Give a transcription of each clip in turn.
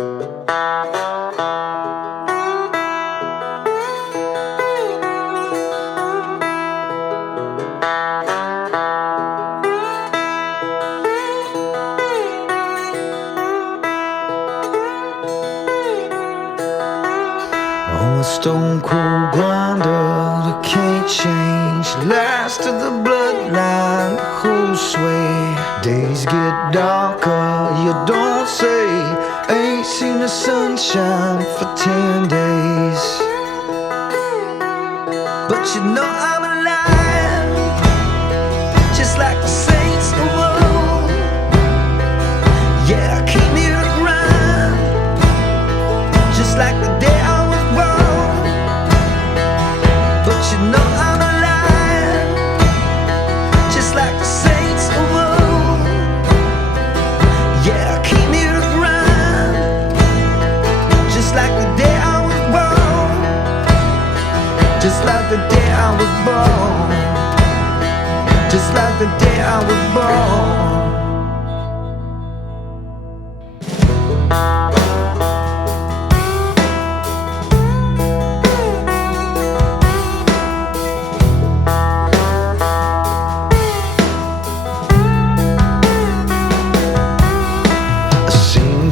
A stone cold grinder that can't change. Last of the bloodline that holds sway. Days get darker, you don't say. Ain't seen the sunshine for 10 days. But you know I'm alive, just like the saints of old. Yeah, I came here to grind, just like the day I was born. But you know I'm alive, just like the saints of old. Yeah, I came here to grind, just like the day I was born. Just like the day I was born. Just like the day I was born.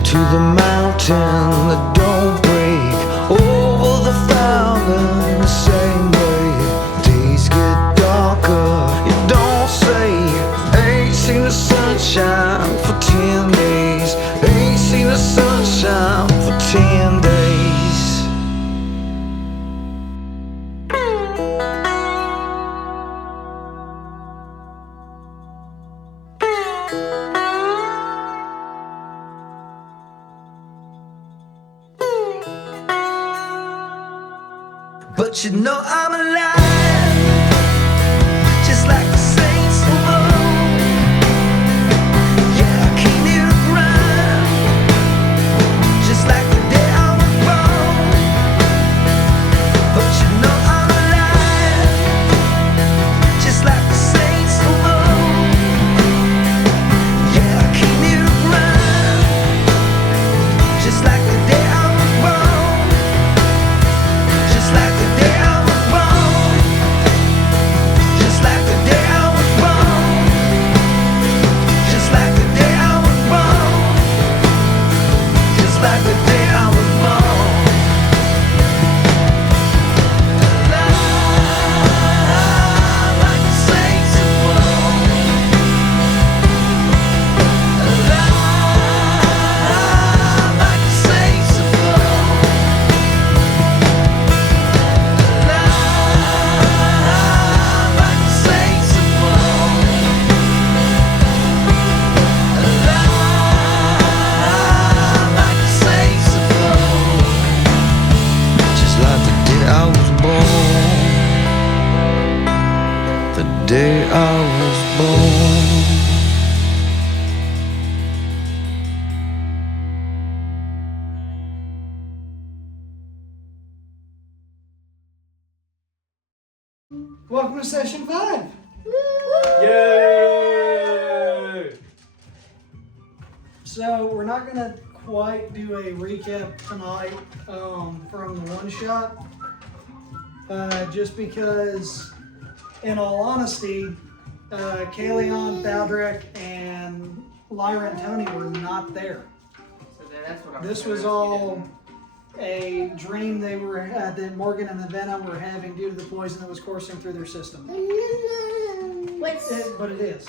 To the mountain that don't break, over the fountain the same way. Days get darker, you don't say. Ain't seen the sunshine for 10 days. Ain't seen the sunshine for 10 days. But you know I'm alive, just like the saints of old. Yeah, I came here to grind, just like the day I was born. But you know I'm alive, just like the saints of old. Yeah, I came here to grind, just like the day I was born. Just like the day I was born. Just like the day I was born. Just like the day I was born. Just like the day I was born. Alive like the saints of old. Alive like the saints of old. The day I was born. Welcome to session 5. Yay! So we're not gonna quite do a recap tonight from the one shot, just because, in all honesty, Kaleon, Thaldrek, and Lyra and Tony were not there. So that's what This was all a dream they were that Morgan and Avena were having due to the poison that was coursing through their system. Wait, But it is.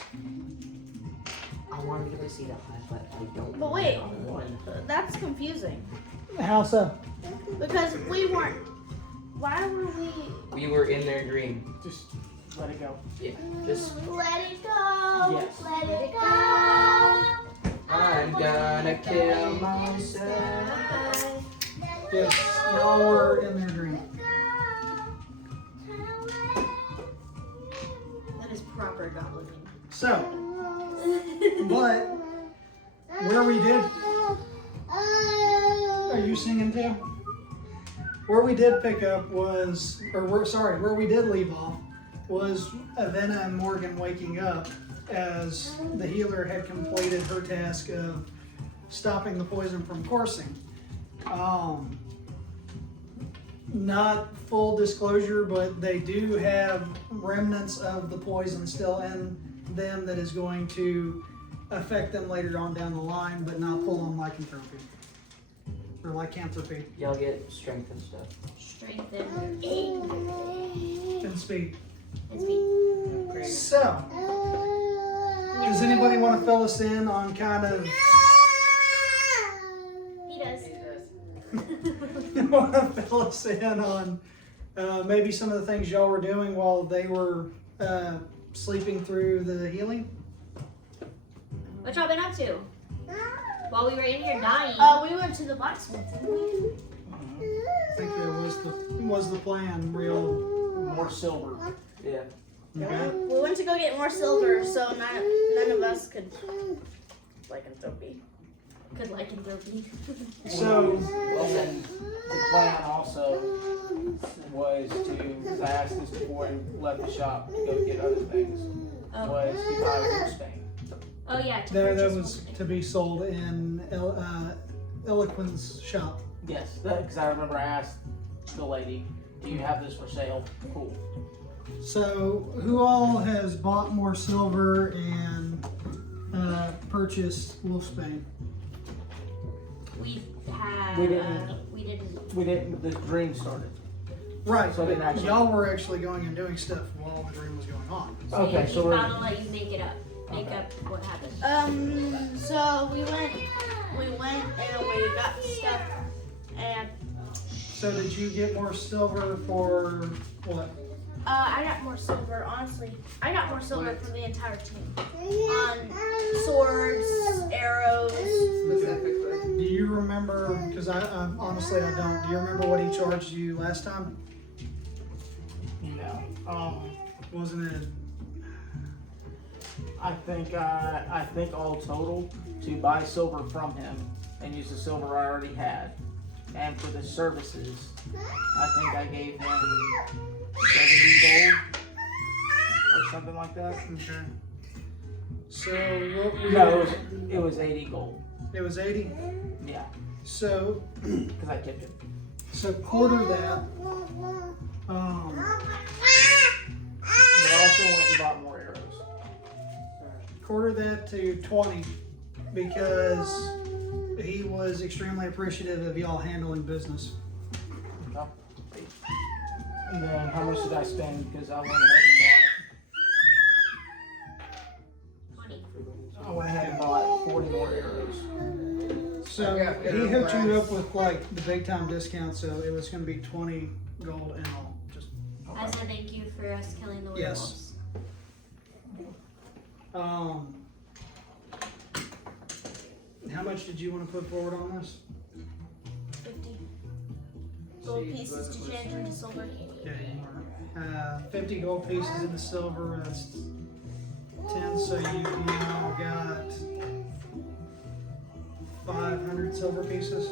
I wanted to see that, but I don't. but wait, that's confusing. How so? Because we weren't. Why were we? We were in their dream. Just let it go. Yeah, just. Let it go. Yes. Let it go. I'm gonna kill myself. Yes, y'all were in their dream. That is proper goblin. So, but where we did. Are you singing too? Where we did pick up was, where we did leave off was Avena and Morgan waking up as the healer had completed her task of stopping the poison from coursing. Not full disclosure, but they do have remnants of the poison still in them that is going to affect them later on down the line, but not full on lycanthropy. Or lycanthropy. Y'all get strength and stuff. Strength and 8 And speed. and speed. So, does anybody want to fill us in on kind of He does. want to fill us in on maybe some of the things y'all were doing while they were sleeping through the healing? What y'all been up to? While we were in here dying. We went to the blacksmith, didn't we? I think that was the plan, real. More silver. Yeah. Okay. We went to go get more silver, so none of us could lycanthropy. Good lycanthropy. So, And then the plan also was to, because I asked this before I left the shop to go get other things, Oh. was to buy wood stain. Oh yeah. To that purchase was one. to be sold in Eloquent's shop. Yes, because I remember I asked the lady, do you have this for sale? Cool. So, who all has bought more silver and purchased wolfsbane? We had. We didn't. We didn't. We didn't, the dream started. Right, So I didn't but actually- y'all were actually going and doing stuff while the dream was going on. Okay, we so we're, found to let you make it up. Make Okay. up what happened. So we went and we got stuff, and So, did you get more silver for what? I got more silver. Honestly, I got more silver for the entire team on swords, arrows. Specifically. Do you remember? Because I honestly I don't. Do you remember what he charged you last time? no. Wasn't it? I think all total, to buy silver from him and use the silver I already had, and for the services, I think I gave him 70 gold or something like that. Okay. So what we? No, it was 80 gold. It was 80. Yeah, So because I tipped it. so quarter that. But I also went and bought more arrows. Quarter that to 20 because he was extremely appreciative of y'all handling business. And then how much did I spend? Because I went ahead 20. Oh, I and had. bought 40 more arrows. So Yeah, he yeah, hooked you brass. up with like the big time discount, so it was going to be 20 gold in all. Just As a thank you for us killing the Yes. werewolves. How much did you want to put forward on this? 50 gold pieces to change into silver. Okay. 50 gold pieces into silver. That's 10. So you've now got 500 silver pieces.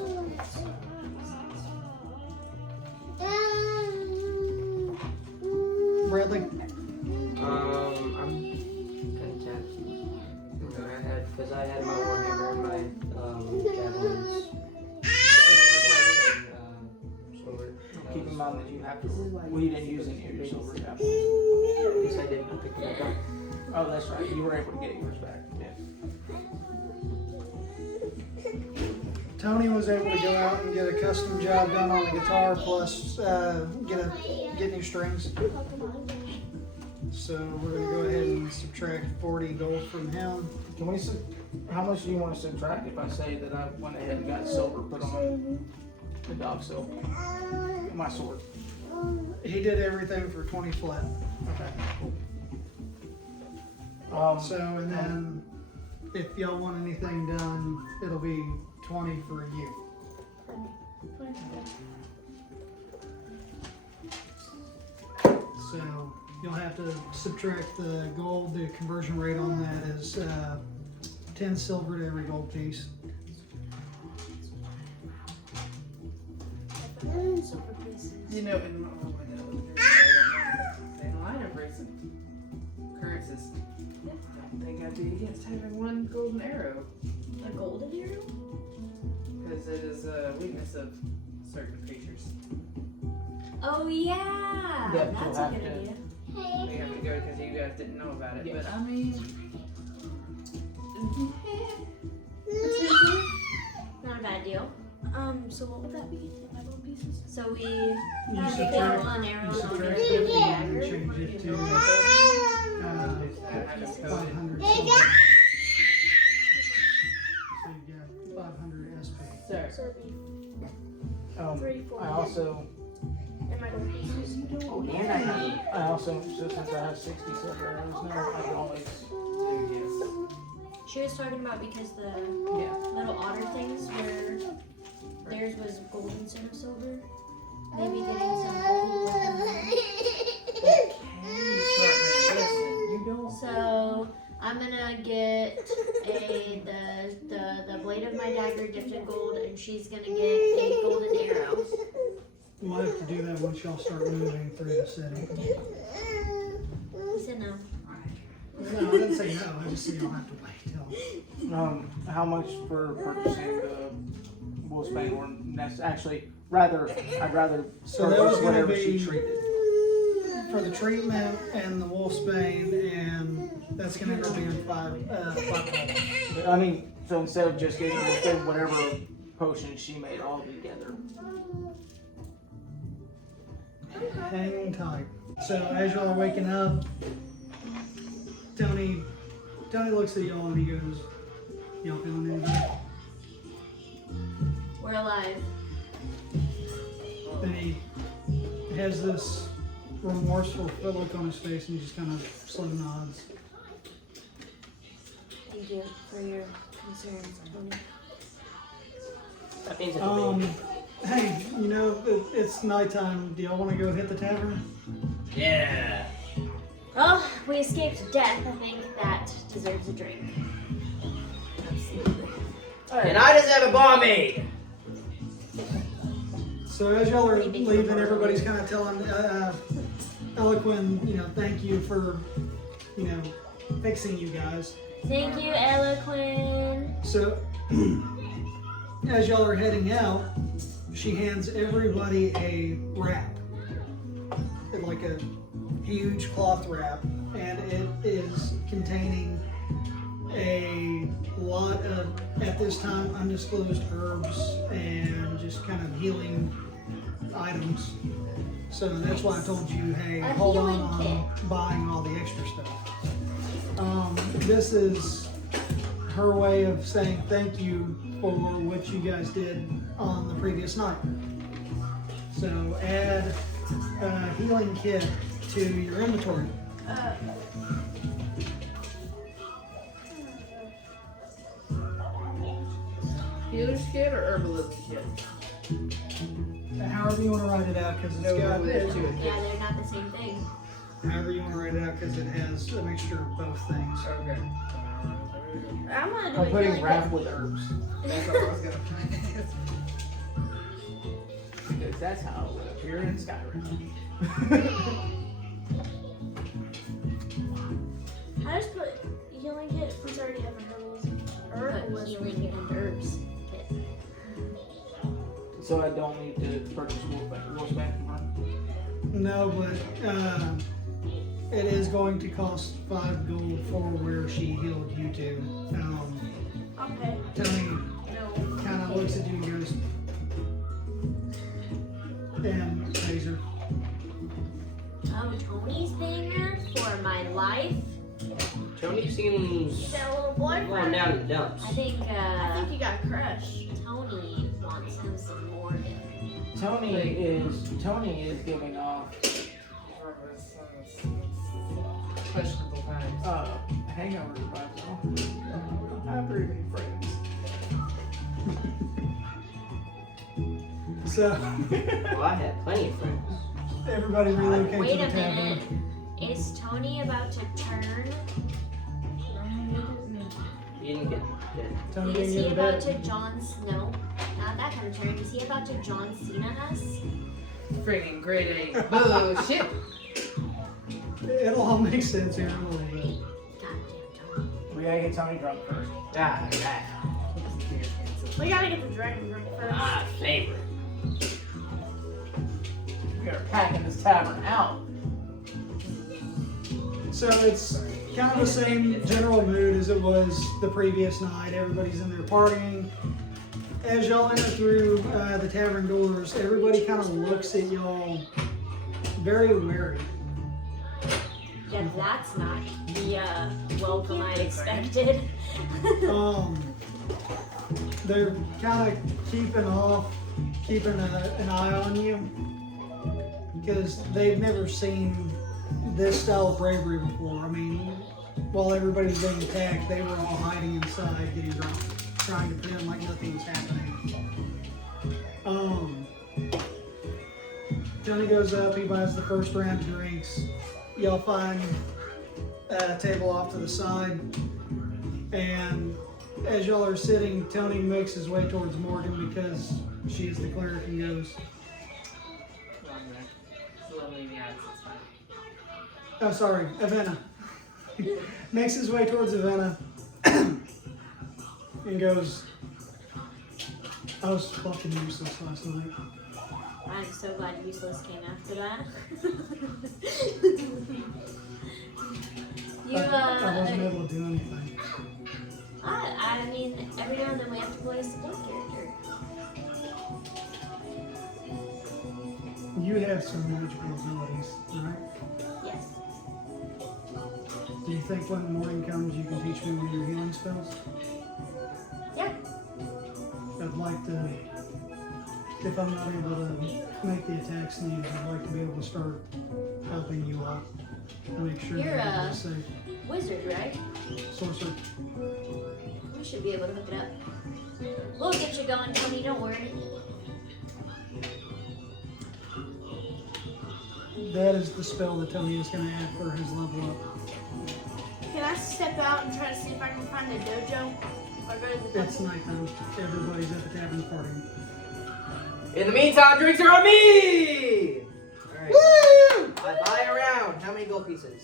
Bradley. I'm content. Because I had my warhammer and my javelins. Sword. Keep in mind that you have to. We didn't use any of your silver caps. Yes, I did. I picked them up. Oh, that's right. You were able to get yours back. Yeah. Tony was able to go out and get a custom job done on the guitar, plus get new strings. So we're gonna go ahead and subtract 40 gold from him. Can we? How much do you want to subtract if I say that I went ahead and got silver put on the dog silk, my sword? He did everything for 20 flat. Okay. So and then if y'all want anything done, it'll be 20 for you. So you'll have to subtract the gold. The conversion rate on that is 10 silver to every gold piece. Silver pieces. You know, in line of recent occurrences, I don't think I'd be against having one golden arrow. A golden arrow? Because it is a weakness of certain creatures. Oh yeah, Yeah, that's you'll a good have to- idea. We have to go because you guys didn't know about it. Yes. But I mean, Not a bad deal. So what would that be? The gold pieces? So we You have to get subtract, an arrow you and subtract I'll 50 get a and dagger. change it to I 500 just silver. coded. So you got 500 SP. Sir, So it'd be um, 3, 4, I also, and my gold pieces. Oh, and I also, so since I have 60 silver arrows now, I can always, She was talking about because the Yeah. little otter things where theirs was gold instead of silver. Maybe getting some gold with them. you don't. So I'm gonna get the blade of my dagger dipped in gold, and she's gonna get a golden arrow. We'll have to do that once y'all start moving through the city. He said no. No, I didn't say no. I just said you'll have to wait till. How much for purchasing the wolfsbane or nest? Actually, I'd rather So that was purchase gonna whatever she be treated. for the treatment and the wolfsbane, and that's gonna end up being five gold. I mean, so instead of just getting whatever potion she made all together. Hang tight. So as y'all are waking up, Tony looks at y'all and he goes, "Y'all feeling anything?" We're alive. Then he has this remorseful look on his face and he just kind of slow nods. Thank you for your concerns, Tony. that means it Hey, you know, it's nighttime. Do y'all want to go hit the tavern? Yeah. Well, we escaped death. I think that deserves a drink. Absolutely. And I deserve a barmaid. So as y'all are leaving, everybody's kind of telling Eloquin, thank you for, fixing you guys. Thank you, Eloquin. So as y'all are heading out, she hands everybody a wrap, like a huge cloth wrap, and it is containing a lot of, at this time, undisclosed herbs and just kind of healing items. So that's why I told you, hey, A hold on healing buying all the extra stuff. This is her way of saying thank you for what you guys did on the previous night. So add a healing kit to your inventory. healer's kit or herbalist kit? However you want to write it out, because it's got Yeah, they're not the same thing. however you want to write it out, because it has a mixture of both things. Okay. I'm gonna do I'm a putting healing wrap kit. with herbs. That's what I was gonna Because that's how it would appear in Skyrim. I just put healing kit since I already have a herbalism. But healing and herbs kit. So I don't need to purchase wolfsbane from her. No, but it is going to cost 5 gold for where she healed you to. Okay. Tony No. kind of looks at you and goes, and Taser. Oh, Tony's paying her for my life? Tony seems He's that little going boyfriend. down in the dumps. I think You got a crush. Tony wants him some more. Tony is giving off questionable times. hangover vibes. I don't have very many friends. So Well, I have plenty of friends. everybody relocate Wait to a the minute. tavern. Is Tony about to turn? You didn't get Tony Is didn't he get a about bed. to John Snow? Not that kind of turn. Is he about to John Cena us? Friggin' grade A bullshit. It'll all make sense here in a little bit. Goddamn Tony. We gotta get Tony drunk first. Ah, right. We gotta get the dragon drink first. My favorite. We are packing this tavern out. So it's kind of the same general mood as it was the previous night. Everybody's in there partying. As y'all enter through the tavern doors, everybody kind of looks at y'all very wary. Yeah, that's not the welcome I expected. They're kind of keeping an eye on you because they've never seen this style of bravery before. I mean, while everybody's being attacked, they were all hiding inside, getting drunk, trying to pretend like nothing was happening. Johnny goes up, he buys the first round of drinks. Y'all find a table off to the side, and as y'all are sitting, Tony makes his way towards Morgan because she is the cleric and goes, oh, sorry, Avena. Makes his way towards Avena and goes, I was fucking useless last night. I'm so glad useless came after that. I wasn't able to do anything. I mean, every now and then we have to play a support character. You have some magical abilities, right? Yes. Do you think when the morning comes you can teach me one of your healing spells? Yeah. I'd like to, if I'm not able to make the attacks needed, I'd like to be able to start helping you out to make sure You're that a you're safe. wizard, right? Sorcerer. We should be able to hook it up. We'll get you going, Tony, don't worry. That is the spell that Tony is going to add for his level up. Can I step out and try to see if I can find a dojo? Or go to the It's nighttime. Everybody's at the tavern partying. In the meantime, drinks are on me! Alright. Woo! I buy a round. How many gold pieces?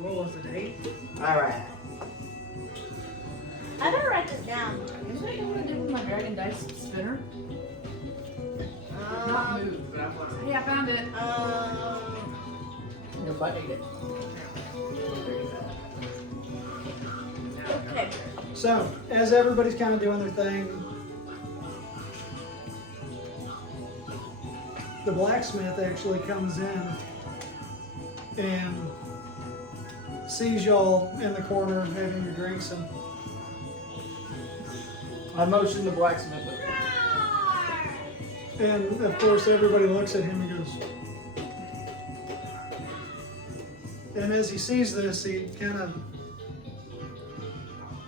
What was it, 8? Alright. I better write this down. Is that what I did with my dragon dice spinner? Not moved, but I found it. Yeah, I found it. Nobody did. Okay. So, as everybody's kind of doing their thing, the blacksmith actually comes in and sees y'all in the corner having your drinks, and I motioned the blacksmith. of course everybody looks at him and goes, and as he sees this, he kind of,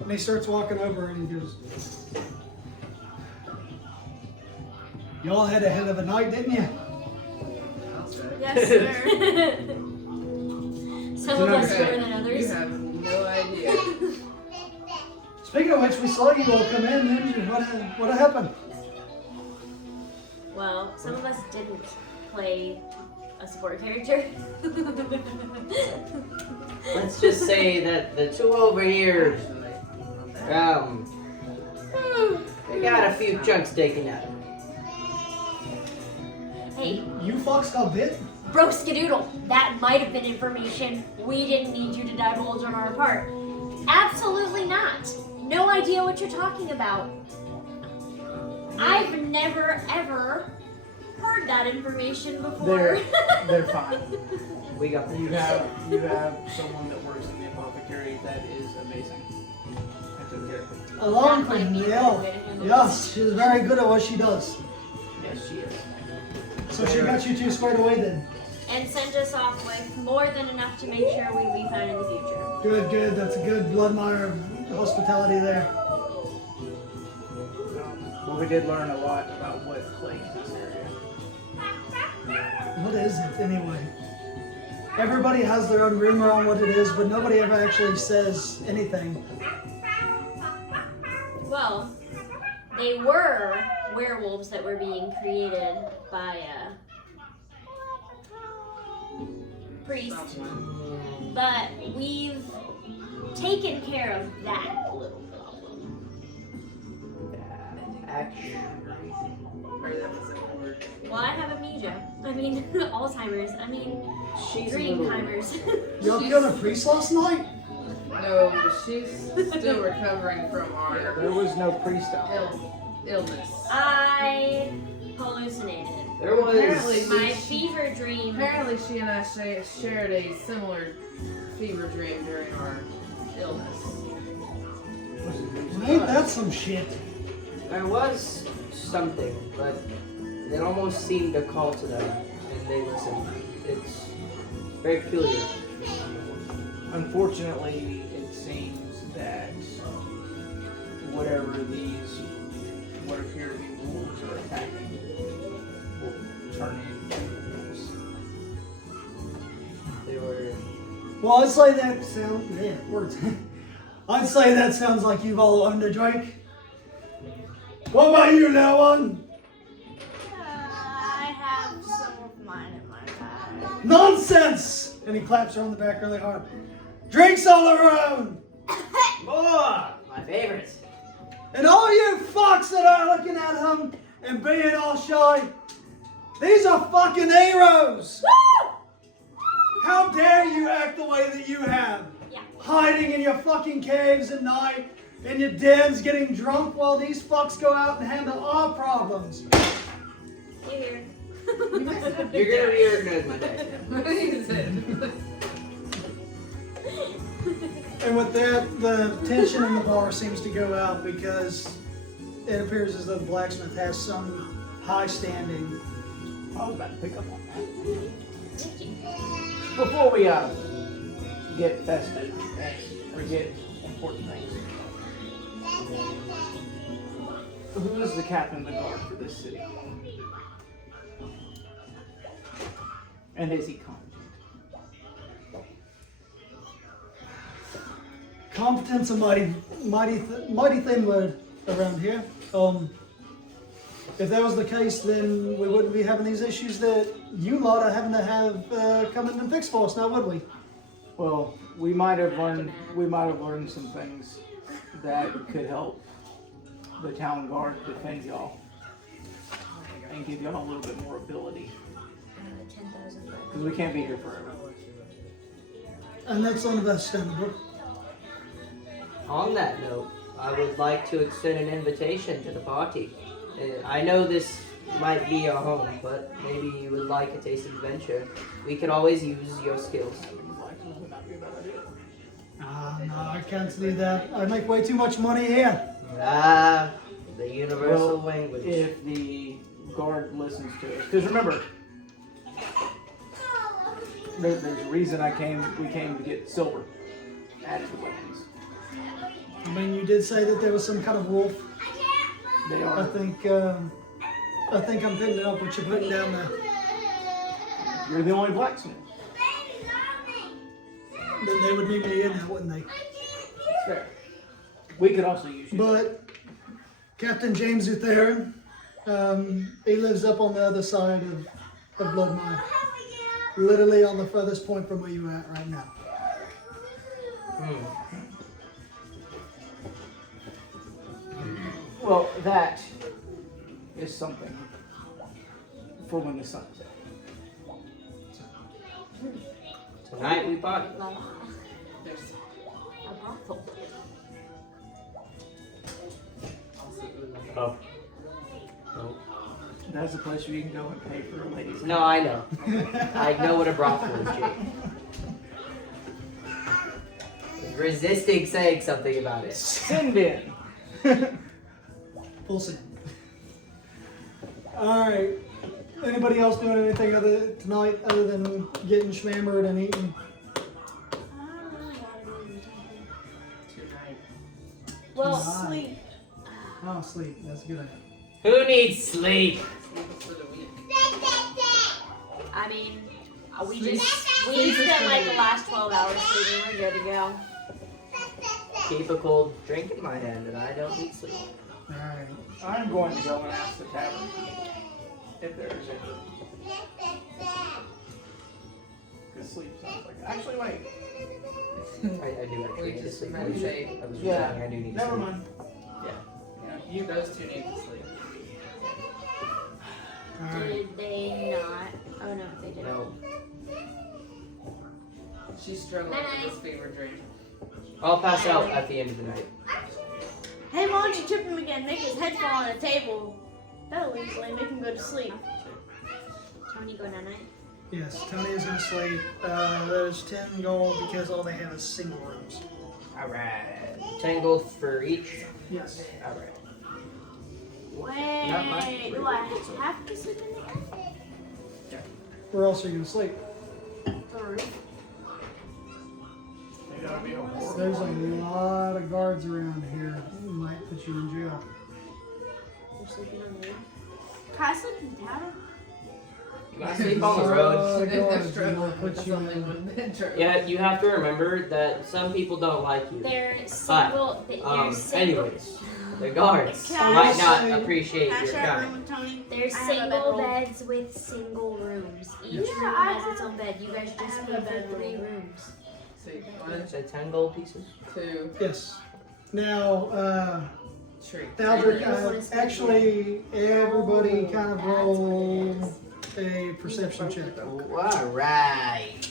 and he starts walking over and he goes, y'all had a hell of a night, didn't you? Yes, sir. Some of us You better than others. have no idea. Speaking of which, we saw you all come in, didn't you? What happened? Well, some of us didn't play a support character. Let's just say that the two over here, they got a few chunks taken out. Hey, You fucks got bit? bro skedoodle, that might have been information we didn't need you to divulge on our part. Absolutely not. No idea what you're talking about. I've never ever heard that information before. They're fine. We got You have someone that works in the apothecary that is amazing. I took care of it. Along That might with be the a elf. good way to handle Yes, she's very good at what she does. Yes, she is. So she got you two squared away then. And sent us off with more than enough to make sure we leave out in the future. Good. That's a good blood mire of hospitality there. Well, we did learn a lot about what plagues this area. What is it anyway? Everybody has their own rumor on what it is, but nobody ever actually says anything. Well, they were werewolves that were being created by a priest, but we've taken care of that little problem. Actually, Or that was a word. Well, I have amnesia. I mean, Alzheimer's. I mean, she's a little. Dreamtimers. Y'all killed a priest last night? No, she's still recovering from our There was no priest out there. illness. I hallucinated. There was. Apparently, My fever dream. Apparently, she and I shared a similar fever dream during our illness. Ain't that some shit? There was something, but it almost seemed a call to them, and they listened. It's very peculiar. Unfortunately, it seems that whatever these, what appear to be wolves are attacking, will turn into wolves. They were. Well, I'd say that sounds. Yeah, words. I'd say that sounds like you've all owned a drink. What about you, little one? I have some of mine in my bag. Nonsense! And he claps her on the back really hard. Drinks all of her own! Oh, my favorite. And all you fucks that are looking at him and being all shy, these are fucking heroes! Woo! How dare you act the way that you have? Yeah. Hiding in your fucking caves at night, in your dens, getting drunk while these fucks go out and handle our problems. You here? You're gonna reorganize my day. What is it? And with that, the tension in the bar seems to go out because it appears as though the blacksmith has some high standing. I was about to pick up on that. Before we get festive and forget important things, who is the captain of the guard for this city? And is he competent? Competence a mighty thin word around here. If that was the case, then we wouldn't be having these issues that you lot are having to have come in and fix for us now, would we? Well, we might have learned some things that could help the town guard defend y'all and give y'all a little bit more ability. 10,000. Because we can't be here forever. And that's understandable. On that note, I would like to extend an invitation to the party. I know this might be our home, but maybe you would like a taste of adventure. We could always use your skills. No, I can't do that. I make way too much money here. Ah, the universal Well, language. if the guard listens to us, because remember, there's a reason we came to get silver. Add to the weapons. I mean, you did say that there was some kind of wolf. They I are. think I'm picking up what you're putting down there. You're the only blacksmith. Then they would need me in now, wouldn't they? It's fair. We could also use you. But Captain James Utherin, he lives up on the other side of Bloodmire. Literally on the furthest point from where you're at right now. Well, that is something for when the sun sets. Tonight we party. There's A brothel. Oh. No. That's a place where you can go and pay for a lady's. No, I know. I know what a brothel is, Jake. Resisting saying something about it. Send in. We'll see. Alright. Anybody else doing anything tonight other than getting schmammered and eating? tonight. Well, Sleep. Oh, sleep. That's a good idea. Who needs sleep? For the week. I mean, we spent like the last 12 hours sleeping. We're good to go. Keep a cold drink in my hand and I don't need sleep. Alright. I'm going to go and ask the tavern if there is any. Because sleep sounds like. Actually, wait. I do actually We need to just sleep. meditate. I was Yeah. joking, I do need to Never sleep. mind. Yeah. Yeah, You those two need to sleep. Did they not? Oh no, they didn't. No. She's struggling Night-night. with this fever dream. I'll pass out at the end of the night. Hey, why don't you tip him again? Make his head fall on the table. That'll easily make him go to sleep. Tony, go night night. Yes, Tony is gonna sleep. There's 10 gold because all they have is single rooms. Alright. 10 gold for each. Yes. Alright. Not much. Wait, do I have to sleep in there? Where else are you gonna sleep? The roof. There's a lot of guards around here. Who might put you in jail. You're sleeping on the roof. Can I sleep in the tavern? You gotta sleep on the road. They're Guards struggling will put with you something in. with venture. Yeah, you have to remember that some people don't like you. They're single. They're single. Anyways, the guards Can I might say- not appreciate Can I your share a room kind. with Tony? They're I have a single bedroll. beds with single rooms. Each Yes. room has its own bed. You guys just have paid a for bedroll. 3 rooms. See, 1, So 10 gold pieces. 2, Yes. Now, 3. Thaldric, actually, everybody kind of roll a perception check. Alright.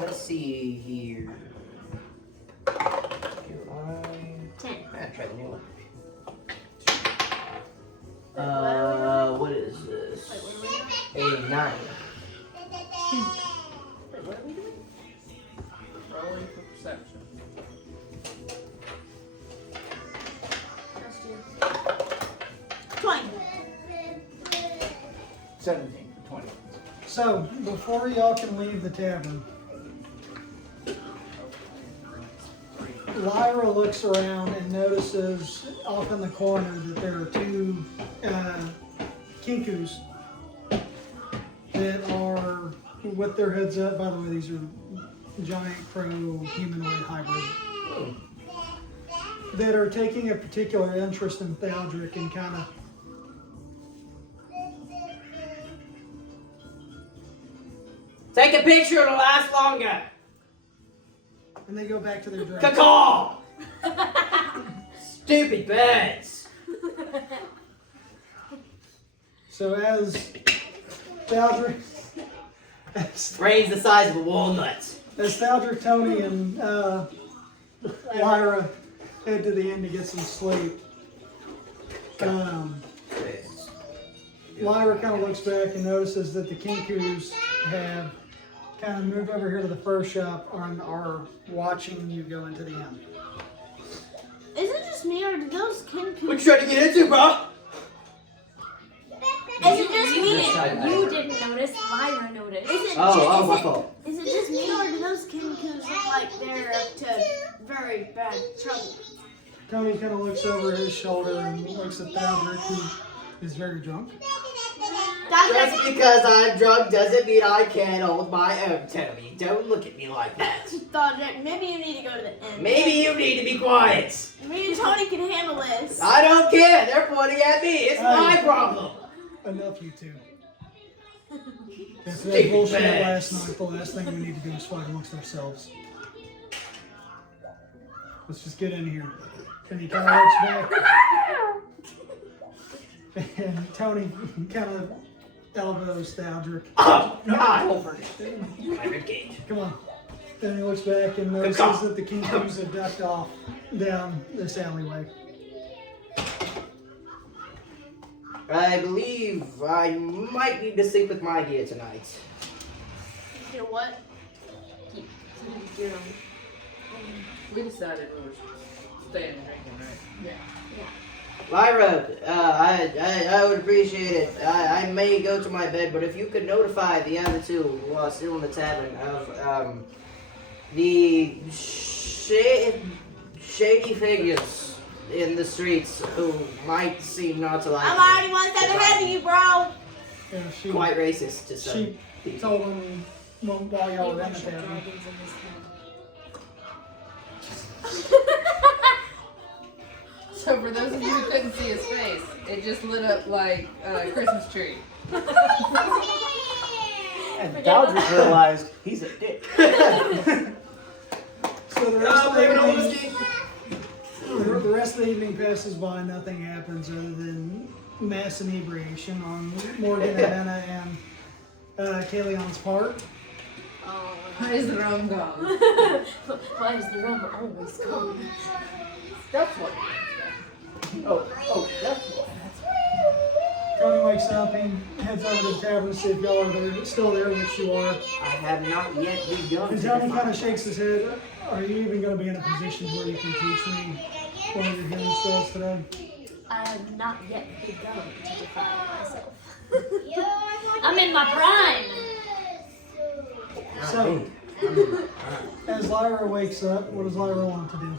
Let's see here. 10. I'll try the new one. What is this? Wait, what are we doing? A 9. Wait, what are we doing? Rolling for perception. Trust you. 20. 17 for 20. So, before y'all can leave the tavern, Lyra looks around and notices off in the corner that there are 2 kinkus that are with their heads up. By the way, these are giant crow humanoid hybrid that are taking a particular interest in Thaldric and kind of Take a picture, it'll last longer. and they go back to their drinks. Caw! Stupid birds. So as Thaldric, Brains the size of a walnut. as Thaldric, Tony, and Lyra head to the inn to get some sleep, Lyra kind of looks back and notices that the kinkus have kind of moved over here to the fur shop and are watching you go into the inn. Is it just me or do those What you kinkus? trying to get into, bro? Is it just me? You didn't notice. Lyra noticed. Is it Oh, my fault. Is it just me or do those kinkus look like they're up to very bad trouble? Tony kind of looks over his shoulder and looks at Thaldric, who is very drunk. Just because I'm drunk doesn't mean I can't hold my own, Tony. Don't look at me like that. Thaldric, maybe you need to go to the inn. Maybe you need to be quiet. Me and Tony can handle this. I don't care. They're pointing at me. It's my problem. Enough, you two. After that Stupid bullshit bags. last night, the last thing we need to do is fight amongst ourselves. Let's just get in here. And he kind of looks back. And Tony kind of elbows Thaldric. Oh, God. Ribcage. Come on. Then he looks back and notices that the kinkus have ducked off down this alleyway. I believe I might need to sleep with my gear tonight. You know what? Keep your own. We decided we were staying and drinking, right? Lyra, I would appreciate it. I may go to my bed, but if you could notify the other 2 who are still in the tavern of the shady figures in the streets who might seem not to like I'm me. already 1 step ahead of you, bro. Yeah, she Quite racist to some people. told him while y'all were in the Bunch of tavern. dragons in this So for those of you who couldn't see his face, it just lit up like a Christmas tree. And Thaldric realized he's a dick. So the rest of the evening, The rest of the evening passes by, nothing happens other than mass inebriation on Morgan and Anna and Kalion's part. Why is the rum gone? Why is the rum always gone? That's what. Oh, that's what. Tony wakes up, he heads over to the tavern to see if y'all are there, still there, which you are. I have not yet begun. And Tony kind of shakes his head. Are you even going to be in a position where you can teach me one of your healing spells today? I have not yet begun to define myself. I'm in my prime. So, as Lyra wakes up, what does Lyra want to do?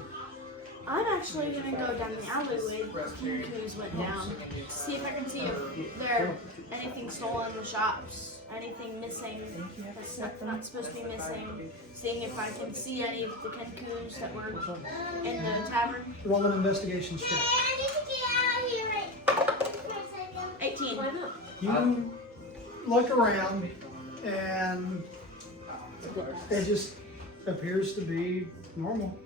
I'm actually gonna go down the alleyway where King Coos went down. See if I can see if there anything stolen in the shops, anything missing that's not supposed to be missing. Seeing if I can see any of the Kenkus that were in the tavern. Roll an investigation check. 18. You look around, and it just appears to be normal.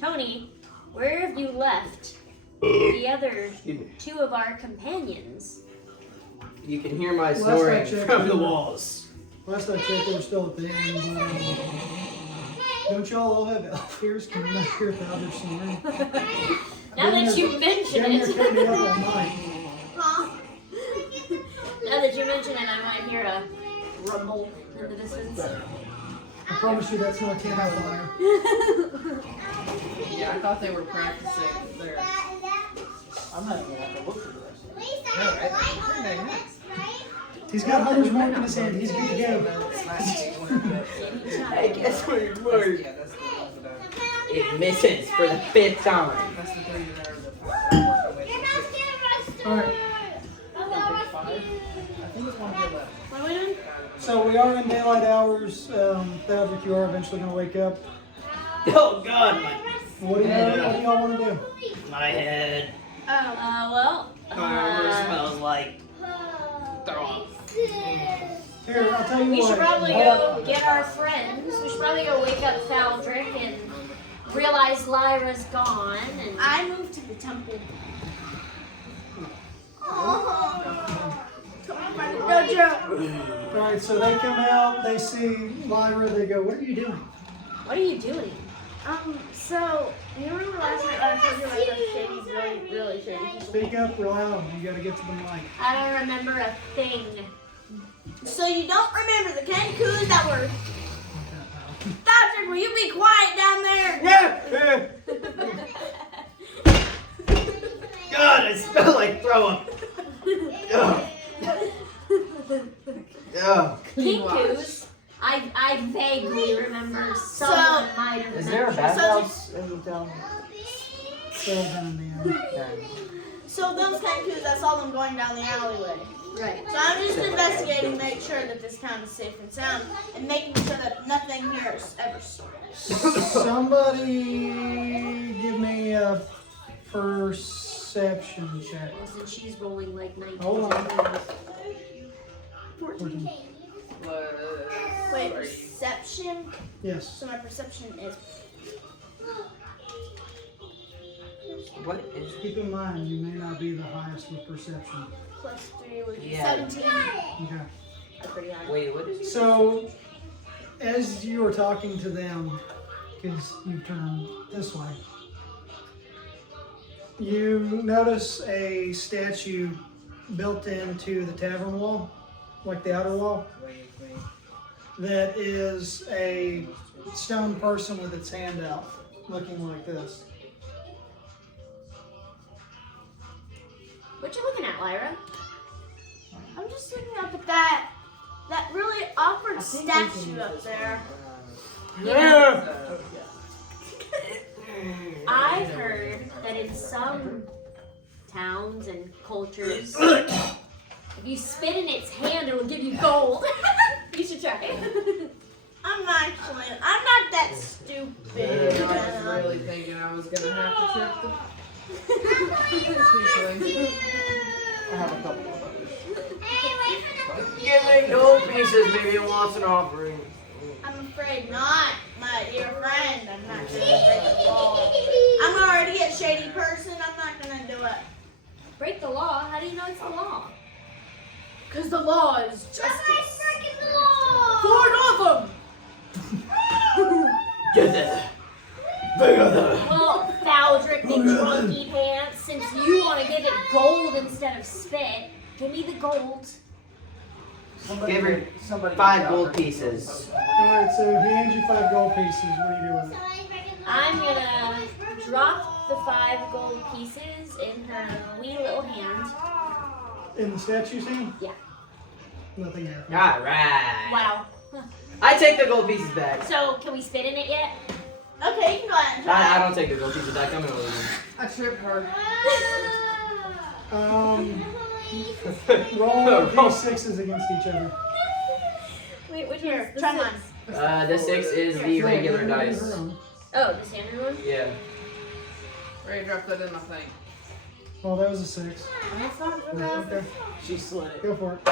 Tony, where have you left the other Excuse me. two of our companions? You can hear my Last snoring I checked, from they the were- walls. Last I checked, they were still at the inn. But, don't y'all all have elf ears? Can you not hear how they're snoring? Now that you mention Damn near kept me up all it, night. now that you mention it, I might hear a rumble in the distance. I promise you that's not campfire. Yeah, I thought they were practicing their. I'm not even gonna have to look for the rest of it. No, right? Pretty dang nice. He's got Hunter's mark in his hand. He's good to go. Hey, guess what it was? It misses for the 5th time. That's the three that are the All right. Five? I think it's one of the left. What are we doing? So we are in daylight hours. That you are eventually going to wake up. Oh God, What do y'all want to do? my head. Well, Smells like throw up. Here, I'll tell you we what. should probably Hold go on. get our friends. We should probably go wake up Faldrick and realize Lyra's gone. And I moved to the temple. Dojo. All right, so they come out. They see Lyra. They go, "What are you doing?" what are you doing? So you remember last night I told you like those shady, really shady people? Speak up real loud. You got to get to the mic. I don't remember a thing. So you don't remember the Kenkus that were? Patrick, will you be quiet down there? Yeah. God, I smell like throw up. Ugh. Ugh. Kinkus, I vaguely remember someone might have Is there a mentioned. bathhouse in the town? Settle down, man. So those Kenkus, I saw them going down the alleyway. Right. So I'm just investigating, make sure that this town is safe and sound, and making sure that nothing here is ever stolen. Somebody give me a perception check. Listen, she's rolling like 19. Hold on. 14. Wait, perception? Yes. So my perception is What is Keep in mind, you may not be the highest with perception. plus 3, which is Yeah. 17. Okay. That's pretty high. Wait, what is it? So, as you were talking to them, because you turned this way, you notice a statue built into the tavern wall, like the outer wall, that is a stone person with its hand out, looking like this. What you looking at, Lyra? I'm just looking up at that really awkward statue up there. I've heard that in some towns and cultures, if you spit in its hand, it'll give you gold. You should try it. I'm not that stupid. I was really thinking I was gonna have to trip the. Seriously. I have a couple of others. Give me gold pieces, maybe it wants an offering. I'm afraid not. my dear friend. I'm not gonna break the law. I'm already a shady person. I'm not gonna do it. Break the law? How do you know it's the law? Cause the law is justice. Four of them. Get there. Bigger there. Well, Baldric the drunky pants, since you want to give it gold instead of spit, give me the gold. Give her somebody 5 gold pieces. Alright, so he hands you 5 gold pieces. What do you do with it? I'm gonna drop the 5 gold pieces in her wee little hand. In the statue's hand? Yeah. Nothing happened. Alright. Wow. I take the gold pieces back. So, can we spit in it yet? Okay, you can go ahead and try. I don't take the gold pieces back. I'm gonna leave them. I tripped her. Roll d6s against each other. Wait, which Here, is try the mine. The 6 is the regular dice. Oh, the standard one? Yeah. Ray dropped that in my thing. Oh, that was a 6. That's not Okay, She slid it. go for it.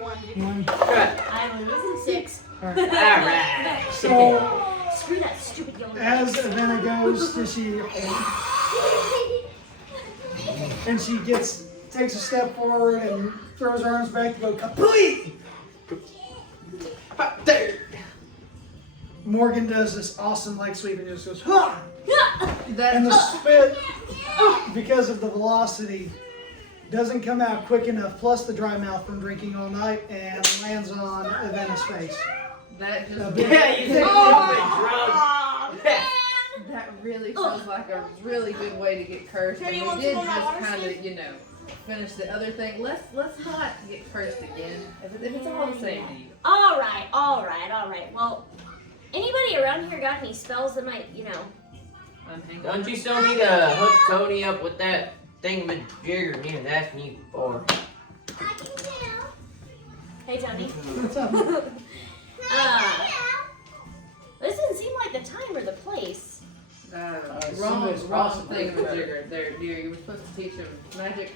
1. Alright. I'm losing 6. Alright. Alright. So, Screw that stupid yellow. as Avena goes, she and she takes a step forward and throws her arms back to go kapooey. There. Morgan does this awesome leg sweep and just goes, ha! That And the spit, because of the velocity, doesn't come out quick enough, plus the dry mouth from drinking all night, and lands on Avena's face. that just Yeah, you take Aw, stupid drug. man. that really feels like a really good way to get cursed. Here, And you we want did some of my just water, kind of, Steve? finish the other thing. Let's not get cursed again. If it's all the same to you. All right. Well, anybody around here got any spells that might, Unhang Don't you still need to hook Tony up with that thingamajigger he was asking you for? Hey, Tony. What's up? This doesn't seem like the time or the place. as wrong soon as wrong possible, thing with better. Jigger there, dear. You were supposed to teach him magic.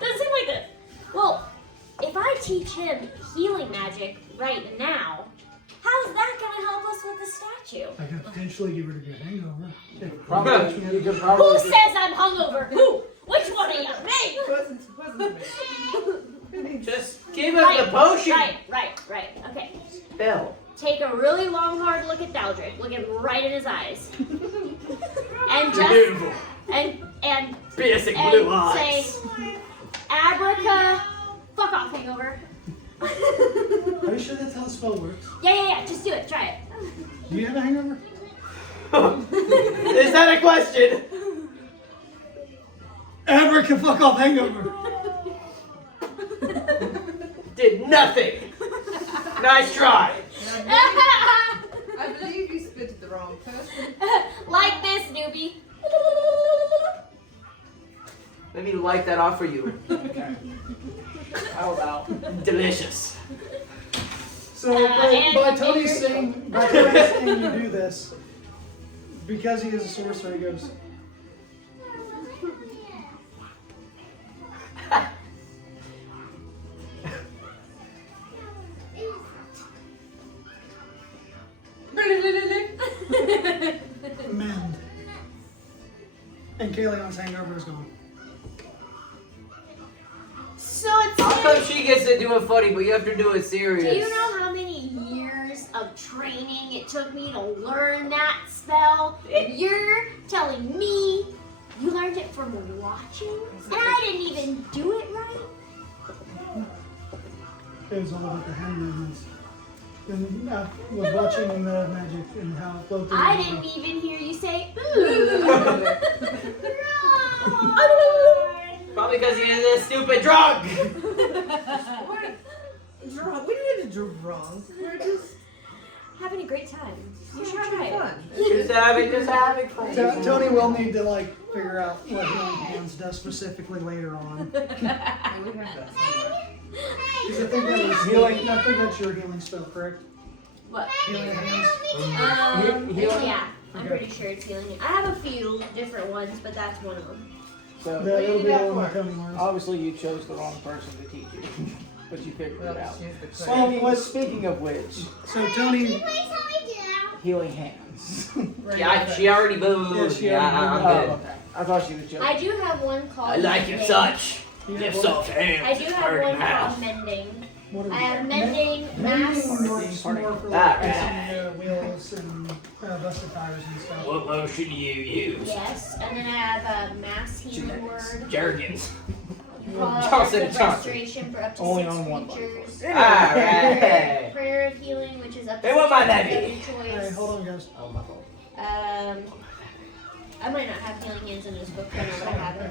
Doesn't seem like it. Well, if I teach him healing magic right now, how's that gonna help us with the statue? I could potentially give her a good hangover. Probably, you could Who probably. says I'm hungover? Who? Which one of you? Me? Wasn't me. Just give him the potion. Right. Okay. Spell. Take a really long, hard look at Daldric. Look him right in his eyes. And just Beautiful. and Piercing blue eyes. say, Abraca, fuck off, hangover. Are you sure that's how the spell works? Yeah. Just do it. Try it. Do you have a hangover? Is that a question? Abraca fuck off hangover. Did nothing. Nice try. I believe you spit at the wrong person. Like this, newbie. Let me light that off for you. Okay. How about? Delicious. So and by the Tony's bigger- saying you do this, because he is a sorcerer, he goes, mend. And Kayleon's hangover is gone. So it's How come she gets to do it funny, but you have to do it serious? Do you know how many years of training it took me to learn that spell? You're telling me you learned it from watching? And I didn't even do it right? It was all about the hand movements. And I was watching the magic and how it flowed through. I the didn't even hear you say, Probably because he is a stupid drug. Drunk. We didn't get drunk. We're just having a great time. You should having try it. fun. Just having fun. Tony will need to figure out what healing hands does specifically later on. We have that somewhere. Because I think that was healing. I think that's your healing spell, correct? What? Healing hands. Yeah, I'm pretty sure it's healing. I have a few different ones, but that's one of them. So That'll be you got the one for? coming ones. obviously you chose the wrong person to teach you. but you figured it out. Speaking of which, So Tony, healing hands. She already moved. Yeah, she Yeah, already I'm moved. good. Okay. I thought she was joking. I do have one called I like it mending. such. you have Gifts what? of hands. I do have hurt one mouth. called mending. What is I it? have mending, mass. Mending works more for Ah, like fixing wheels and busted tires and stuff. What lotion do you use? Yes, and then I have a mass healing word. Jergens. You call out Johnson words & of Johnson. restoration for up to Only 6 on one creatures. Alright. Prayer of healing, which is up to Hey, what 6 might that creatures be? of your Alright, choice. hold on, guys. Oh my fault. I might not have healing hands in this book, but I know what I have it.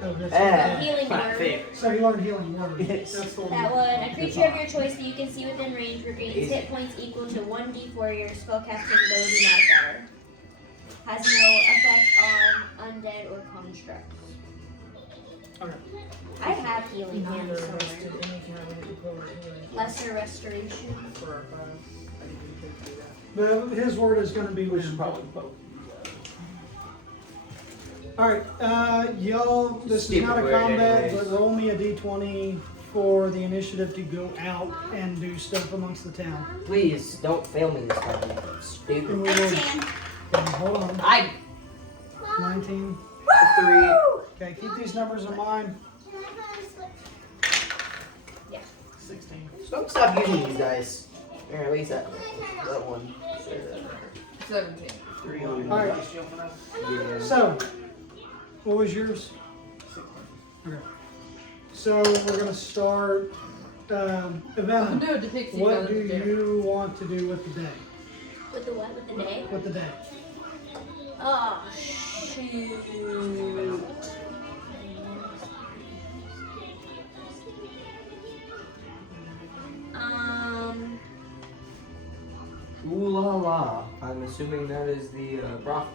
Oh, that's Ah, Healing my word. favorite. So you learned healing word. Yes. That's the one. That one, a creature of your choice that you can see within range regains hit points equal to 1d4 your spellcasting ability modifier. Has no effect on undead or constructs. Okay. I have healing hands somewhere. Lesser restoration. But his word is going to be We should wind. probably poke. Alright, y'all, this is Stupid not a word combat, anyways. but roll me a d20 for the initiative to go out and do stuff amongst the town. Please don't fail me this time. Stupid. And we will, okay, hold on. I 19. 3. Okay, keep these numbers in mind. 16. Don't stop using these dice. Or at least that one. 17. 3. Alright, Yeah. so, what was yours? Okay. So, we're going to start, Evana, No, depicting what do you want to do with the day? With the what? With the day? With the day? Oh, shoot. Ooh la la. I'm assuming that is the brothel.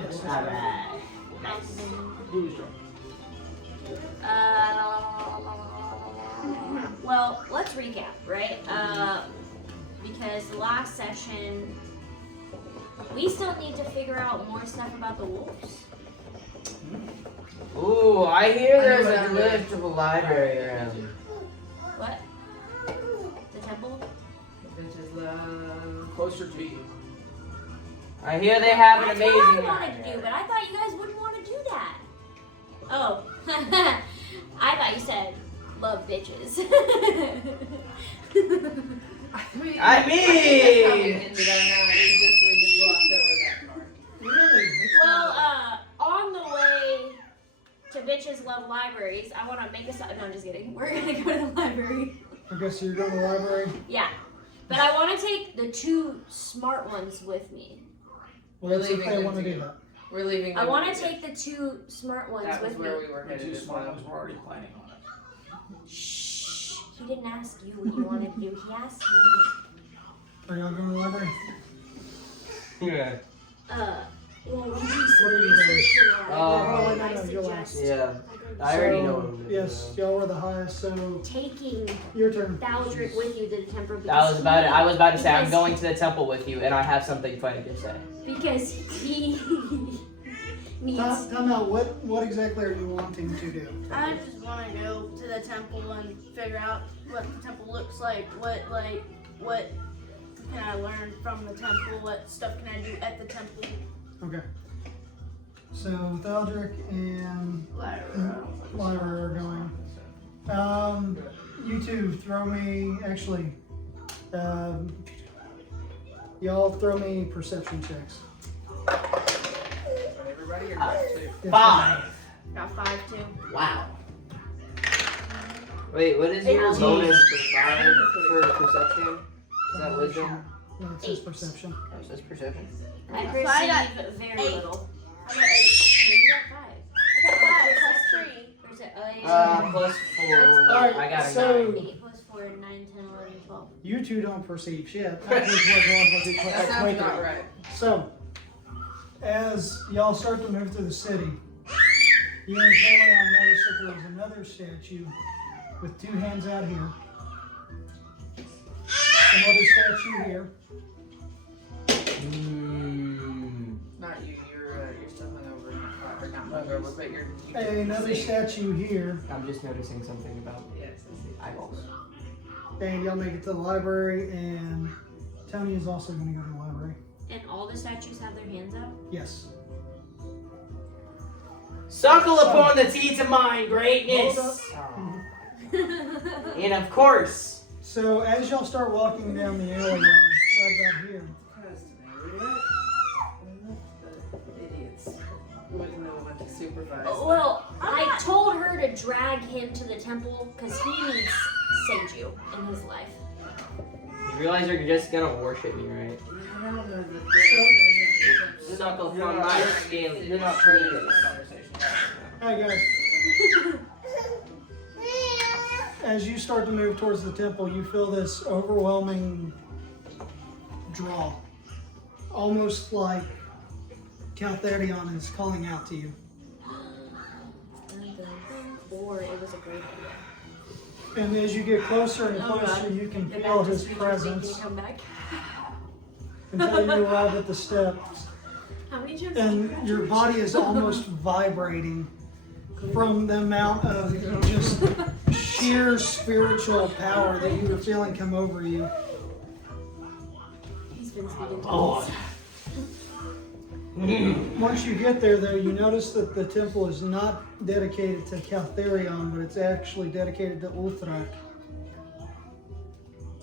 Yes. Alright. Who's drunk? Well, let's recap, right? Because last session, we still need to figure out more stuff about the wolves. Ooh, I hear there's a lift to the library around. What? The temple? Which is Closer to you. I hear they have an That's amazing what I wanted to do, library. but I thought you guys wouldn't want to do that. Oh, I thought you said love bitches. I mean- ended on now. We just glossed over that part. Really? Well, on the way to bitches love libraries, I want to make us. No, I'm just kidding. We're gonna go to the library. Okay, so you're going to the library? Yeah, but I want to take the 2 smart ones with me. Well, let's see if We're they leaving want to them do that. We're leaving. I them want to together. take the 2 smart ones That was with me. where we were The headed two as smart well. ones were already planning on it. Shh. He didn't ask you what you wanted to do. He asked me. Are y'all going to the library? Yeah. Well, we do What are you some doing? research in the library. no, I no, you'll suggest Yeah. I already know what I'm doing. Yes, y'all were the highest, so taking your turn. Baldric with you to the temple. That was about it. I was about to say I'm because- going to the temple with you, and I have something funny to say. Because he needs. Time out. What exactly are you wanting to do? I just want to go to the temple and figure out what the temple looks like. What can I learn from the temple? What stuff can I do at the temple? Okay. So Thaldric and Lyra are going. You two throw me. Actually, y'all throw me perception checks. Everybody or Ah. just 2? Yes, 5. Got 5 too. Wow. Wait, what is your 18. bonus for 5 for perception? Is that wisdom? No, it says 8. perception. Oh, it says perception. I I perceive got very 8. little. I got 8. You got 5. I got 5 plus 3. Plus 4. Alright, I got a so- 9. 8 plus 4, 9, 10, 11, 12. You two don't perceive shit. That sounds about right. So, as y'all start to move through the city, you and Kayleon notice that there is another statue with 2 hands out here. Another statue here. Mm. Not you. You're still hungover. Not not move over, but you Another statue here, I'm just noticing something about Yes, I see. eyeballs. and y'all make it to the library, and Tony is also going to go to the library. And all the statues have their hands out? Yes. Suckle upon the teeth of mine, greatness! Hold And of course, So as y'all start walking down the alleyway, right about here, Idiots. Wouldn't know what to supervise. Well, I told her to drag him to the temple because he needs Seiju in his life. you realize you're just gonna worship me, right? No, Suckle You're from not- my scaly. You're not privy to this conversation. hey guys, as you start to move towards the temple, you feel this overwhelming draw, almost like Caltherion is calling out to you. Or it was a great idea. And as you get closer and Oh, closer, God. you can If feel that his just means we can presence come back. until you arrive at the steps. How many jumps? And your body is almost vibrating from the amount of just sheer spiritual power that you were feeling come over you. He's been speaking to Oh. us. Once you get there, though, you notice that the temple is not dedicated to Caltherion, but it's actually dedicated to Ulthrak.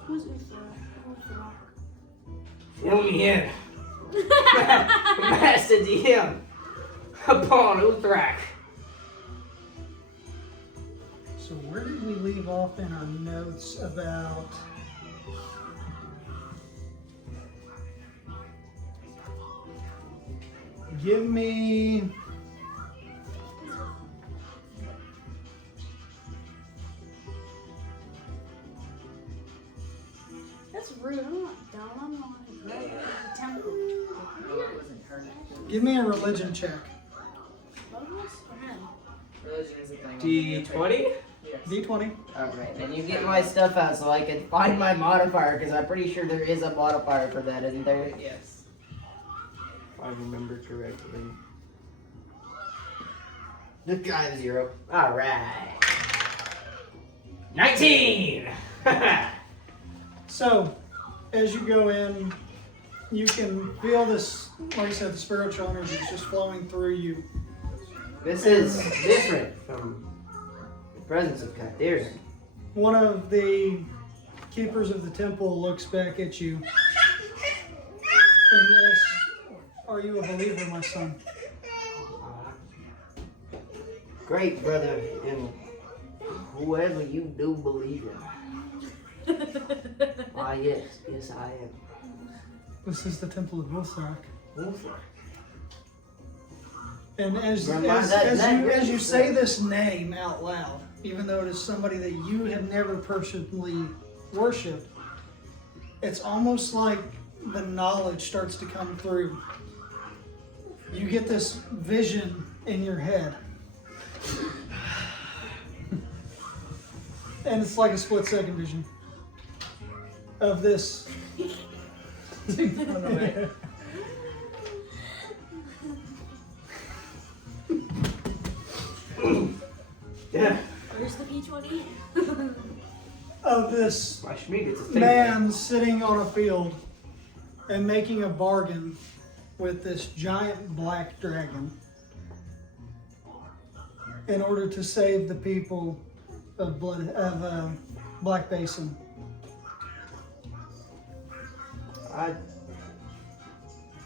Who's Uthra? Fill me in. Master DM upon Uthrak. So where did we leave off in our notes about... Give me... That's rude. I'm not down. I'm not right. The temple. Give me a religion check. What was for him? Religion is a thing. D20? Yes. D20. Alright, and you get my stuff out so I can find my modifier, because I'm pretty sure there is a modifier for that, isn't there? Yes. If I remember correctly. This guy is 0. Alright. 19! So, as you go in, you can feel this, like I said, the spiritual energy is just flowing through you. This is different from the presence of Kathir. One of the keepers of the temple looks back at you and asks, "Are you a believer, my son?" Great brother, and whoever you do believe in. Ah, yes, I am. This is the temple of Ulthrak. Ulthrak. And as you say this name out loud, even though it is somebody that you have never personally worshipped, it's almost like the knowledge starts to come through. You get this vision in your head. And it's like a split-second vision of this. Yeah. Where's the P20? Of this My Schmied, it's a thing. man sitting on a field and making a bargain with this giant black dragon in order to save the people of Black Basin.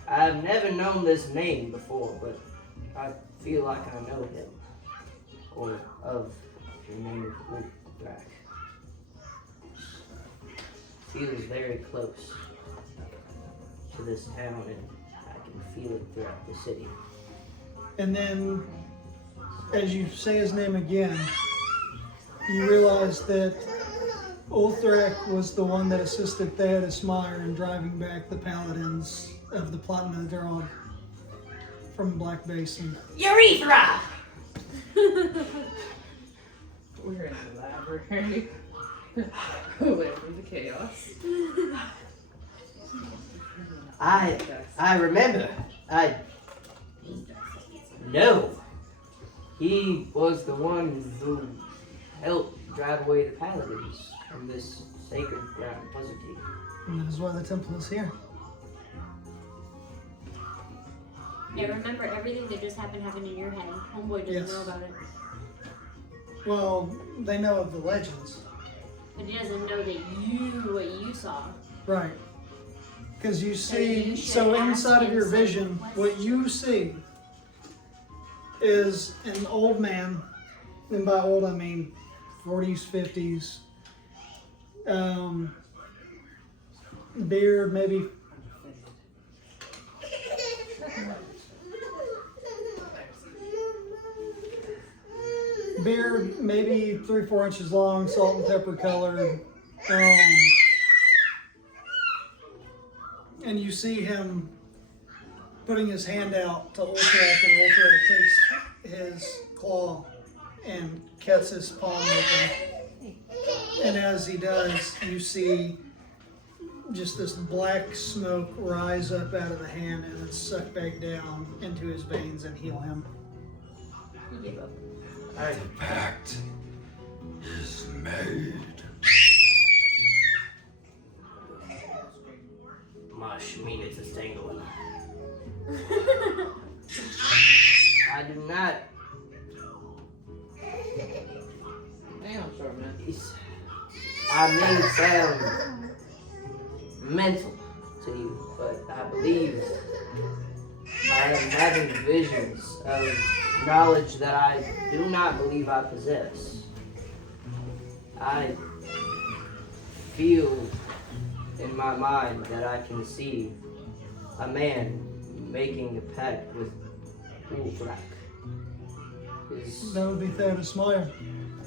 I've never known this name before, but I feel like I know him. Or of your name is Ulthrak. Feels very close to this town, and I can feel it throughout the city. And then, as you say his name again, you realize that Ulthrak was the one that assisted Theodos Meyer in driving back the paladins of the Platinum Drog from Black Basin. Urethra! We're in the library. Away from the chaos. I remember. I know He was the one who helped drive away the paladins from this sacred ground, wasn't he? And that is why the temple is here. Yeah, remember everything that just happened in your head. Homeboy doesn't Yes. know about it. Well, they know of the legends. But he doesn't know that what you saw. Right. Because you So see, you should so ask inside of him your some vision, what questions. you see is an old man, and by old I mean 40s, 50s, beard maybe. Beard maybe 3-4 inches long, salt and pepper colored. And you see him putting his hand out to Ultrak, and Ultrak takes his claw and cuts his palm open. And as he does, you see just this black smoke rise up out of the hand and then suck back down into his veins and heal him. He gave up. The pact is made. Mush mean it's a tangle. I do not. Damn, short man. I may sound mental to you, but I believe I am having visions of knowledge that I do not believe I possess. I feel in my mind that I can see a man making a pact with Ulfrak. That would be Theodos Meyer.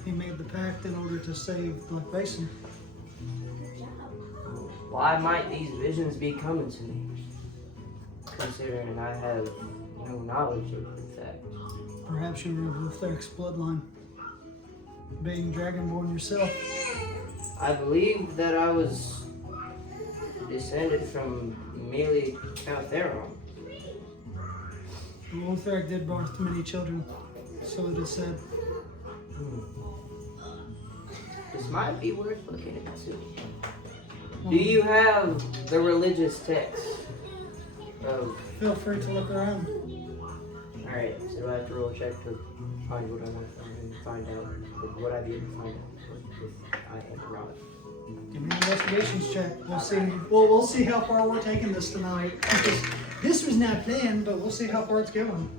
He made the pact in order to save Black Basin. Why might these visions be coming to me? Considering I have no knowledge of the fact. Perhaps you were of Ulfrak's bloodline, being Dragonborn yourself. I believe that I was descended from merely Caltheron. Ulfrak did birth many children, so it is said. This might be worth looking into. Do you have the religious text of... Feel free to look around. Alright, so do I have to roll a check to find what I want to find and find out what I be able to find out if I am wrong? Give me an investigations check. We'll see. We'll see how far we're taking this tonight. Because this was not planned, but we'll see how far it's going.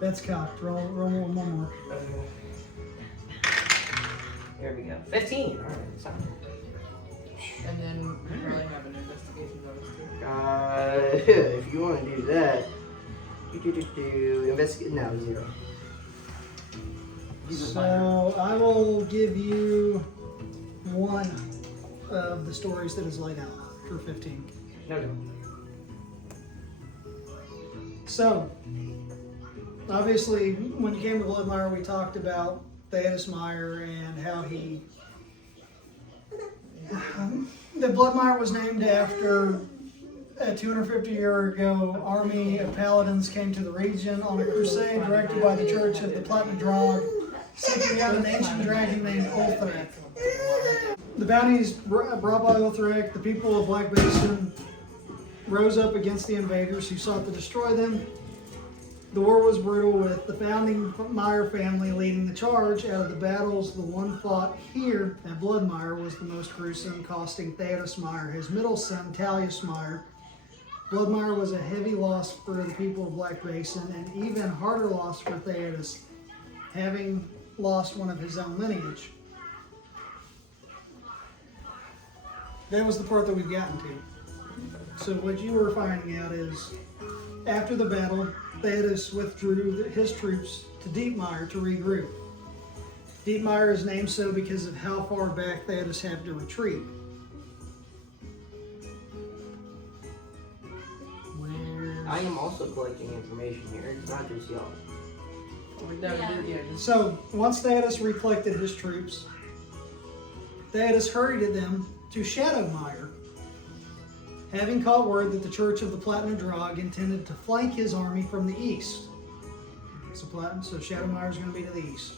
That's cocked. Roll one more. Here we go. 15. Alright, it's not. And then we probably have an investigation bonus too. If you want to do that, investigate. No, 0. So I will give you one of the stories that is laid out for 15. No. So, obviously, when you came to Bloodmire, we talked about Theodos Meyer and how he... the Bloodmire was named after a 250-year ago army of paladins came to the region on a crusade directed by the Church of the Platinum Drog, seeking out an ancient dragon named Ulthrak. The bounties brought by Ulthrak, the people of Black Basin rose up against the invaders who sought to destroy them. The war was brutal, with the founding Meyer family leading the charge. Out of the battles, the one fought here at Bloodmire was the most gruesome, costing Theodos Meyer his middle son, Talius Meyer. Bloodmire was a heavy loss for the people of Black Basin, and even harder loss for Theodos, having lost one of his own lineage. That was the part that we've gotten to. So what you were finding out is, after the battle, Theodos withdrew his troops to Deepmire to regroup. Deepmire is named so because of how far back Theodos had to retreat. I am also collecting information here. It's not just y'all. So, once Theodos recollected his troops, Theodos hurried them to Shadowmire, having caught word that the Church of the Platinum Drog intended to flank his army from the east. So Shadowmire is going to be to the east.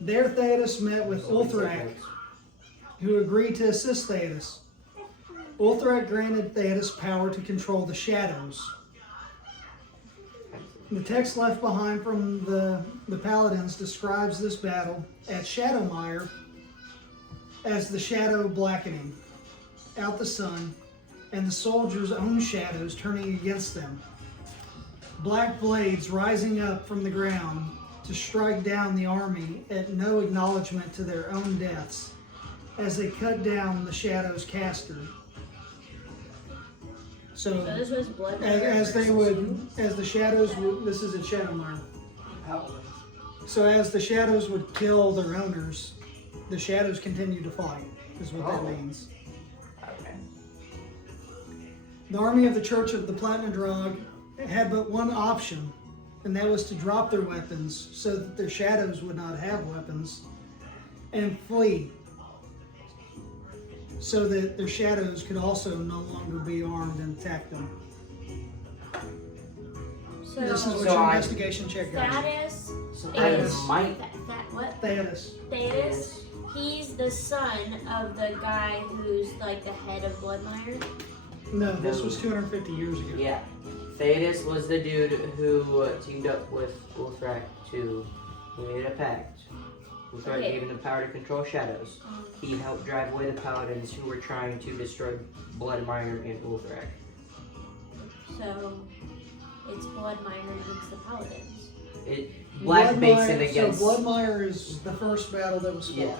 There, Theodos met with Ulthrak, who agreed to assist Theodos. Ulthrak granted Theodos power to control the shadows. The text left behind from the Paladins describes this battle at Shadowmire as the shadow blackening out the sun and the soldiers' own shadows turning against them. Black blades rising up from the ground to strike down the army at no acknowledgement to their own deaths as they cut down the shadow's caster. So this was blood. as the shadows would, this is at Shadowmire. So as the shadows would kill their owners, the shadows continue to fight, is what that means. Okay. The army of the Church of the Platinum Drog had but one option, and that was to drop their weapons so that their shadows would not have weapons, and flee, so that their shadows could also no longer be armed and attack them. So This is what So your I- investigation check goes. Thaddeus So I is might. what? Theodos. Thaddeus. He's the son of the guy who's like the head of Bloodmire. No, this was 250 years ago. Yeah. Theodos was the dude who teamed up with Ulthrak to we made a pact. Ulthrak Okay. gave him the power to control shadows. He helped drive away the paladins who were trying to destroy Bloodmire and Ulthrak. So it's Bloodmire against the Paladins. Black Bloodmire- Basin against So Bloodmire is the first battle that was fought. yeah.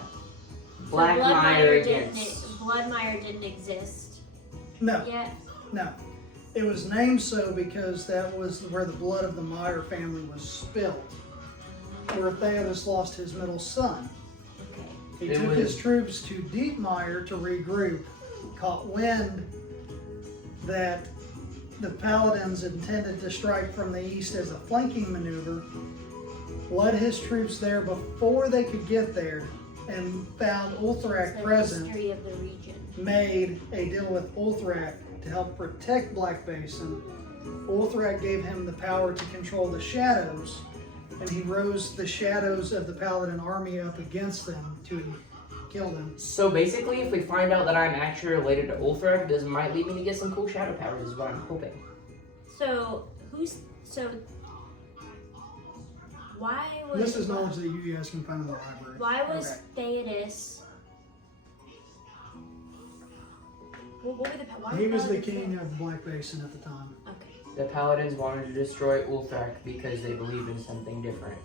So Blackmire didn't against Bloodmire didn't exist No, yet. no. It was named so because that was where the blood of the Meyer family was spilled. Where Theodos lost his middle son. Okay. He It took was- his troops to Deepmire to regroup, caught wind that the Paladins intended to strike from the east as a flanking maneuver, led his troops there before they could get there, and found Ulthrak It's the present, history of the region. made a deal with Ulthrak to help protect Black Basin. Ulthrak gave him the power to control the shadows, and he rose the shadows of the Paladin army up against them to kill them. So basically, if we find out that I'm actually related to Ulthrak, this might lead me to get some cool shadow powers, is what I'm hoping. So why was This is knowledge that you guys can find in the library. why was Okay. Theodos? What were why He were was the Paladins king there? of Black Basin at the time. Okay. the paladins wanted to destroy Ulthrak because they believed in something different.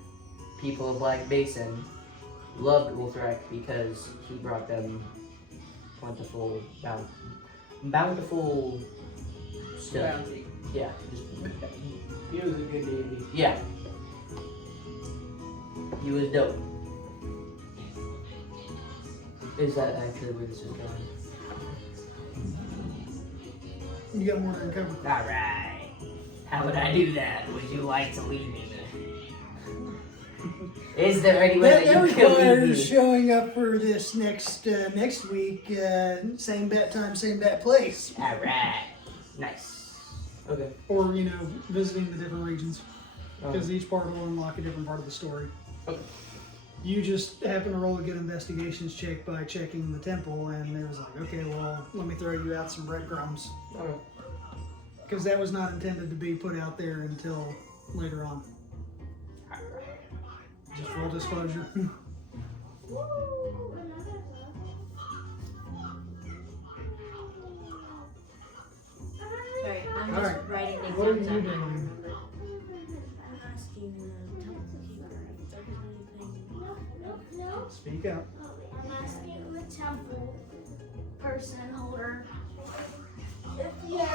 People of Black Basin loved Ulthrak because he brought them plentiful, bountiful stuff. Bounty. Yeah, just, He was a good deity. yeah. He was dope. Is that actually where this is going? You got more to uncover. Alright. How would I do that? Would you like to lead me? Is there any way that you can lead requires me? showing up for this next week. Same bat time, same bat place. Alright. Nice. Okay. Or, visiting the different regions. Because each part will unlock a different part of the story. Okay. You just happen to roll a good investigations check by checking the temple, and it was like, okay, well, let me throw you out some breadcrumbs. Okay. Because that was not intended to be put out there until later on. Just full disclosure. Sorry, I'm All just right. writing things What are down. you doing? I'm asking the temple keeper if there's anything. Speak up. I'm asking the temple person holder if he has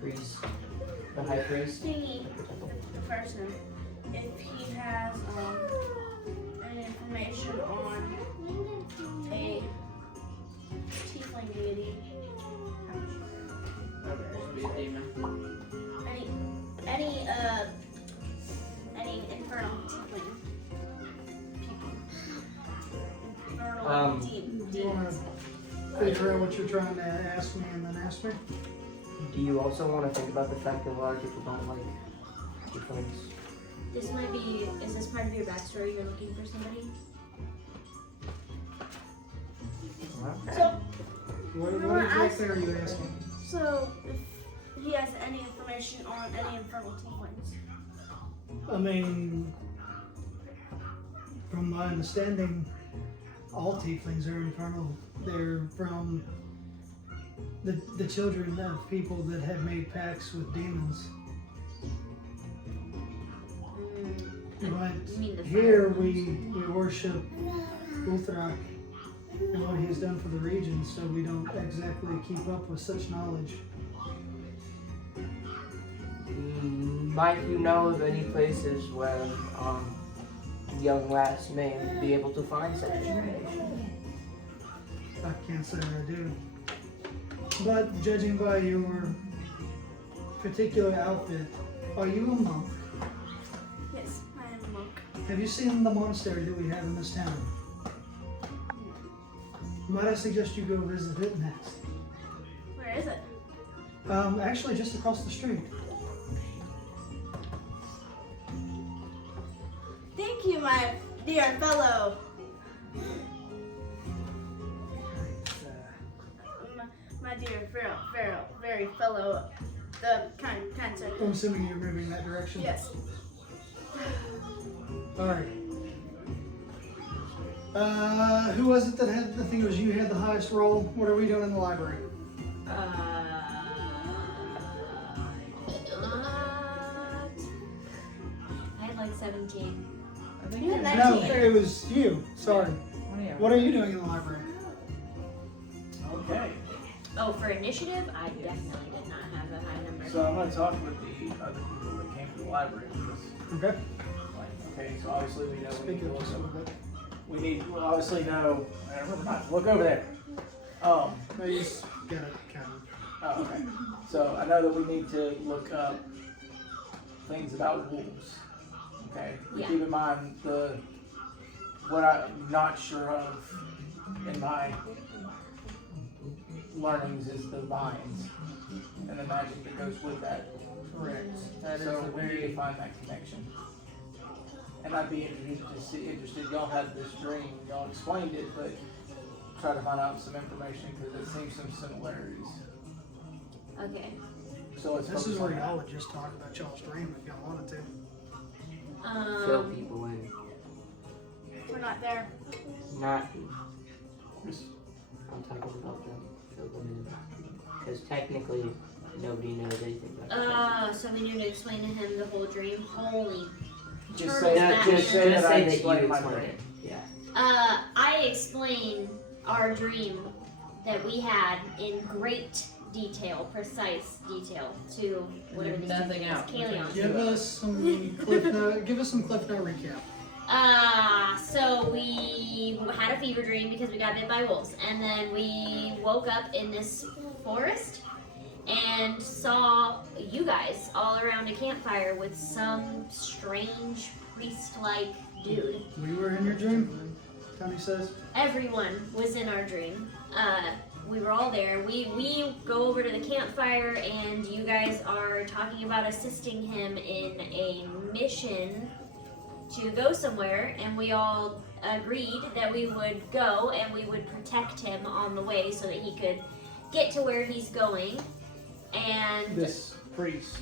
Priest. The high priest. Thingy, the person, if he has any information on a tiefling deity, Be a demon. any infernal tiefling people, infernal Um, Do you demons. want to figure out what you're trying to ask me and then ask me? Do you also want to think about the fact that a lot of people don't like tieflings. This might be. Is this part of your backstory? You're looking for somebody. So, What You wanna exactly are you asking? so if he has any information on any infernal tieflings. I mean, from my understanding, all tieflings are infernal. They're from the children of people that have made pacts with demons. But You mean the here fire we worship Uthrak and what he has done for the region, so we don't exactly keep up with such knowledge. Might you know of any places where young lass may be able to find such information? I can't say I do. But judging by your particular outfit, are you a monk? Yes, I am a monk. Have you seen the monastery that we have in this town? Might I suggest you go visit it next? Where is it? Actually just across the street. Thank you, my dear fellow. My dear very fellow, the kind sir. I'm assuming you're moving in that direction? Yes. Alright. Who was it that had, I think it was you had the highest roll? What are we doing in the library? I had like 17. I think You had you're- No, 19. it was you. Sorry. Oh, yeah. What are you doing in the library? Okay. Oh, for initiative, I definitely did not have a high number. So I'm going to talk with the other people that came to the library with us. Okay. Like, okay, so obviously we know we Speak need to up look just a up. little bit. We'll obviously know. Never mind. Look over there. No, you just got it kind of. Oh, okay. So I know that we need to look up things about wolves. Okay. Yeah. Keep in mind what I'm not sure of in my learnings is the vines and the magic that goes with that. Correct. That is So a we need to very find that connection. And I'd be interested. Y'all had this dream. Y'all explained it, but try to find out some information because it seems some similarities. Okay. So let's This focus is where on that. y'all would just talk about y'all's dream if y'all wanted to. fill people in. We're not there. Not Just- I'm talking about them. Fill them in. Because technically nobody knows anything about it. So we need to explain to him the whole dream. Holy Just turtles, say, Batman. just say that I that you explained my explained dream. it. Yeah. I explain our dream that we had in great detail, precise detail to whatever Leave these two nothing things, out. Kalion. Give us some cliff note. Give us some cliff note recap. So we had a fever dream because we got bit by wolves, and then we woke up in this forest and saw you guys all around a campfire with some strange priest-like dude. We were in your dream, Tony says. Everyone was in our dream. We were all there. We go over to the campfire, and you guys are talking about assisting him in a mission to go somewhere, and we all agreed that we would go and we would protect him on the way so that he could get to where he's going. And This priest,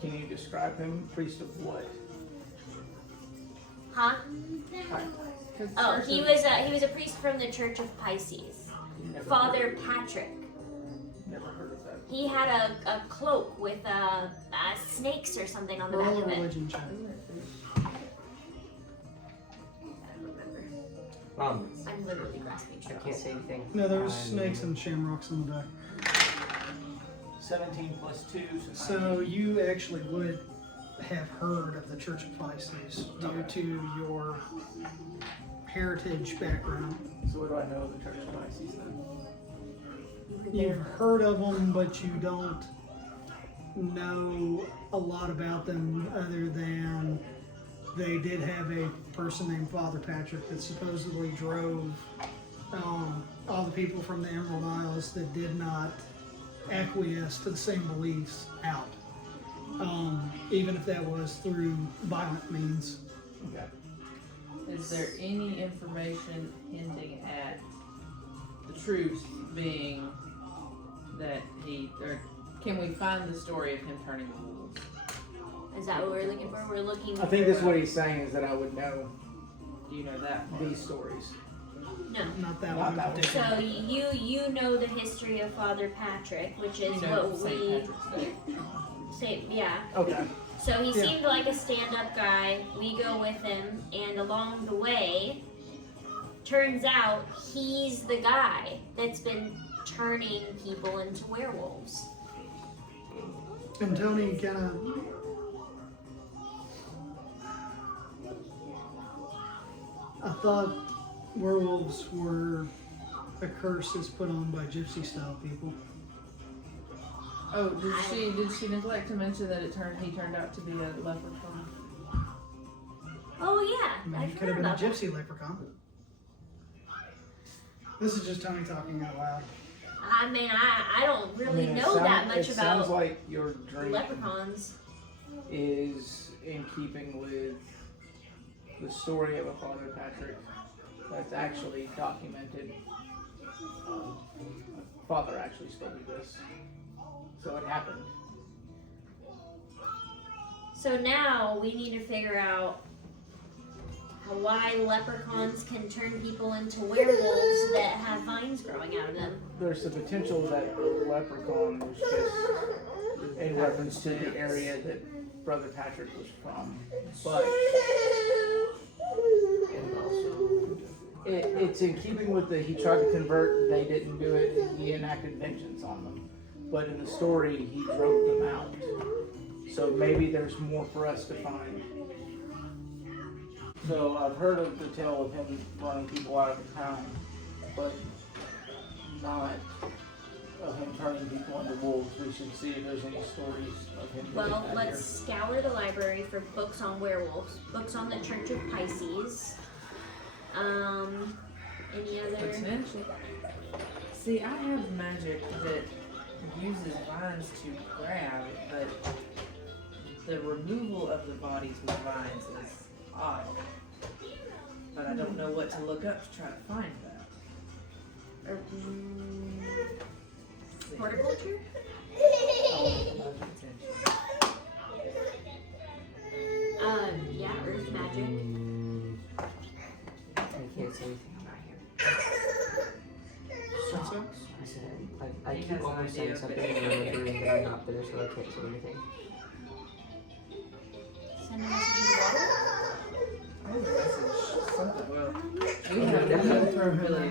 can you describe him? Priest of what? huh? Oh, he was a priest from the Church of Pisces. Never Father Patrick. Never heard of that. He had a cloak with snakes or something on the back Roll a of it. religion check. I don't remember. I'm literally grasping I straws. can't say anything. No, there was snakes and shamrocks in the back. 17 plus 2, So you actually would have heard of the Church of Pisces due to your heritage background. So what do I know of the Church of Pisces then? You've heard of them, but you don't know a lot about them other than they did have a person named Father Patrick that supposedly drove all the people from the Emerald Isles that did not acquiesce to the same beliefs out. even if that was through violent means. Okay. Is there any information hinting at the truth being that or can we find the story of him turning the wolves? Is that what we're looking for? We're looking I think for, that's what he's saying is that I would know Do you know that part? these stories. No. Not that Not one in that one. particular. So you know the history of Father Patrick, which is You know what St. we Patrick's Day. say. Yeah. Okay. So he Yeah. seemed like a stand-up guy. We go with him, and along the way, turns out he's the guy that's been turning people into werewolves. And Tony kind of. I thought werewolves were a curse that's put on by gypsy style people. Oh, did she neglect to mention that he turned out to be a leprechaun? Oh yeah, I mean, I it could forgot have been a about that. gypsy leprechaun. This is just Tony talking out loud. I mean, I don't really it know that much it sounds about like your drink leprechauns. is in keeping with the story of a Father Patrick that's actually documented. Father actually studied this, so it happened. So now we need to figure out why leprechauns can turn people into werewolves that have vines growing out of them. There's the potential that the leprechaun was just in reference to the area that Brother Patrick was from, but And also, it's in keeping with he tried to convert, they didn't do it, and he enacted vengeance on them. But in the story, he drove them out. So maybe there's more for us to find. So I've heard of the tale of him running people out of the town, but not of him turning people into wolves. We should see if there's any stories of him doing Well, that let's scour the library for books on werewolves, books on the Church of Pisces. Any other? Potential. See, I have magic that uses vines to grab, but the removal of the bodies with vines is odd. But I don't know what to look up to try to find that. Or, See. horticulture? Potential. Yeah, earth magic. I can't say anything about here. I said, I He keep has an almost saying idea, something but- and remembering that I'm not there, so I can't say anything. Send a message in the water? I have a message. Something. Well, we Yeah, have definitely. no ability.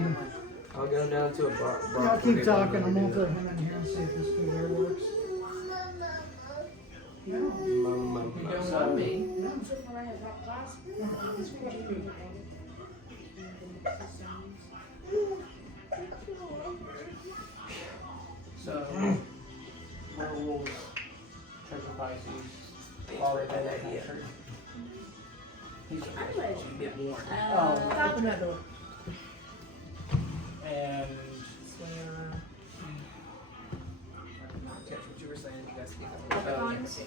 I'll go down to a bar. Y'all keep talking. I'm gonna put him in here and see if this thing there works. You don't want me. So, werewolves, Church of Pisces, all that idea. He's a Get warned. Open that door. and Swing around. I did not catch what you were saying. You guys speak up. Leprechauns?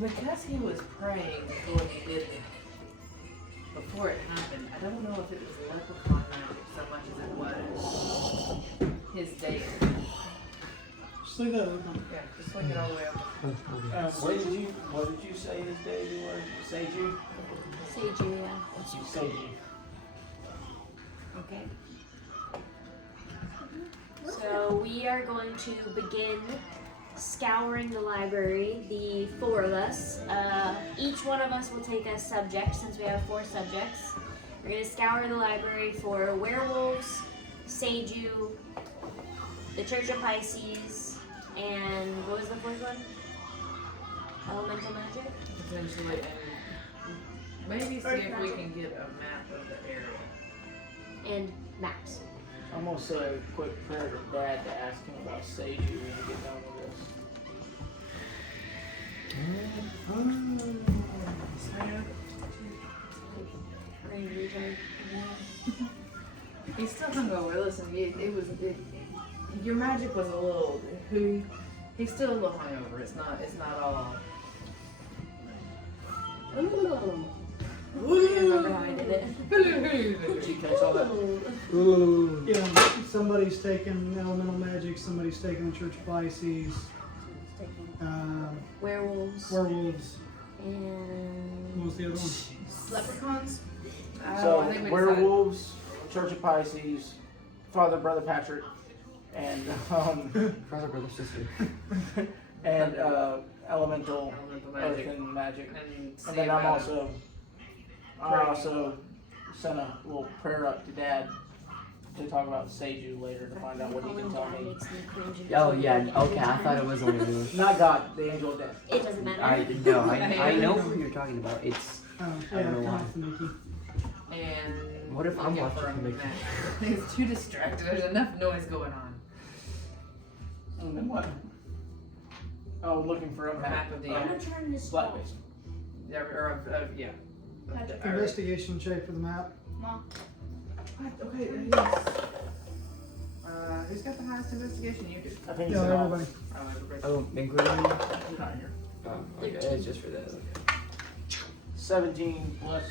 Because he was praying before he did it, before it happened, I don't know if it was leprechaun magic so much as it was his deity. Just leave that open. Yeah, just swing it all the way over. what did you say his deity was? Seiju? Seiju, yeah. Seiju. Okay. So we are going to begin scouring the library, the four of us. Each one of us will take a subject since we have 4 subjects. We're going to scour the library for werewolves, Seiju, the Church of Pisces, and what was the 4th one? Elemental magic? Potentially, and maybe see if we can get a map of the area. And maps. I'm gonna say a quick prayer to Dad to ask him about Seiju when we get done with this. He's still hungover. Listen, your magic was a little. He's still a little hungover. It's not all. Remember how I did it? Did you catch all that? Yeah, somebody's taking elemental magic, somebody's taking the Church of Pisces, Werewolves. werewolves. And What was the other one? Leprechauns. So I think we werewolves, Church of Pisces, Father, Brother Patrick, and Brother, sister. and elemental Elemental earth magic. and magic. And And then I also sent a little prayer up to Dad to talk about Seiju later to find out what he can tell me. Makes me cringe and Oh it's yeah, like okay. I every thought it time. was only me. Not God, the angel of death. It doesn't matter. I know who you're talking about. It's Oh, I don't know yeah, why. Tanuki. And What if I'm looking watching for a Mickey? map. He's too distracted. There's enough noise going on. And then what? Oh, looking for a A map. map of the I'm gonna turn this Black off. Basin. yeah, or of yeah. Patrick. Investigation check for the map. Mom. What? Okay, who's got the highest investigation? You do. I think he's Yeah, in all. everybody. Oh, everybody. oh, including me. He's not here. Oh, okay. It's just for that. Okay. 17 plus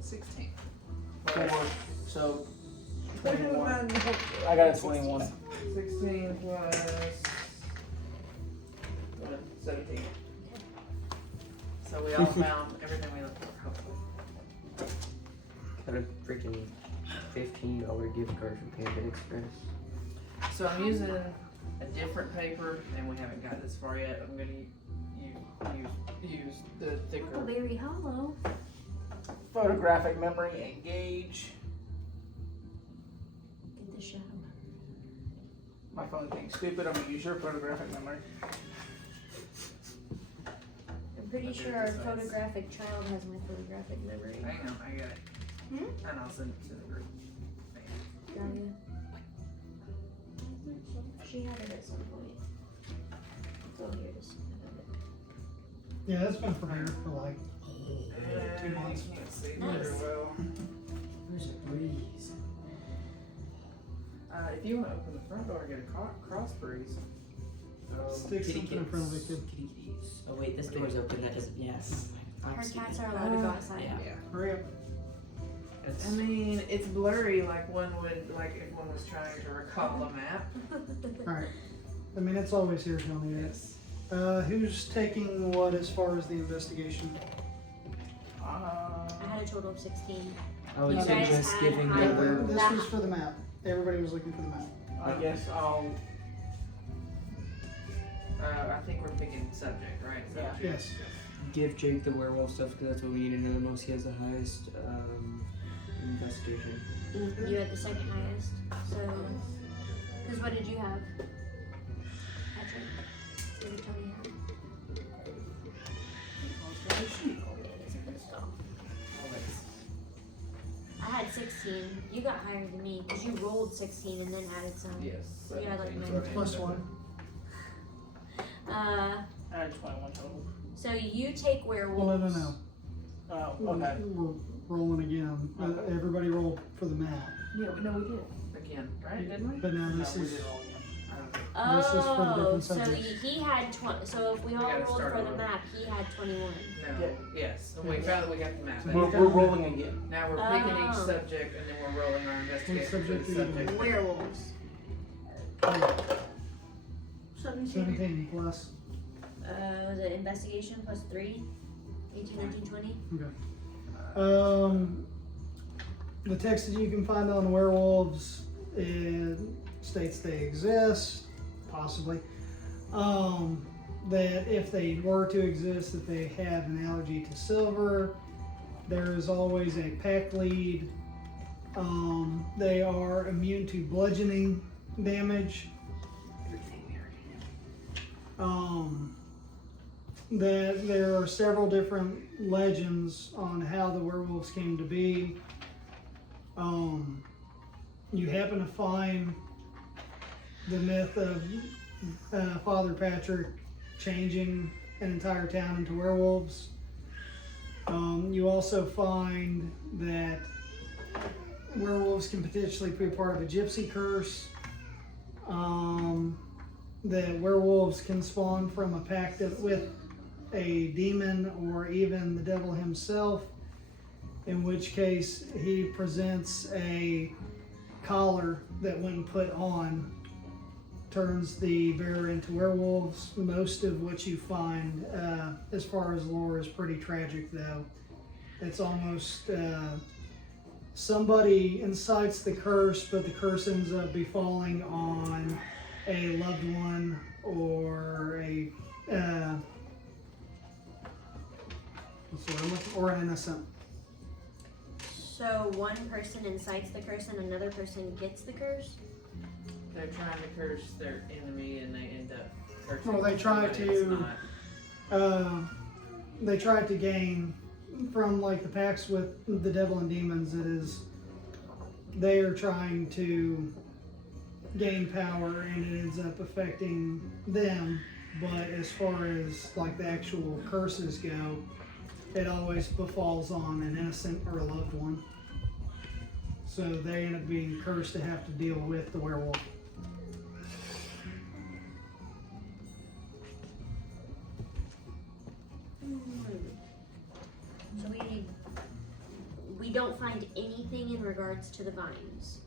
16. 4, so 21. I got a 21. 16 plus 17. So we all found everything we looked for, hopefully. Got a freaking $15 gift card from Panda Express. So I'm using a different paper, and we haven't got this far yet. I'm gonna use the thicker. Oh, very hollow. Photographic memory, engage. Get the shadow. My phone being stupid, I'm gonna use your photographic memory. I'm pretty sure our photographic child has my photographic memory. Hang on, I got it. And I'll send it to the group. Got it. She had it at some point. Oh, here it is. Yeah, that's been prepared for like 2 months. You can't see Nice. very well. There's a breeze. If you want to open the front door and get a cross breeze. Stick something in front of it, kid. Kitty kitties. Oh wait, this door's open. That doesn't. Yes. I'm Her stupid. cats are allowed to go outside. Yeah. Hurry up. I mean, it's blurry like one would, like if one was trying to recall a map. Alright. I mean, it's always here telling you this. Who's taking what as far as the investigation? I had a total of 16. I would You say guys just had giving higher- the This was for the map. Everybody was looking for the map. I guess I'll. I think we're picking subject, right? Yeah. Yes. give Jake the werewolf stuff because that's what we need to know the most. He has the highest investigation. You had the second highest. So, because what did you have? Patrick? Did you tell me how? I had 16. You got higher than me because you rolled 16 and then added some. Yes. So you had like 17. 19. Plus 1. I had 21 total. So you take Well, werewolves. no. Oh, okay. We're rolling again. Okay. Everybody rolled for the map. Yeah, no, we did. Again, right? Didn't we? But now No, this we is. did all again. This is for the Oh, different so subjects. he had 20. So if we all gotta rolled start for the over. map, he had 21. No. Yeah. Yes. So we found that we got the map. We're rolling again. Now we're picking each Oh. subject and then we're rolling our investigation for subject the are you subject. Werewolves. 17 plus. Was it investigation plus 3? 18, 19, 20? The text that you can find on werewolves it states they exist, possibly. That if they were to exist, that they have an allergy to silver. There is always a pack lead. They are immune to bludgeoning damage. That there are several different legends on how the werewolves came to be. You happen to find the myth of Father Patrick changing an entire town into werewolves. You also find that werewolves can potentially be a part of a gypsy curse. that werewolves can spawn from a pact with a demon or even the devil himself, in which case he presents a collar that, when put on, turns the bearer into werewolves. Most of what you find, as far as lore, is pretty tragic, though. It's almost somebody incites the curse, but the curse ends up befalling on a loved one or a or an innocent. So one person incites the curse and another person gets the curse? They're trying to curse their enemy and they end up cursing. Well, they try somebody that's to they try to gain from, like, the pacts with the devil and demons. It is they are trying to gain power, and it ends up affecting them. But as far as, like, the actual curses go, it always befalls on an innocent or a loved one. So they end up being cursed to have to deal with the werewolf. So we don't find anything in regards to the vines.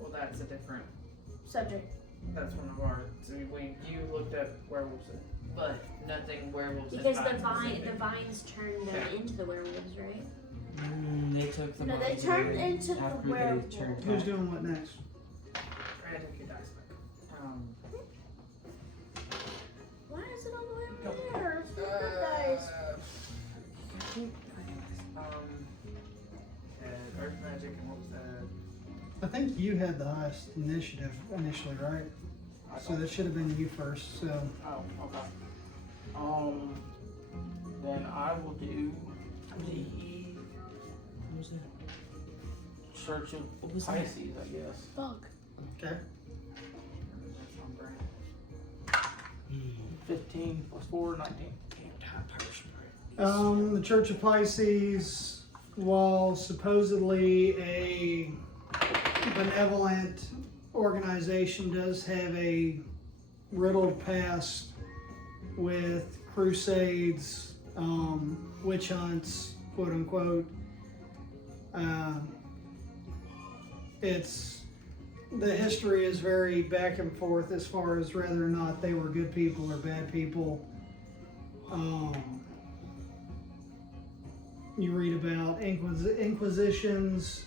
Well, that's a different. Subject. That's one of our. So you looked at werewolves, but nothing werewolves. and Because the specific. vines turn them into the werewolves, right? They took the No, they bodies turned away into the after they werewolf. turned Who's back. doing what next? I took your dice back. Why is it all the way over there? It's not good dice. Earth magic and what was that? I think you had the highest initiative initially, right? So that should have been you first. So Oh, okay. Then I will do the Church of was that? Pisces, I guess. Fuck. okay. 15 plus 4, 19. The Church of Pisces, while supposedly a benevolent organization, does have a riddled past with crusades, witch hunts, quote unquote. The history is very back and forth as far as whether or not they were good people or bad people. You read about inquisitions.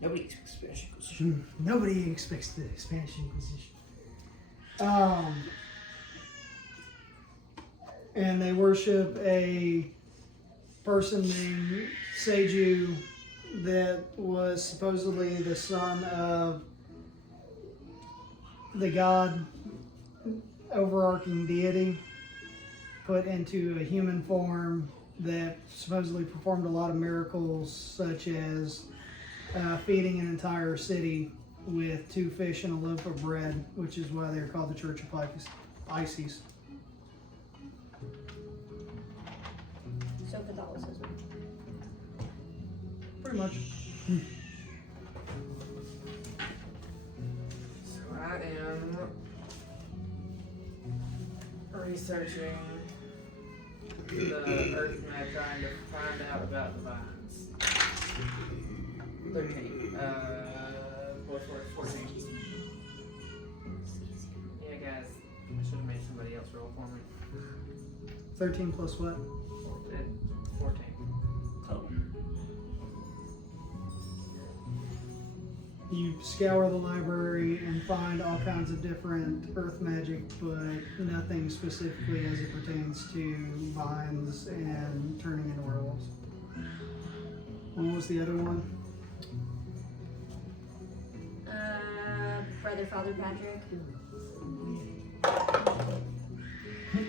Nobody expects Spanish Inquisition. Nobody expects the Spanish Inquisition. And they worship a person named Seiju that was supposedly the son of the god, overarching deity, put into a human form that supposedly performed a lot of miracles, such as feeding an entire city with 2 fish and a loaf of bread, which is why they're called the Church of Pisces. So Catholicism. Pretty much. So I am researching the Earth map, trying to find out about the vines. 13. What's worth 14? Yeah, guys, I should have made somebody else roll for me. 13 plus what? 14. You scour the library and find all kinds of different earth magic, but nothing specifically as it pertains to vines and turning into werewolves. What was the other one? Brother, Father Patrick.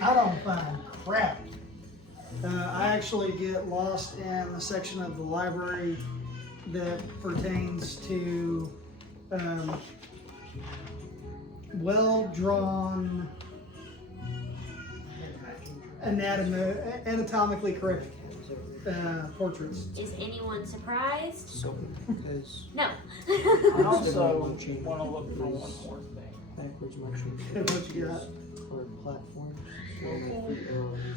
I don't find crap. I actually get lost in the section of the library that pertains to well-drawn, anatomically correct portraits. Is anyone surprised? So, because No. I also want to look for one more thing. Backwards mushrooms. What you got? Or platforms.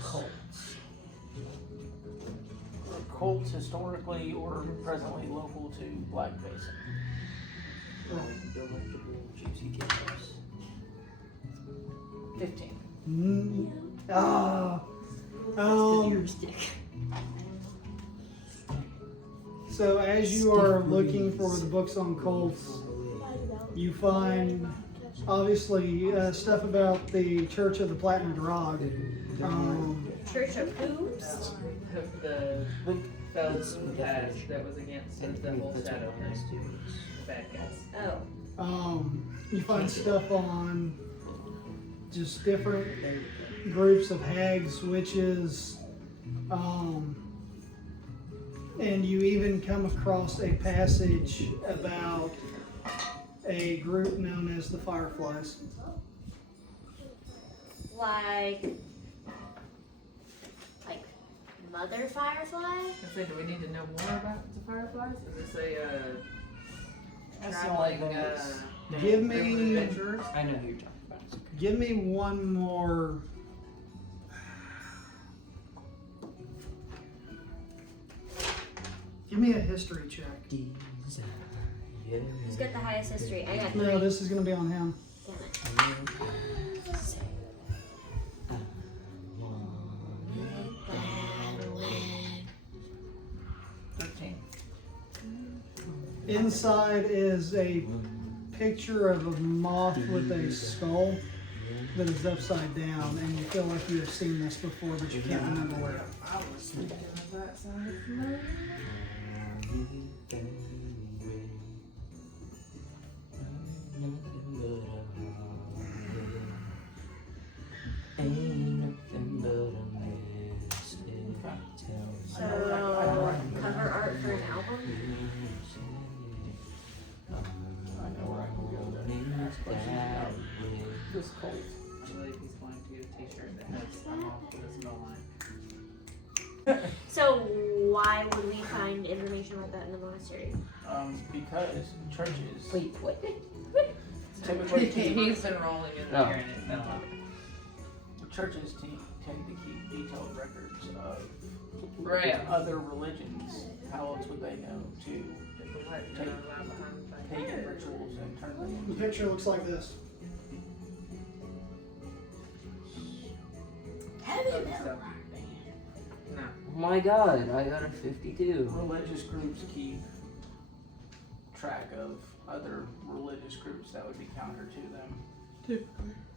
Cults. Cults historically or presently local to Black Basin. Gypsy killers. 15. So as you are looking for the books on cults, you find obviously stuff about the Church of the Platinum Drog. Church of Hoops. The fellows that was against the whole shadow thing. The bad guys. Oh. You find stuff on just different groups of hags, witches, and you even come across a passage about a group known as the Fireflies. Like Mother Firefly? I say, do we need to know more about the fireflies? Is this a That's the only traveling thing that's- Give group of me, adventurers? I know who you're talking about. give me one more. Give me a history check. Who's got the highest history? I got 3. No, this is going to be on him. Damn it. 13. Inside is a picture of a moth with a skull that is upside down, and you feel like you have seen this before, but you can't remember where. I was thinking of that sounded familiar. So, cover art for an album? I know where I can go there. This cult. I believe he's going to get a t-shirt that has I'm off with a spell line. So, why would we find information about that in the monastery? Because churches Wait, what? typically He's been rolling in Oh. there and it fell out. churches tend to keep detailed records of Right. other religions. How else would they know to take pagan rituals and turn them The into picture looks like this. No. Oh my god, I got a 52. religious groups keep track of other religious groups that would be counter to them.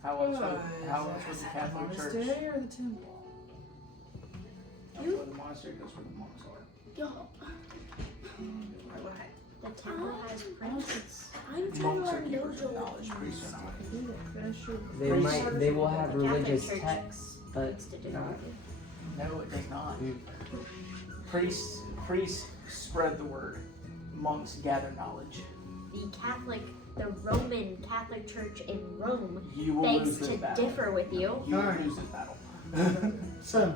How else would the Catholic Church? Monastery or the temple? That's where the monastery goes where the monks are. The temple has princes. I'm trying to Monks are learn keepers of dojo. knowledge, priests are not. They will have The Catholic religious Church texts, but needs to do not. No, it does not. Priests spread the word. Monks gather knowledge. The Roman Catholic Church in Rome You will begs lose this to battle. differ with you. You will Alright. lose this battle. So,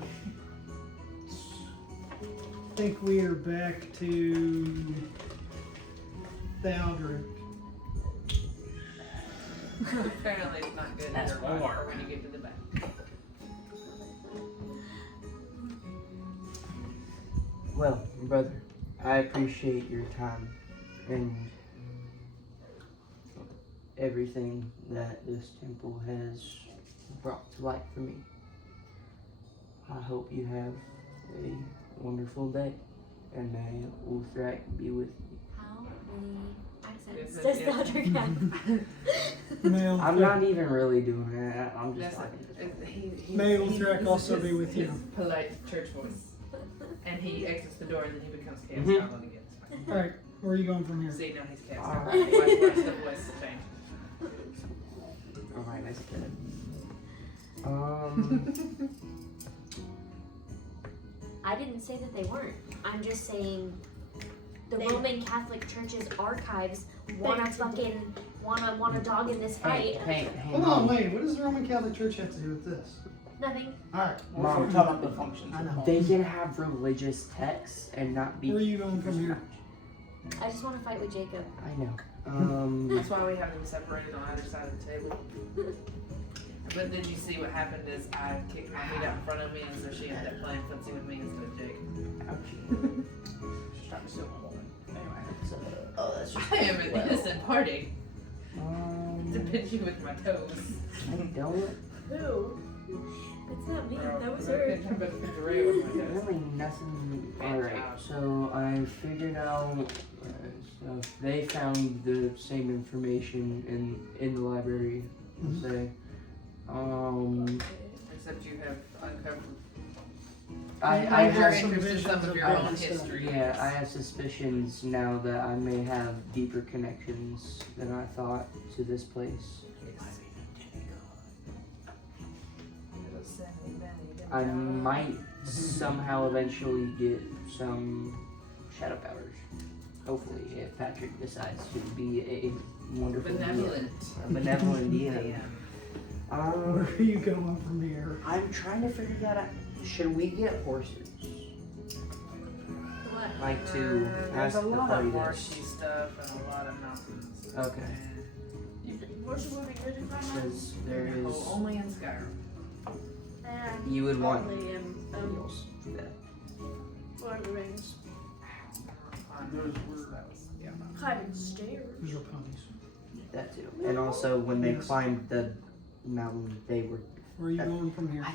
I think we are back to the Aldrin. Apparently it's not good That's either war. when you get to the back. Well, brother, I appreciate your time and everything that this temple has brought to light for me. I hope you have a wonderful day, and may Uthrak be with you. How many accents Yes, does yes. Theldrick have? Male, I'm not even really doing that. I'm just That's like, May Uthrak also be with you. Polite church voice. And he exits the door and then he becomes Chaos Mhm. Goblin again. It's fine. Alright, where are you going from here? See, now he's Chaos Ah. Goblin. Watch the voice change. alright, that's good. I didn't say that they weren't. I'm just saying the They- Roman Catholic Church's archives want a dog in this Hey, fight. hey, Hold on, wait, what does the Roman Catholic Church have to do with this? Nothing. Alright, We're Mom. talking about the functions I of know. monks. They can have religious texts and not be. where are you going from here? I just want to fight with Jacob. I know. That's why we have them separated on either side of the table. But did you see what happened is I kicked my feet out in front of me, and so she ended up playing footsie with me instead of Jake. She's trying to steal my woman. Anyway. So, oh, that's just. I am an innocent party. To Um, pinch you with my toes. I don't. Who? That's not me. Girl, That was I her. pinch- I'm gonna pinch Ray with my toes. Really nothing. Alright, so I figured out. So they found the same information in the library. Say, Except you have uncovered. I You're have have some interested in some visions of of your bad own stuff. history. yeah, I have suspicions now that I may have deeper connections than I thought to this place. I might somehow eventually get some shadow powers. Hopefully, if Patrick decides to be a wonderful Benevolent. a benevolent DM. Yeah. Where are you going from here? I'm trying to figure that out. Should we get horses? What? Like to There's ask a the lot party of this? marshy stuff and a lot of mountains. Okay. Horses would be good to find out. Because there is. Oh, only in Skyrim. And You would want probably in wheels. Yeah. Lord of the Rings. Those were, that was, yeah. Climbing stairs. Those are ponies. That too. And also, when they climbed the mountain, they were. Where are you going from here?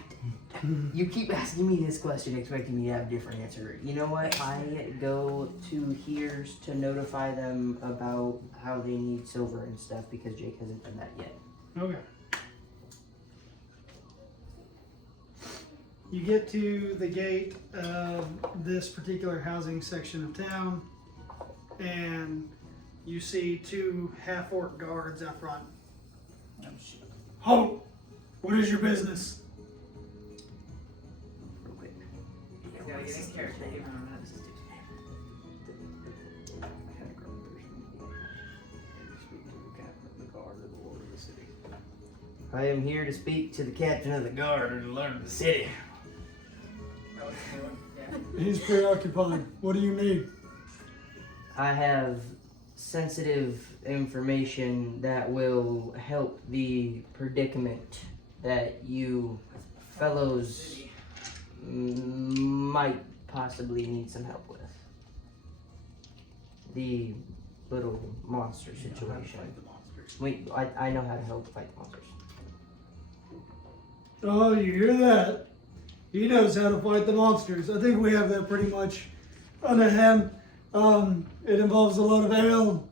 You keep asking me this question, expecting me to have a different answer. You know what? I go to Here's to notify them about how they need silver and stuff because Jake hasn't done that yet. Okay. You get to the gate of this particular housing section of town, and you see two half-orc guards out front. Oh, shit. Halt! What is your business? Real quick. Gotta get in character. Give him a minute. I am here to speak to the captain of the guard or the lord of the city. Know what you're doing? Yeah. He's preoccupied. What do you need? I have sensitive information that will help the predicament that you fellows might possibly need some help with. The little monster situation. I know how to help fight the monsters. Oh, you hear that? He knows how to fight the monsters. I think we have that pretty much under him. It involves a lot of ale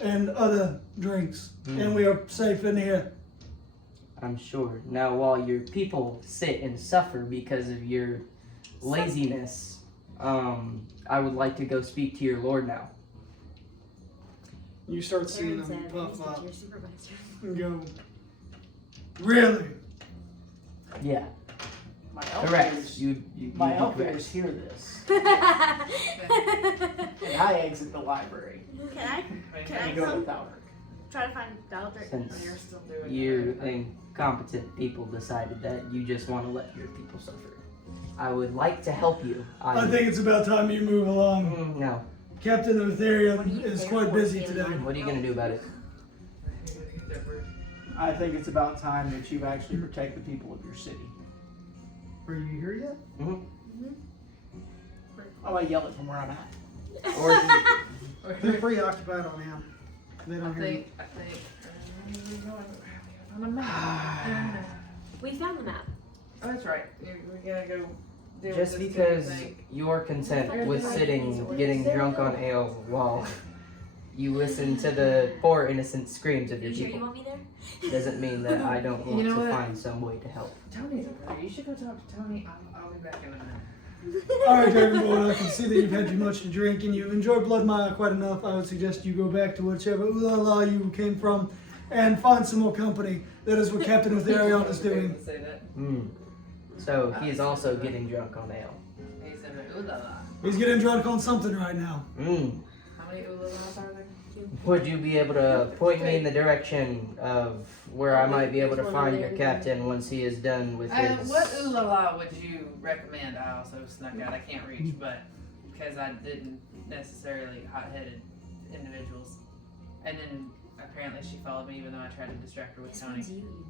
and other drinks, and we are safe in here. I'm sure. Now, while your people sit and suffer because of your laziness, I would like to go speak to your lord now. You start seeing Aaron them said, puff "He's up your supervisor." and go, really? Yeah. My elf Correct. ears- You My be elf correct. ears hear this, and I exit the library Can I Can I and go come? without her. try to find Baldric? Since You're still doing you incompetent people decided that you just want to let your people suffer. I would like to help you. I think it's about time you move along. No. Captain Ethereum is quite busy today. What are you going to do about it? I think it's about time that you actually protect the people of your city. Are you here yet? Oh, I yell it from where I'm at. Or They're preoccupied on him. They I don't hear you. think, on a map. We found the map. Oh, that's right. We gotta go deal just with this because thing. you're content with sitting, getting drunk on ale while you listen to the poor innocent screams of Are your you sure you people want me there? doesn't mean that I don't want You know to what? find some way to help. Tony's over there. You should go talk to Tony. I'll be back in a minute. Alright, Dragonborn, I can see that you've had too much to drink and you've enjoyed Blood Mile quite enough. I would suggest you go back to whichever Ulala you came from and find some more company. That is what Captain Ethereum is doing. Say that. So he's also getting drunk on ale. He said, ooh la la. He's getting drunk on something right now. How many ooh la las are there? Would you be able to point me in the direction of where I might be able to find your captain once he is done with his... What ooh la la would you recommend? I also snuck out. I can't reach, but because I didn't necessarily hot-headed individuals. And then apparently she followed me even though I tried to distract her with This Tony. one's you.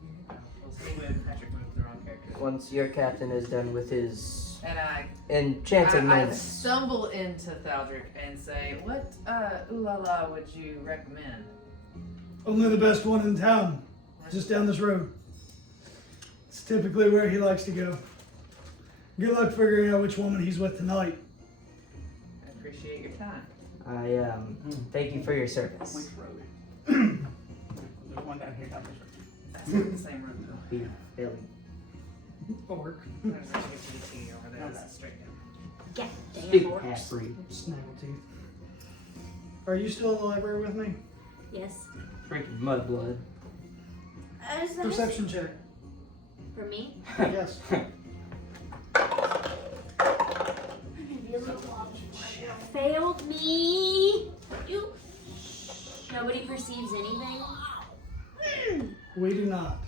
We'll see when Patrick moved the wrong character. Once your captain is done with his And I enchanted I moment. stumble into Thaldric and say, what ooh la la would you recommend? Only the best one in town, just down this road. It's typically where he likes to go. Good luck figuring out which woman he's with tonight. I appreciate your time. I thank you for your service. Which road? There's one down here down this road. That's not the same room though. Be Billy. Orc. There's a GT over there. That's straight down. Get damn Stupid orcs. half breed. Snaggleteeth. Are you still in the library with me? Yes. Freaking mudblood. Is that Perception check. For me? Yes. Failed me. You. Nobody perceives anything. We do not.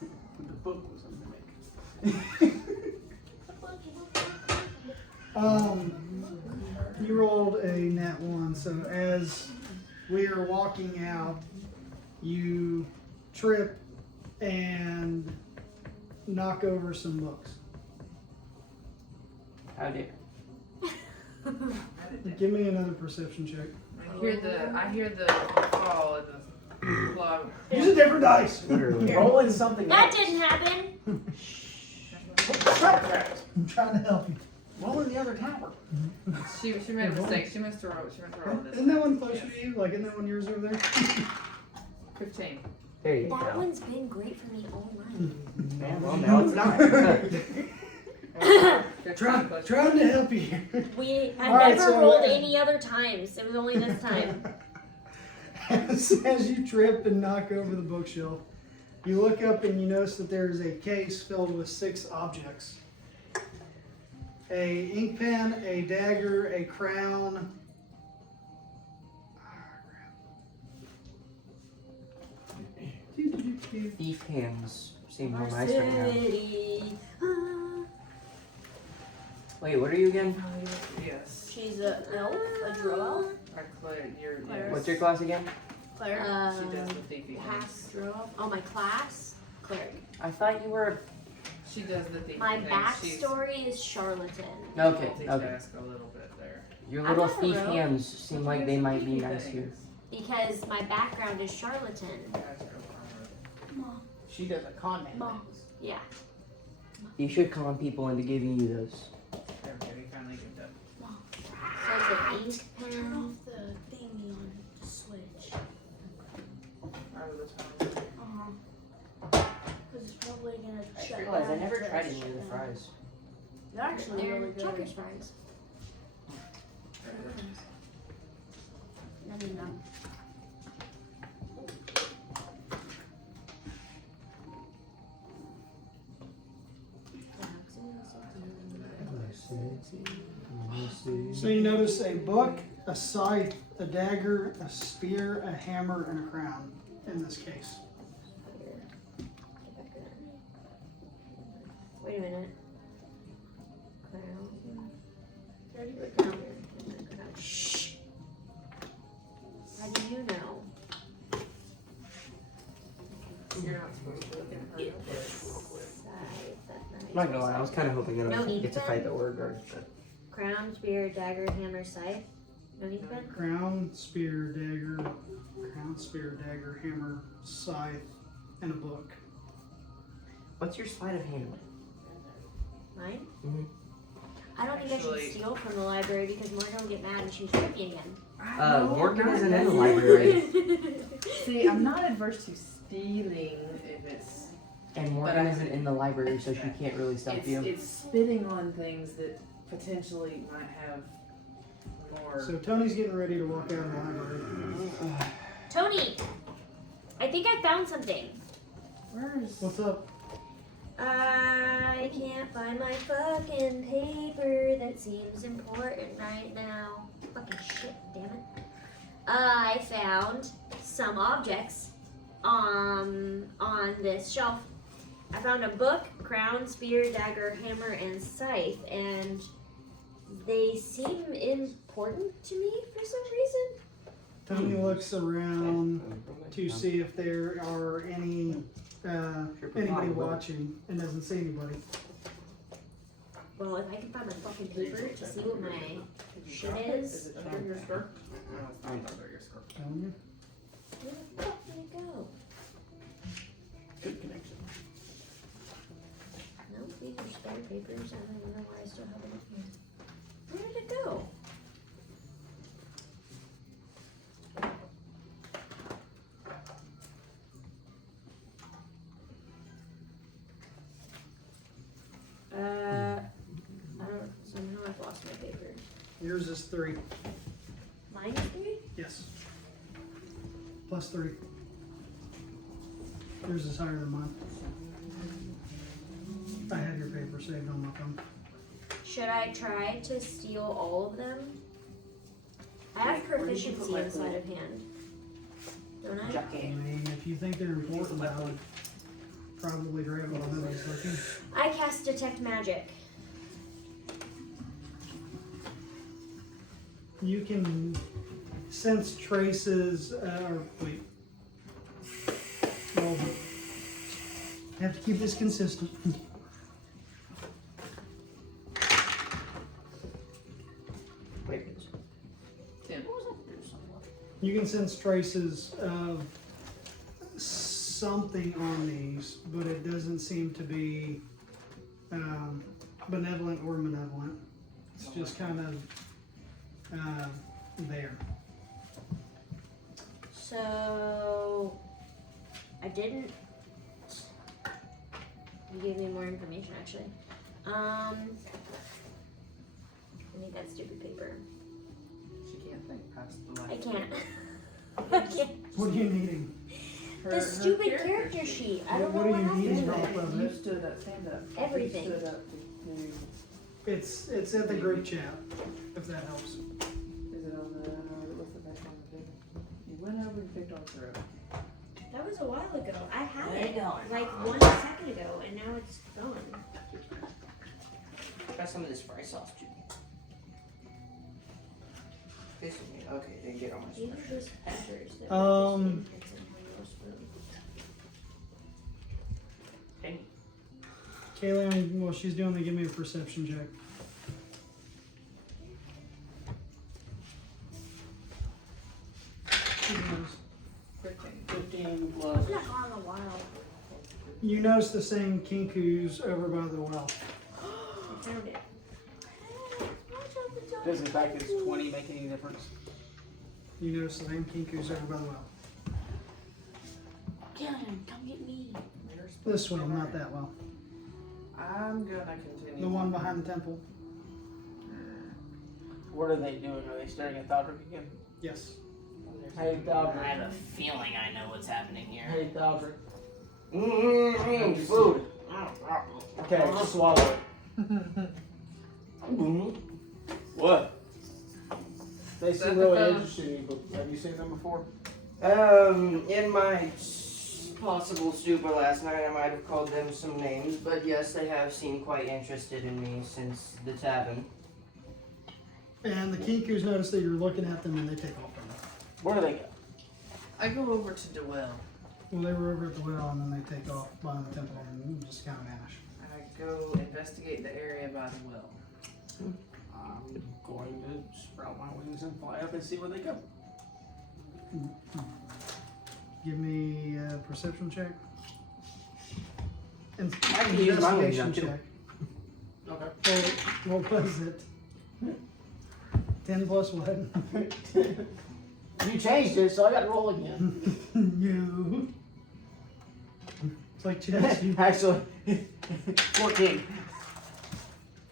The book was a mimic. You rolled a nat 1, so as we are walking out, you trip and knock over some books. How dare. Give me another perception check. I hear the fall and the clog. Use a different dice. Literally. Rolling something That else. didn't happen. I'm trying to help you. Roll in the other tower. She made a mistake. She meant to roll this. Isn't that one closer to you? Like, isn't that one yours over there? 15. There you That go. one's been great for me all night. Yeah, well, now it's not. Trying to help you here. I've All right, never so, rolled any other times. It was only this time. As you trip and knock over the bookshelf, you look up and you notice that there is a case filled with 6 objects. A ink pen, a dagger, a crown. Thief hands seem more nice right now. City. Wait, what are you again? Yes. She's a elf, a drow elf, Claire, What's your class again? cleric, she does the thiefy half things. drow. Oh, my class? cleric. I thought you were. She does the thiefy My things. backstory is charlatan. Okay, She's okay. multitask a little bit there. Your I'm little not a thief rogue. hands seem like they might be nice here. Because my background is charlatan. She does a con man. Mom. Yeah. You should con people into giving you those. There we go, we finally get that. So it's an ink Turn pen. off the thingy on the switch. Out of the time. Because it's probably gonna I shut realize I down never after tried I any of shut the down. fries. They're actually They're really good. Chucker's fries. No, no, no. So you notice a book, a scythe, a dagger, a spear, a hammer, and a crown in this case. Wait a minute. Shh. How do you know? You're not supposed to look at her. I'm not gonna lie, I was kind of hoping that I No would need get to pen? fight the word guard. But Crown, spear, dagger, hammer, scythe. No need pen? Crown, spear, dagger, crown, spear, dagger, hammer, scythe, and a book. what's your sleight of hand? Mine? Mhm. I don't think I Actually- should steal from the library because Morgan will get mad and she's tripping again. Morgan isn't in the library, See, I'm not adverse to stealing if it's and Morgan isn't in the library, so she can't really stop you. it's spitting on things that potentially might have more. So Tony's getting ready to walk out of the library. Tony! I think I found something. Where's What's up? I can't find my fucking paper that seems important right now. Fucking shit, damn it. I found some objects on this shelf. I found a book, crown, spear, dagger, hammer, and scythe, and They seem important to me for some reason. Tony looks around to see if there are anybody watching and doesn't see anybody. Well, if I can find my fucking paper to see what my shit is. it under your skirt? No, it's not under your skirt. Tony? Where the fuck did it go? Good connection. No, these are spare papers. I don't even know why I still have it in here. Where did it go? Somehow I've lost my paper. Yours is 3. Mine is 3? Yes. Plus 3. Yours is higher than mine. I have your paper saved on my phone. Should I try to steal all of them? I have proficiency in sleight of hand. Don't I? I mean, if you think they're important, I would probably grab them while nobody's looking. I cast detect magic. You can sense traces, or wait. Well, have to keep this consistent. Wait. You can sense traces of something on these, but it doesn't seem to be benevolent or malevolent. It's just kind of there. So I didn't. You gave me more information actually. I need that stupid paper. She can't think past the I light. can't. I can't. What are you needing? The stupid character sheet. I don't know What do what you need happened off to it. of You it? stood up, stand up. Everything. You stood up to It's at the group chat, if that helps. is it on the, what's the back on the table? You went over and picked on through. That was a while ago. I had Where it you going? like 1 second ago, and now it's gone. Try some of this fry sauce, Judy. This is me. Okay, then get on my These spoon. are just peppers. That Hey, Kaylee, while she's doing that, give me a perception check. She knows. 15 plus. It's not gone in a while. You notice the same kinkus over by the well. I found it. Does the fact that it's 20 make any difference? You notice the same kinkus over by the well. Dylan, come get me. This well, not that well. I'm gonna continue. The one behind the temple. What are they doing? Are they staring at Thaldrick again? Yes. Hey, Thaldrick. I have a feeling I know what's happening here. Hey, Thaldrick. Food. Okay, just swallow it. What? They Is seem that the really phone? interested in you, but have you seen them before? In my possible stupor last night, I might have called them some names, but yes, they have seemed quite interested in me since the tavern. And the kinkus notice that you're looking at them and they take off from you. Where do they go? I go over to Dwell. Well, they were over at the well and then they take off behind the temple and just kind of vanish. I go investigate the area by the well. I'm going to sprout my wings and fly up and see where they go. Give me a perception check. And I can use my wings investigation now, check. Okay. What was it? 10 plus what? You changed it, so I got to roll again. You. It's like chess. You, Actually, 14.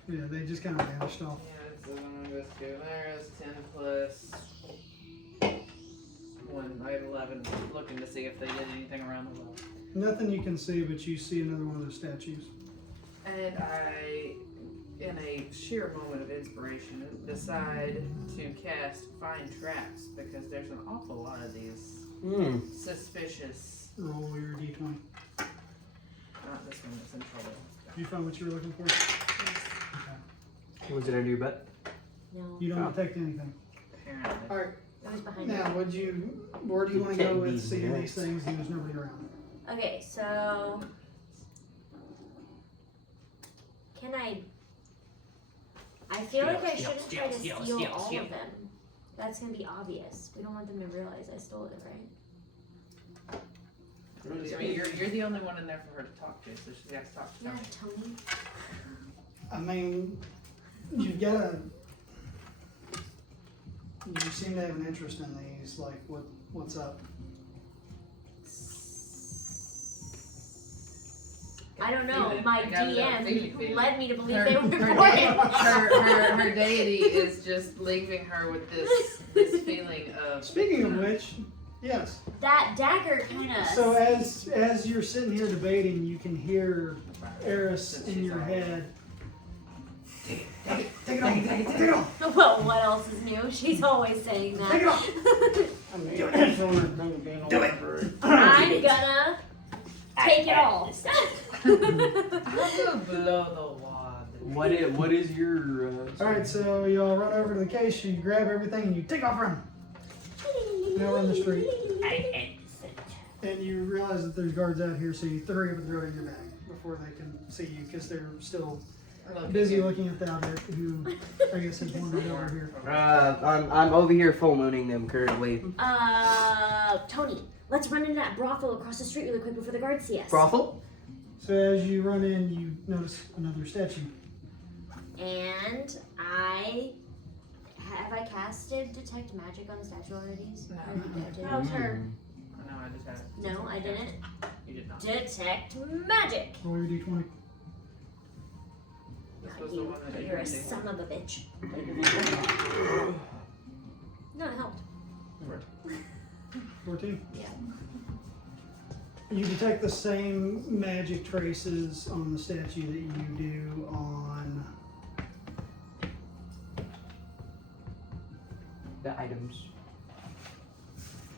yeah, they just kind of vanished off. Yeah, so let's go there. It's 10 plus 1. I have 11. Looking to see if they did anything around the well. Nothing you can see, but you see another one of those statues. And I, in a sheer moment of inspiration, decide to cast Find Traps because there's an awful lot of these suspicious. Roll your d20. Not this one that's in trouble. Did you find what you were looking for? Okay. Was it a new bet? No, You don't detect anything. Apparently. All right. it was behind Now, where do you want to go with seeing these things and there's nobody around? me. Okay, so can I feel like I shouldn't try to steal all of them. That's gonna be obvious. We don't want them to realize I stole it, right? I mean, you're the only one in there for her to talk to, so she has to talk to Yeah, Tony. Tony. I mean, you've got to. You seem to have an interest in these. Like, what's up? I don't know. Feeling. My I got that DM feeling. led me to believe Her, they were her, important. her deity is just leaving her with this feeling of. Speaking of which, yes. That dagger kind of. So as you're sitting here debating, you can hear Eris in your head. Take it off. Take it off. Well, what else is new? She's always saying that. Take it off. I mean, it's only thing being Do it. over. I'm gonna take it all. I'm gonna blow the wand. What is your? All right, so you all run over to the case. You grab everything and you take off running. Now we're in the street. And you realize that there's guards out here, so you hurry up and throw it in your bag before they can see you, because they're still busy looking at the object, who I guess has wandered over here. I'm over here full mooning them currently. Tony, let's run into that brothel across the street really quick before the guards see us. Brothel? So as you run in, you notice another statue. And have I casted detect magic on the statue already? No. Or you did? That was her. No, I just had it. No, I didn't. You did not. Detect magic. Roll your d20. This was the one that You're a didn't do. son of a bitch. No, it helped. 14. Yeah. You detect the same magic traces on the statue that you do on The items.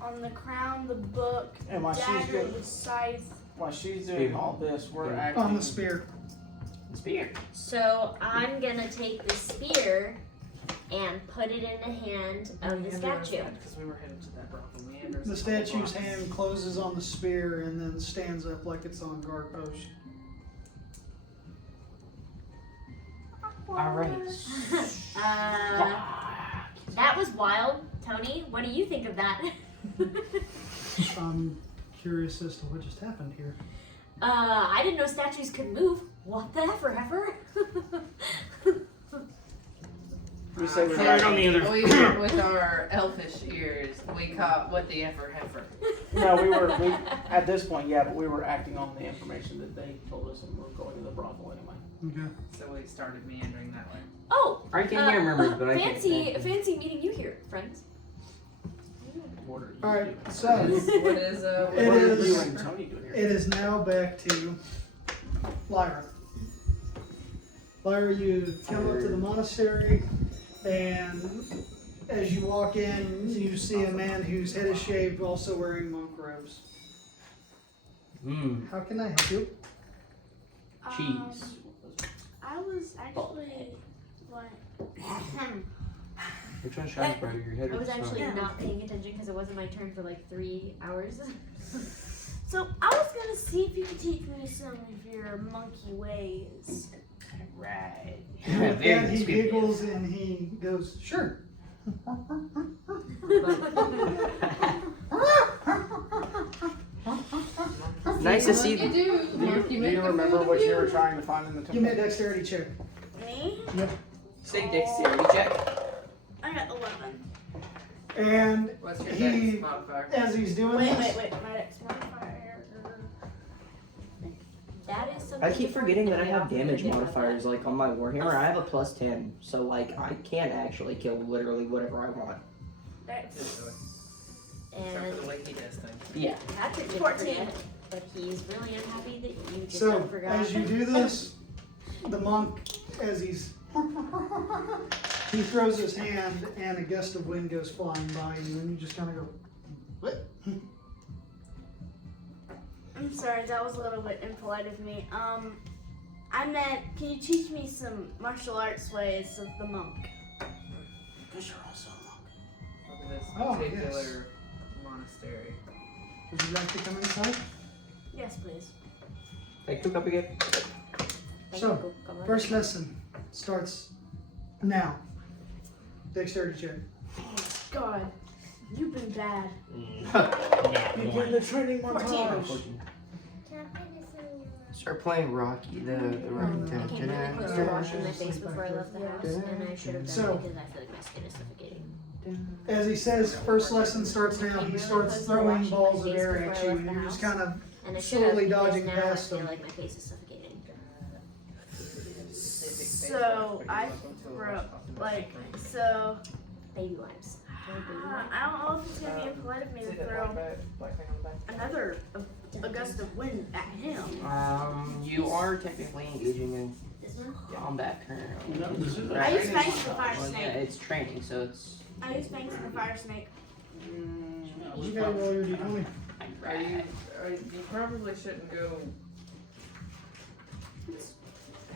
On the crown, the book, And while she's dagger, doing, the scythe. while she's doing all this, we're Yeah. acting. on the spear. Spear. So I'm gonna take the spear and put it in the hand of the statue. Because we were headed to that brothel. Meanders. The statue's hand closes on the spear and then stands up like it's on guard post. All right. That was wild. Tony, what do you think of that? I'm curious as to what just happened here. I didn't know statues could move. What the heifer? We say we're Throw it on the other. We, with our elfish ears, we caught what the heifer. No, we at this point, yeah, but we were acting on the information that they told us, and we're going to the brothel anyway. Okay. So we started meandering that way. Oh, I can hear murmurs, but I can't. fancy meeting you here, friends. Order. All right, so What is It What are is- you and Tony doing here? it is now back to Lyra. Lyra, you come up to the monastery, and as you walk in, you see a man whose head is shaved, also wearing monk robes. How can I help you? Cheese. I was actually like, Which one shines brighter, your head I or was the sun? actually not paying attention because it wasn't my turn for like 3 hours. so I was gonna see if you could teach me some of your monkey ways. Right. And with Very that, he mysterious. giggles and he goes, "Sure." Nice to see. Do Do you remember what you were trying to find in the temple? Give me a dexterity check. Me? Say dexterity check. I got 11. And What's your He- dex modifier? as he's doing Wait, this, wait, wait. My dex modifier. That is something. I keep forgetting that I have often damage did about modifiers. Like on my Warhammer, I have a +10, so like I can actually kill literally whatever I want. Dex. Except And for the way he does things. Yeah. Patrick didn't 14. forget, but he's really unhappy that you just so forgot. as you do this, the monk, as he throws his hand and a gust of wind goes flying by you, and you just kind of go, "What?" I'm sorry, that was a little bit impolite of me. I meant, can you teach me some martial arts ways of the monk? this Oh, particular monastery. Would you like to come inside? Yes, please. Take 2 cup again. So, first lesson starts now. Dexterity check. God, you've been bad. You get the training 14. Start playing Rocky, the Rocky I came really close to washing my face before I left the house, and I should have done So- it because I feel like my skin is suffocating. As he says, first lesson starts now. He starts throwing balls of air at you, and you're just kind of And I should have slowly because dodging now past I feel them. like my face is suffocating. So I throw so. Baby wipes. I don't know if it's gonna be impolite of me to throw another a gust of wind at him. You are technically engaging in This one? combat currently. No, this is I use fangs in the fire Well, yeah, snake. it's training, so it's. I use fangs in the fire snake. You gotta roll your d20. You probably shouldn't go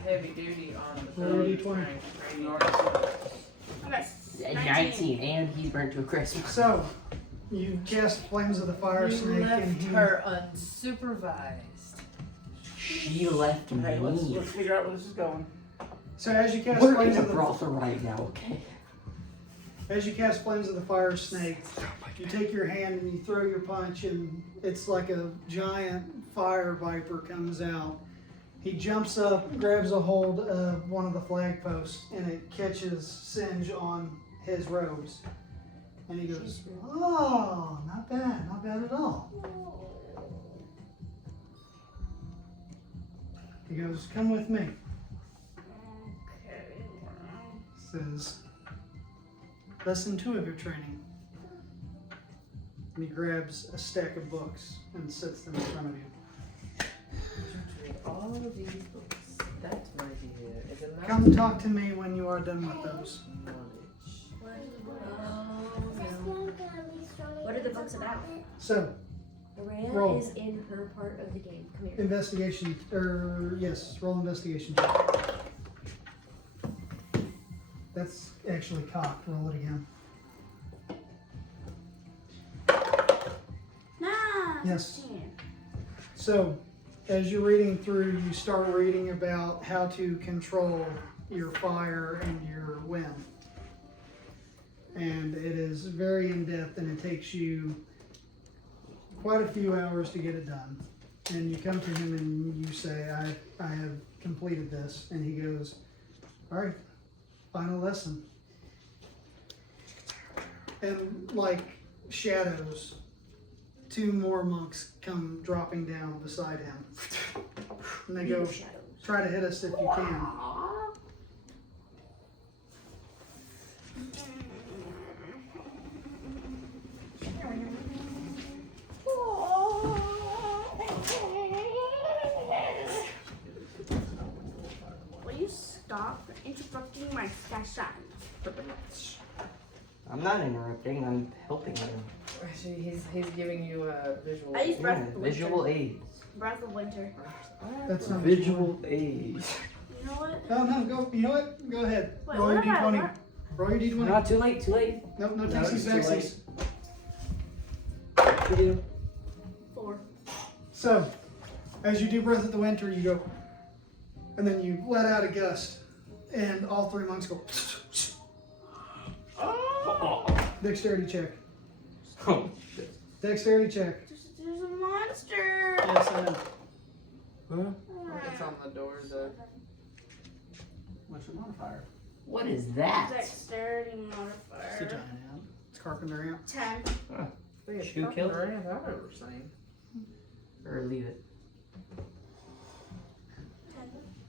heavy duty on the Roll your belly d20. training. Okay. 19, and he's burnt to a crisp. So, you cast Flames of the Fire You Snake, and left he her unsupervised. She left me. Hey, let's figure out where this is going. So as you cast We're in Flames a of the brothel right now, okay? As you cast Flames of the Fire Snake, you take your hand and you throw your punch, and it's like a giant fire viper comes out. He jumps up, grabs a hold of one of the flag posts, and it catches Singe on his robes. And he goes, "Oh, not bad at all." He goes, "Come with me." Says, "Lesson 2 of your training." And he grabs a stack of books and sets them in front of you. Read all of these books. That's my idea. It's a matter Come talk to me when you are done with those. of knowledge. What are the books about? So, Araya Roll. is in her part of the game. Come here. investigation, yes, roll investigation check. That's actually cocked. Roll it again. Nah. Yes. 15. So, as you're reading through, you start reading about how to control your fire and your wind. And it is very in-depth, and it takes you quite a few hours to get it done. And you come to him and you say, I have completed this. And he goes, "All right, final lesson." And like shadows, 2 more monks come dropping down beside him. And they go, "Try to hit us if you can." Will you stop interrupting my session? I'm not interrupting, I'm helping him. Actually, he's giving you a visual. I use breath Yeah, of winter. visual aids. Breath of winter. That's not Visual aids. You know what? Oh no, go. You know what? Go ahead. Wait, Roll your what am I- d20. what? Roll your d20. Not too late, too late. Nope, no No, takesies, it's too backsies. What you do? 4. So, as you do Breath of the Winter, you go, and then you let out a gust, and all 3 monks go. Dexterity check. Oh, Dexterity check. There's a monster. Yes, I know. It's on the door. What's your modifier? what is that? Dexterity It's a modifier. giant ant. It's carpenter ant. 10. Shoe kill? I've ever seen. Or leave it. 10.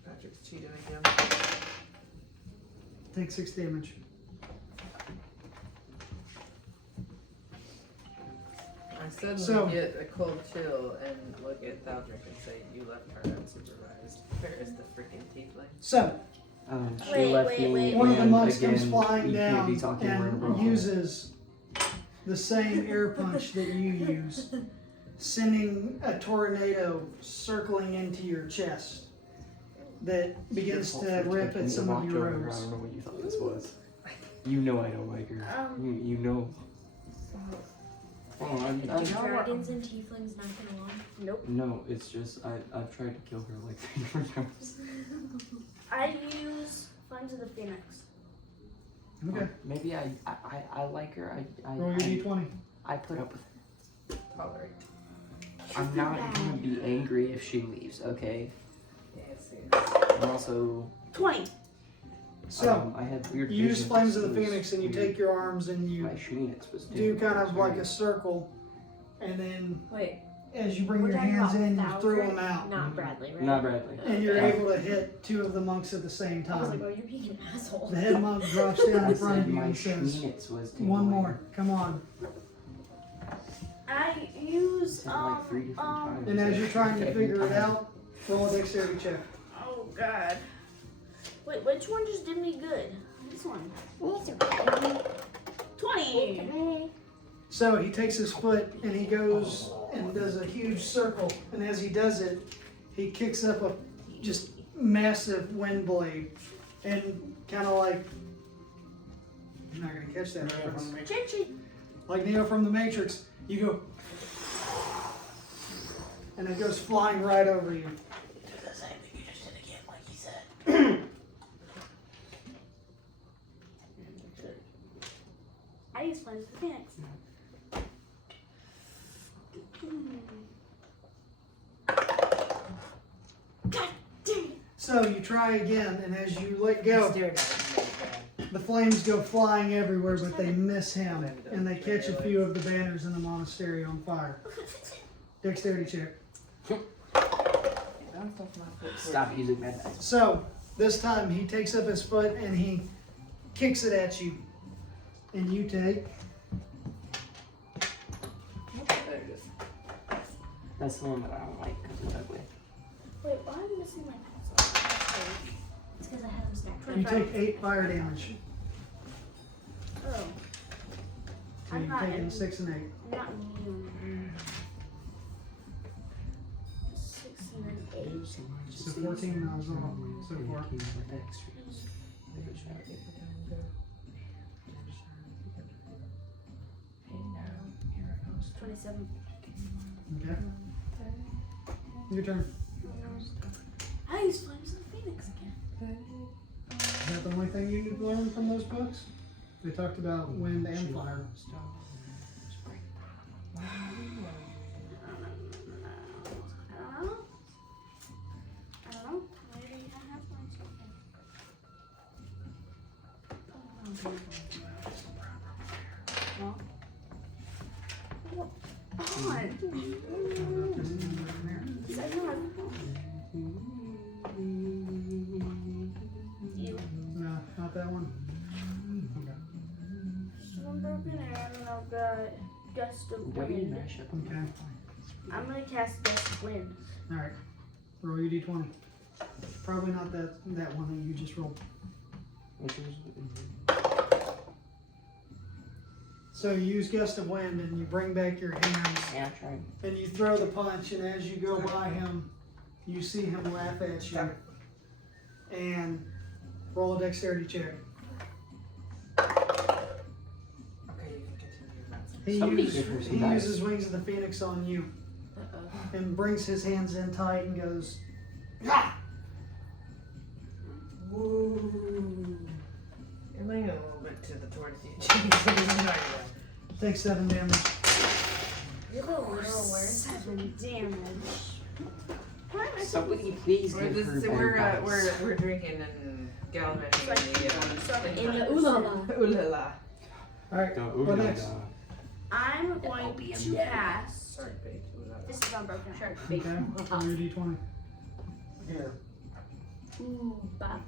Patrick's cheating again. Take 6 damage. I suddenly So- get a cold chill and look at Thaldrick and say, "You left her unsupervised. Where is the freaking tiefling?" So, She Wait, left wait, me. wait, one of the and monks again, comes flying you can't be down talking word of and broken. uses the same air punch that you use, sending a tornado circling into your chest that begins to rip at some of your robes. I don't know what you thought this was. You know I don't like her. You know. Hold on. Dragons and tieflings not gonna lie. Nope. No, it's just I've tried to kill her like 3 different times. I use Flames of the Phoenix. Okay. Maybe I like her. Roll your d20. I put up with it. Tolerate. I'm not gonna be angry if she leaves, okay? Yes. I'm also 20. So, I had weird you use visions. Flames of the It was Phoenix and you weird. take your arms and you My shenanigans was do doing kind it. of like a circle, and then Wait. as you bring We're your talking hands about in, you throw Valkyrie, them out, Not Bradley, right? Not Bradley. and you're Yeah. able to hit 2 of the monks at the same I was like, time. oh, you're being an asshole. The head monk drops down I in front said of you my and says, shenanigans was "One more, come on." I use Said it like 3 different times. And as you're trying to Every figure it time. out, roll a dexterity check. Oh god. Wait, which one just did me good? This one. 20. So he takes his foot and he goes and does a huge circle, and as he does it, he kicks up a just massive wind blade, and kind of like, you're not gonna catch that reference. Ching. Like Neo from the Matrix, you go, and it goes flying right over you. Do the same thing you just did again, like he said. I use Flames of the Phoenix. God dang it. So you try again, and as you let go, the flames go flying everywhere, but they miss him, and they catch a few of the banners in the monastery on fire. Dexterity check. Stop using that dice. So this time he takes up his foot and he kicks it at you, and you take. There it is. That's the one that I don't like because it's ugly. Wait, why am I missing my pencil? It's because I had him snapped. You take 8 fire damage. Oh. So I'm you're not taking in- 6 and 8. I'm not immune. 6 and then 8. So 14 miles off so far. 27. Okay. Your turn. I use Flames of the Phoenix again. Is that the only thing you learned from those books? They talked about wind and fire. I don't know. Maybe I have one. Well, come on. Because I know you. No, not that one. One broken arrow, and I've got gust of W wind. mashup. Okay. I'm gonna cast gust of wind. Alright. Roll your d20. Probably not that one that you just rolled. So you use gust of wind and you bring back your hands Yeah, I tried. and you throw the punch, and as you go by him, you see him laugh at you. And roll a dexterity check. He, Somebody uses, give her some he dice. uses Wings of the Phoenix on you and brings his hands in tight and goes, "Ah!" Woo. You're leaning a little bit to the towards you. Take 7 damage. You're the literal worst. 7 damage. Why am I so Somebody please We're, give her just, bad dice. we're drinking and gallivanting in in the the ooh la la. ooh la la. Alright, Don't what ooh la next? la. I'm going to cast. Sorry, babe. Ooh la la. This is unbroken. Shark Okay, roll your d20. Here. Ooh, ba.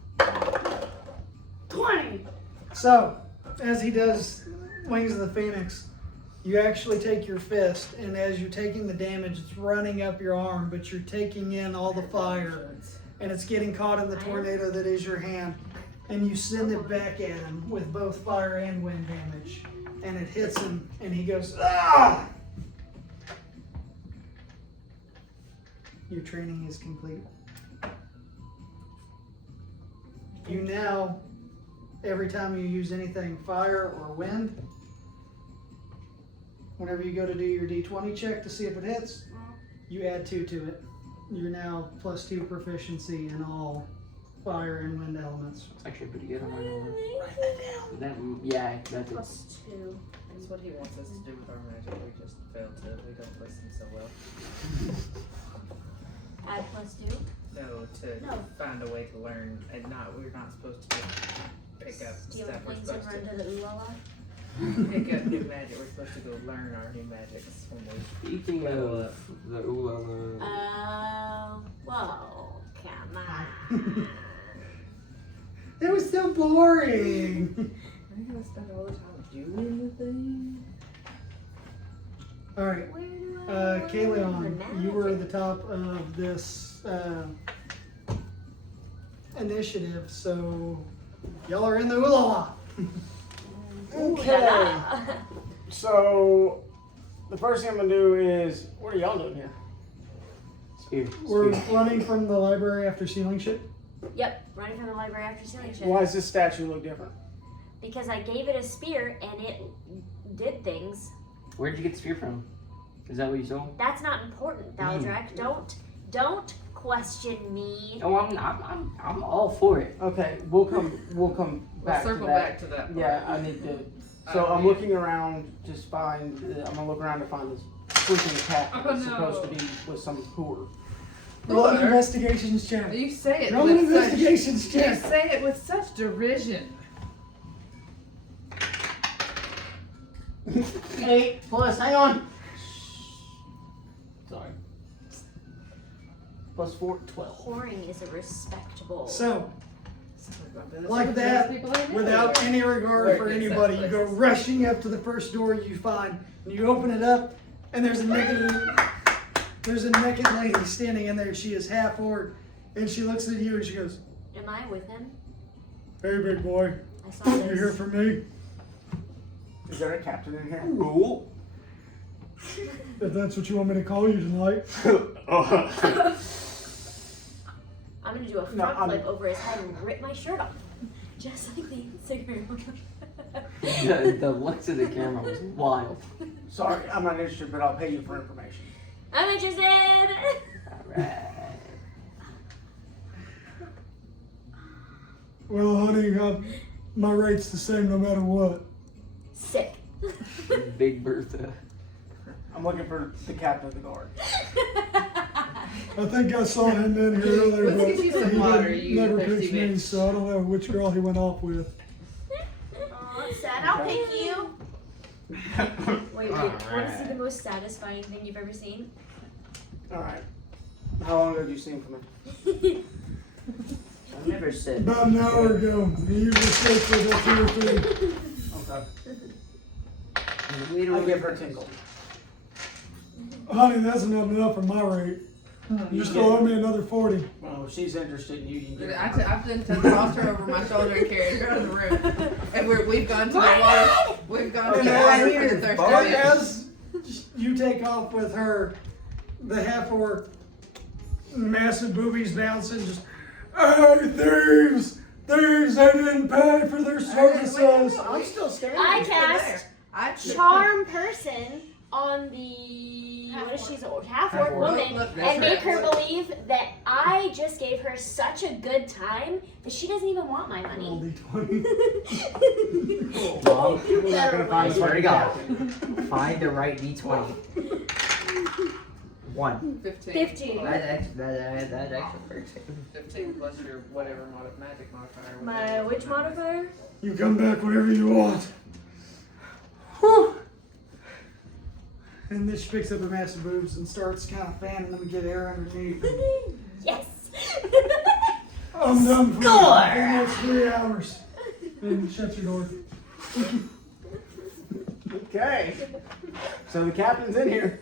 20. So, as he does Wings of the Phoenix, you actually take your fist, and as you're taking the damage, it's running up your arm, but you're taking in all the fire, and it's getting caught in the tornado that is your hand, and you send it back at him with both fire and wind damage, and it hits him, and he goes, "Ah!" Your training is complete. You now every time you use anything fire or wind, whenever you go to do your D20 check to see if it hits, you add 2 to it. You're now +2 proficiency in all fire and wind elements. It's actually pretty good on my number. Yeah, that's it. +2. That's what he wants us to do with our magic. We just fail to. We don't listen so well. Add +2. No, to No. find a way to learn, and we're not supposed to just pick up Steal stuff. We're things and supposed run to the ooh-la-la. to pick up new magic. We're supposed to go learn our new magics when we. Speaking of the ooh Whoa, come on. It was so boring. I'm gonna spend all the time doing the thing. All right, Where do I learn Kayleon, you were magic? the top of this initiative, so y'all are in the ooh-la-la. Okay. So, the first thing I'm gonna do is, what are y'all doing here? Spear. We're running from the library after stealing shit. Yep, running from the library after stealing shit. Why does this statue look different? Because I gave it a spear and it did things. Where'd you get the spear from? Is that what you sold? That's not important, Thaldrak. Don't question me. Oh, I'm all for it. Okay, we'll come back We'll circle to that. back to that part. Yeah, I need to. So I'm looking around to find. I'm gonna look around to find this freaking cat Oh, that's no. supposed to be with some poor. Roll an investigations check. You say it Roll an with such. investigations You check. say it with such derision. 8 plus. Hang on. Sorry. +4, 12. Whoring is a respectable. So, That's like what that, those people I know. without any regard Where for is that anybody, you place? go rushing up to the first door you find, and you open it up, and there's a naked lady standing in there. She is half orc, and she looks at you and she goes, Am I with him? "Hey, big boy, I saw you here this. for me? Is there a captain in here? Cool. If that's what you want me to call you tonight." I'm gonna do a No, front I'm- flip over his head and rip my shirt off. Just like the Instagram. The looks of the camera was wild. Sorry, I'm not interested, but I'll pay you for information. I'm interested. Alright. Well, honey, my rate's the same no matter what. Sick. Big Bertha. I'm looking for the captain of the guard. I think I saw him in here earlier, Let's but get you some he water, didn't- you never thirsty picked me, bitch. so I don't know which girl he went off with. Oh, it's sad. I'll pick you. Wait, want to see the most satisfying thing you've ever seen? Alright. How long ago did you see him come in? I never said. About an hour ago, he usually stays for about 2 or 3. Okay. I give her a tinkle. Honey, that's not enough for my rate. You still owe me another 40. Well, if she's interested in you, you can get her. I've been to toss her over my shoulder and carried her out of the room. And we've gone to the water. We've gone to the Okay. water for the thirsty But bitch. as you take off with her, the half-orc, massive boobies bouncing, just, "Hey, thieves! Thieves, they didn't pay for their services!" I'm still standing. I Still there. cast I Charm Person on the what is she? Half-orc woman, Look, that's and make her right. believe that I just gave her such a good time that she doesn't even want my Roll money. D20. Mom, We're not gonna I find swear to somebody God. Find the right D20. 1. 15. 15. That actually works. 15 plus your whatever magic modifier. My which modifier? You come back whenever you want. Whew. And then she picks up her massive boobs and starts kind of fanning them to get air underneath. Yes. I'm done for Score! the next 3 hours. And shut your door. Okay. So the captain's in here.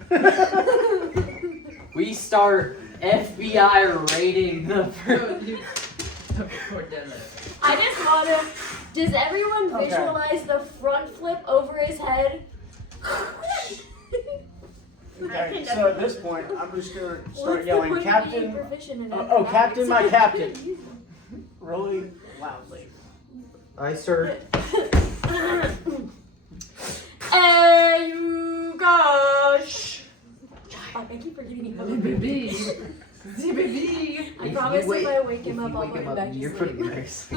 We start FBI raiding the. We're done there. I just wanna. Does everyone Okay. visualize the front flip over his head? Okay, so at this point, I'm just gonna start yelling, What's the point of being "Captain!" proficient in Oh, Captain, my acrobatics? captain! Really loudly. Aye, sir. Hey, you gosh. I keep forgetting about my baby. baby. I promise if I wake him up, I'll put him back to You're sleep. pretty nice.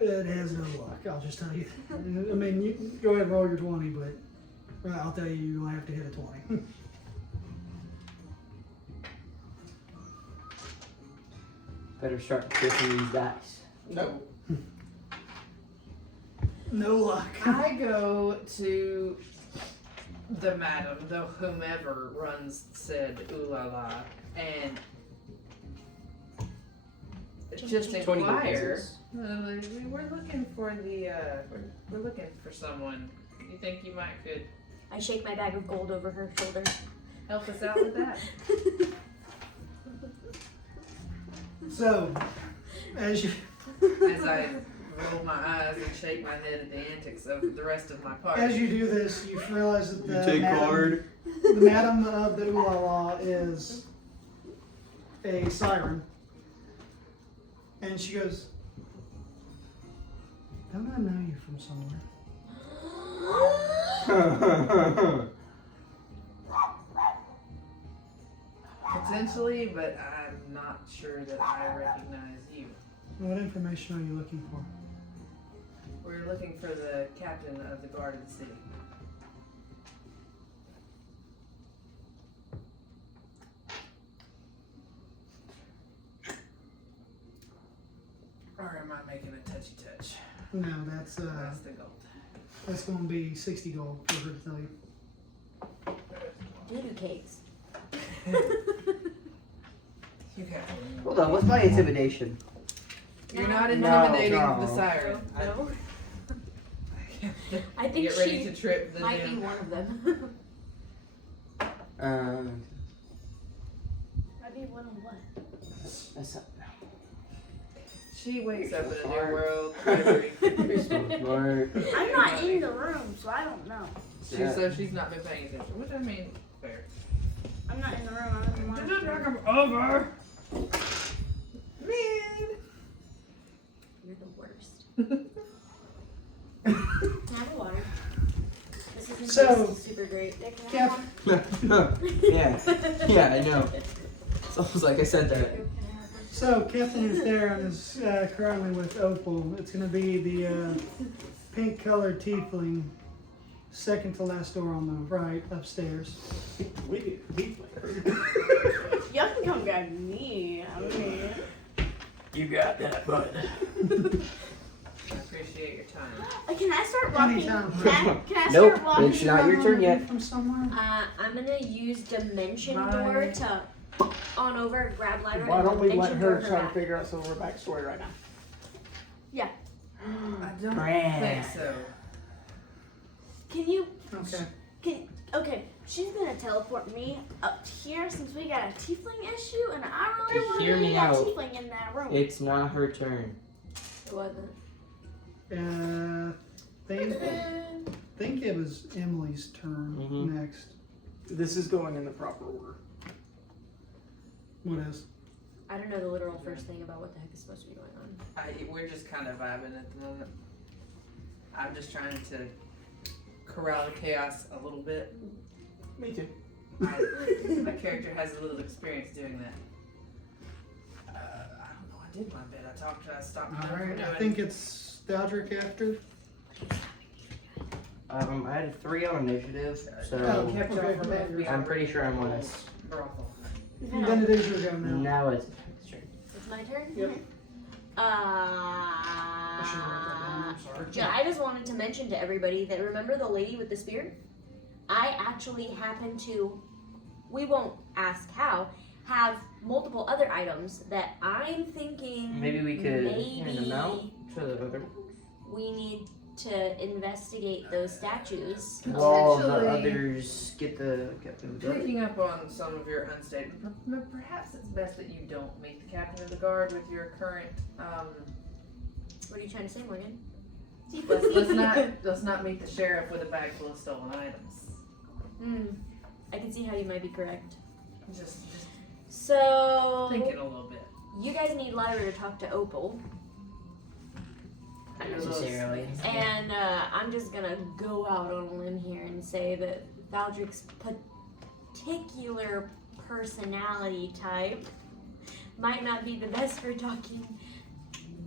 It has no luck, I'll just tell you. I mean, you go ahead and roll your 20, but I'll tell you, you'll have to hit a 20. Better start fishing these dice. No. No luck. I go to the madam, the whomever runs said ooh la la, and just 20 gold inquire. pieces. We're looking for the we're looking for someone. You think you might could I shake my bag of gold over her shoulder. help us out with that? So, as you As I roll my eyes and shake my head at the antics of the rest of my party. as you do this, you realize that the take madam, guard. the madam of the Ooh La La is a siren, and she goes, "Don't I know you from somewhere?" Potentially, but I'm not sure that I recognize you. What information are you looking for? We're looking for the captain of the guard of the city. Or am I making a touchy touch? No, that's That's the gold. going to be 60 gold for her to tell you. Doo-doo cakes. You have to. Hold on, what's my intimidation? You're not No, intimidating no. the siren. No. I think Get ready she to trip the might be damn. one of them. Might be one of what? That's not. She wakes up in a new world every. You're so smart. I'm not in the room, so I don't know. So she's not been paying attention, which I mean, fair. I'm not in the room. I'm in the Did monitor. not knock him over. Man. You're the worst. Can I have a water? This isn't So, taste super great. Can I have Cap- water? Yeah, I know. It's almost like I said that. Can I have one? So, Captain Theron is currently with Opal. It's going to be the pink-colored tiefling, second to last door on the right, upstairs. Y'all can come grab me. I mean, You got that, bud. I appreciate your time. can I start walking? Anytime. Can I Nope, start walking? it's not your turn yet. From somewhere? I'm gonna use Dimension Bye. Door to on over, grab Lyra, Why and don't we let Dimension her Door try to back. figure out some of her backstory right now? I don't Brand. think so. Can you? Okay. Okay, she's gonna teleport me up here since we got a tiefling issue, and I don't really want Hear to be me that out. tiefling in that room. It's not her turn. It wasn't. Think it was Emily's turn Mhm. next. This is going in the proper order. What is? I don't know the literal first thing about what the heck is supposed to be going on. We're just kind of vibing at the moment. I'm just trying to corral the chaos a little bit. Me too. My character has a little experience doing that. I don't know. I did my bit. I stopped. All right. doing I think it's Dodrick after. I had a 3 on initiative, Oh, so kept y'all okay. from FBI. I'm pretty sure I'm last. Brothel. Then it is your go now. Now it's turn. It's my turn? Yep. I should have wrote that down. I'm sorry. I just wanted to mention to everybody that remember the lady with the spear? I actually happen to, we won't ask how, have multiple other items that I'm thinking Maybe we could hand them out maybe to the other. we need to investigate those statues. While the Essentially- others get the captain of the guard. Picking up on some of your unstated, perhaps it's best that you don't meet the captain of the guard with your current. What are you trying to say, Morgan? Let's not meet the sheriff with a bag full of stolen items. I can see how you might be correct. Just So, thinking a little bit. you guys need Lyra to talk to Opal. Not necessarily. And I'm just gonna go out on a limb here and say that Valdrick's particular personality type might not be the best for talking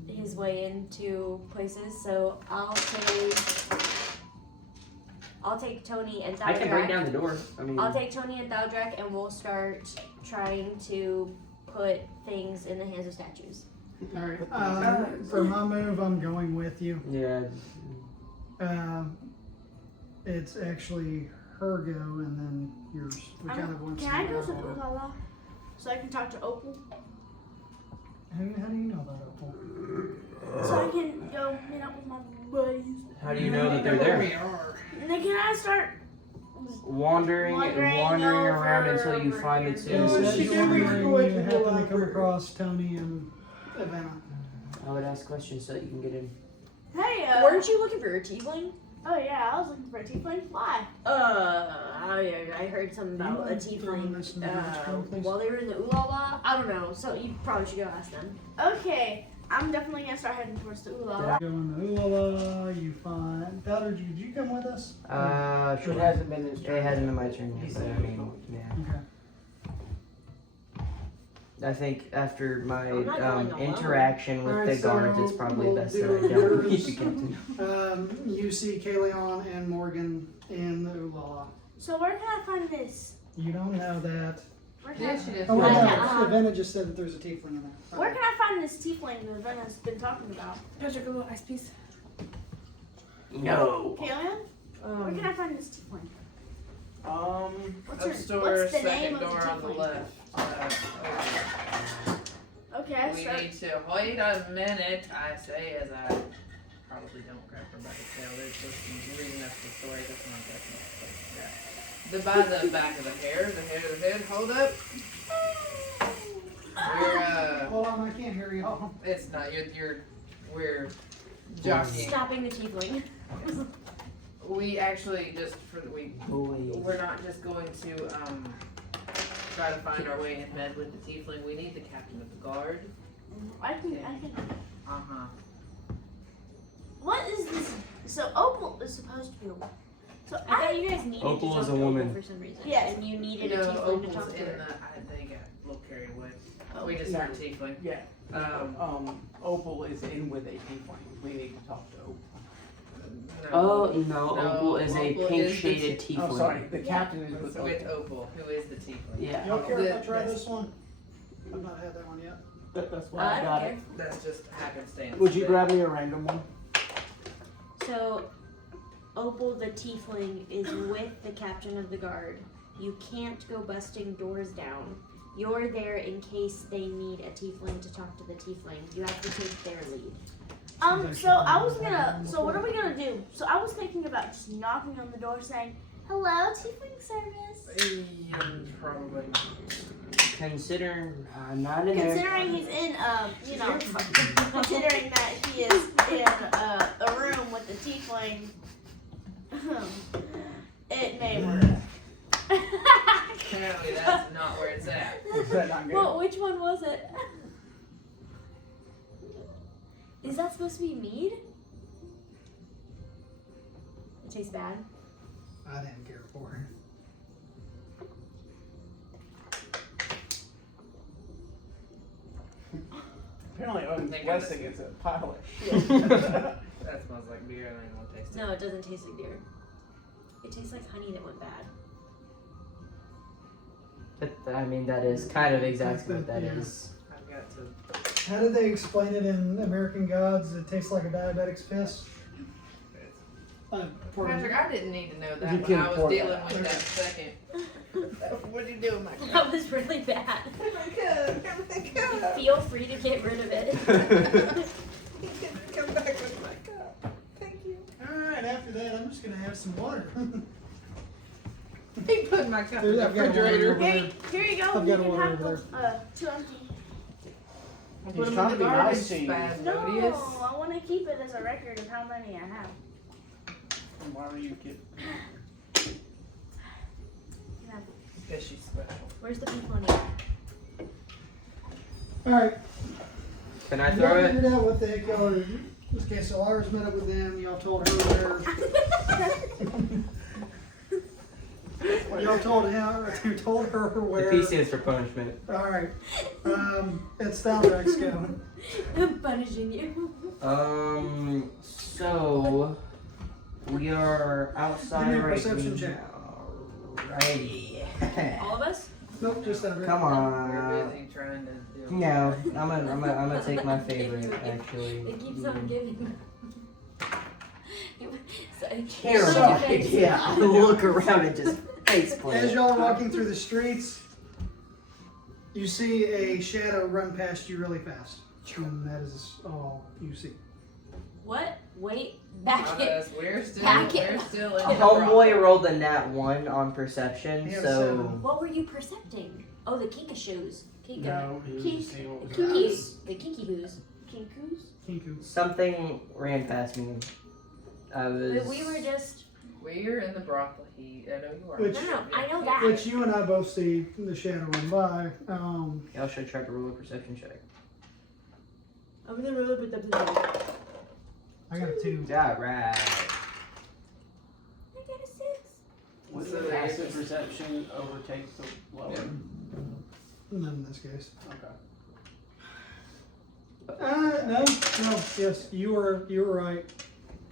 his way into places. So I'll take Tony and Thaldrak. I can break down the door. I mean, I'll take Tony and Thaldrak, and we'll start trying to put things in the hands of statues. Alright, for my move, I'm going with you. yeah. It's actually her go and then yours. We kind of want Can I go to Ulala so I can talk to Opal? How do you know about Opal? So I can go meet up with my buddies. How do you know that they're there? And then can I start Wandering around until you find the You two. said you happen to come across Tony and Evanna. I would ask questions so that you can get in. Hey, Weren't you looking for a tiefling? oh yeah, I was looking for a tiefling. Why? I heard something about a You mind throwing this in the restroom, tiefling please? while they were in the Ulala. I don't know, so you probably should go ask them. Okay, I'm definitely gonna start heading towards the Ulala. Go in the Ulala, you find. Powder, did you come with us? Sure. It hasn't been his It hasn't been my turn yet, but I mean, yeah. Okay. I think after my I'm not going alone. interaction with Alright, the guards, so it's probably we'll best do that I yours. don't meet the captain. You see Kaleon and Morgan in the Ulala. So where can I find this? You don't know that. Where can, Yeah, she did. Oh, wait, Uh-huh. no. Evanna just said that there's a tiefling in there. where can I find this tiefling that Vanna's been talking about? Patrick, a little ice piece. No. Kalian? Where can I find this tiefling? What's the name second of the door on the tiefling? left. Okay, We start. need to wait a minute, I say, as I probably don't grab her by the tail. They're just reading us the story. That's not that. By the back of the hair, the head. Hold up. We're Hold on, I can't hear you all. it's not we're jockeying. Stopping the tiefling. We actually Boys. we're not just going to try to find our way in bed with the tiefling. We need the captain of the guard. I can. Uh-huh. What is this? So Opal is supposed to be a woman. So I thought you guys needed Opal to talk is a to woman. Opal for some reason. Yes. And you needed You a know, tiefling to Opal's talk to in her. they got a little carried away. Oh. We just heard tiefling. Yeah. Um, Opal is in with a tiefling. We need to talk to Opal. Oh no, Opal is a Opal pink is the shaded Oh, tiefling. sorry. The captain is with with Opal. Opal, who is the tiefling. Yeah. Y'all care if I try Yes. this one? I've not had that one yet. That's why I I don't got care. it. That's just happenstance. Would you grab me a random one? So, Opal the tiefling is with the captain of the guard. You can't go busting doors down. You're there in case they need a tiefling to talk to the tiefling. You have to take their lead. So I was gonna. So what are we gonna do? So I was thinking about just knocking on the door, saying, "Hello, tiefling service." Probably. Consider not in there. Considering he's in, considering that he is in a room with the tiefling, it may work. Apparently that's not where it's at. Is that not good? Well, which one was it? Is that supposed to be mead? It tastes bad. I didn't care for it. Apparently, I'm Think guessing it's a pilot. That smells like beer and I won't taste it. No, it doesn't taste like beer. It tastes like honey that went bad. I mean, that is kind of exactly what that Yeah. is. I've got to. How did they explain it in American Gods? It tastes like a diabetic's piss. Patrick, I didn't need to know You that when can I was pour dealing that. with that second. What'd you do with my cup? That was really bad. Feel free to get rid of it. Come back with my cup. Thank you. Alright, after that, I'm just gonna have some water. He put my cup in Dude, the I've got refrigerator. water. Here you go. I've You got can water have over two empty. Put He's him trying in to the be garbage, nice to you. No, I want to keep it as a record of how many I have. Why were you kidding? Fishy special. Where's the people in here? Alright, Can I y'all throw it? figured out what the heck y'all are Okay, so Lara's met up with them. Y'all told her where. Y'all told him. You told her The where. P stands for punishment. All right. It's Thaldrek's go. I'm punishing you. So we are Give outside me a right perception now. check. Righty. All of us? Nope, just Thaldrek. Come We're on. busy trying to do. No, I'm gonna take my favorite actually. It keeps on giving. So, Terrible idea. I look around and just face As plant. y'all are walking through the streets, you see a shadow run past you really fast. And that is all you see. What? Wait, back Not it. us. We're still Back it. in the Homeboy rolled a nat 1 on perception, He had a so 7. What were you percepting? Oh, the Kika shoes. Kika. No, he was just seeing what was Kinkies. The kinky hoos. Kinkus? Kinku. something ran past me. I was. But we were just. We're in the broccoli heat. I know you are. Which- No, I know that. Which you and I both see the shadow run by. Y'all should try to roll a perception check. I'm gonna roll it with the I got a 2. Alright. I got a 6. With the passive perception overtake the lower. Yeah. None in this case. Okay. No. Yes, you were right.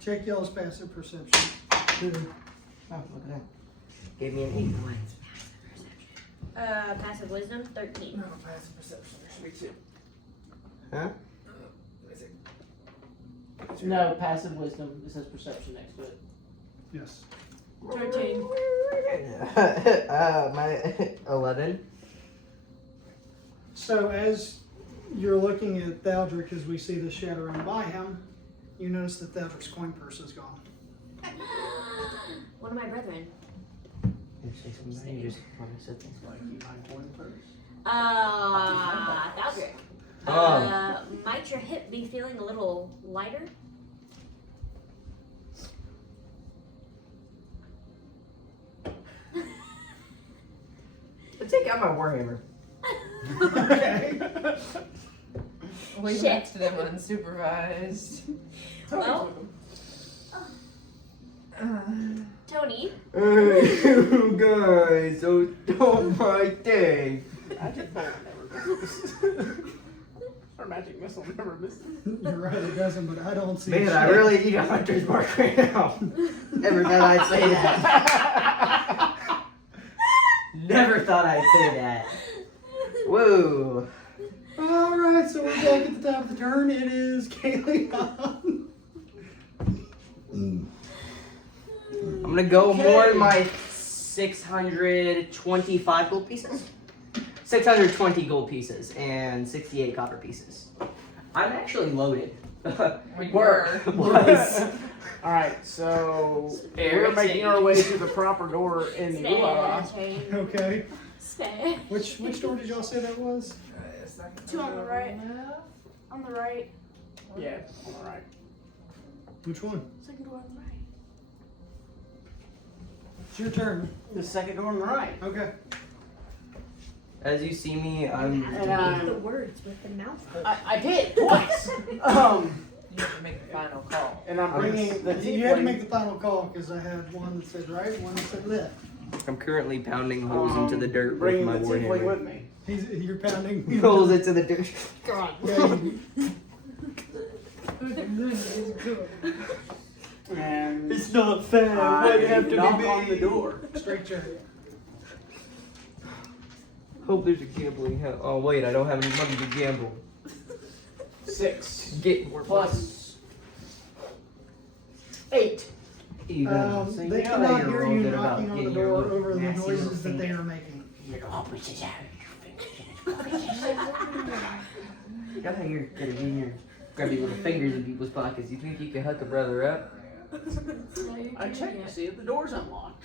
Check y'all's passive perception. 2. Oh, look at that. Gave me an Passive wisdom, 13. No, passive perception. There should be 2. 8. Huh? No, passive wisdom. It says perception next to it. Yes. 13. My 11. So as you're looking at Thaldrek as we see the shadow run by him, you notice that Thaldrek's coin purse is gone. One of my brethren. You say something, you just want to sit there. Like you my coin purse. Thaldrek. Oh. Might your hip be feeling a little lighter? Take out my warhammer. Okay. We Shit. went to them unsupervised. Well, Tony, Hey, guys, so don't my day. Magic ball never misses. Or magic missile never misses. You're right, it doesn't, but I don't see Man, shit. I really need a hunter's mark right now. Never thought I'd say that. Never thought I'd say that. Whoa. Alright, so we're back at the top of the turn. It is Kaylee. I'm gonna go more in my 625 gold pieces. 620 gold pieces and 68 copper pieces. I'm actually loaded. We Work. Was. Alright, so Fair we're making our way to the proper door in the Ula. Spare. Okay. Spare. Which door did y'all say that was? 2 on the right. On the right. Yeah, alright. Which one? Second door on the right. It's your turn. The second door on the right. Okay. As you see me, I'm. And The words with the mouth. I did twice. You have to make the final call. And I'm bringing the You had to make tiefling. the final call because I had one that said right, one that said left. I'm currently pounding holes into the dirt with Bringing my the tiefling warhammer. with me. You're pounding. Holes into the dirt. God. Yeah, And It's not fair. I knock on the door. straight chariot. Hope there's a gambling hell. Oh wait, I don't have any money to gamble. 6 Get plus 8. even. They cannot hear you knocking on the door over the nasty little noises that they finger. are making. You know how you're getting in your grabby little fingers in people's pockets. You think you can hook a brother up? I checked to see if the door's unlocked.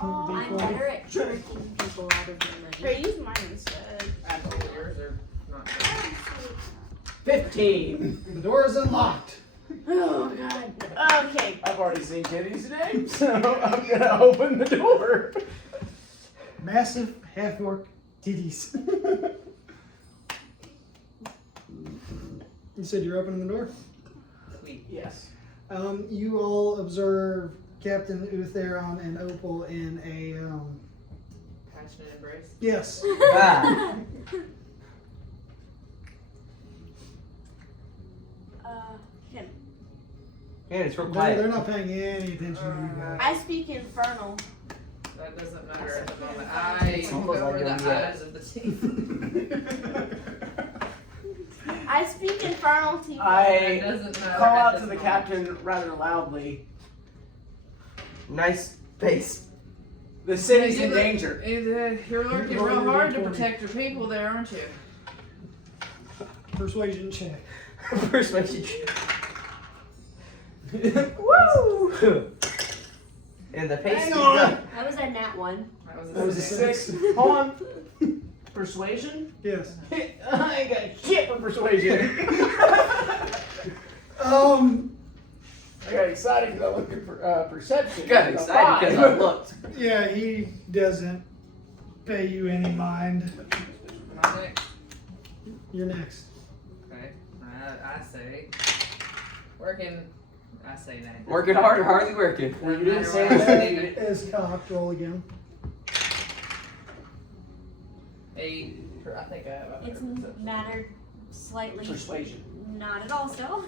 I'm better at tricking people out of their money. Here, use mine instead. Absolutely. Yours are not. 15. The door is unlocked. Oh god. Okay. I've already seen titties today, so I'm gonna open the door. Massive half-orc titties. You said you're opening the door? Sweet. Yes. You all observe Captain Utheron and Opal in a, Passionate embrace. yes. Ah. Him. Man, it's real They're quiet. not paying any attention to you guys. I speak Infernal. That doesn't matter at the moment. It's I almost cover like the you'll eyes of the team. I speak Infernal to you. That I doesn't matter call at out this to the moment. captain rather loudly. Nice face. The city's You in look- danger. You're looking real hard to protect your people there, aren't you? Persuasion check. Persuasion. Woo! And the face Hang is on. up. That was a nat 1. That was a Six. 6. Hold on. Persuasion? Yes. I ain't got shit for persuasion. I got excited because I looked at perception. Got excited because I looked. Yeah, he doesn't pay you any mind. My next. You're next. Okay. I say. Working. I say that. Working hard or hardly working? Well, you didn't say Doesn't that. matter what I Is cocked. Roll again. 8. I think I have a It's perception. mattered slightly. Persuasion. Not at all so.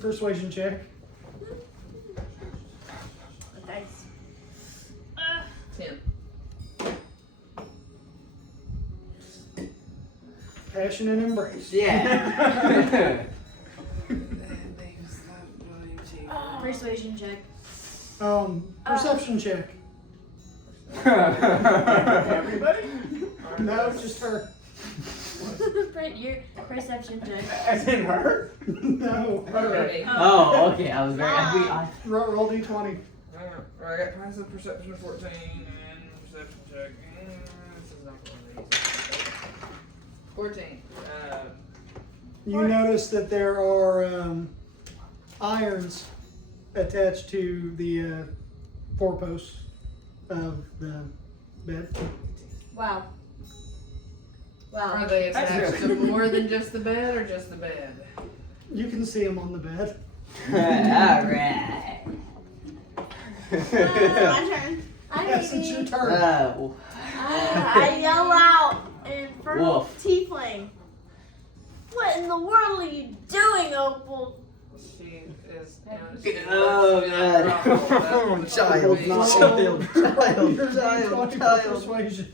Persuasion check. But that's 10. Passion and embrace. Yeah. persuasion check. Perception check. Everybody? No, just her. Brent, your perception check. As in her? No. Okay. Oh, okay. I was very. I, Roll d20. I got passive perception of 14 and perception check. This is not going to be easy. 14. You notice that there are irons attached to the four posts of the bed. Wow. Are Wow. they That's attached good. to more than just the bed or just the bed? You can see them on the bed. Alright. My turn. Yes, it's your turn. I yell out in Infernal Wolf. Tiefling. What in the world are you doing, Opal? She is. Oh, God. Child. Persuasion.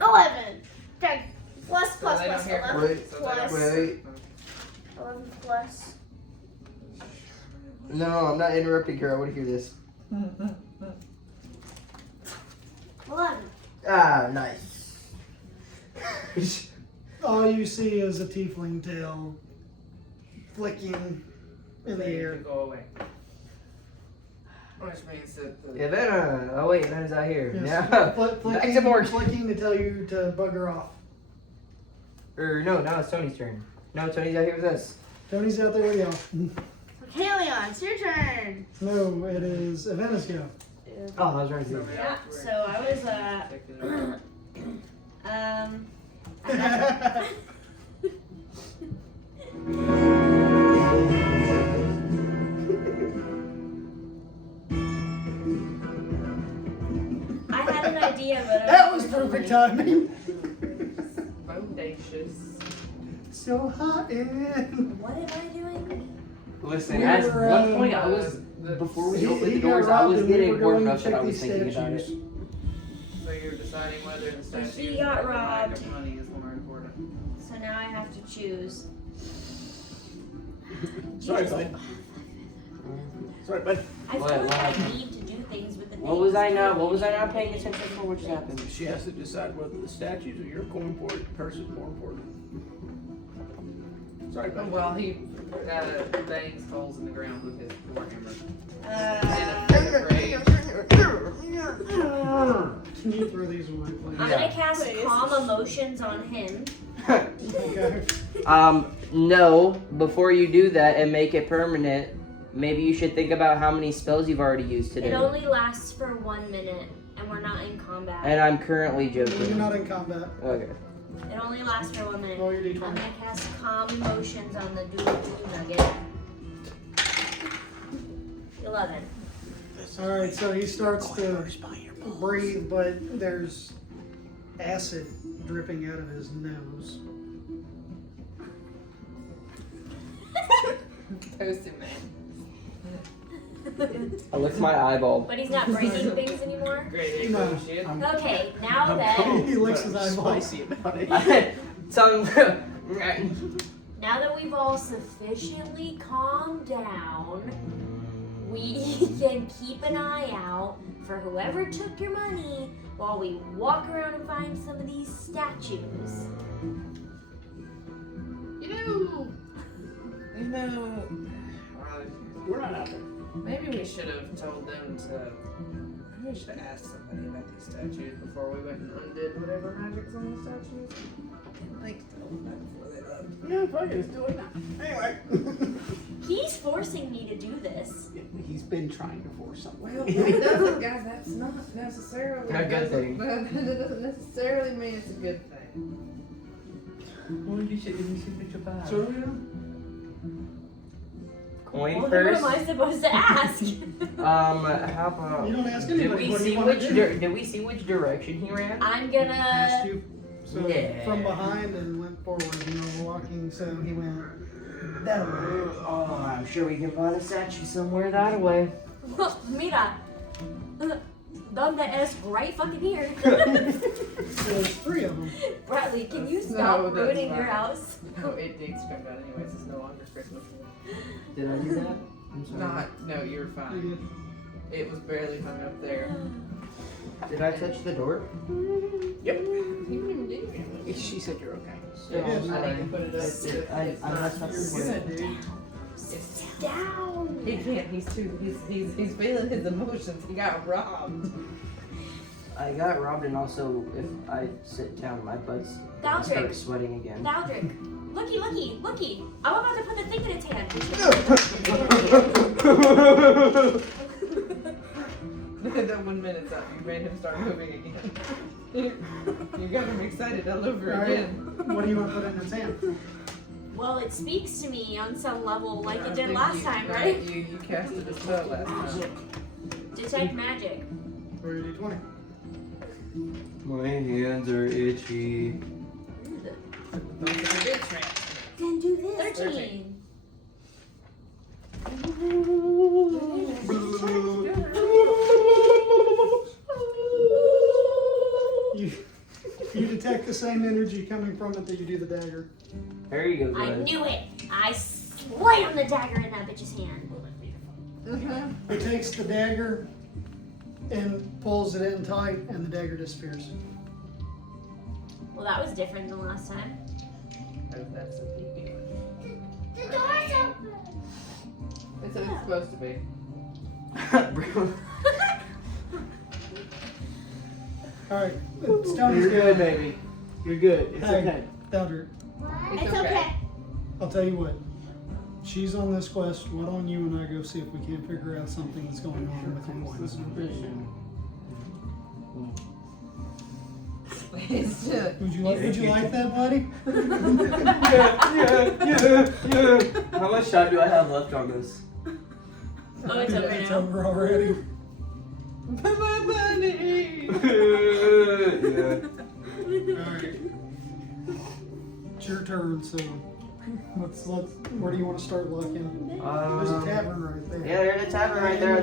11. Okay. Plus, So plus, they don't plus, hear 11. Wait, So they don't- Plus. Wait. 11 plus. No, I'm not interrupting her. I want to hear this. 11. Ah, nice. All you see is a tiefling tail flicking in the They air. go away. Which means that the Yvonne. Oh, wait. Yvonne's out here. Yes. Yeah. Flicking, Back to work. flicking to tell you to bugger off. Or, no, now it's Tony's turn. No, Tony's out here with us. Tony's out there with y'all. Helion, it's your turn. No, it is Avena's go. Oh, I was right here. Yeah, so I was I had, I had an idea, but That was perfect timing. bodacious. So hot in. What am I doing? Listen, We at were, one point I was, before we opened the doors, I was getting warmed enough that I was thinking about it. So you're deciding whether the statue He got or the bag robbed. of money is more important. So now I have to choose. Sorry, bud. Sorry, bud. I What- feel like what I happened? need to do things with the What was I things, not? too. What was I not paying attention for? What just happened? She has to decide whether the statues or your coin for it purse is more important. Sorry, bud. Well, he bangs holes in the ground with his warhammer. Can you throw these away, please? I'm gonna cast calm emotions on him. Okay. No. Before you do that and make it permanent, maybe you should think about how many spells you've already used today. It only lasts for 1 minute, and we're not in combat. And I'm currently You're joking. not in combat. Okay. It only lasts for 1 minute. Roll your I'm d20. gonna cast Calm Emotions on the Doodle Nugget. 11. Alright, so he starts to breathe, but there's acid dripping out of his nose. Toasted man. I licked my eyeball. But he's not breaking things anymore. Great No. shit. Okay, now that He licks his eyeball. Spicy about it. Tongue. now that we've all sufficiently calmed down, we can keep an eye out for whoever took your money while we walk around and find some of these statues. You know, We're not out there. maybe we should have told them to. Maybe we should have asked somebody about these statues before we went and undid whatever magic's on the statues. Like, tell them that before they left. Yeah, fuck it, let's do it now. Anyway. He's forcing me to do this. He's been trying to force something. Well, that doesn't, guys, that's not necessarily A good thing. That doesn't necessarily mean it's a good thing. Coin Well, who first. am I supposed to ask? How about? You don't ask Did anybody we what see you want which? to do. Did we see which direction he ran? I'm Asked gonna. you so Yeah. from behind and went forward, walking, so he went that way. Oh, I'm sure we can find a statue somewhere that way. Mira. Donde es right fucking here. There's 3 of them. Bradley, can you No, stop that's ruining your fine. house? No, it dates from that anyways. It's no longer Christmas. Did I do that? I'm sorry. Not. No, you're fine. It was barely hung up there. Did I touch the door? You didn't even do anything. She said you're okay. So, I need to put it up. I messed up the You're word. good, dude. Sit down. He can't. He's feeling his emotions. He got robbed. I got robbed, and also if I sit down, my butt's gonna Daldrick. start sweating again. Daldrick. Looky. I'm about to put the thing in its hand. That 1 minute's up. You made him start moving again. You got him excited all over All right. again. What do you want to put in his hand? Well, it speaks to me on some level like I it did think last you- time, right? You casted a spell last time. Detect magic. Roll your d20. My hands are itchy. Don't take a big trap. Then do this. 13. You detect the same energy coming from it that you do the dagger. There you go, I guys. knew it. I slammed the dagger in that bitch's hand. He takes the dagger and pulls it in tight, and the dagger disappears. Well, that was different than last time. That's a peepee. The door's open. It's supposed to be. All right, Stone's You're good, good. baby. You're good. It's Hey. okay. Daldrick, It's okay. I'll tell you what. She's on this quest. Why don't you and I go see if we can't figure out something that's going on with your coins? It's just, Would you like that, buddy? yeah. How much time do I have left on this? Oh, it's over It's now. over already. my money. Yeah. Alright. It's your turn, so let's where do you want to start looking? There's a tavern right there. Yeah, there's a tavern right there.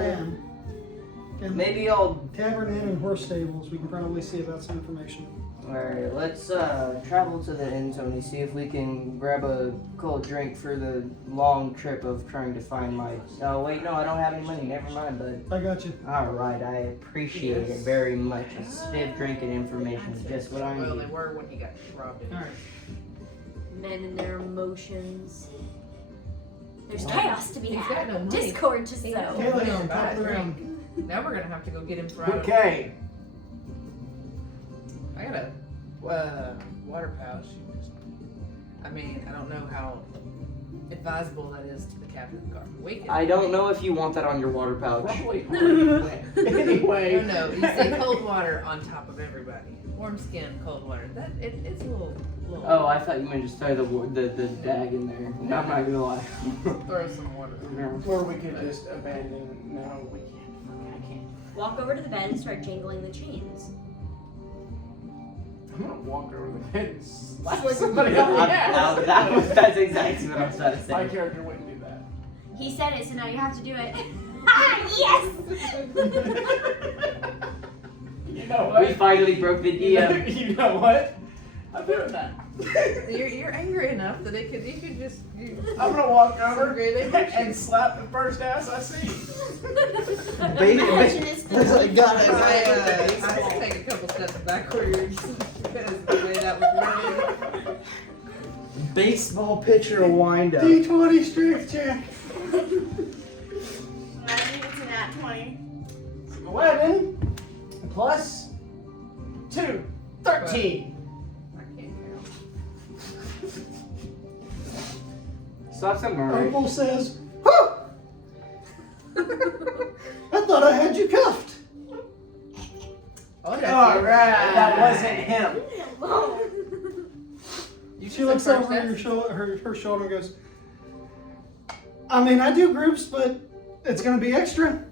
And Maybe I'll. tavern inn and horse stables, we can probably see about some information. Alright, let's travel to the inn, Tony, see if we can grab a cold drink for the long trip of trying to find my. Oh, wait, no, I don't have any money. Never mind, bud. I got you. Alright, I appreciate it very much. A stiff drink and information is just what I Well, they need. were when he got robbed. Alright. Men and their emotions. There's Yeah. chaos to be He's got had. no money. Discord to He sow. has Kaylee on Buy top a of the drink. round. Now we're gonna have to go get him for out of- Okay. I got a water pouch. I mean, I don't know how advisable that is to the captain of the guard. Wait. I don't know if you want that on your water pouch. Probably. Anyway. No, you say cold water on top of everybody. warm skin, cold water. It's a little. Oh, I thought you meant just throw the dag in there. No, I'm not gonna lie. Throw some water. Or we could just abandon. No, we can't. I can't. Walk over to the bed and start jingling the chains. I'm gonna walk over the bed and slap Slip somebody him. on the ass. That's exactly what I was trying to My say. character wouldn't do that. He said it, so now you have to do it. Yes! You know We what? finally broke the DM. You know what? I'm doing that. You're angry enough that you could just. I'm gonna walk over Great emotion. and slap the first ass I see. Imagine it's the I take a couple steps backwards because the way that was running. Baseball pitcher wind up. D20 strength check. I think it's a nat 20. 11 plus 2, 13. I can't count. Slap some Murray. Opal says, huh! I thought I had you cuffed. Oh, that's All you. right, that wasn't him. You She said looks first over ass? her shoulder and goes, I mean, I do groups, but it's going to be extra.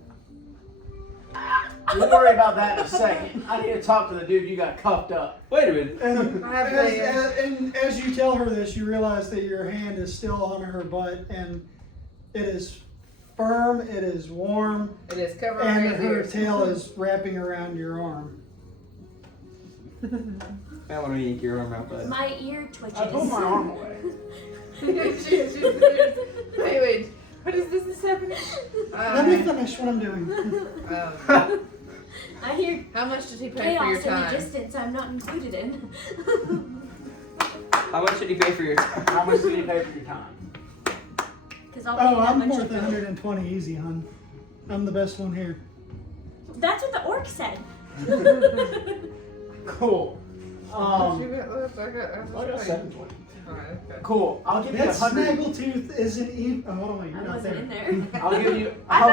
We'll worry about that in a second. I need to talk to the dude you got cuffed up. Wait a minute. And I have and as you tell her this, you realize that your hand is still on her butt, and it is firm, it is warm, It is covering and his her ears. tail is wrapping around your arm. I want to yank your arm out, bud. My ear twitches. I pulled my arm away. Wait. What is this happening? Let me finish what I'm doing. I hear How much did he pay for your chaos in the time? distance I'm not included in. How much did he pay for your time? How much did he pay for your time? Because I'll Oh, pay that I'm much worth to go. 120 easy, hun. I'm the best one here. That's what the orc said. Cool. I I got got 720. Alright, okay. Cool. I'll give you That 100. snaggletooth isn't even. Oh, hold on, wait, I you're not wasn't there. in there. I'll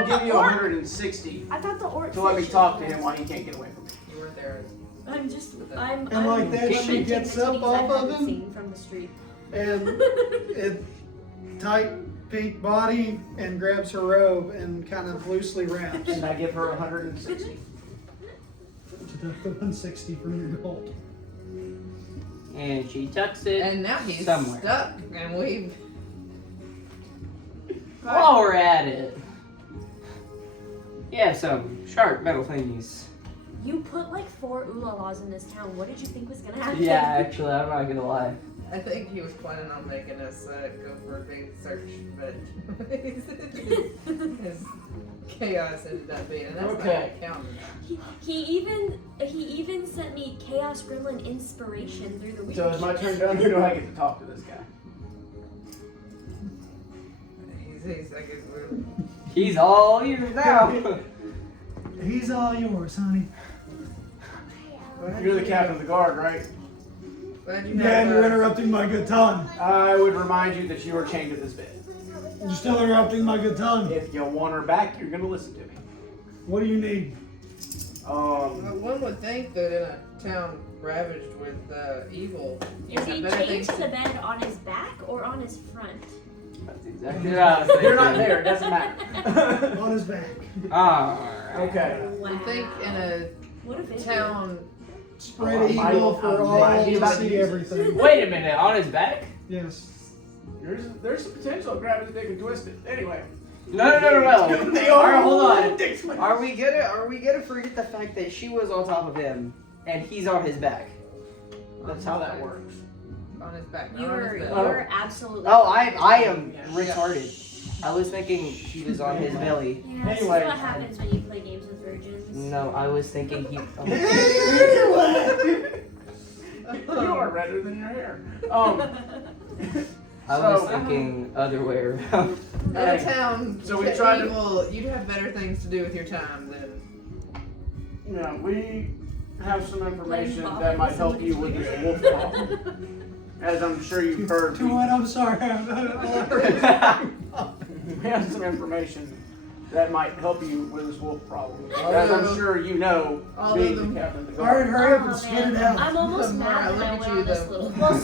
give you 160 I thought the orc to let me said talk to she him while he can't get away from me. You weren't there. I'm And like that, she lamenting gets the up titties off I of haven't him. seen from the street. And it tight pink body and grabs her robe and kind of loosely wraps. And I give her 160. Deduct the 160 from your gold. And she tucks it. And now he's Somewhere. stuck, and we've. While we're at it, you have some sharp metal thingies. You put like 4 ulalas in this town. What did you think was gonna happen? Yeah, actually, I'm not gonna lie. I think he was planning on making us go for a big search, but his chaos ended up being, and that's Okay. not counting. He even sent me Chaos Gremlin inspiration through the week. So is my turn done, or do I get to talk to this guy? He's I guess we're. He's all yours now. He's all yours, honey. You're the captain of the guard, right? Glad you Yeah, have, and you're interrupting my good time. I would remind you that you are chained to this bed. You're still interrupting my good time. If you want her back, you're gonna listen to me. What do you need? One would think that in a town ravaged with evil, you Is he have better chained things to the bed on his back or on his front? That's exactly what I was thinking. You're not there. It doesn't matter. On his back. Alright. Okay. Wow. You think in a What a vision. town Spread eagle for all he's to about to see use it. everything. Wait a minute, on his back? Yes. There's some potential of grabbing his dick and twist it. Anyway. No. They Alright, are hold on. dicks, man. Are we gonna forget the fact that she was on top of him and he's on his back? That's how that works. on his back. not You on were his you belly. were absolutely. Oh, I am Yeah. retarded. I was thinking she was on his belly. Yeah, this Anyway. is what happens when you play games with virgins. No, I was thinking he. You are redder than your hair. I was So- thinking other way around. In a town So we tried to- evil, you'd have better things to do with your time than. Yeah, we have some information Playing that might ball. help you with this wolf talk. As I'm sure you've heard, To what? I'm sorry. we have some information that might help you with this wolf problem. Oh, As no. I'm sure you know, All being of them. the captain of the Alright, guard. hurry up and Oh, spit man. it out. I'm almost Look mad that I at went you, on this though. little. Well,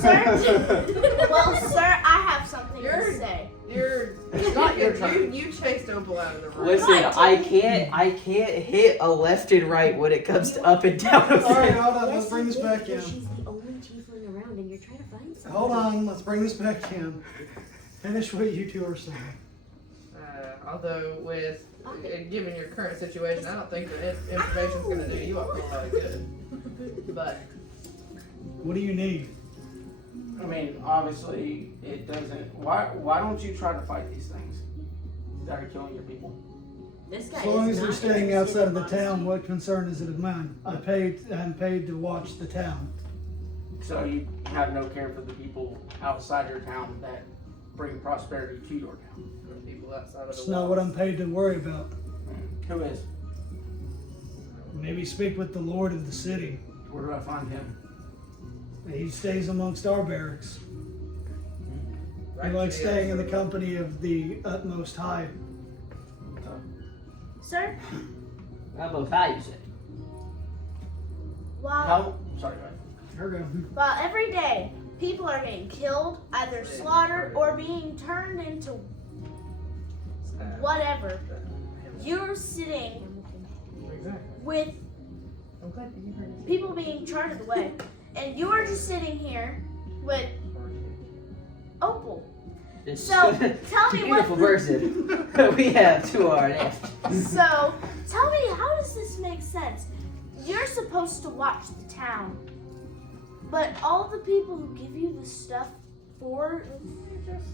sir, I have something You're- to say. It's not your turn. You chased Opal out of the room. Listen, I can't hit a left and right when it comes to up and down. Alright, hold on, Yes, let's bring this you did, back because in. She's the only tiefling around, and you're trying to find something. Hold on, let's bring this back in. Finish what you two are saying. Although with given your current situation, I don't think that information's going to do you a whole lot of good. But What do you need? I mean, obviously, it doesn't. Why don't you try to fight these things that are killing your people? This guy As long is as they're not staying interested outside of in the honesty. town, what concern is it of mine? I'm paid to watch the town. So you have no care for the people outside your town that bring prosperity to your town. the people outside of It's the not walls. what I'm paid to worry about. Who is? Maybe speak with the lord of the city. Where do I find him? He stays amongst our barracks. He Right likes here. staying in the company of the utmost high. Sir, About how you say. while How? Sorry, go ahead. Here we go. while every day people are getting killed, either slaughtered or being turned into whatever, you're sitting with I'm glad that you heard people being charted away, and you're just sitting here with Opal. It's So tell me beautiful what. person we have to our left. So tell me, how does this make sense? You're supposed to watch the town, but all the people who give you the stuff for.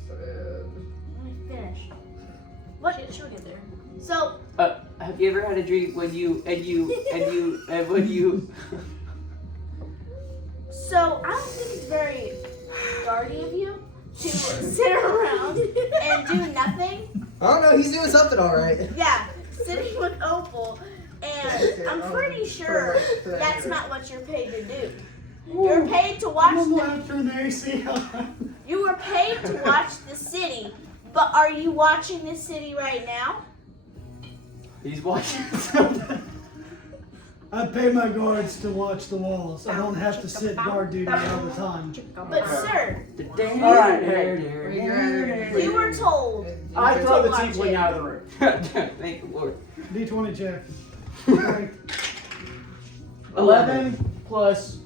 Let me finish. What? She'll get there. So Have you ever had a dream when you when you So I don't think it's very guardy of you to sit around and do nothing. I don't know, he's doing something alright. Yeah, sitting with Opal, and I'm pretty sure that's not what you're paid to do. You're paid to watch I'm the. gonna turn the AC on. You were paid to watch the city, but are you watching the city right now? he's watching something. I pay my guards to watch the walls. I don't have to sit guard duty all the time. But sir, All right, hey. you were told. I throw the Watch tiefling it. out of the room. Thank the Lord. D20 check. Okay. 11 plus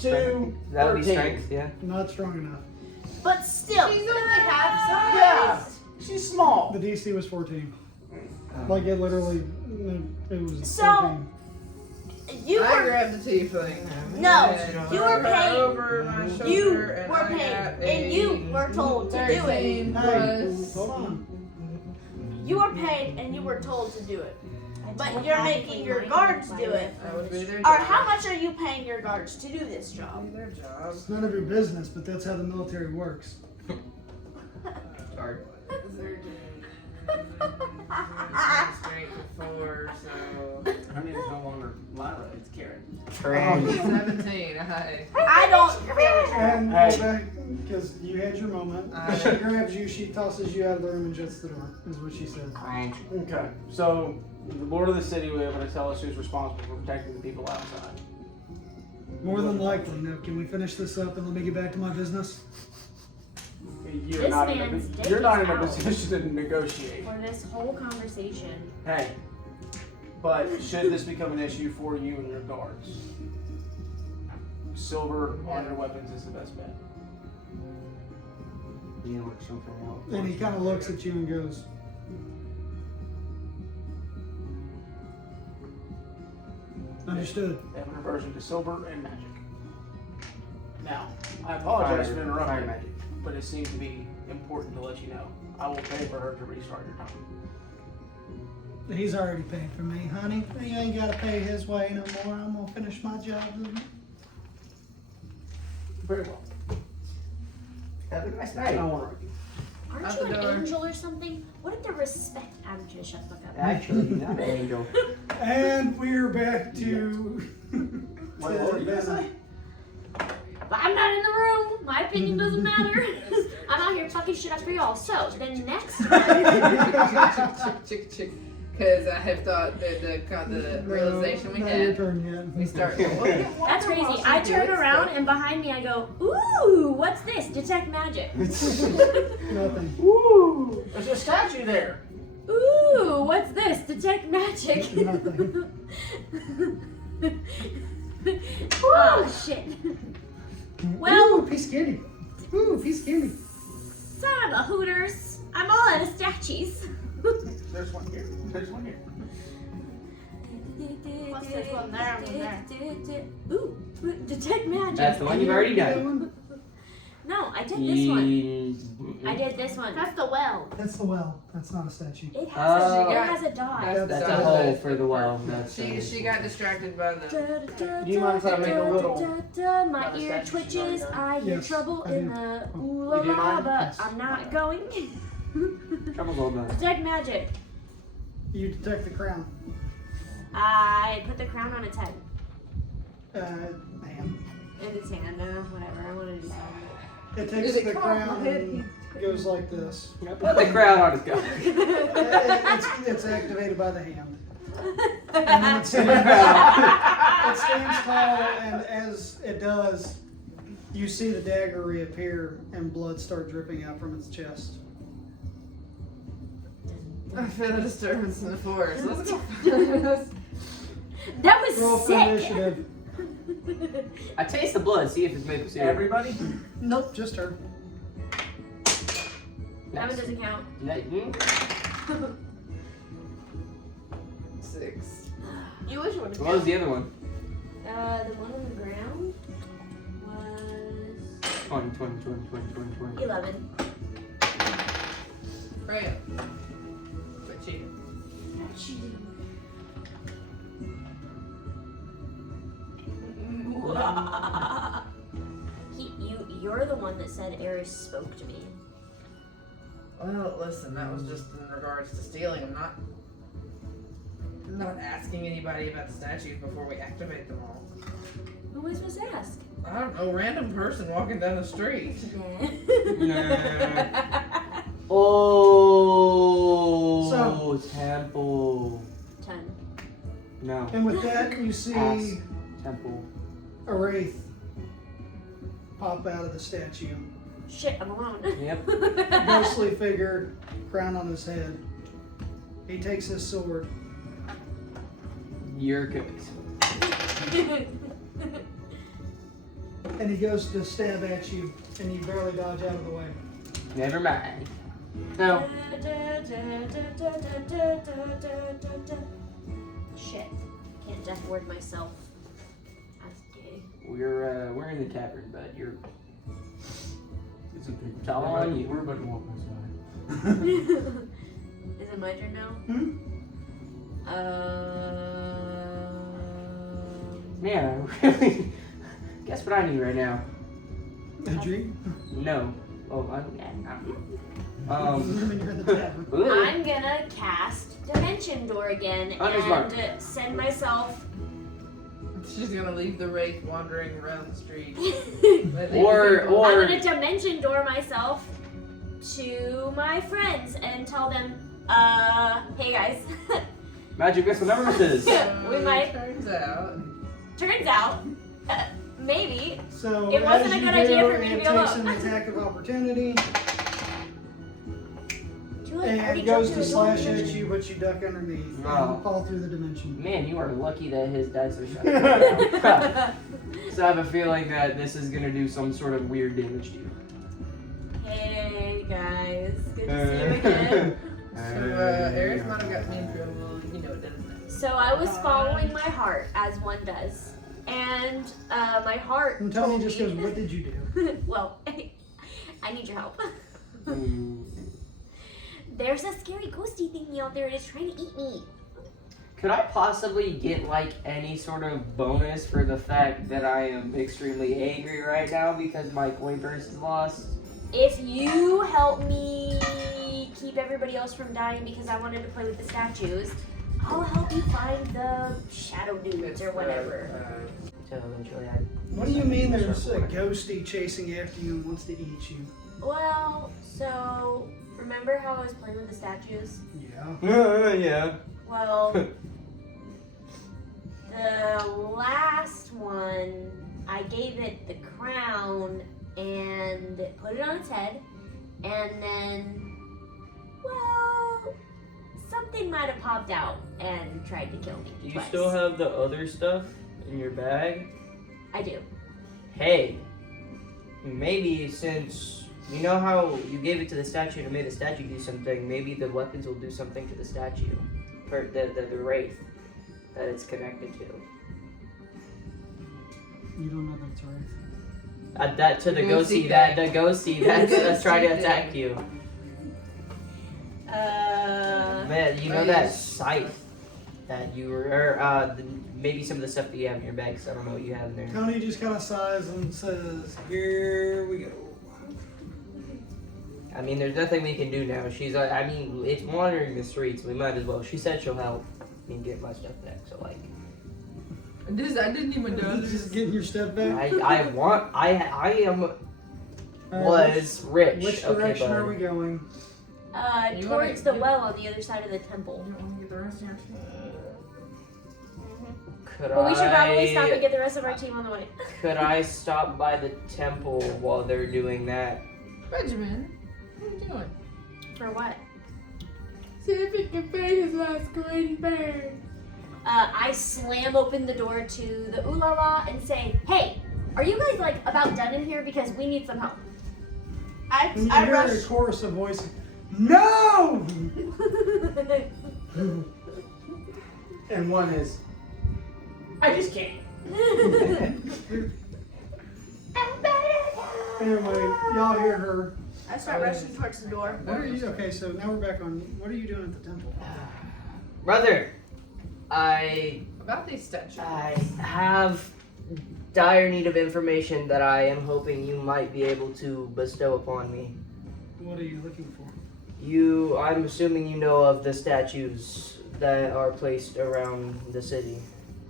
2. That would be 13. strength, yeah. Not strong enough. But still, She's only half size. Yeah, she's small. The DC was 14. Like it literally, it was So- 14. you I were grabbed the tiefling. no, And you were put her paid. over my shoulder, You and were I paid, got and you were told to do it. 13 Hey, plus. hold on. You were paid, and you were told to do it. But you're making your guards do it. That would be their Or job. how much are you paying your guards to do this job? Their job. It's none of your business, but that's how the military works. Sorry. Strength of 4, so Her name is no longer Lyra, it's Karen. 17. I I don't. And Hey. because you had your moment. I- She grabs you, she tosses you out of the room and shuts the door, is what she said. Okay, so the lord of the city will be able to tell us who's responsible for protecting the people outside. More than likely. Now, can we finish this up and let me get back to my business? You're This not in man's a, dick you're not is in a out. position to negotiate. For this whole conversation. Hey, but should this become an issue for you and your guards, silver on your weapons is the best bet. You know, work something out. And he kind of looks at you and goes, understood. They have an aversion to silver and magic. Now, I apologize for Fire interrupting, magic. but it seemed to be important to let you know. I will pay for her to restart your time. He's already paid for me, honey. You ain't got to pay his way no more. I'm going to finish my job. Very well. Have a nice I night. don't want to argue. Aren't Out you the an door. angel or something? What if the respect? I'm just shut the fuck up. Actually, not an angel. And we're back to. What were you gonna say? But I'm not in the room. My opinion doesn't matter. I'm out here fucking shit up for y'all. So the next one. Because I have thought that the realization we Not your had, turn yet. we start going, That's crazy. I turn around and behind me I go, ooh, what's this? Detect magic. Nothing. Ooh, there's a statue there. Ooh, what's this? Detect magic. Nothing. Oh shit. Well, Ooh, piece of candy. Ooh, piece of candy. son of a hooters. I'm all out of statues. There's one here. There's one here. What's this one there and one there? Ooh, detect magic. That's the one you've already done. No, I did this one. I did this one. That's the well. That's the well. That's not a statue. It has Oh. it has a dot. That's a hole for the well. That's she got distracted by the. Do you mind if I make a little- My not a ear statue, twitches. I hear Yes, trouble I in do. the ooh You do la la, mind? but Yes. I'm not going. Trouble's all done. Detect magic. You detect the crown. I put the crown on its head. Man. In its hand. Whatever. I wanted to do something. It takes Is it the crown crown on the head? and goes like this. Put the crown on his guy. It's activated by the hand. And then it stands tall, and as it does, you see the dagger reappear and blood start dripping out from its chest. I feel a disturbance in the forest. Let's go. That was Roll for sick. initiative. I taste the blood, see if it's maple syrup. Everybody? Nope, just her. That one doesn't count. 6. You wish it would What was the other one? The one on the ground was 20. 11. Right. But cheated. You're the one that said Eris spoke to me. Well, listen, that was just in regards to stealing. I'm not asking anybody about the statues before we activate them all. Who was supposed to ask? I don't know, random person walking down the street. Oh, temple. 10. No. And with that, you see Ass. Temple. a wraith pop out of the statue. Shit, I'm alone. Yep. Ghostly figure, crown on his head. He takes his sword. You're cooked. And he goes to stab at you, and you barely dodge out of the way. Never mind. No. Shit. Can't death word myself. That's gay. We're in the tavern, but you're. It's all on you. We're about to walk outside. Is it my turn now? Man, I really. Guess what I need right now? A drink? No. Oh, When you're in the tavern. I'm gonna cast Dimension Door again On his mark. and send myself. She's gonna leave the wraith wandering around the street. Or I'm gonna Dimension Door myself to my friends and tell them, hey guys. Magic missile nemesis. We might. Turns out. Maybe. So It wasn't as a you good idea do, for me to it be takes alone. an attack of opportunity Too late, I already and goes jumped to through slash the at dimension. you, but you duck underneath No. and fall through the dimension. Man, you are lucky that his dice are shut. So I have a feeling that this is gonna do some sort of weird damage to you. Hey guys, good to see you again. So, Aries might have got me into a little, doesn't it? So I was following my heart, as one does. And my heart And Tony told just me, goes, "What did you do?" well, I need your help. Hmm. There's a scary ghosty thingy out there that's trying to eat me. Could I possibly get like any sort of bonus for the fact that I am extremely angry right now because my coin purse is lost? If you help me keep everybody else from dying because I wanted to play with the statues, I'll help you find the shadow dudes or whatever. So eventually I. What do you mean there's a ghosty chasing after you and wants to eat you? Well, so remember how I was playing with the statues? Yeah. Yeah. Well, the last one, I gave it the crown and put it on its head, and then, well, something might have popped out and tried to kill me. Do you twice. still have the other stuff in your bag? I do. Hey, maybe since you know how you gave it to the statue and it made the statue do something, maybe the weapons will do something to the statue, or the wraith that it's connected to. You don't know that's right. That to the ghosty that's trying to attack you. Man, you know that scythe that you were, maybe some of the stuff that you have in your bag, 'cause I don't know what you have in there. Tony just kind of sighs and says, "Here we go." I mean, there's nothing we can do now. She's, I mean, it's wandering the streets. We might as well. She said she'll help me get my stuff back. So like, I didn't even do Just this. getting your stuff back. I was rich. Which Okay, direction bud. are we going? You Towards wanna- the well on the other side of the temple. You want to get the rest of your team? Could But we should probably stop and I? get the rest of our team on the way. Could I stop by the temple while they're doing that? Benjamin, what are you doing? For what? See if he can pay his last green bear. I slam open the door to the ooh la la and say, "Hey, are you guys like about done in here? Because we need some help." And you I hear a rush. chorus of voices. No! And one is. I just can't. Anyway, y'all hear her. I start rushing towards the door. What are you? Okay, so now we're back on. What are you doing at the temple? Brother, I About these statues. have dire need of information that I am hoping you might be able to bestow upon me. What are you looking for? I'm assuming you know of the statues that are placed around the city.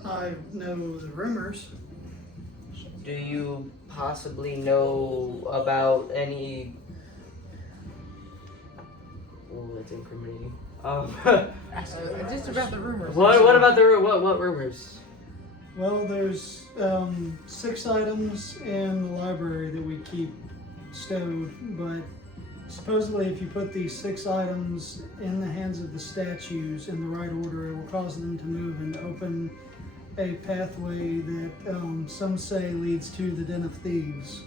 I know the rumors. Do you possibly know about any? Oh, that's incriminating. Just about the rumors. What about the what rumors? Well, there's 6 items in the library that we keep stowed, but supposedly if you put these 6 items in the hands of the statues in the right order, it will cause them to move and open a pathway that some say leads to the Den of Thieves.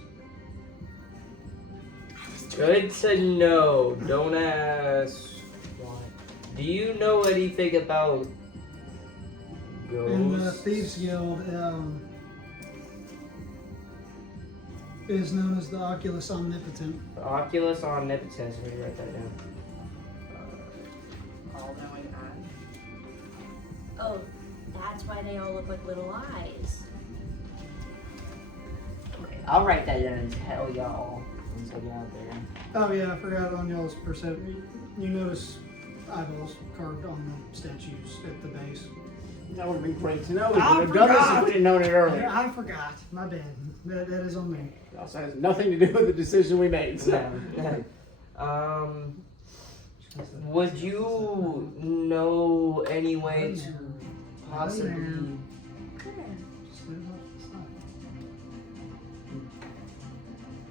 Good to know. Don't ask why. Do you know anything about And the ghosts? Thieves Guild is known as the Oculus Omnipotent. Oculus Omnipotence. Let me write that down. All-knowing eye. Oh, that's why they all look like little eyes. I'll write that down and tell y'all once I get out there. Oh yeah, I forgot on y'all's perception. You notice eyeballs carved on the statues at the base. That would have been great to know. We I would have done this forgot. if we didn't known it earlier. I forgot. My bad. That is on me. It also has nothing to do with the decision we made. So. Would you know any way to possibly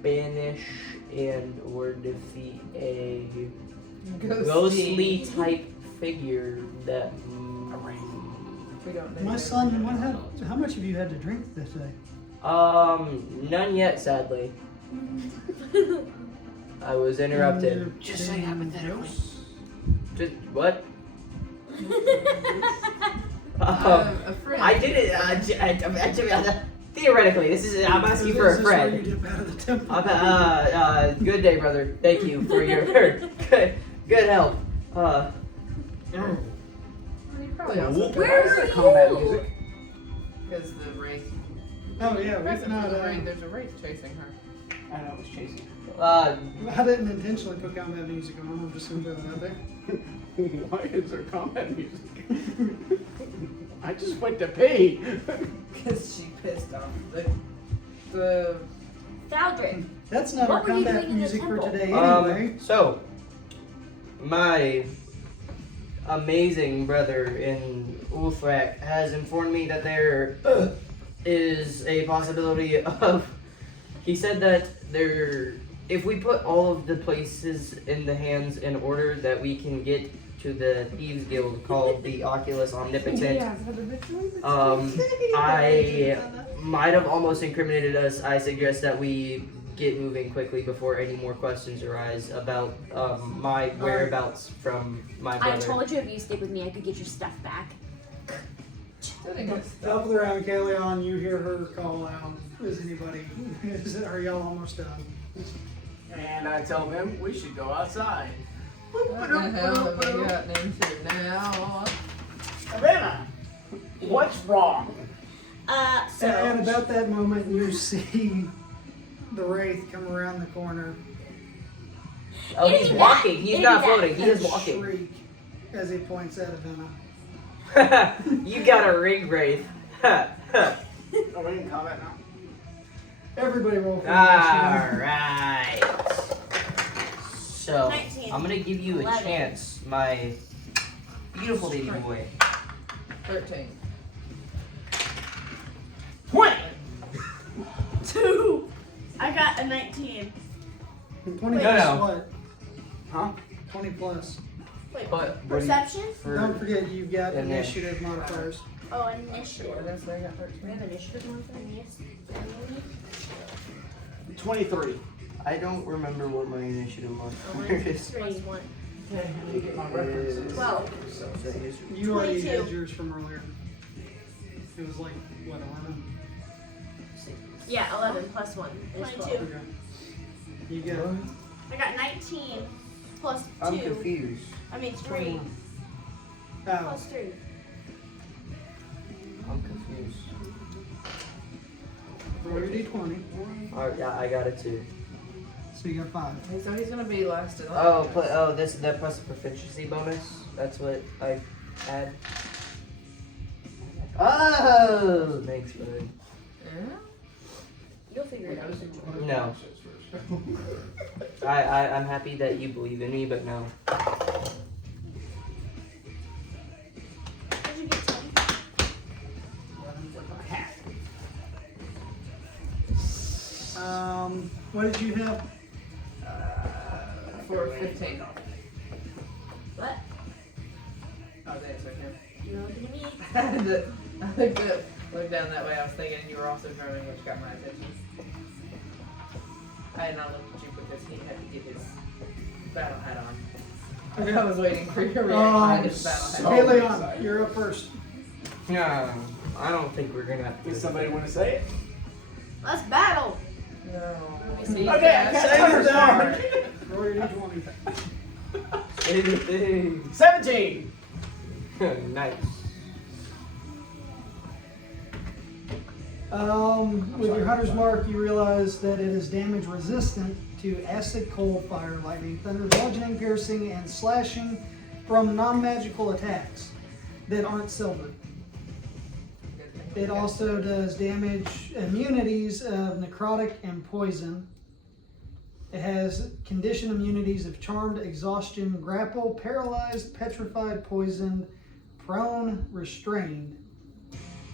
banish and or defeat a ghostly type figure that We don't know. My son, how much have you had to drink this day? none yet, sadly. I was interrupted. Just say hypothetically. Just what? A friend. I did it. Theoretically, I'm asking for a friend. This is where you dip out of the temple. Good day, brother. Thank you for your good help. You probably also Where are Combat you? music. because the wraith. Oh yeah, There's we've not. there's a wraith chasing her. I know it was chasing. I didn't intentionally put combat music on. I'm just gonna throw that out there. Why is there combat music? I just went to pee. Because she pissed off the Valdrick, That's not What our were you combat doing in the music for temple? today anyway. So, my amazing brother in Ulthrak has informed me that there is a possibility of. He said that if we put all of the places in the hands in order, that we can get to the Thieves Guild called the Oculus Omnipotent. I might have almost incriminated us. I suggest that we get moving quickly before any more questions arise about my whereabouts from my brother. I told you if you stick with me, I could get your stuff back. Top of the round, Kaleon, you hear her call out. Are y'all almost done? And I tell him we should go outside. What the hell have we gotten into now? Havana, what's wrong? And about that moment, you see the Wraith come around the corner. Oh, he's walking. He's not floating. He is and walking. Shriek as he points at Avena. You got a ring wraith. Are we in combat now? Everybody roll for initiative. Alright. So, 19. I'm gonna give you a 11. chance, my beautiful baby boy. 13. 20. 2. I got a 19. 20 No, plus no. what? Huh? 20 plus. Wait, But perception? Don't forget, you've got And then- initiative modifiers. Oh, initiative. What did I say? I got 13. We have initiative modifiers? 23. I don't remember what my initiative Oh, modifier mine's is. 3. 1. Okay, let me get my references. 12. You already 22. had yours from earlier. It was like, what, 11? Yeah, 11 plus 1 is 22. Okay. You got I got 19 plus 2. I'm confused. I mean 3 Oh, plus 3. I'm confused. roll your d20. Alright, yeah, I got it too. So you got 5. So he's gonna be last in line. That plus proficiency bonus. That's what I had. Oh, thanks, bud. Yeah? You'll figure it out. No. I'm happy that you believe in me, but no. Did you get 10? What did you have? For 15. What? Oh, that's okay. You're looking at me. I looked down that way. I was thinking you were also drumming, which got my attention. I had not looked at you because he had to get his battle hat on. Okay. I was waiting for your reaction to his battle hat. Hey, Leon, you're up first. No, I don't think we're gonna have to. Does somebody want to say it? Let's battle. No. Let me see. Okay, that. I got down. Roll your d20. Anything. 17. Nice. With your hunter's mark, you realize that it is damage resistant to acid, cold, fire, lightning, thunder, bludgeoning, piercing, and slashing from non-magical attacks that aren't silver. It also does damage immunities of necrotic and poison. It has condition immunities of charmed, exhaustion, grapple, paralyzed, petrified, poisoned, prone, restrained.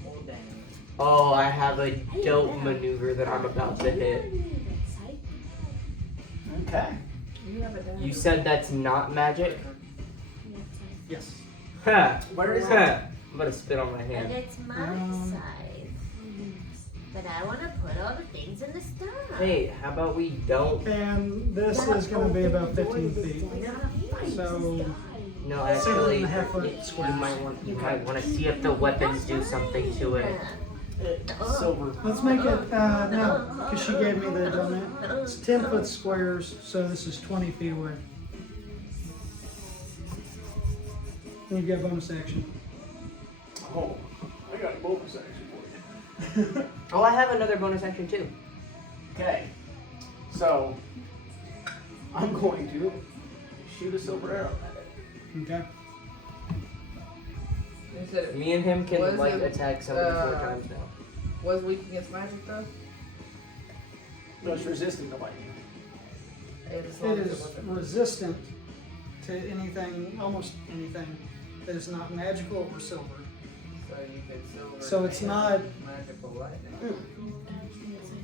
Oh, dang. Oh, I have a dope maneuver that I'm about to hit. Okay. You have it down. You said that's not magic? Yes. Ha! Where is it? Ha! I'm gonna spit on my And hand. it's my side. But I want to put all the things in the sky. Hey, how about we don't? And this is going to be about 15 feet. So, No, 7.5 foot you square. might want to see if the weapons do something to it. Silver. Let's make it, no, because she gave me the donut. It's 10 foot squares, so this is 20 feet away. And you've got bonus action. Oh, I got a bonus action for you. Oh, I have another bonus action too. Okay. So, I'm going to shoot a silver arrow at it. Okay. You said it Me and him can Was like it, attack somebody 4 times now. was weak against magic though? So it's resisting the lightning. As It long as is wasn't- resistant to anything, almost anything that is not magical or silver. So you could silver. So it's and not- magical lightning.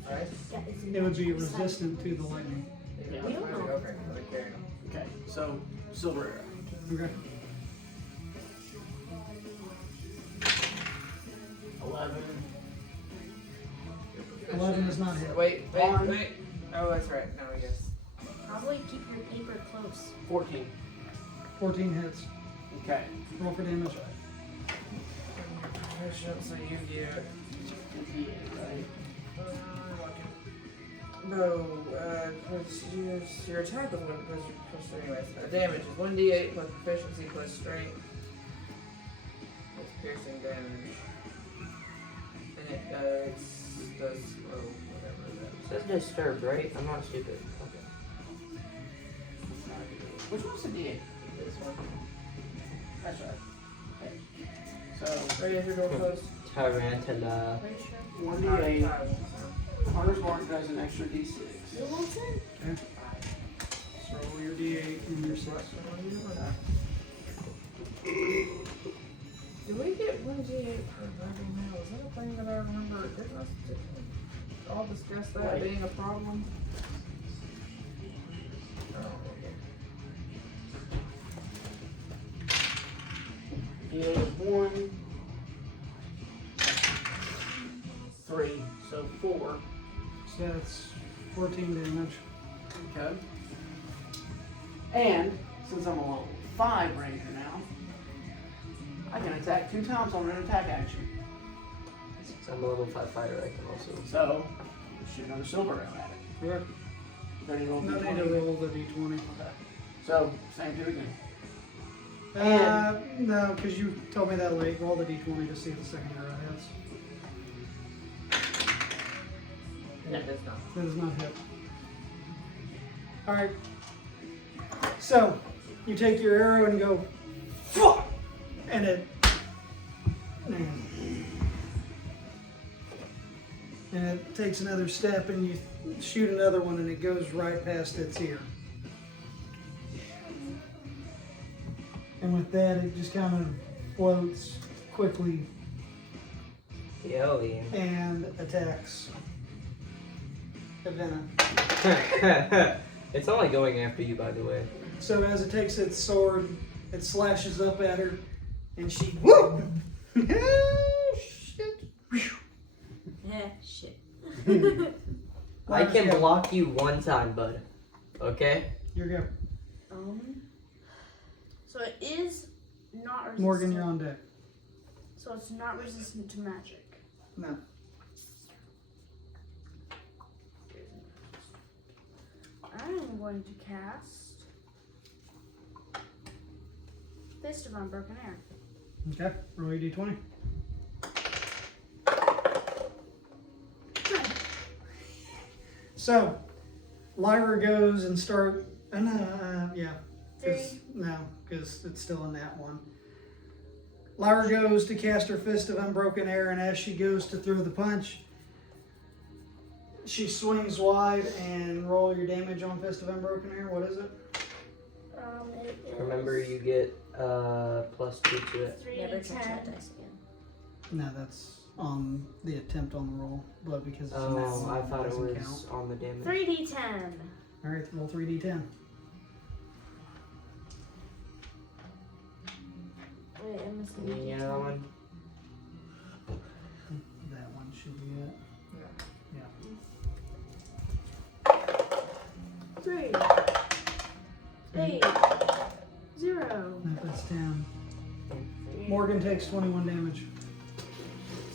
Right? Yeah, it's It would be resistant to the lightning. Yeah. We don't know. Okay, so they carry them. Okay, so silver arrow. Okay. 11. 11 is not hit. Wait. One. Wait. Oh, that's right. No, yes. Probably keep your paper close. 14. 14 hits. Okay. Roll for damage. So you get. Right. No, because your attack was 1 plus anyways. Damage is 1d8 plus proficiency plus strength. It's piercing damage. And it does slow, whatever It says disturbed, right? I'm not stupid. Okay. Which one's the D8? This one. That's right. Okay. So, Ready to go close? Tarantula. Pretty sure. 1d8. Hunter's Mark does an extra d6. You want it? So roll your d8 and your 6. Do we get 1d8 for grabbing mail? Is that a thing that I remember? Didn't I all discuss that Wait. being a problem? I don't remember. D8 is 1. 3. So 4. So that's 14 damage. Okay. And since I'm a level 5 ranger now, I can attack 2 times on an attack action. So I'm a level 5 fighter, I can also. So, shoot another silver arrow at it. Correct. Ready to roll No need to d20? roll the d20. Okay. So, same do again. No, because you told me that late. Roll the d20 to see if the second arrow hits. No, that's not. That does not hit. Alright. So, you take your arrow and you go, fuck! And it. And it takes another step and you shoot another one and it goes right past its ear. And with that, it just kind of floats quickly Hell yeah. and attacks Avena. It's only going after you, by the way. So as it takes its sword, it slashes up at her, and she whoop. Oh, shit. Yeah, shit. I can Yeah. block you one time, bud. Okay? You're good. So it is not resistant. Morgan, you're on deck. So it's not resistant to magic. No. I'm going to cast Fist of Unbroken Air. Okay. Roll your d20. So, Lyra goes and yeah. 'Cause- no, because it's still in that one. Lyra goes to cast her Fist of Unbroken Air, and as she goes to throw the punch, she swings wide and roll your damage on Fist of Unbroken Air. What is it? It is Remember, you get +2 to it. 3 Never and touch 10. that dice again. No, that's on the attempt on the roll, but because it's in that Oh, one, I thought it doesn't was count. on the damage. 3d10. All right, roll 3d10. Wait, I'm missing You know that one? That one should be it. 3, 8, 0. No, that's 10. Morgan takes 21 damage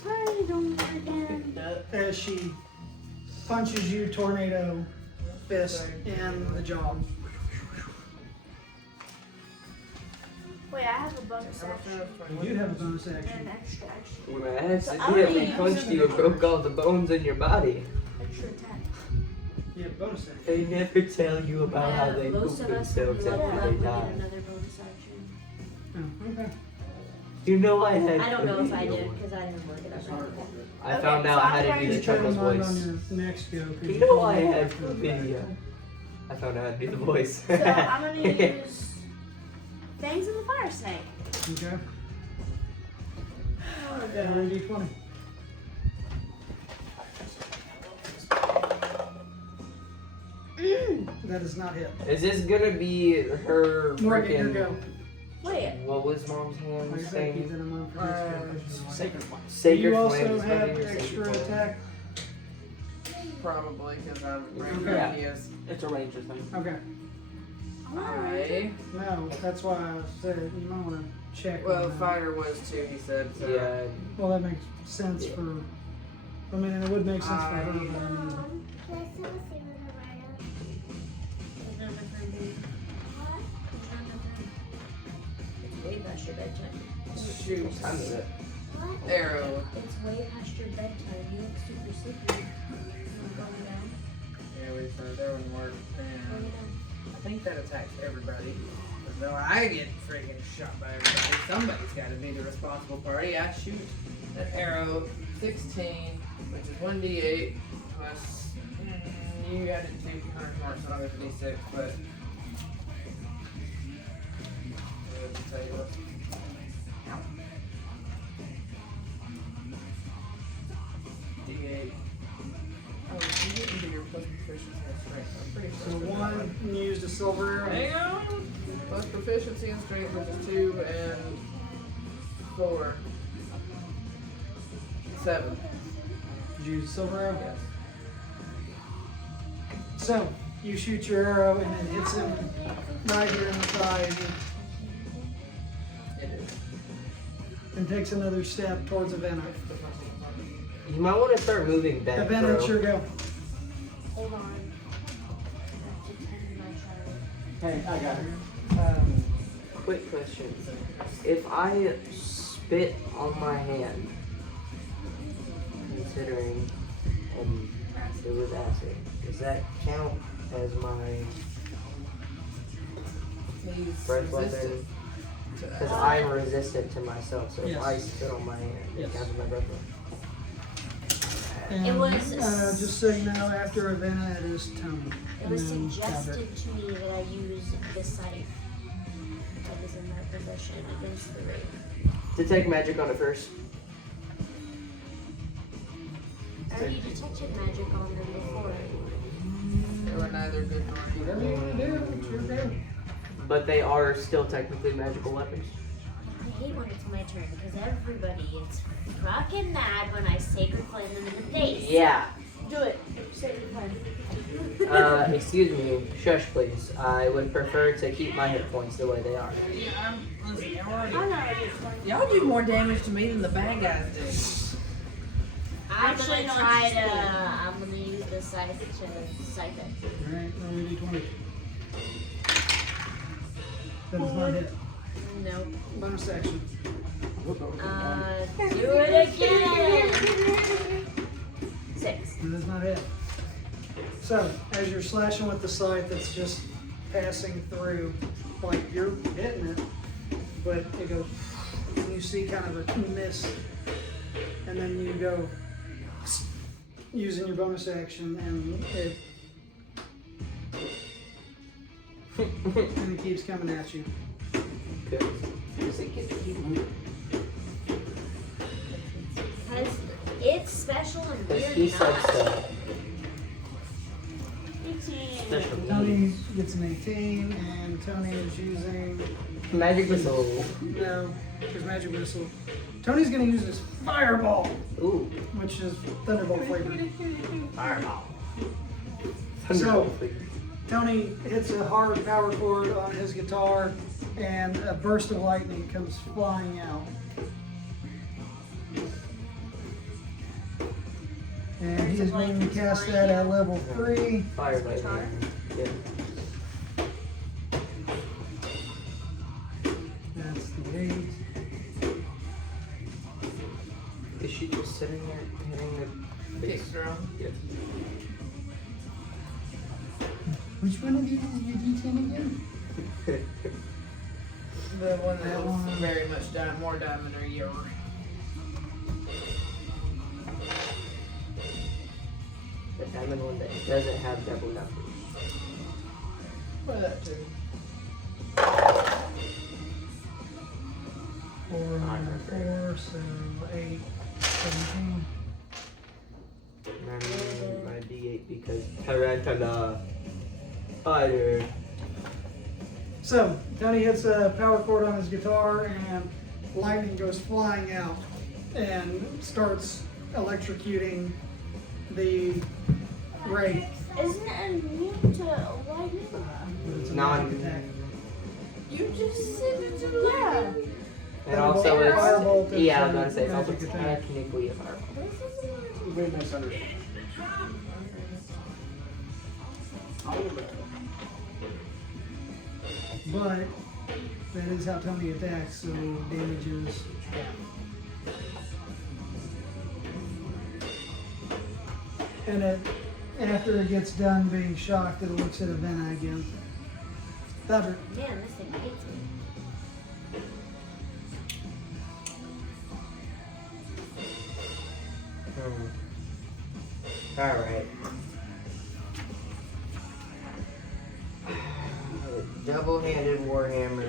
Sorry, don't again. as she punches you, tornado fist in the jaw. Wait, I have a bonus action You do have a bonus and action. an extra action. When I I'm accidentally gonna punched use you and broke all the bones in your body. Extra attack. You have a bonus action. They never tell you about how they poop Most of us would themselves level after up they with die. another bonus action. Oh, okay. You know I had. I don't know if I did because I didn't look it up. I Okay, found so out I'm how to going do to the Turn Chuckles mine on voice. your next go. 'cause You you know told I me had after the video. I found out how to do the voice. So I'm gonna use Fangs of the Fire Snake. Okay. Yeah, roll D20. That is not hit. Is this gonna be her Morgan, here freaking? go. Wait. What was mom's hand Like I said, keep saying? that in mind for next go. Sacred Flame. Sacred You also Flame is have funny, or extra Sacred Flame? attack. Probably because I'm Okay. radius. It's a ranger thing. Okay. I No, that's why I said you might want to check. well, on that. fire was too. He said. So. Yeah. Well, that makes sense for. I mean, it would make sense for her. But I mean, Can I still see with It's way past your bedtime. Shoot. What time is it? Arrow. It's way past your bedtime. You look super sleepy. You going down? Yeah, we said that wouldn't work. And Going down. I think that attacks everybody. But though I get freaking shot by everybody, somebody's got to be the responsible party. I shoot an arrow, 16, which is 1d8 plus. You got it 200 more, so I'll go to d6, but. Tell you what. D8. Oh, you didn't do your plus proficiency and strength. I'm pretty so sure. one you used a silver arrow. Hang on. Plus proficiency and strength, which is 2 and 4. 7. Did you use a silver arrow? Yes. So you shoot your arrow and it hits him right here in the thigh It is. and takes another step towards Avena. You might want to start moving back, Avena, bro. it's your go. Hold on. Hey, I got it. Quick question. If I spit on my hand, considering it was acid, does that count as my He's breath resistant weapon? to Because that. I'm resistant to myself, so if Yes. I spit on my hand, it Yes. counts as my breath weapon. And, It was just so you know, after Avena, it is Tony. It was And then suggested to me that I use the scythe that was in my possession against the raid. Detect magic on it first. I already detected magic on them before. They were neither good nor evil. Whatever you want to do, it's your go. But they are still technically magical weapons. I hate when it's my turn because everybody gets fucking mad when I sacred flame them in the face. Yeah. Do it. Say the plan. Excuse me. Shush, please. I would prefer to keep my hit points the way they are. Yeah, listen, y'all already. I'm not ready for it. Y'all do more damage to me than the bad guys do. I'm Actually, gonna no, try it's to. just I'm gonna use the scythe to scythe it. Alright, roll me d20. That does not hit. Nope. Bonus action. Do it again. 6. That does not hit. So, as you're slashing with the scythe, it's just passing through, like you're hitting it, but it goes, and you see kind of a mist, and then you go using your bonus action, and it keeps coming at you. Good. Does it get to keep moving? Because it's special and Because we're he said not. so. 18. Special Tony needs. gets an 18, and Tony is using. Magic missile. No, his magic missile. Tony's gonna use his fireball, Ooh. which is thunderbolt flavored. Fireball. So, Tony hits a hard power chord on his guitar, and a burst of lightning comes flying out. And he is going to cast that at level 3. Fire lightning. Yeah. That's the 8. Is she just sitting there hitting the Kick drum. Yes. Which one of you is your D10 again? The one that That looks one. very much more diamond-y. The diamond one that doesn't have double numbers. Well, that too. 4 and 4, so 8, 17. And I'm using my D8 because Tarantula. Fire. So, Tony hits a power chord on his guitar and lightning goes flying out and starts electrocuting the wraith. Isn't it immune to lightning? But it's a Non- magic attack. You just said it's a lab. And also Firebolt it's is yeah, I was a gonna say it's also magic attack. technically a fireball. Very misunderstood. But that is how Tony attacks, so damage is and after it gets done being shocked, it looks at Avena again. Thunder. Man, this thing hates me. Alright. Double-handed warhammer.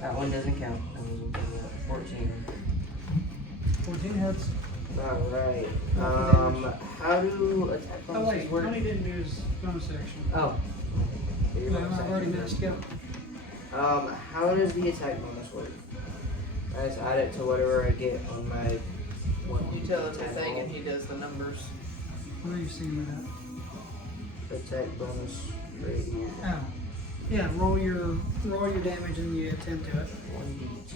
That one doesn't count. That was 14. 14 hits. Alright. How do attack Oh bonuses wait, work? Tony didn't do his bonus action. Oh. Your No, bonus I've already action. messed up. How does the attack bonus work? I just add it to whatever I get on my one. You tell him the attack thing roll. and he does the numbers. Where are you seeing that? Attack bonus right here. Oh. Yeah, roll your damage and you attend to it. 1d10.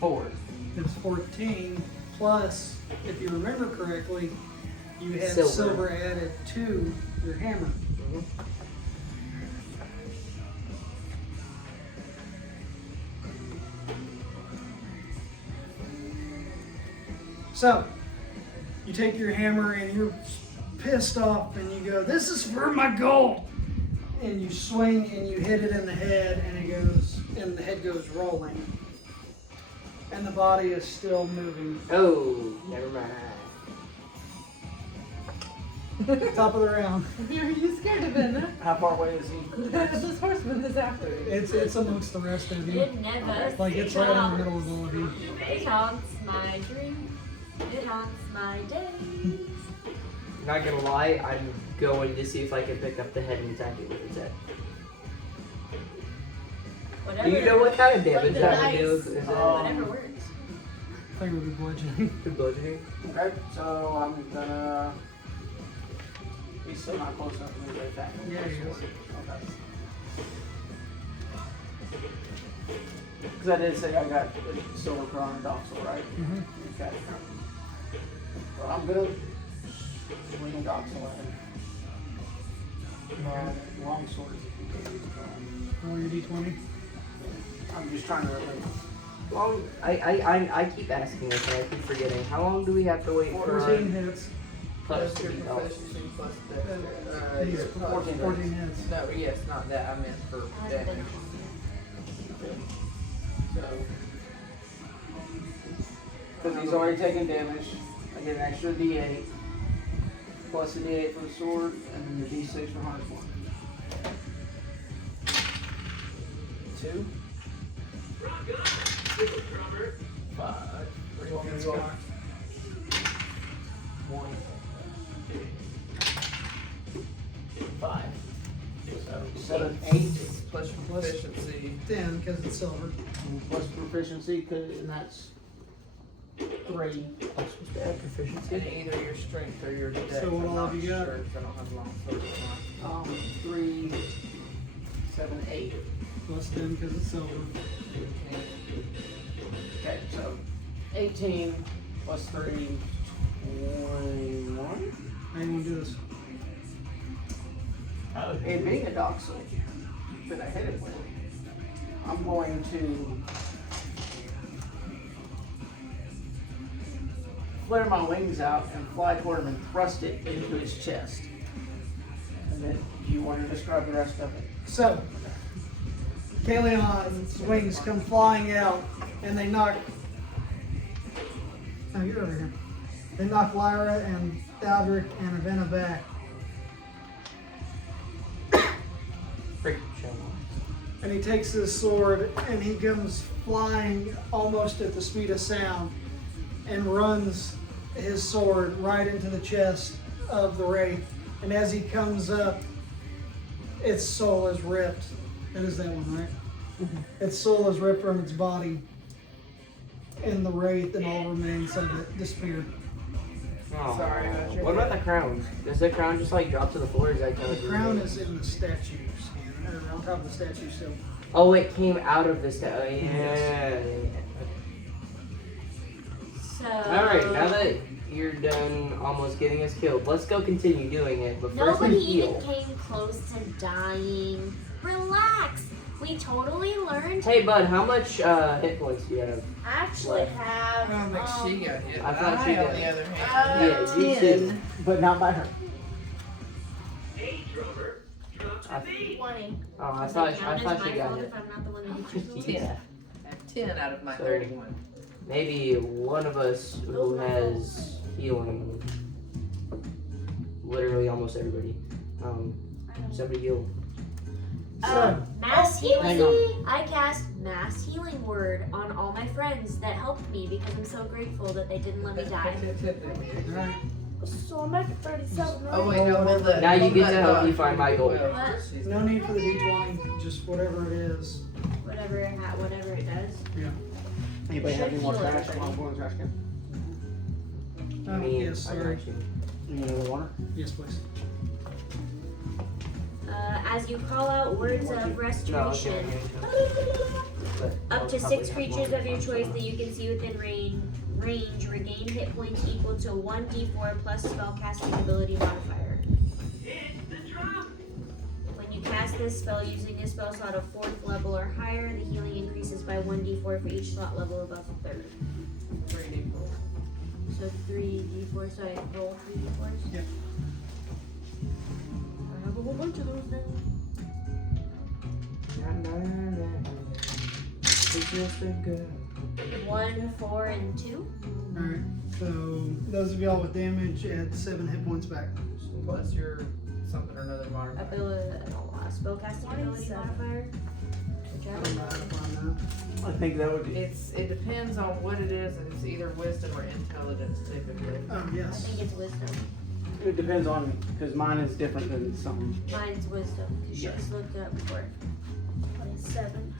Four. It's 14 plus, if you remember correctly, you had Silver. silver added to your hammer. Mhm. So, you take your hammer and you're pissed off and you go, "This is for my gold!" And you swing and you hit it in the head and the head goes rolling. And the body is still moving. Oh, never mind. Top of the round. Are you scared of it? Huh? How far away is he? This horseman is after you. It's amongst the rest of you. It never Like it's right in the middle of all of you. It haunts my dream. It haunts my days. Not gonna lie, I'm going to see if I can pick up the head and attack it with its head. Whatever. Do you know what kind of damage the that would dice. do? Is it Whatever works. I think it would be bludgeoning. bludgeoning? Okay, so I'm gonna. He's still not close enough for me to attack him. Yeah, he is. Okay. Because I did say I got the silver crown and doxel, right? Mhm. Okay. Well, I'm gonna swing a doxel at him. Long swords if you can. Roll your d20. I'm just trying to relate. Long, I keep asking this and I keep forgetting. How long do we have to wait for 14 hits. plus your 2 proficiency plus He's your 14 hits. No, yes, not that. I meant for damage. So, because he's already taken damage, I get an extra D8 plus a D8 for the sword, and then the D6 for hunter's mark. 2, 5, 1, 5. So 7, 8 plus your proficiency. 10 because it's silver. Plus proficiency, and that's 3. I'm supposed to add proficiency? And either your strength or your dex. So what I'm all not have you got? Sure, 'cause I don't have long swords. 3, 7, 8. Plus 10 because it's silver. Okay, so 18 plus 3, 21. How you want to do this? It being a doxel that I hit it with, I'm going to flare my wings out and fly toward him and thrust it into his chest. And then, if you want to describe the rest of it. So, Kalion's wings come flying out, and they knock. Oh, you're over here. They knock Lyra and Thaldric and Avena back. Freak show. And he takes his sword and he comes flying almost at the speed of sound and runs his sword right into the chest of the wraith. And as he comes up, its soul is ripped. That is that one, right? Its soul is ripped from its body, and the wraith and all remains of it disappear. Oh, Sorry about your what about head. the crown? Does the crown just like drop to the floor? Or is that kind The of crown is in the statue's hand, or on top of the statue still. Oh, it came out of the Oh, yeah. So. All right, now that you're done almost getting us killed, let's go continue doing it. But first, Nobody we even heal. came close to dying. Relax. We totally learned. Hey, bud, how much hit points do you have? I actually have. I don't think she got hit. I thought she on got the hit. other hand. Yeah, you 10. too. But not by her. I, 20. oh, I Does thought that count she as my got fault hit. if I'm not the one that you choose? 10. I have 10 out of my So- 31. Maybe one of us who has healing. Literally almost everybody. Somebody heal. Mass Hang healing. I cast mass healing word on all my friends that helped me because I'm so grateful that they didn't let me die. Alright. So I'm at 37, right? Oh wait, no, hold that. Now you hold get that to help thought. me find my goal. What? No need for the D20, just whatever it is. Whatever it does. Anybody have any more Should heal trash? everybody. Come on, trash can. Oh, Me, yes, I sorry. got you. You need another water? Yes, please. As you call out words of No, okay, restoration, But I'll up to probably 6 have creatures more. of your choice that you can see within range regain hit points equal to 1d4 plus spellcasting ability modifier. When you cast this spell using a spell slot of 4th level or higher, the healing increases by 1d4 for each slot level above 3rd. 3d4. So 3d4, so I roll 3d4s? Yep. I have a whole bunch of those then. It's just a girl. 1, 4, and 2. Alright, so those of y'all with damage add 7 hit points back. Plus your something or another modifier. Spellcasting ability modifier. I don't know how to find I think that would be. It depends on what it is, and it's either wisdom or intelligence typically. that. Oh, I yes. think it's wisdom. It depends on, because mine is different than some. Mine's wisdom. You should have looked it up before. 27.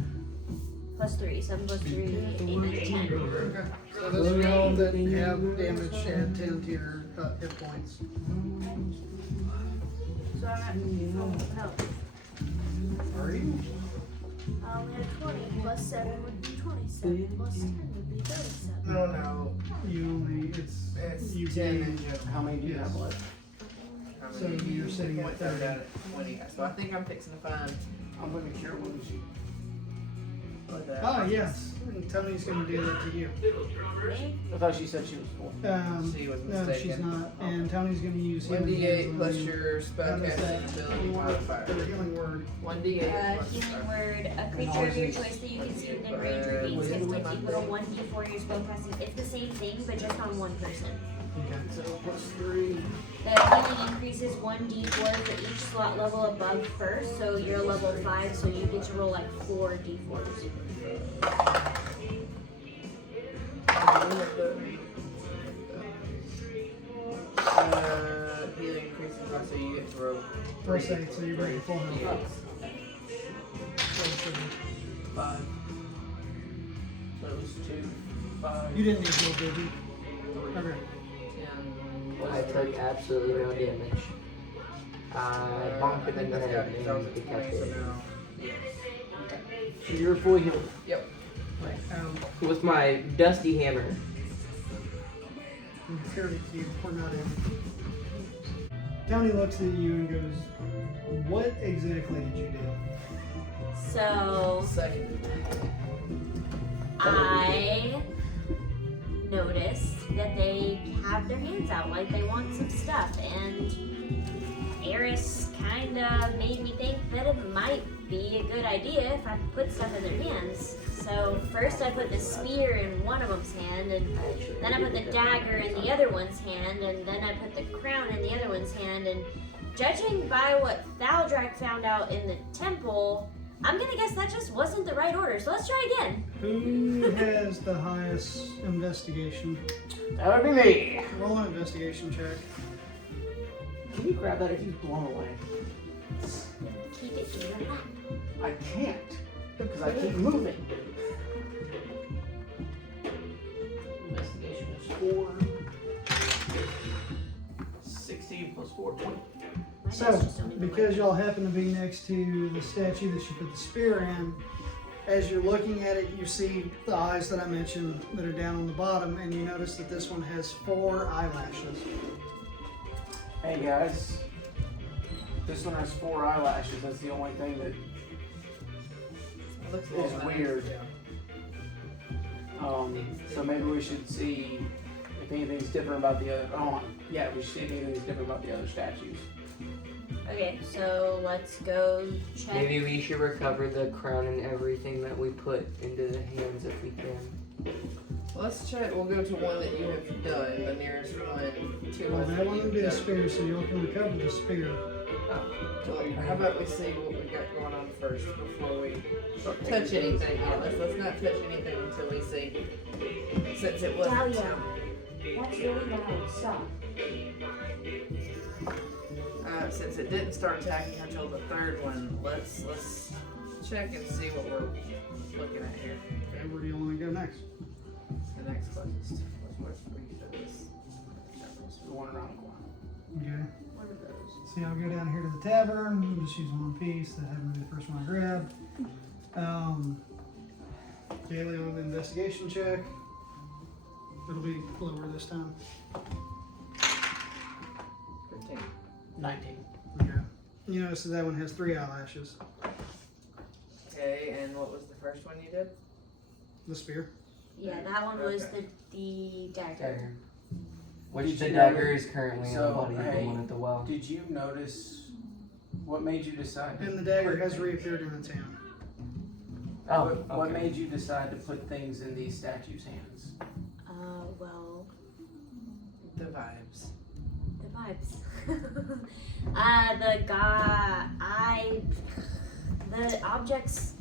Plus 3. 7 plus 3, 8, 9, 10. So those of y'all that have damage add 10 to your hit points. So I'm at help. Are you? I only had 20 plus 7 would be 27 plus 10 would be 37. No. You only, it's you 10 gain. and just How many do you have left? how So many you're sitting at points I've 30. got at 20. So I think I'm fixing to find I'm going to cure one sheet. what that. Ah, yes. And Tony's going to do that to you. Me? I thought she said she was full. She was No, she's mistaken. not. And Tony's going to use healing 1d8 words plus on you. your How does spellcasting that ability work modifier. for the healing word? 1d8 plus Healing word. A creature of your choice that you can see within range regains hit points equal to 1d4 your spellcasting. It's the same thing, but just on one person. So plus 3. The healing increases 1d4 for each slot level above first, so you're level 5, so you get to roll like 4 d4s. Healing increases by so you get to roll Plus 8, so you're bringing full health. d8s. 5. So it was 2, 5, You didn't need to go, did you? 3, Okay. 10. I took absolutely no damage. I bonked him in the head and decapitated him. So you're fully healed. With my dusty hammer. I'm carrying it to you before not in. Tony looks at you and goes, "What exactly did you do?" So Second. I noticed that they have their hands out like they want some stuff. And Eris kind of made me think that it might be a good idea if I put stuff in their hands. So first I put the spear in one of them's hand, and then I put the dagger in the other one's hand, and then I put the crown in the other one's hand. And judging by what Thaldrak found out in the temple, I'm gonna guess that just wasn't the right order. So let's try again. Who has the highest investigation? That would be me. Roll an investigation check. Can you grab that if he's blown away? Keep it in your lap. I can't because I keep moving. Investigation is 4. 16 plus 4, 20. My dice So, just don't even because work. y'all happen to be next to the statue that you put the spear in, as you're looking at it, you see the eyes that I mentioned that are down on the bottom, and you notice that this one has 4 eyelashes. Hey guys, this one has 4 eyelashes. That's the only thing that It looks a is little weird. So maybe we should see if anything's different about the other. Oh, yeah, we should see if anything's different about the other statues. Okay, so let's go check. Maybe we should recover the crown and everything that we put into the hands if we can. Let's check. We'll go to one that you have done, the nearest one to Well, us. that one would be a spear, so y'all can recover the spear. Well, how about we see what we got going on first before we touch anything? Yeah, let's not touch anything until we see. Since it wasn't. Dahlia, that's really loud. Stop. Since it didn't start attacking until the third one, let's check and see what we're looking at here. Okay, where do you want to go next? The next closest. Where's this? The one around the corner. Okay. One of those. So y'all go down here to the tavern. I'm just using one piece. That happened to be the first one I grabbed. Daily on the investigation check. It'll be lower this time. 15. 19. Okay. You notice that that one has 3 eyelashes. Okay, and what was the first one you did? The spear. Yeah, that one was Okay. the dagger. Dagger. Which Did the you dagger ever- is currently So, on the body of hey, the one at the well. Did you notice what made you decide? And the dagger has reappeared in its hand. Oh, What okay. made you decide to put things in these statues' hands? Well, The vibes. the vibes. the objects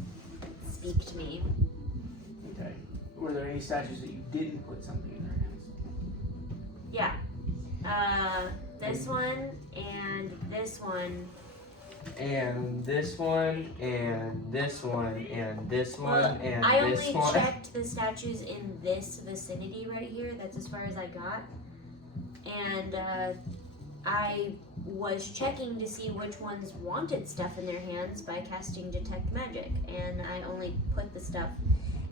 speak to me. Okay. Were there any statues that you didn't put something in their hands? Yeah. This one and this one. And this one, and this one, and this one, Well, and I this only one. checked the statues in this vicinity right here. That's as far as I got. And I was checking to see which ones wanted stuff in their hands by casting Detect Magic. And I only put the stuff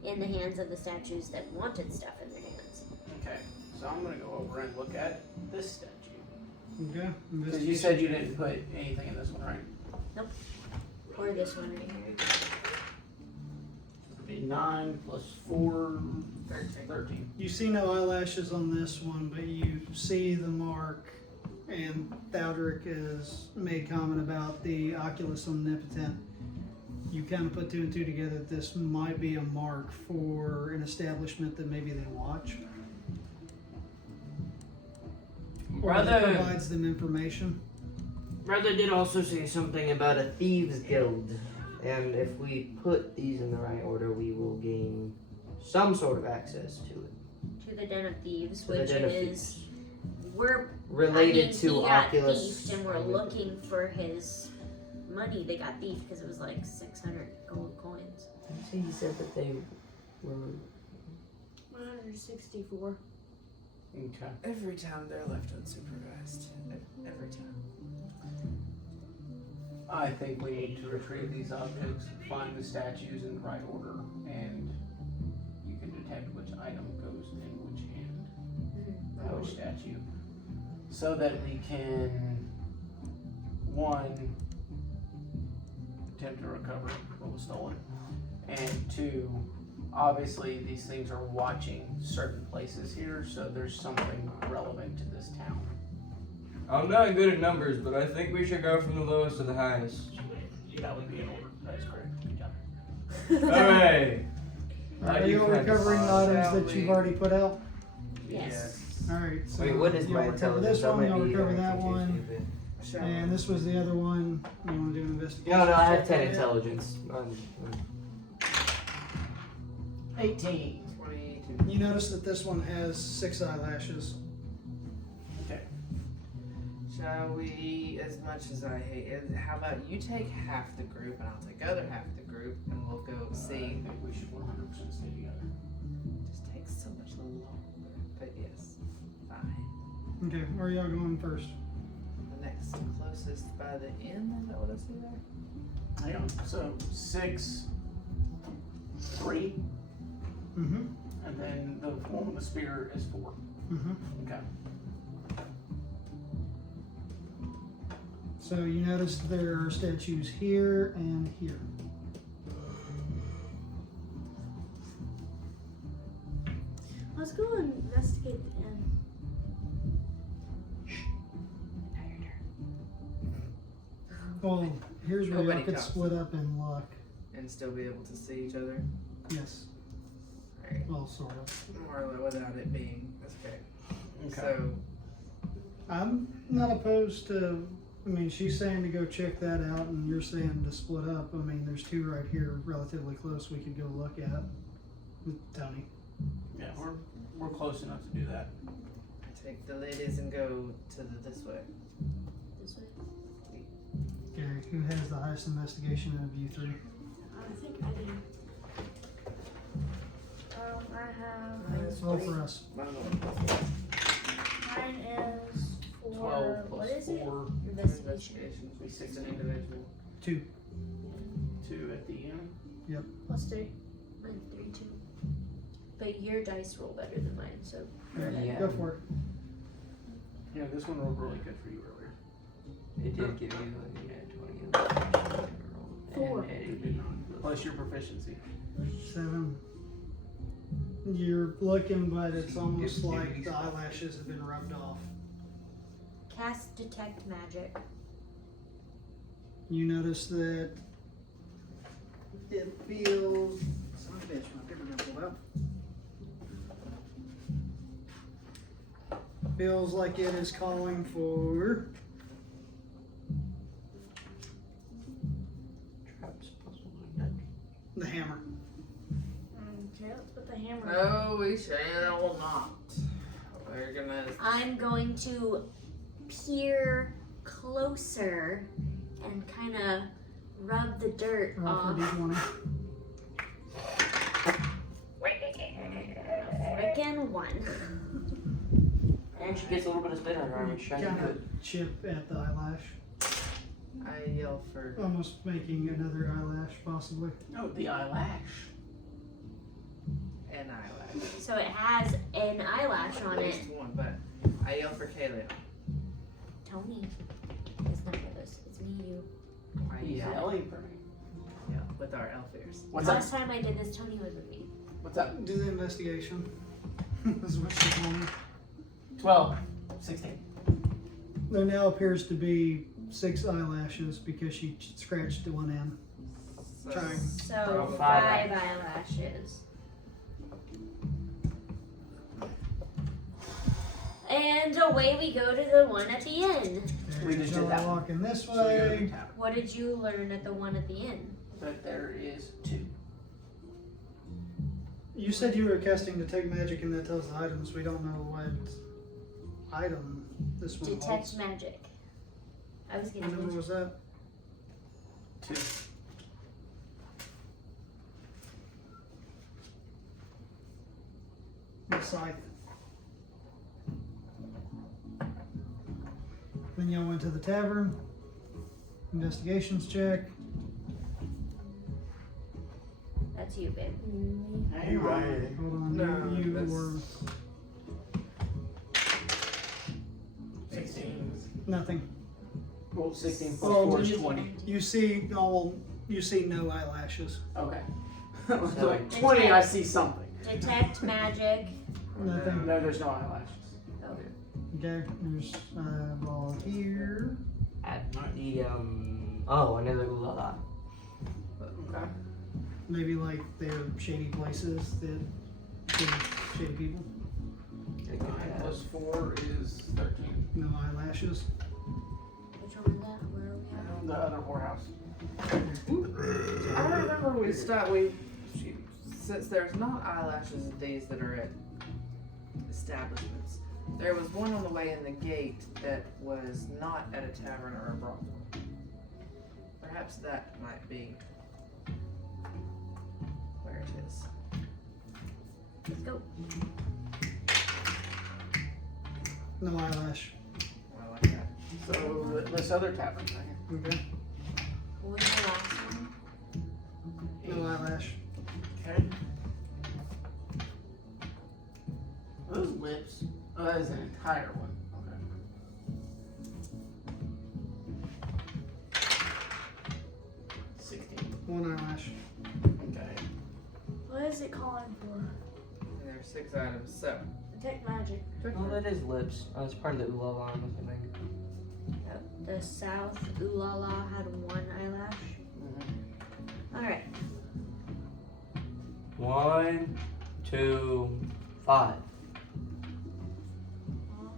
in the hands of the statues that wanted stuff in their hands. Okay. So I'm gonna go over and look at this statue. Okay. Because you said you didn't put anything in this one, right? Or this one right here. It'd be 9 plus 4, 13. You see no eyelashes on this one, but you see the mark, and Thaldric has made comment about the Oculus Omnipotent. You kind of put 2 and 2 together that this might be a mark for an establishment that maybe they watch. Or that Brother, provides them information. brother did also say something about a thieves guild, and if we put these in the right order, we will gain some sort of access to it. To the Den of Thieves, To the which Den of is. Thieves. We're Related I mean, to he got Oculus. thiefed and we're looking for his money. They got thiefed because it was like 600 gold coins. I see he said that they were. 164. Okay. Every time they're left unsupervised. Every time. I think we need to retrieve these objects, find the statues in the right order, and you can detect which item goes in which hand, or which statue, so that we can, 1, attempt to recover what was stolen, and 2, obviously these things are watching certain places here, so there's something relevant to this town. I'm not good at numbers, but I think we should go from the lowest to the highest. That would be in order. That is correct. Good job. Alright. Are you recovering the items that you've already put out? Yes. Alright, so Wait, what is you'll my recover intelligence? this one, I you'll might be recover going that too one, stupid. and this was the other one. You want to do an investigation? No, I have check 10 on it? intelligence. 18. 22. You notice that this one has 6 eyelashes. Okay. Shall we, as much as I hate it, how about you take half the group and I'll take the other half of the group and we'll go I see. think we should 100% stay together. It just takes so much longer. But yes, fine. Okay, where are y'all going first? The next closest by the inn, is that what I see there? Hang on. So 6, 3, Mm-hmm. and then the one with the spear is 4. Mm-hmm. Okay. So you notice there are statues here and here. Let's go investigate the inn. Well, here's where Nobody y'all could talks. split up and look. And still be able to see each other? Yes. Right. Well, sort of. Or without it being, that's okay. Okay. So, I'm not opposed to. I mean, she's saying to go check that out, and you're saying to split up. I mean, there's 2 right here, relatively close. We could go look at with Tony. Yeah, we're close enough to do that. I take the ladies and go to this way. This way. Okay, who has the highest investigation out of you 3? I think I do. I have. Roll for us. Mine is for 12 plus what is it? 4. Investigation. Investigations, we 6 an individual. 2. 2 at the end. Plus 3. Mine's 3 too. But your dice roll better than mine, so. Yeah. Go for it. Yeah, this one rolled really good for you earlier. It did give you a 20. 4. Plus your proficiency. 7. You're looking, but it's almost like the eyelashes have been rubbed off. Cast detect magic. You notice that it feels. Son of a bitch, my paper got pulled out. Feels like it is calling for the hammer. Okay, let's put the hammer. No, we shall not. We're gonna. I'm going to peer closer and kind of rub the dirt Roll for off. D20. Freaking 1. And she gets a little bit of spin on her arm. It's shiny Kind good. of chip at the eyelash, I yell for. almost making another eyelash possibly. Oh, the eyelash. An eyelash. So it has an eyelash on At it. least one, but I yell for Kalia. Tony is not with us. It's me, you. I He's yell. yelling for me. Yeah, with our elf ears. What's up? Last time I did this, Tony was with me. What's up? Do the investigation. This is what she told me. 12. 16. There now appears to be 6 eyelashes because she scratched the one end. So, Trying. So Oh, 5 5. eyelashes. And away we go to the one at the end. We just did that one. Walking this So we go to the way. tavern. What did you learn at the one at the end? But there is 2. You said you were casting detect magic and that tells the items. We don't know what item this one Detect holds. magic. I was What gonna number was that? 2. The scythe. Then y'all went to the tavern. Investigations check. That's you, babe. Hey, Ryan. Hold on. No, you that's- were 16. nothing. Well, 16 plus Oh, 4 is you- 20. You see no eyelashes. Okay. So like 20, I see something. Detect magic. Nothing. No, there's no eyelashes. Okay, there's a ball here. At the oh, another ooh la la. Okay. Maybe like they're shady places that shady people. 9 plus 4 is 13. No eyelashes. Which one was that? Where are we at? The other whorehouse. I remember since there's not eyelashes at these that are at establishments, there was one on the way in the gate that was not at a tavern or a brothel. Perhaps that might be where it is. Let's go. No eyelash. I like that. So this other tavern right here. Okay. What was the last one? No eyelash. Okay. Those lips. Oh, that is an entire one. Okay. 16. One eyelash. Okay. What is it calling for? And there's 6 items, so. Detect magic. Oh, that is lips. Oh, it's part of the ooh la la, I think. Yep. The South Ooh La La had 1 eyelash. Alright. 1, 2, 5.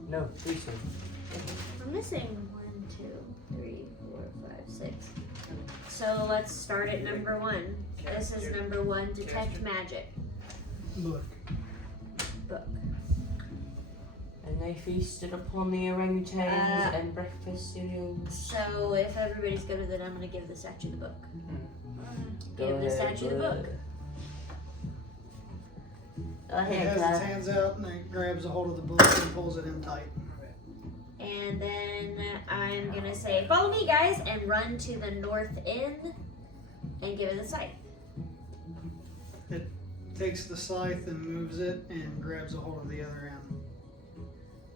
No, 3 soon. I'm missing 1, 2, 3, 4, 5, 6. So let's start at number 1. This is number 1, detect magic. Look. Book. And they feasted upon the orangutans and breakfast cereals. So if everybody's good with it, I'm gonna give the statue the book. Give the statue the book. Go He ahead, has his Clive. hands out and he grabs a hold of the book and pulls it in tight. And then I'm gonna say, follow me, guys, and run to the north end and give it the scythe. Takes the scythe and moves it and grabs a hold of the other end.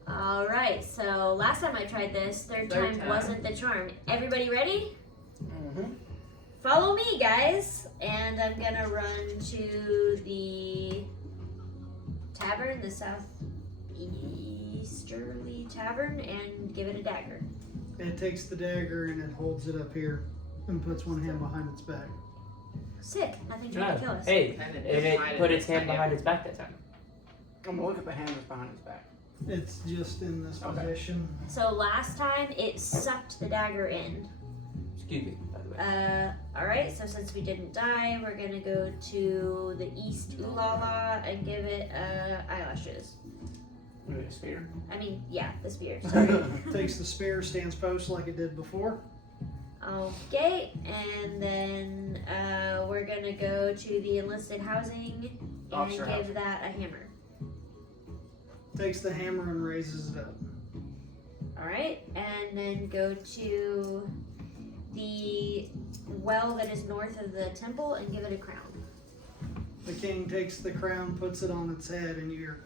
Alright, so last time I tried this, third time wasn't the charm. Everybody ready? Mm-hmm. Follow me, guys. And I'm gonna run to the tavern, the southeasterly tavern, and give it a dagger. It takes the dagger and it holds it up here and puts one hand behind its back. Sick. Nothing trying to kill us. Hey, And and it put its hand behind its back that time. I'm gonna look at the hand that's behind his back. It's just in this Okay. position. So last time it sucked the dagger in. Excuse me, by the way. Alright, so since we didn't die, we're gonna go to the east Ooh La La and give it eyelashes. Maybe a spear. I mean, yeah, the spear. Sorry. Takes the spear, stands post like it did before. Okay, and then we're gonna go to the enlisted housing and Officer give housing. that a hammer. Takes the hammer and raises it up. Alright, and then go to the well that is north of the temple and give it a crown. The king takes the crown, puts it on its head, and you hear.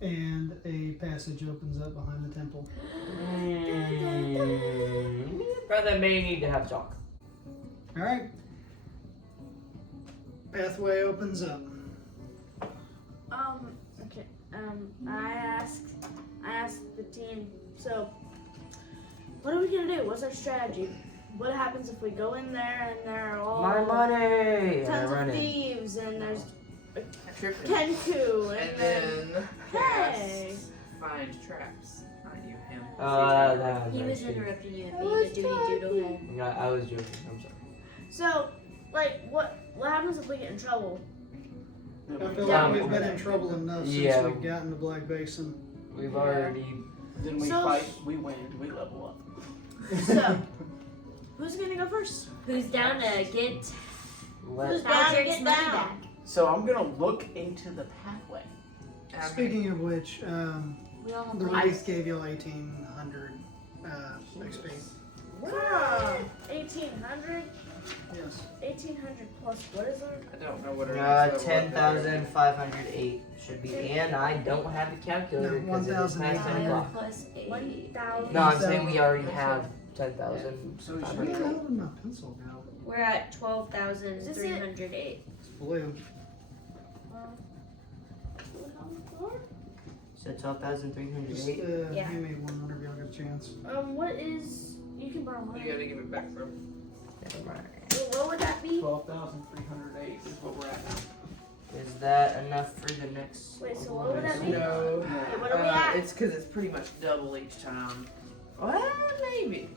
And a passage opens up behind the temple. Brother may need to have talk. Alright. Pathway opens up. Okay. I asked the team. So, what are we gonna do? What's our strategy? What happens if we go in there and there are all My money! And I tons run of it. thieves and there's Tripping. Kenku And and then then hey. find traps on you, him. That He was nice. interrupting you and I being was a duty doodle head. Yeah, I was joking. I'm sorry. So, like, what happens if we get in trouble? I feel Yeah. like we've been in trouble enough Yeah. since we've gotten to Black Basin. We've already. Then we So- fight, we win, we level up. So, who's gonna go first? Who's down to get Let, Who's down to Patrick's get money down? back? So I'm gonna look into the pathway. And I'm Speaking of which, We all have the to Wraith gave you 1,800 XP. Wow. 1,800? Yes. 1,800 plus what is it? I don't know what it is. 10,508 should be, and I don't have a calculator No, because it is past 10 1,800. o'clock. Plus 8. 1,000. No, I'm saying we already have 10,000. So you Where should the be hell did my pencil go? We're at 12,308. It's blue. So Just 12,308. Yeah. hand me one whenever y'all get a chance. What is? You can borrow mine. You gotta give it back from. Never mind. What would that be? 12,308 is what we're at now. Is that enough for the next? Wait, so what would that be? No. Wait, what are we at? It's because it's pretty much double each time. Well, maybe.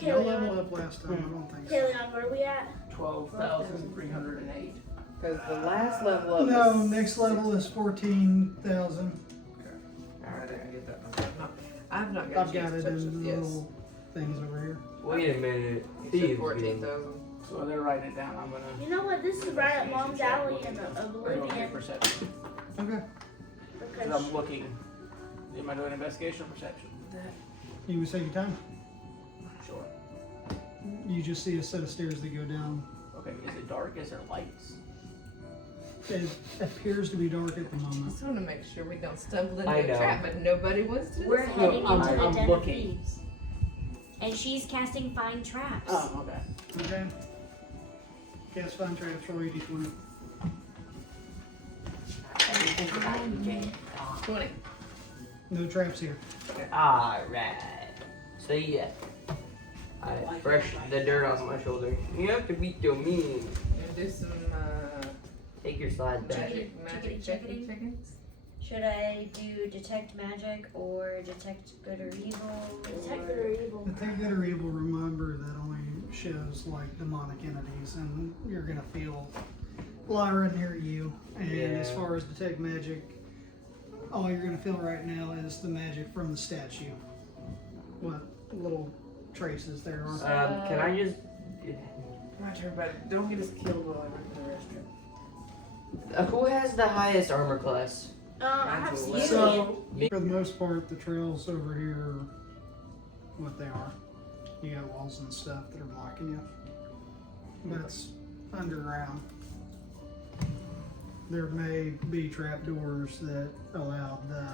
Y'all Kayleon, level up last time, I don't think so. Kayleon, where are we at? 12,308. Because the last level up. No, is next level is 14,000. Alright, I can get that number. I've not got I've a got chance it to touch in this. the Yes. little things over here. Wait a minute. You said Thieves. 14,000. So they're writing it down. I'm gonna. You know what? This is right at Mom's Alley in Or Oblivion. perception. Okay. Because Because I'm looking. Am I doing investigation or perception? You would take your time. Sure. You just see a set of stairs that go down. Okay. Is it dark? Is there lights? It appears to be dark at the moment. Just want to make sure we don't stumble into I a know. trap, but nobody wants to. We're heading I'm- into the I'm den looking. of thieves. And she's casting fine traps. Oh, okay. Okay. Cast find traps, roll 80-20. 20. No traps here. Alright. So yeah. I brushed the dirt off my shoulder. You have to be so mean. And do some Take your slides back. magic Checking. chickens. Should I do detect magic or detect good or evil? detect good or evil. Detect good or evil, remember that only shows like demonic entities, and you're gonna feel Lyra near you. And as Yeah. far as detect magic, all you're gonna feel right now is the magic from the statue. What little traces there are. Can I just? My turn, but don't get us killed while I run to the restroom. Who has the highest armor class? I have Mine's a you. 11. So, for the most part, the trails over here are what they are. You got walls and stuff that are blocking you. That's underground. There may be trapdoors that allow the.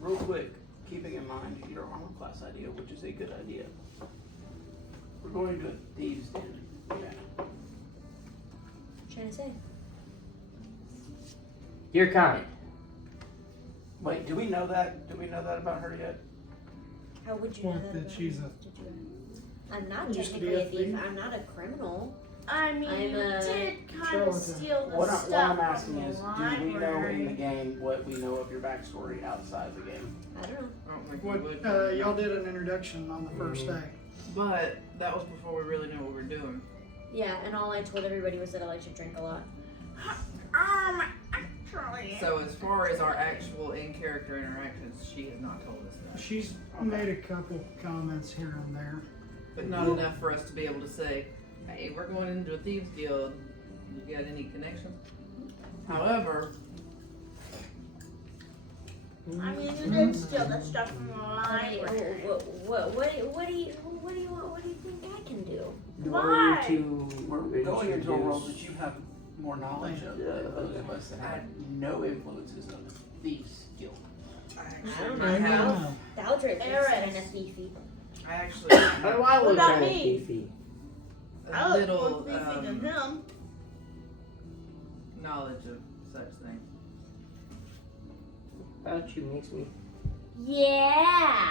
Real quick, keeping in mind your armor class idea, which is a good idea. We're going to a thieves' den. Okay. Trying to say. You're kind. Wait, do we know that? Do we know that about her yet? How would you know What, that? that about she's me? a- Did you- I'm not Used to be technically a a thief. thief. I'm not a criminal. I mean, I'm you a did kind charlatan. of steal the What I'm stuff asking from the is, do we know in the library. game what we know of your backstory outside the game? I don't know. I don't think What, we would. y'all did an introduction on the first day. But that was before we really knew what we were doing. Yeah, and all I told everybody was that I like to drink a lot. Actually. So as far as our actual in-character interactions, she has not told us that. She's made a couple comments here and there. But not enough for us to be able to say, hey, we're going into a thieves guild. You got any connections? However, I mean, you did steal the stuff from the Honey, library. what do you think I can do? Why? We're going into a world that you have more knowledge of than those of us that had no influences of the thieves' guild. I I actually don't might know. have. Valdrick is Eris. kind of thiefy. I actually have Oh, I What was about kind of me? beefy. I a look little more beefy than him. knowledge of such things. About you makes me. Yeah.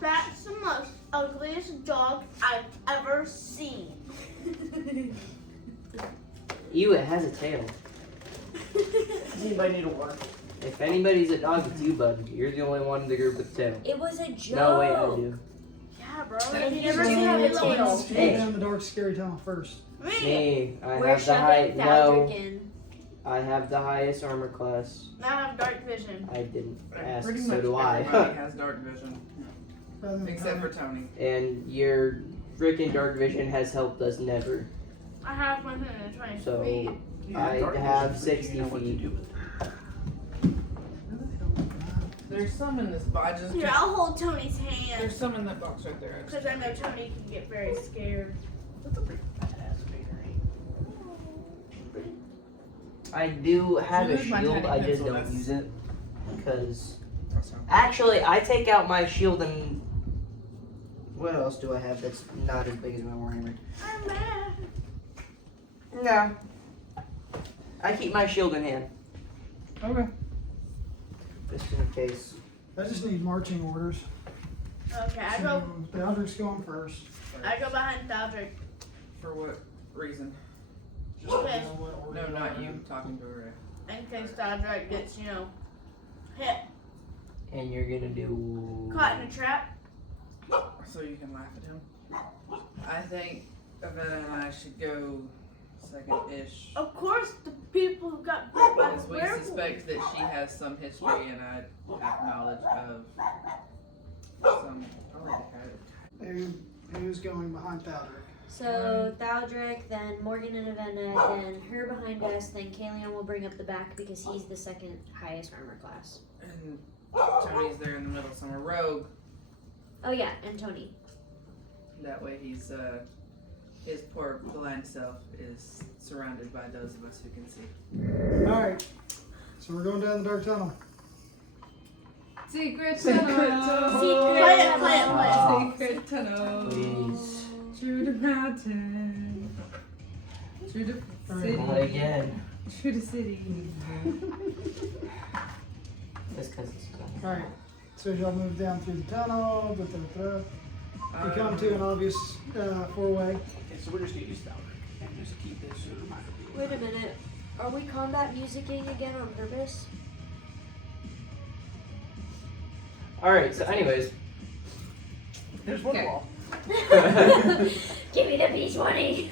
That's the most ugliest dog I've ever seen. Ew, it has a tail. Does anybody need a water? If anybody's a dog, it's you, bud. You're the only one in the group with a tail. It was a joke. No, wait, I do. Yeah, bro. And Have you you ever just seen have a a little tail. one's Go Hey. down the dark, scary tunnel first. Me. Me, I We're have the high. shoving No, Valdrick in. I have the highest armor class. Now I have dark vision. I didn't ask, Pretty so much do I. everybody has dark vision, Other than except for Tommy. Tony. And your freaking dark vision has helped us never. I have 120 So, feet. I dark have vision, but 60 you know what to feet. do with it. There's some in this box. Here, I'll hold Tony's hand. There's some in that box right there. Because I know Tony can get very scared. That's a pretty badass Vader, ain't I do have a Use my shield, tiny I just pencil, don't that's- use it. Because Actually, I take out my shield and. What else do I have that's not as big as my warhammer? No. I keep my shield in hand. Okay. Just in case. I just need marching orders. Okay, I go. Baldric's going first. I go behind Thaldric. For what reason? Just Okay. know what order No, you not want. you. Talking to her. In case Thaldric gets, hit, And you're gonna do. caught in a trap. So you can laugh at him. I think that I should go second-ish. Of course, the people who got bit by Because the we werewolf. suspect that she has some history and I have knowledge of some. I like the cat. Who's going behind Thaldric? So Thaldric, then Morgan and Avena, then her behind us, then Kalion will bring up the back because he's the second highest armor class. And Tony's there in the middle, so I'm a rogue. Oh yeah, and Tony. That way he's his poor blind self is surrounded by those of us who can see. Alright. So we're going down the dark tunnel. Secret Play it, play it, play it. Oh, Secret tunnel. please. Through the mountain. Through the Not again. Through the city. Just because it's fun. Alright. So as y'all move down through the tunnel, you come to an obvious four-way. Okay, so we're just gonna use Thaldric and just keep this as a reminder. Wait a minute. Are we combat musicking again on purpose? Alright, so, anyways. There's one Okay. wall. Give me the B20.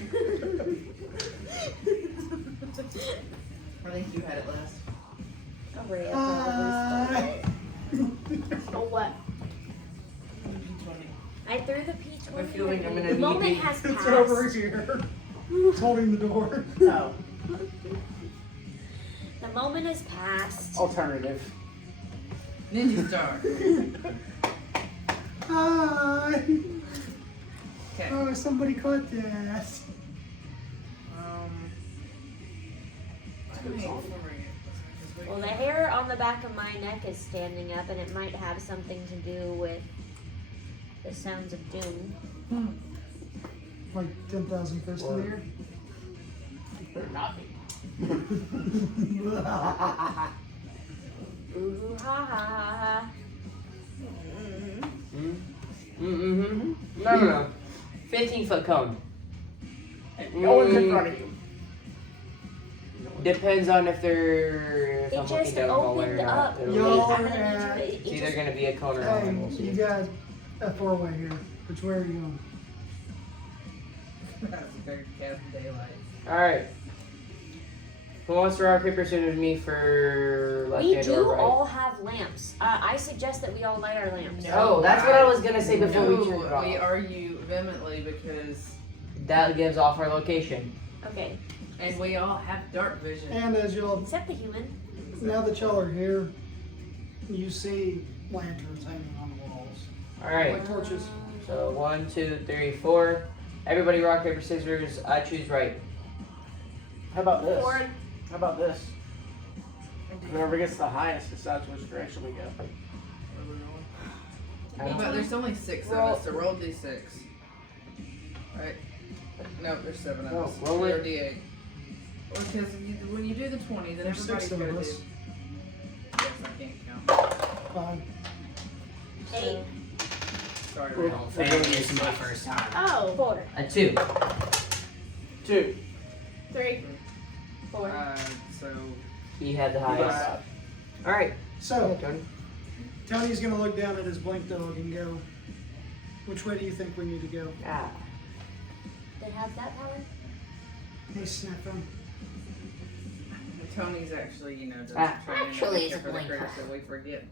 I think you had it last. Oh, what? I threw the I have a P20. feeling I'm gonna The need moment the- has It's over passed. here. It's holding the door. No. The moment has passed. Alternative. Ninja Star. Hi. Okay. Oh, somebody caught that. Well, the hair on the back of my neck is standing up, and it might have something to do with the sounds of doom. Like 10,000 fists in the air. Better not be. Ooh, ha ha ha ha. Mm-hmm. No. 15-foot cone. No one's in front of you. Depends on if they're. If It I'm looking just down the hallway or opened not. up. It'll- Y'all I'm are gonna at- need you to- It's it either just- gonna be a cone or a Hey, line. We'll see. you got a four-way here. Which way are you going? That's a very cast daylight. Alright. Who wants to rock, paper, scissors with me for left We hand do or right? all have lamps. I suggest that we all light our lamps. Oh, that's what I was gonna say before we turned it No, we off. argue vehemently because, That gives off our location. Okay. and we all have dark vision. And as y'all, Except the human. now that y'all are here, you see lanterns hanging on the walls. Alright. Like torches. So 1, 2, 3, 4. Everybody rock, paper, scissors. I choose right. How about this? Forward. How about this? Whoever gets the highest decides which direction we go. But there's only 6 of us, so roll d6. Right? No, there's 7 of No, us. roll it. Or d8. Well, because when you do the 20, then There's everybody's 6 of gonna do. us. Yes, I can't count. 5. 8. Sorry. Well, Ralph. This is my first time. Oh, 4. A 2. 2. 3. 4. So, He had the highest. Alright. So, Tony. Tony's gonna look down at his blink dog and go, which way do you think we need to go? Ah. It has that power? He's sniffing. Tony's actually, just Ah, trying to actually, take it's a care for the blink. critters that we forget.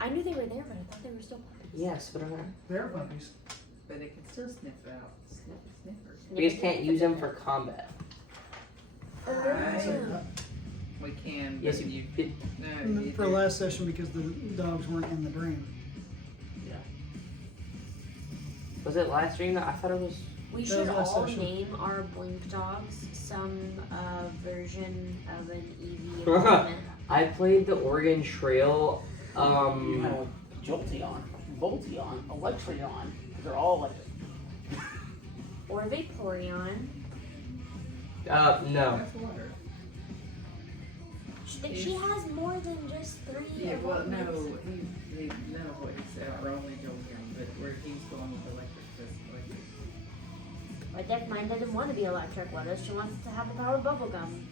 I knew they were there, but I thought they were still puppies. Yes, but They're puppies. But it can still sniff out. Sniffers. we just can't use them for combat. Right. We can. Yes, but you did. No, you For do. last session because the dogs weren't in the dream. Was it last stream that I thought it was? We That should was last all session. name our blink dogs some version of an EV equipment. I played the Oregon Trail You have Jolteon, Volteon, Electreon. They're all electric. Or Vaporeon. No. That's water. She has more than just 3 Yeah, well, no, evolvements. none of what he said are only Jolteon, but where he's going with electric, that's electric. But if mine doesn't want to be electric, what if she wants to have the power of bubblegum?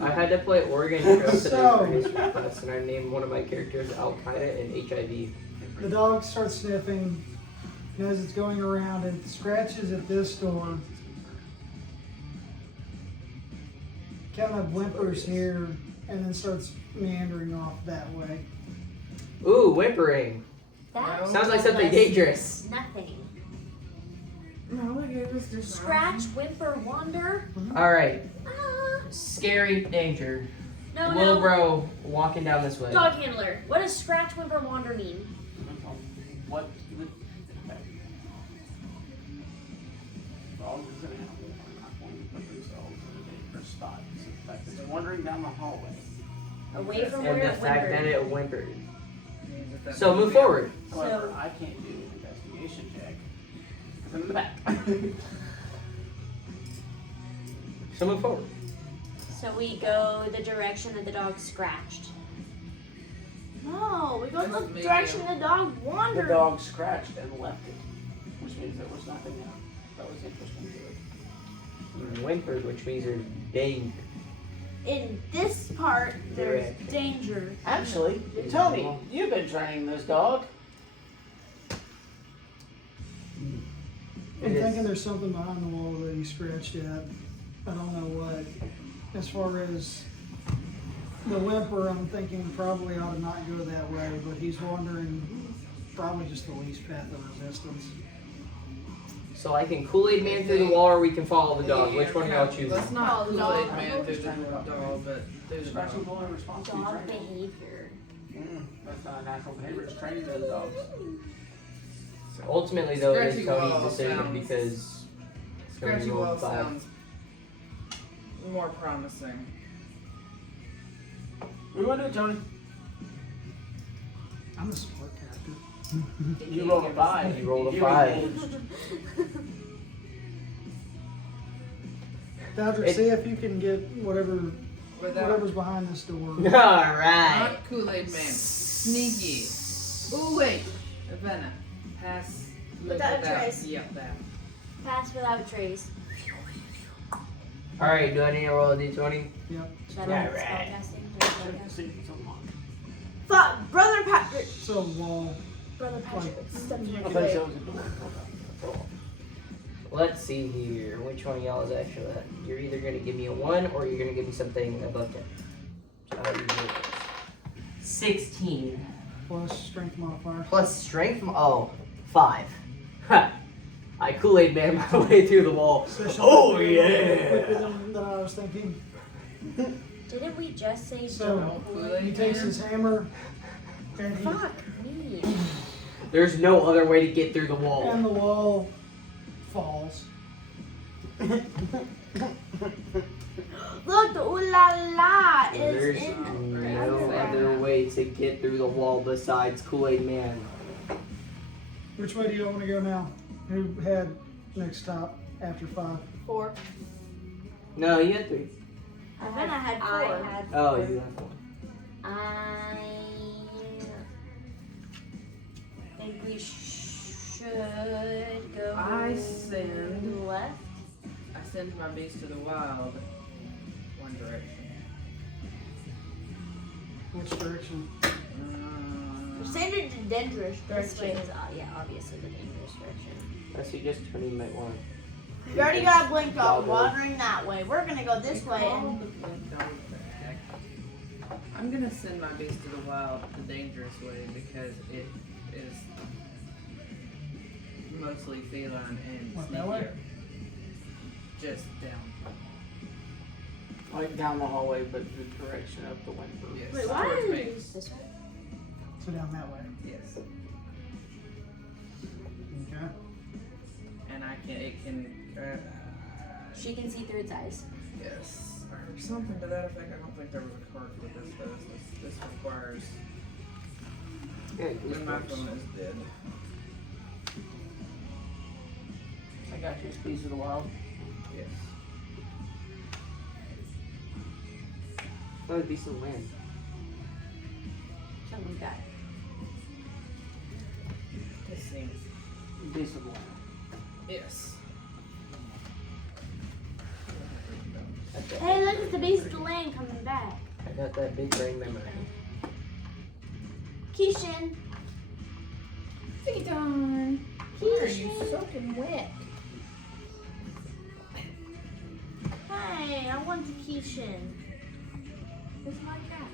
I had to play Oregon Trail today So- for history class, and I named one of my characters Al Qaeda and HIV. The dog starts sniffing, and as it's going around, it scratches at this door. Kind of whimpers here, and then starts meandering off that way. Ooh, whimpering. That Sounds like something was dangerous. Nothing. No, it was just Scratch, whimper, wander. Alright, Ah. scary danger. No, Little no. bro walking down this way. Dog handler. What does scratch, whimper, wander mean? What the dogs as an animal are not going to put themselves in a dangerous spot. It's the fact that it's wandering down the hallway. Away from And where the it fact that whimpered. it whimpered. So move forward. However, So- I can't do an investigation check because I'm in the back. So move forward. So we go the direction that the dog scratched. No, we go in That's the me, direction yeah. the dog The wandered. dog scratched and left it, which means there was nothing that was interesting to it. You whimpered, which means there's danger. In this part, there's Direction. danger. Actually, Tony, you've been training this dog. I'm It is- thinking there's something behind the wall that he scratched at. I don't know what. As far as the whimper, I'm thinking probably ought to not go that way, but he's wandering probably just the least path of resistance. So I can Kool-Aid Man through the wall, or we can follow the dog. Which one y'all choosing? Let's not Oh, the Kool-Aid dog. Man through the dog, but through the Scratching dog. will in response to your Dog training. behavior. That's not a natural behavior. It's training those dogs. Ultimately, though, it is Scratchy wall Tony's decision sounds- because Scratchy Tony Wall rolled 5. sounds more promising. What do you want to do, Tony? I'm a support character. You rolled a 5. You rolled a You 5. engaged. Dodger, It- see if you can get whatever's Without behind this door. Alright. not Kool-Aid Man. Sneaky. Oh wait, Avena. Pass. Without trace. Yep, that. Pass without trace. Alright, do I need to roll a d20? Yep. Is that Yeah, all right. spellcasting? Check to see if it's unlocked. Thought Brother Patrick. So wall. Brother Patrick. Step in I your thought way. that was a door. Let's see here. Which one of y'all is actually that? You're either going to give me a 1 or you're going to give me something above 10. So I'll use yours. 16. Plus strength modifier. Plus strength. 5. Ha! I Kool-Aid Man my way through the wall. Especially Oh, quicker yeah! than I was thinking. Didn't we just say So Kool-Aid he takes Man? his hammer and he fuck me? There's no other way to get through the wall. and the wall falls. Look, the ooh la la is There's in. no other way to get through the wall besides Kool-Aid Man. Which way do you want to go now? Who had next stop after 5? 4. No, you had 3. And then I had 4. I had Oh, 4. you had 4. I think we should go I send. left. I send my beast to the wild. One direction. Which direction? You're saying it's dangerous This way direction. is obviously the dangerous direction. I suggest Tony might want. You already got a blink I'll dog go. wandering that way. We're gonna go this way. Call And the blink dog back. I'm gonna send my beast to the wild the dangerous way because it is mostly feline and What, that way? sneakier. Just down. Like down the hallway, but the direction of the whimper. Yes. Wait, why towards is- me. This way. So down that way. Yes. Okay. And I can. It can. She can see through its eyes. Yes. Or something to that effect. I don't think there was a card for this though. This requires. Yeah, My phone is dead. I got you. Beast of the Wild. Yes. that would be some land. Something like that. This seems. Beast of the Wild. Yes. Hey, look at the beast of the land coming back. I got that big brain memory. Keishan. Take it on. Why are you soaking wet? Hey, I want the Keishan. It's my cat.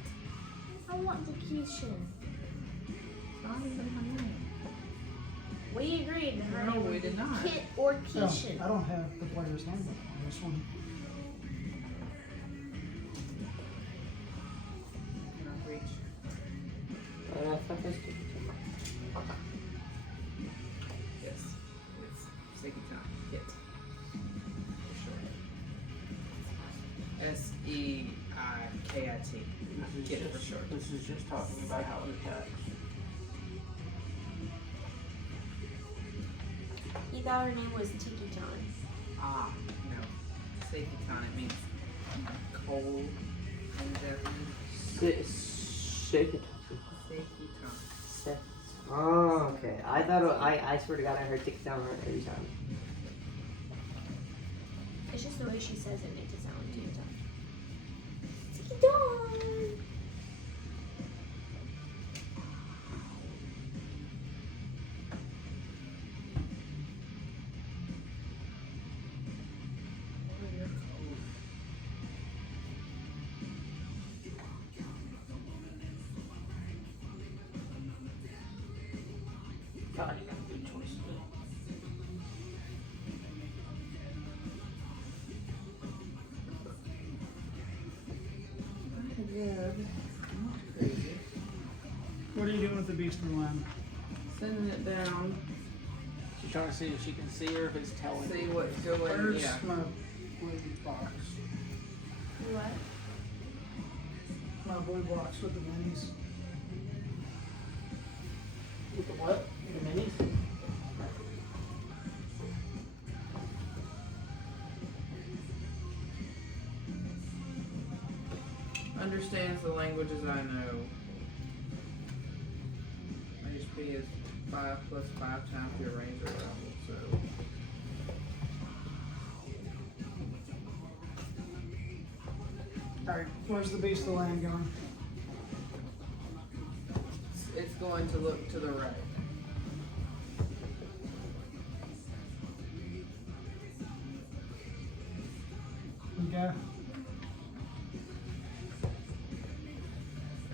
I want the Keishan. Not even my name. We agreed. Her No, name we would did be not. Kit or Oh, Keishan. I don't have the player's handbook on this one. Cannot reach. Fuck this. Yes. It's Seikita. Kit. For sure. S-E-I-K-I-T. Kit for short. This is just talking about how it attacks. You thought her name was Tiki-chan. Ah, no. Seikita, it means cold and Japanese. Shake it. Seikita. Oh, okay. I thought I swear to God I heard tick down every time. It's just the way she says it makes it sound too tough. Tiki-chan. God, you got a good choice. Good. Not crazy. What are you doing with the beast of the land? Sending it down. She's trying to see if she can see or if it's telling. See what's going. Where's Yeah. my blue box? What? My blue box with the minis. With the what? The minis? Understands the languages I know. HP is 5 plus 5 times your range or level, so. Alright, where's the beast of the land going? It's going to look to the right. Okay.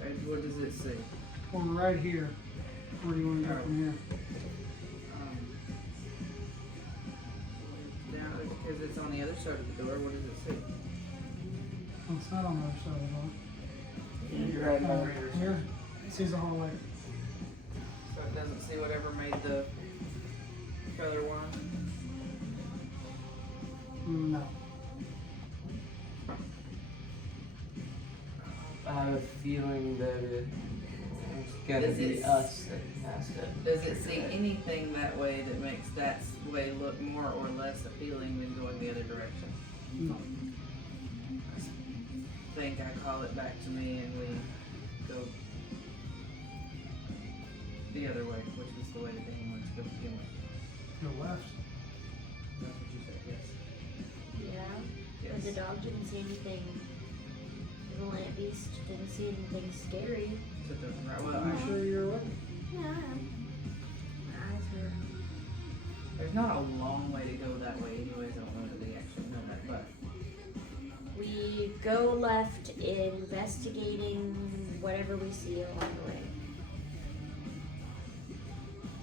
And what does it say? Well, right here. Where do you want to go from here? Down because it's on the other side of the door. What does it say? Well, it's not on the other side of the door. You're right over here. Here, it sees the hallway. So it doesn't see whatever made the feather one. No. I have a feeling that it's gonna Does be it- us that has to. Does it see anything that way that makes that way look more or less appealing than going the other direction? No. I think I call it back to me and we go the other way, which is the way that Danny wants to go begin with. Go left. That's what you said, yes. Yeah. But the Yes. dog didn't see anything. The land beast didn't see anything scary. To the right. Well, I'm sure you're awake. Yeah, I am. My eyes were. there's not a long way to go that way anyways. I don't know that they actually know that, but We go left, investigating whatever we see along the way.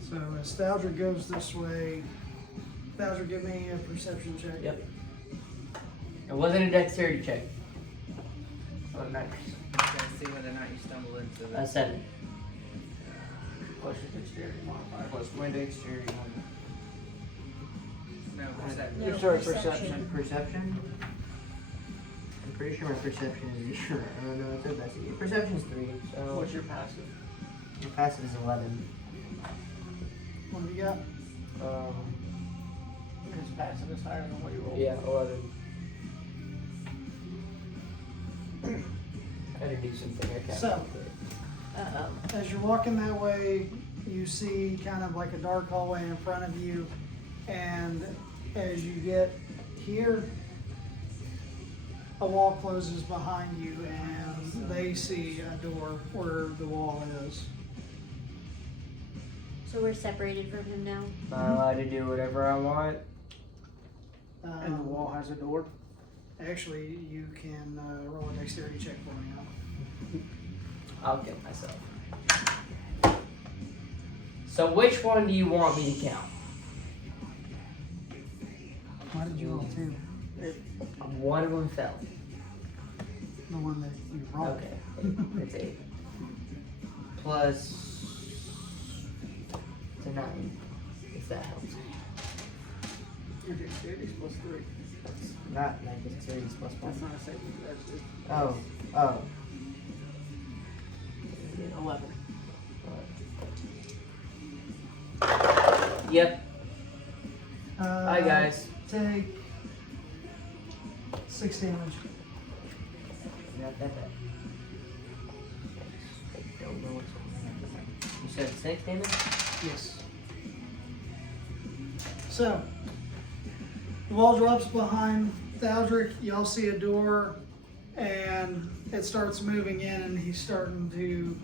So Nostalgia goes this way. Nostalgia, give me a perception check. Yep. It wasn't a dexterity check. So it matters. you can see whether or not you stumble into A that. 7. Plus your dexterity modifier. Plus my dexterity. No, perception. No, Sorry, perception. Perception. pretty sure my perception is zero. I don't know, it's investigate. Perception's 3, so What's your passive? your passive is 11. What have you got? His passive is higher than what you rolled. Yeah, 11. I had to do something I can't. So- Uh-oh. As you're walking that way, you see kind of like a dark hallway in front of you, and as you get here, a wall closes behind you, and they see a door where the wall is. So we're separated from him now. Am I allowed to do whatever I want? And the wall has a door. Actually, you can roll a dexterity check for me now. I'll kill myself. So which one do you want me to count? Why did you roll 2? One of them fell. The one that you rolled. Okay, it's 8. Plus it's a 9. If that helps. Your dexterity is plus 3. That's not 9 dexterity plus 1. That's not a saving. That's it. Oh. 11. Yep. Hi guys. Take 6 damage. Not that bad. I don't know what's going on. You said 6 damage? Yes. So, the wall drops behind Thaldric. Y'all see a door, and it starts moving in, and he's starting to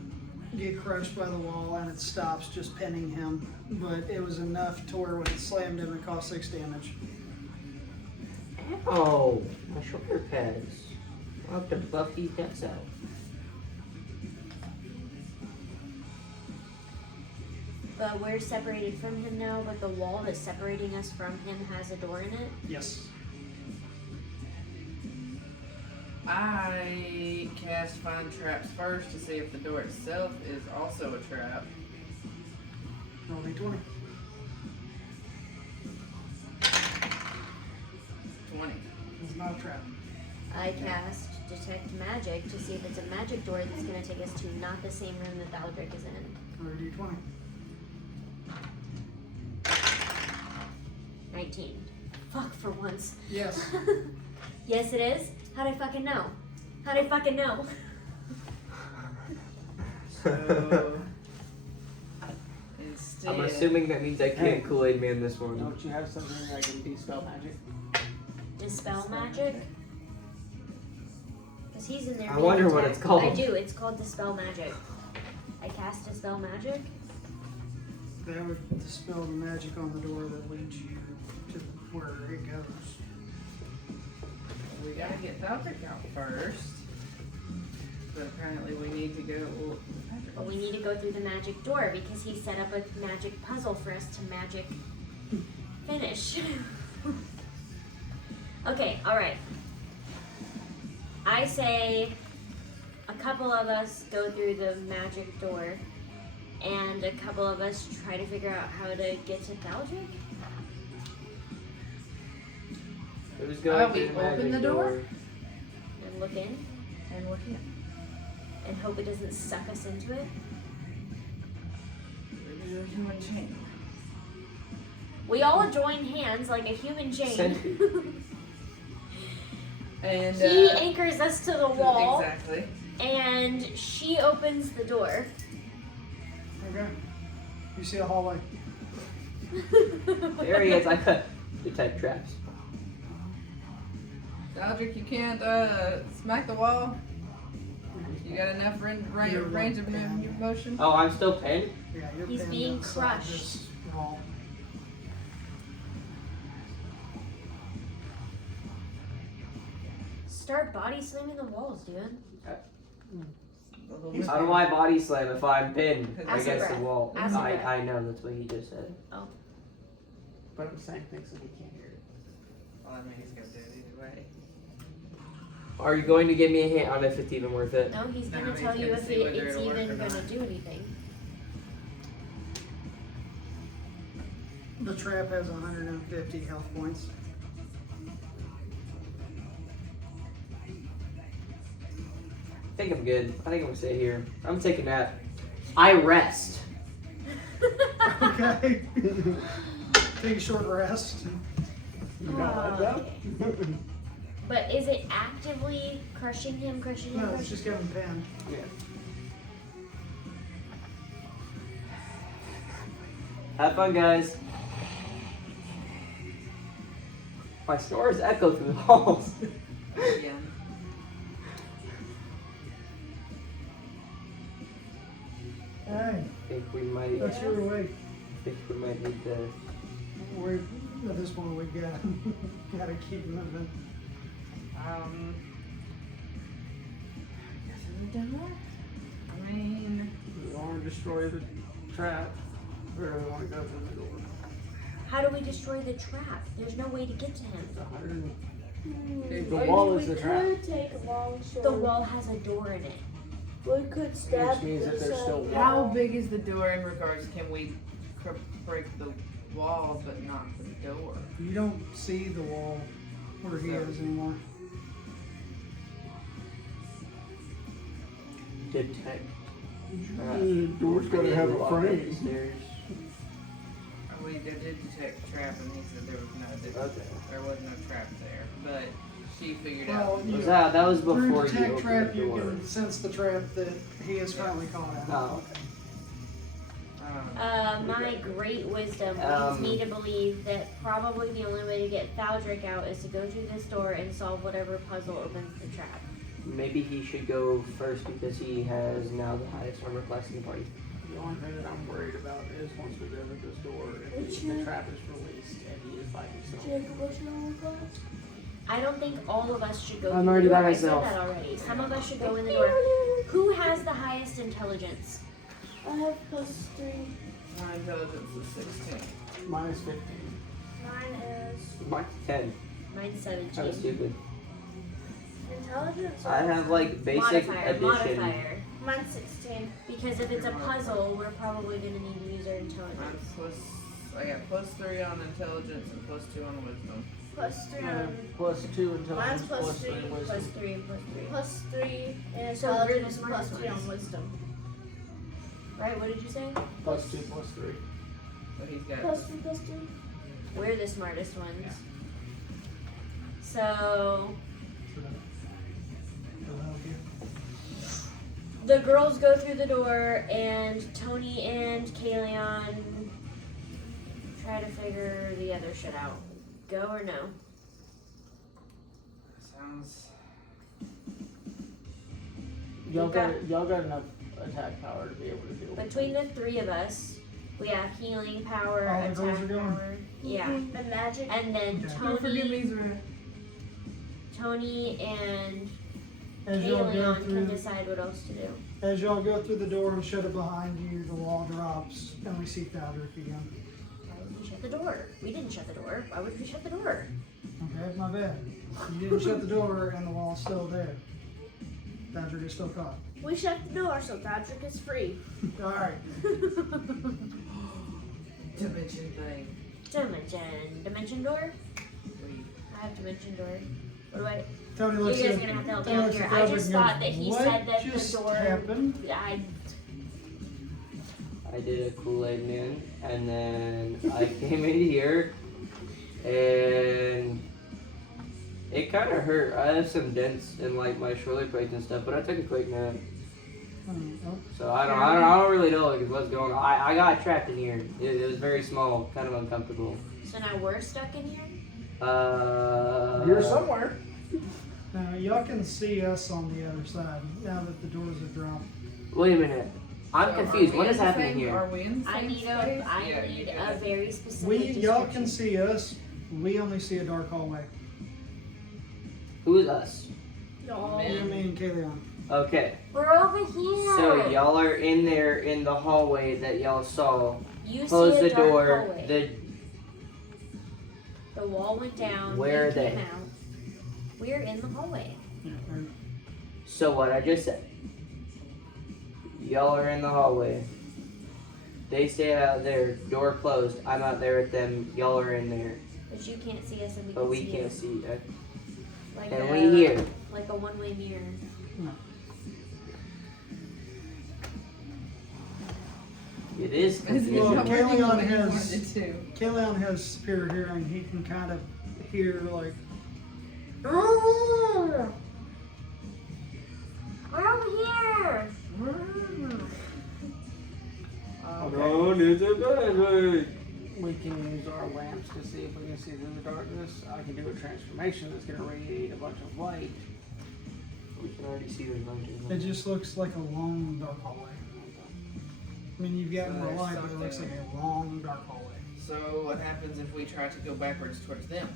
get crushed by the wall, and it stops, just pinning him. But it was enough to where when it slammed him, it caused 6 damage. Oh, my shoulder pads. I'll have to buff these guts out. But we're separated from him now, but the wall that's separating us from him has a door in it. Yes. I cast Find Traps first to see if the door itself is also a trap. Roll d20. 20. It's not a trap. I cast Detect Magic to see if it's a magic door that's going to take us to not the same room that Thaldric is in. Roll d20. 19. Fuck, for once. Yes. Yes, it is? How'd I fucking know? How'd I fucking know? So instead, I'm assuming that means I can't Kool-Aid Man this one. Don't you have something that can dispel magic? Dispel Magic? Because he's in there. I being wonder what attacked. it's called. I do. It's called Dispel Magic. I cast Dispel Magic. That would dispel the magic on the door that leads you to where it goes. we gotta get Thaldric out first. But apparently we need to go. But we need to go through the magic door because he set up a magic puzzle for us to magic finish. Okay, alright. I say a couple of us go through the magic door and a couple of us try to figure out how to get to Thaldric. Who's going we through the open magic the door? And look in And look in. and hope it doesn't suck us into it. Maybe a human chain. We all join hands like a human chain. Send- And He anchors us to the wall Exactly. and she opens the door. Okay. You see a hallway. There he is. I cut detect traps. Thaldric, you can't smack the wall. You got enough range of motion. Oh, I'm still pinned? Yeah, you're He's pinned being inside crushed. this wall. Start body slamming the walls, dude. How do I body slam if I'm pinned Acid against the breath. wall? Acid breath. I know, that's what he just said. But I'm saying things that he can't hear it. Well, I mean, he's gonna do it either way. Are you going to give me a hint on if it's even worth it? No, he's No, gonna he's tell you gonna if see whether it's it'll work even or gonna not. do anything. The trap has 150 health points. think I'm good. I think I'm gonna stay here. I'm gonna take a nap. I rest. Okay. Take a short rest. You got that down? But is it actively crushing him? No, it's just getting pinned. Yeah. Have fun, guys. My snores echo through the halls. Yeah. Hey, I think we might. that's your way. I think we might need to. We're, at this point, we gotta keep moving. Guess we've done that. I mean, We want to destroy the trap, or we want to go through the door. How do we destroy the trap? There's no way to get to him. The wall is the trap. We could take a long sword. The wall has a door in it. We could stab Which means that this there's still how big is the door in regards? Can we break the wall but not the door? You don't see the wall where he is anymore. Detect. The door's gotta have a frame. Stairs. We did detect a trap, and he said there was Okay. there was no trap there. But she figured Well, out. you, That was through before you detect opened trap, the you door. can sense the trap that he is currently caught in. Oh, okay. My great wisdom leads Um, me to believe that probably the only way to get Thaldric out is to go through this door and solve whatever puzzle opens the trap. Maybe he should go first because he has now the highest armor class in the party. The only thing that I'm worried about is once we go through this door, if the trap is released and he is by himself. I don't think all of us should go I'm through already the door. by I said myself. that already. Some of us should go in the door. Who has the highest intelligence? I have +3. My intelligence is 16. Minus 15. Mine is Mine's 10. Mine's Kind of 17. stupid. intelligence. I have like basic addition. Modifier. Mine's 16. Because if it's a puzzle, we're probably going to need to use our intelligence. Mine's I got +3 on intelligence and +2 on wisdom. +3 on. Plus 2 intelligence, Mine's plus plus 3 three, wisdom. Plus 3 and plus 3. +3 in So we're the intelligence, smartest +3 on ones. wisdom. Right, what did you say? Plus 2, plus 3. So he's got. +2. We're the smartest ones. So the girls go through the door, and Tony and Kalion try to figure the other shit out. Go or no? Sounds. Y'all We've got- got enough attack power to be able to deal with Between the three of us, we have healing power, All the girls attack are going? power. Yeah. And magic. And then Okay. Don't forget Tony and As y'all go Kalion can through, decide what else to do. as y'all go through the door and shut it behind you, the wall drops, and we see Thaldric again. Why would we shut the door? We didn't shut the door. Why would we shut the door? Okay, my bad. You didn't shut the door, and the wall's still there. Thaldric is still caught. We shut the door so Patrick is free. All right. dimension thing. Dimension door? Wait. I have dimension door. What do I? Tony You looks guys at are gonna have to help me Tony out looks here. at I Thaldric just and thought goes, that he "What said that just the door. happened?" I did a Kool-Aid man, and then I came in here, and it kind of hurt. I have some dents in like my shoulder blades and stuff, but I took a quick nap, so I don't really know like, what's going on. I got trapped in here. It was very small, kind of uncomfortable. So now we're stuck in here. You're somewhere. Now, y'all can see us on the other side now that the doors have dropped. Wait a minute. I'm So confused. are we What in is the happening same- here? Are we in the I same need space? a Yeah, you do. very specific. Y'all can description. see us. We only see a dark hallway. Who is us? No. You, me, and Kalion. Okay, We're over here. so y'all are in there in the hallway that y'all saw. You Close see the a dark door. hallway. The wall went down. Where we are they? came out. We're in the hallway. So what I just said. Y'all are in the hallway. They stay out there, door closed. I'm out there with them. Y'all are in there, But you can't see us and we but can we see can't you. see. Like And a, we here. Like a one-way mirror. It is It's confusing. Well, not working the Kaleon way you has- wanted it to. Kaleon has superior hearing. He can kind of hear like. We're over here. We can use our lamps to see if we can see through the darkness. I can do a transformation that's going to radiate a bunch of light. We can already see the It mountain. just looks like a long dark hallway. I mean, you've got So more there's light, but it looks like something- a long dark hallway. So what happens if we try to go backwards towards them?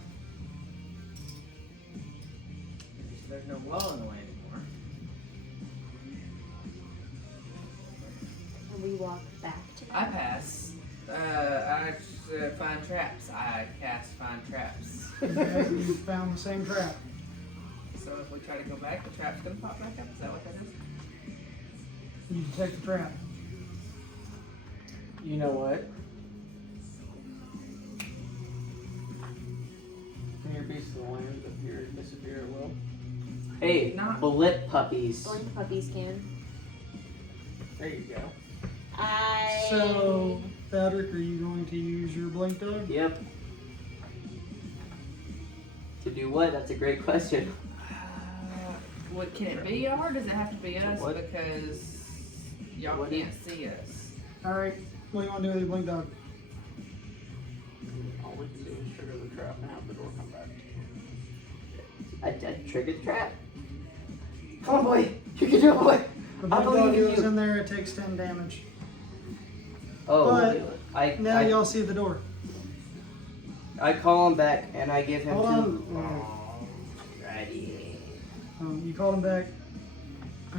So there's no wall in the way anymore. And we walk back to I pass. I find traps. I cast find traps. Okay, you found the same trap. So if we try to go back, the trap's gonna pop back up. Is that what that is? You detect the trap. You know what? Can your beast of the land appear, disappear at will? Hey, Not- blip puppies. Blink puppies can. There you go. So, Patrick, are you going to use your blink dog? Yep. To do what? That's a great question. What can it be y'all, or does it have to be us? What? Because y'all What can't see us. All right. What do you want to do with your blink dog? All we can do is trigger the trap and have the door come back. I triggered the trap. Come on, boy. You can do it, boy. The I blink dog believe in goes you. in there. It takes 10 damage. Oh, But now I y'all see the door. call him back and I give him Hold two. on. Alrighty. You called him back.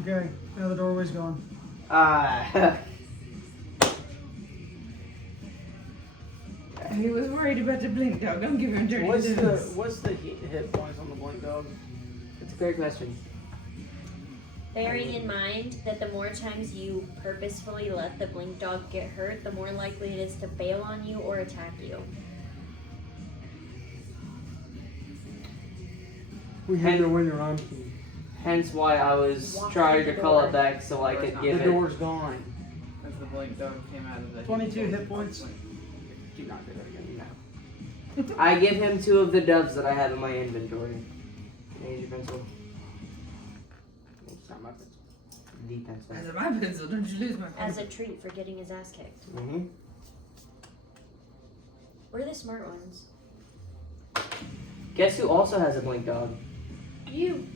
Okay. Now the doorway's gone. Ah. He was worried about the blink dog. Don't give him dirty What's the news. hit points on the blink dog? That's a great question. Bearing in mind that the more times you purposefully let the blink dog get hurt, the more likely it is to bail on you or attack you. We hate it when you're on. Hence why I was Walk trying through to the call door. it back so I could The give it. door's gone. As the blink dog came out of the 22 hit points. Do not do that again. No. I give him two of the doves that I have in my inventory. Can I use your pencil? It's not my pencil. The pencil. As my pencil, don't you lose my As pencil. a treat for getting his ass kicked. Mm-hmm. We're the smart ones. Guess who also has a blink dog? You.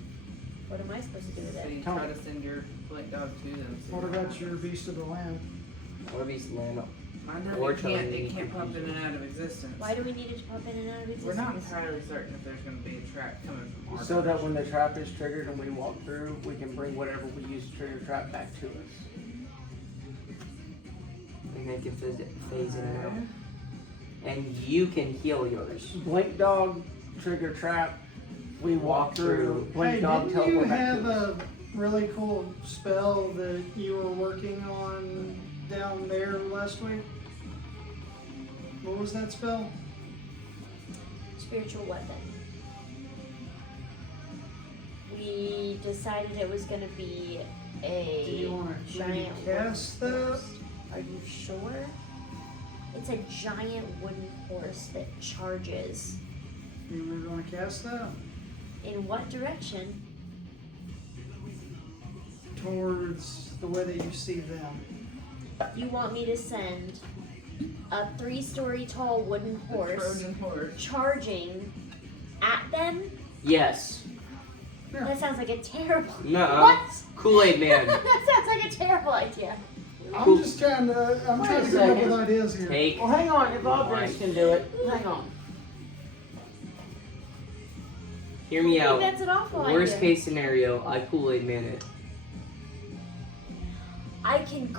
What am I supposed to do with So it? you try to send your blink dog to them. see What what about happens. your beast of the land? Or be land. Mine doesn't- Or it telling can't, me it can't pop in and out of existence. Why do we need it to pop in and out of existence? We're not entirely certain if there's going to be a trap coming from our So that direction. when the trap is triggered and we walk through, we can bring whatever we use to trigger the trap back to us. We make it phase in and out. And you can heal yours. Blink dog, trigger trap, we walk through. Blink Hey, dog, didn't you teleport back have to us. a really cool spell that you were working on down there last week? What was that spell? Spiritual weapon. We decided it was going to be Do a you want to maybe giant cast wooden that? horse. Are you sure? It's a giant wooden horse that charges. You maybe want to cast that? In what direction? Towards the way that you see them. You want me to send a 3-story tall wooden The horse Trojan horse. charging at them? Yes. That sounds like a terrible. No. What? Kool-Aid Man. That sounds like a terrible idea. I'm just trying to, I'm Wait trying a to come up second. with ideas here. Take. Well, hang on. If Obris can do it, hang on. Hear me I think out. that's an awful Worst idea. case scenario, I Kool-Aid Man it. I can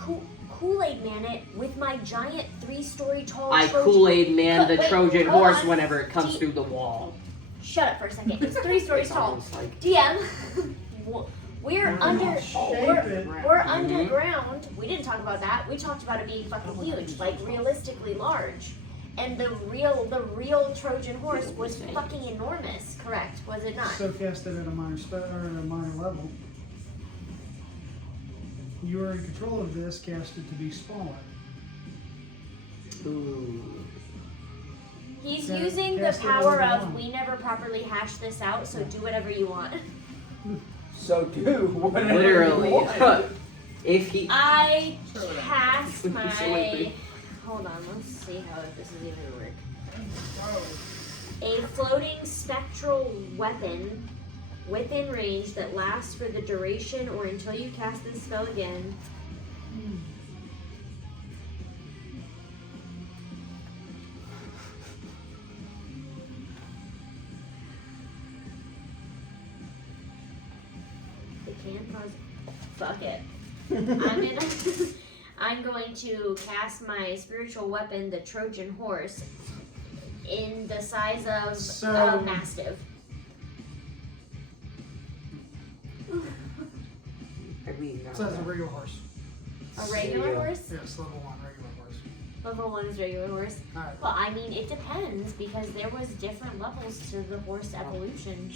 Kool-Aid Man it with my giant 3-story tall I Trojan. Kool-Aid Man the Wait, Trojan hold horse on. whenever it comes D- through the wall. Shut up for a second. It's 3 stories It's tall. almost like- DM, we're Shape it. we're underground. We didn't talk about that. We talked about it being fucking huge, like realistically large. And the real Trojan horse was fucking enormous. Correct? Was it not? So cast it at a minor spell or at a minor level. You are in control of this. Cast it to be smaller. Ooh. He's Yeah, using the cast it power over of one. we never properly hashed this out, so do whatever you want. So do whatever Literally. you want. If he. I cast So my. angry. Hold on, let's see how this is even gonna work. A floating spectral weapon within range that lasts for the duration or until you cast this spell again. It can cause. Fuck it. I'm going to cast my spiritual weapon, the Trojan horse, in the size of So- a mastiff. Are we not? So that's a regular horse. A regular horse? Yes, level 1 regular horse. Level 1 is regular horse. Alright. Well, I mean, it depends because there was different levels to the horse evolution.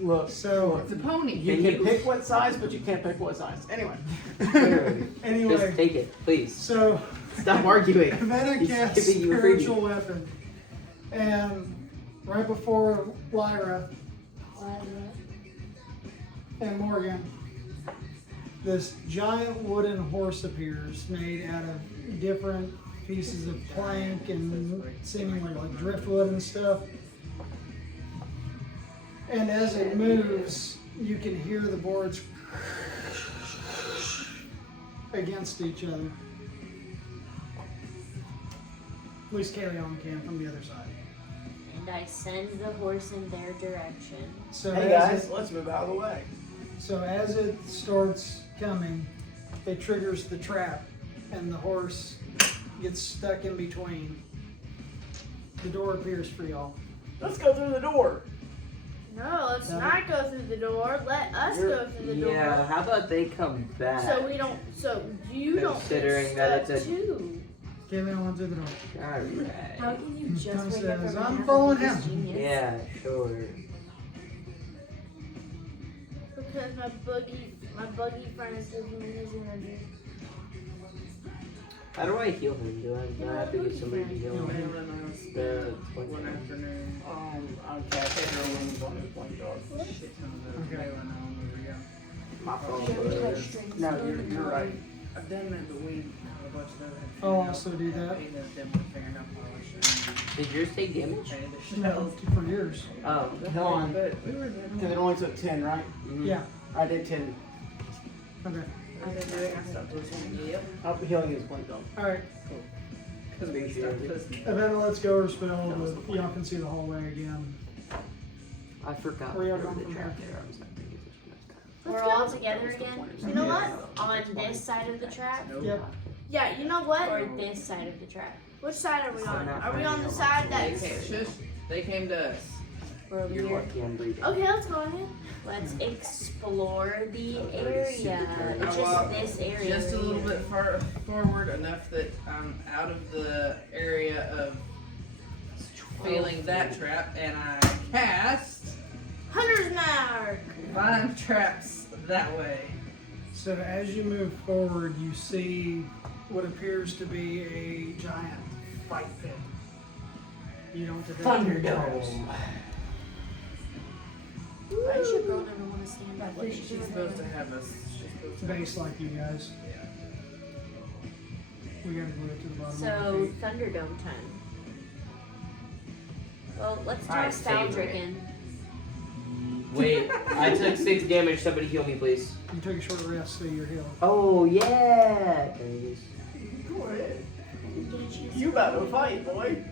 Look, So, It's a pony. you can pick what size, but you can't pick what size. Anyway. Literally. anyway, Just take it, please. so Stop arguing. Vena He's casts giving you a spiritual weapon, and right before Lyra and Morgan, this giant wooden horse appears made out of different pieces of plank and seemingly like driftwood and stuff. And as it moves, you can hear the boards against each other. At least carry on can from the other side. And I send the horse in their direction. So Hey as guys, it- let's move out of the way. So as it starts coming, it triggers the trap, and the horse gets stuck in between. The door appears for y'all. Let's go through the door. No, let's No. not go through the door. Let us go through the door. Yeah, how about they come back? So we don't. So you don't. Considering get that stuck it's a- too. Kevin on through the door. Alright. How can you just Tom wake up says, every "I'm half following of this him." genius? Yeah, sure. Because my buggy friend is giving me his energy. How do I heal him? Do I have to get somebody to heal him? The One afternoon. I'm casting your wounds on his point dog. Shit ton of Okay. melee now over here. My fault. You ever touch strings? No, you're right. I've done that, but we have a bunch of other. I'll also do that. Painted them with fingernail polish and Did yours take damage? painted their No, shells. for years. Oh. Come on. But we were there. Because it only took 10, right? Mhm. Yeah. I did 10. Okay. I've been doing. I stopped listening. Yep. I'll be healing his point dog. All right. Because we stopped listening. Event let's go or spell. But y'all can see the hallway again. I forgot. Where y'all there was going a from trap here? there. I was not paying attention last time. We're all together again? You know what? On this side of the trap? Yep. Yeah. You know what? Or this side of the trap? Which side are we on? not Are we on the finding side They that's? came, shush, they came to us. Or over You're here? lucky I'm breathing. Okay, let's go ahead. Let's explore the I've already seen the area. turret. It's just this area. Just a right little here. bit far forward, enough that I'm out of the area of feeling that trap, and I cast Hunter's mark. 5 traps that way. So as you move forward, you see what appears to be a giant fight pit. You don't detect any traps. Thunderdome. Why does your girl never want to stand I up? think she's supposed to have us. She's supposed to have Base like you guys. Yeah. We gotta glue it to the bottom. So, of the feet. Thunderdome time. Well, let's do a Alright, spell favorite. drinking. Wait, I took 6 damage. Somebody heal me, please. You took a short rest, so you're healed. Oh, yeah. There he is. Go ahead. Get a chance You about to fight, boy.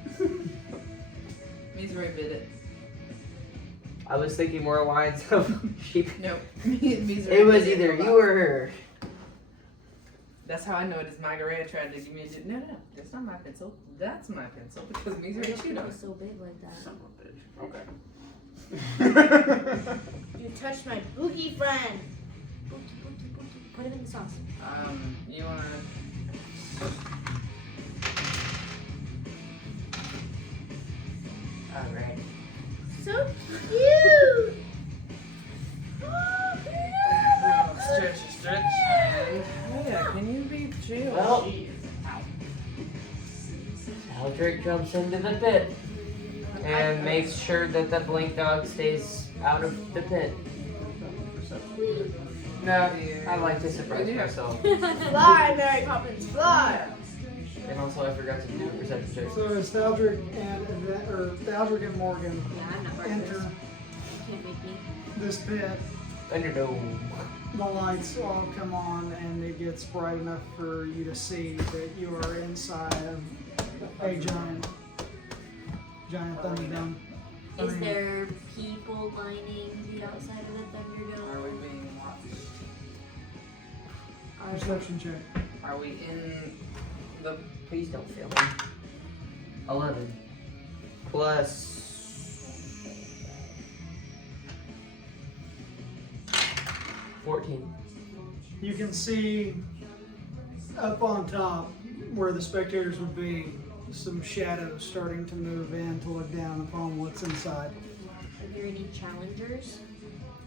Misery bit it. I was thinking more lines of sheep. Nope. Misery It was bit either a you lot. or her. That's how I know it is. Margareta tried to give me a. No, that's not my pencil. That's my pencil because Misery Why chewed are on you it. so big like that? Son of a bitch. Okay. You touched my boogie friend. Put it in the sauce. You wanna? Alright. So cute. Stretch, and yeah, can you be chill? Well. Eldrick jumps into the pit and makes sure that the blink dog stays out of the pit. No, I like to surprise myself. Fly, Mary Poppins, fly! And also I forgot to do a perception check. So as Thaldric and Morgan Yeah, I'm not enter breakfast. Can't make me. this pit, Thunderdome. the lights all come on and it gets bright enough for you to see that you are inside of a giant Thunderdome. Is there people lining the outside of the Are Thunderdome? we being watched? Perception check. Are we in the? Please don't fail me. 11. Plus 14. You can see up on top where the spectators would be some shadows starting to move in to look down upon what's inside. Are there any challengers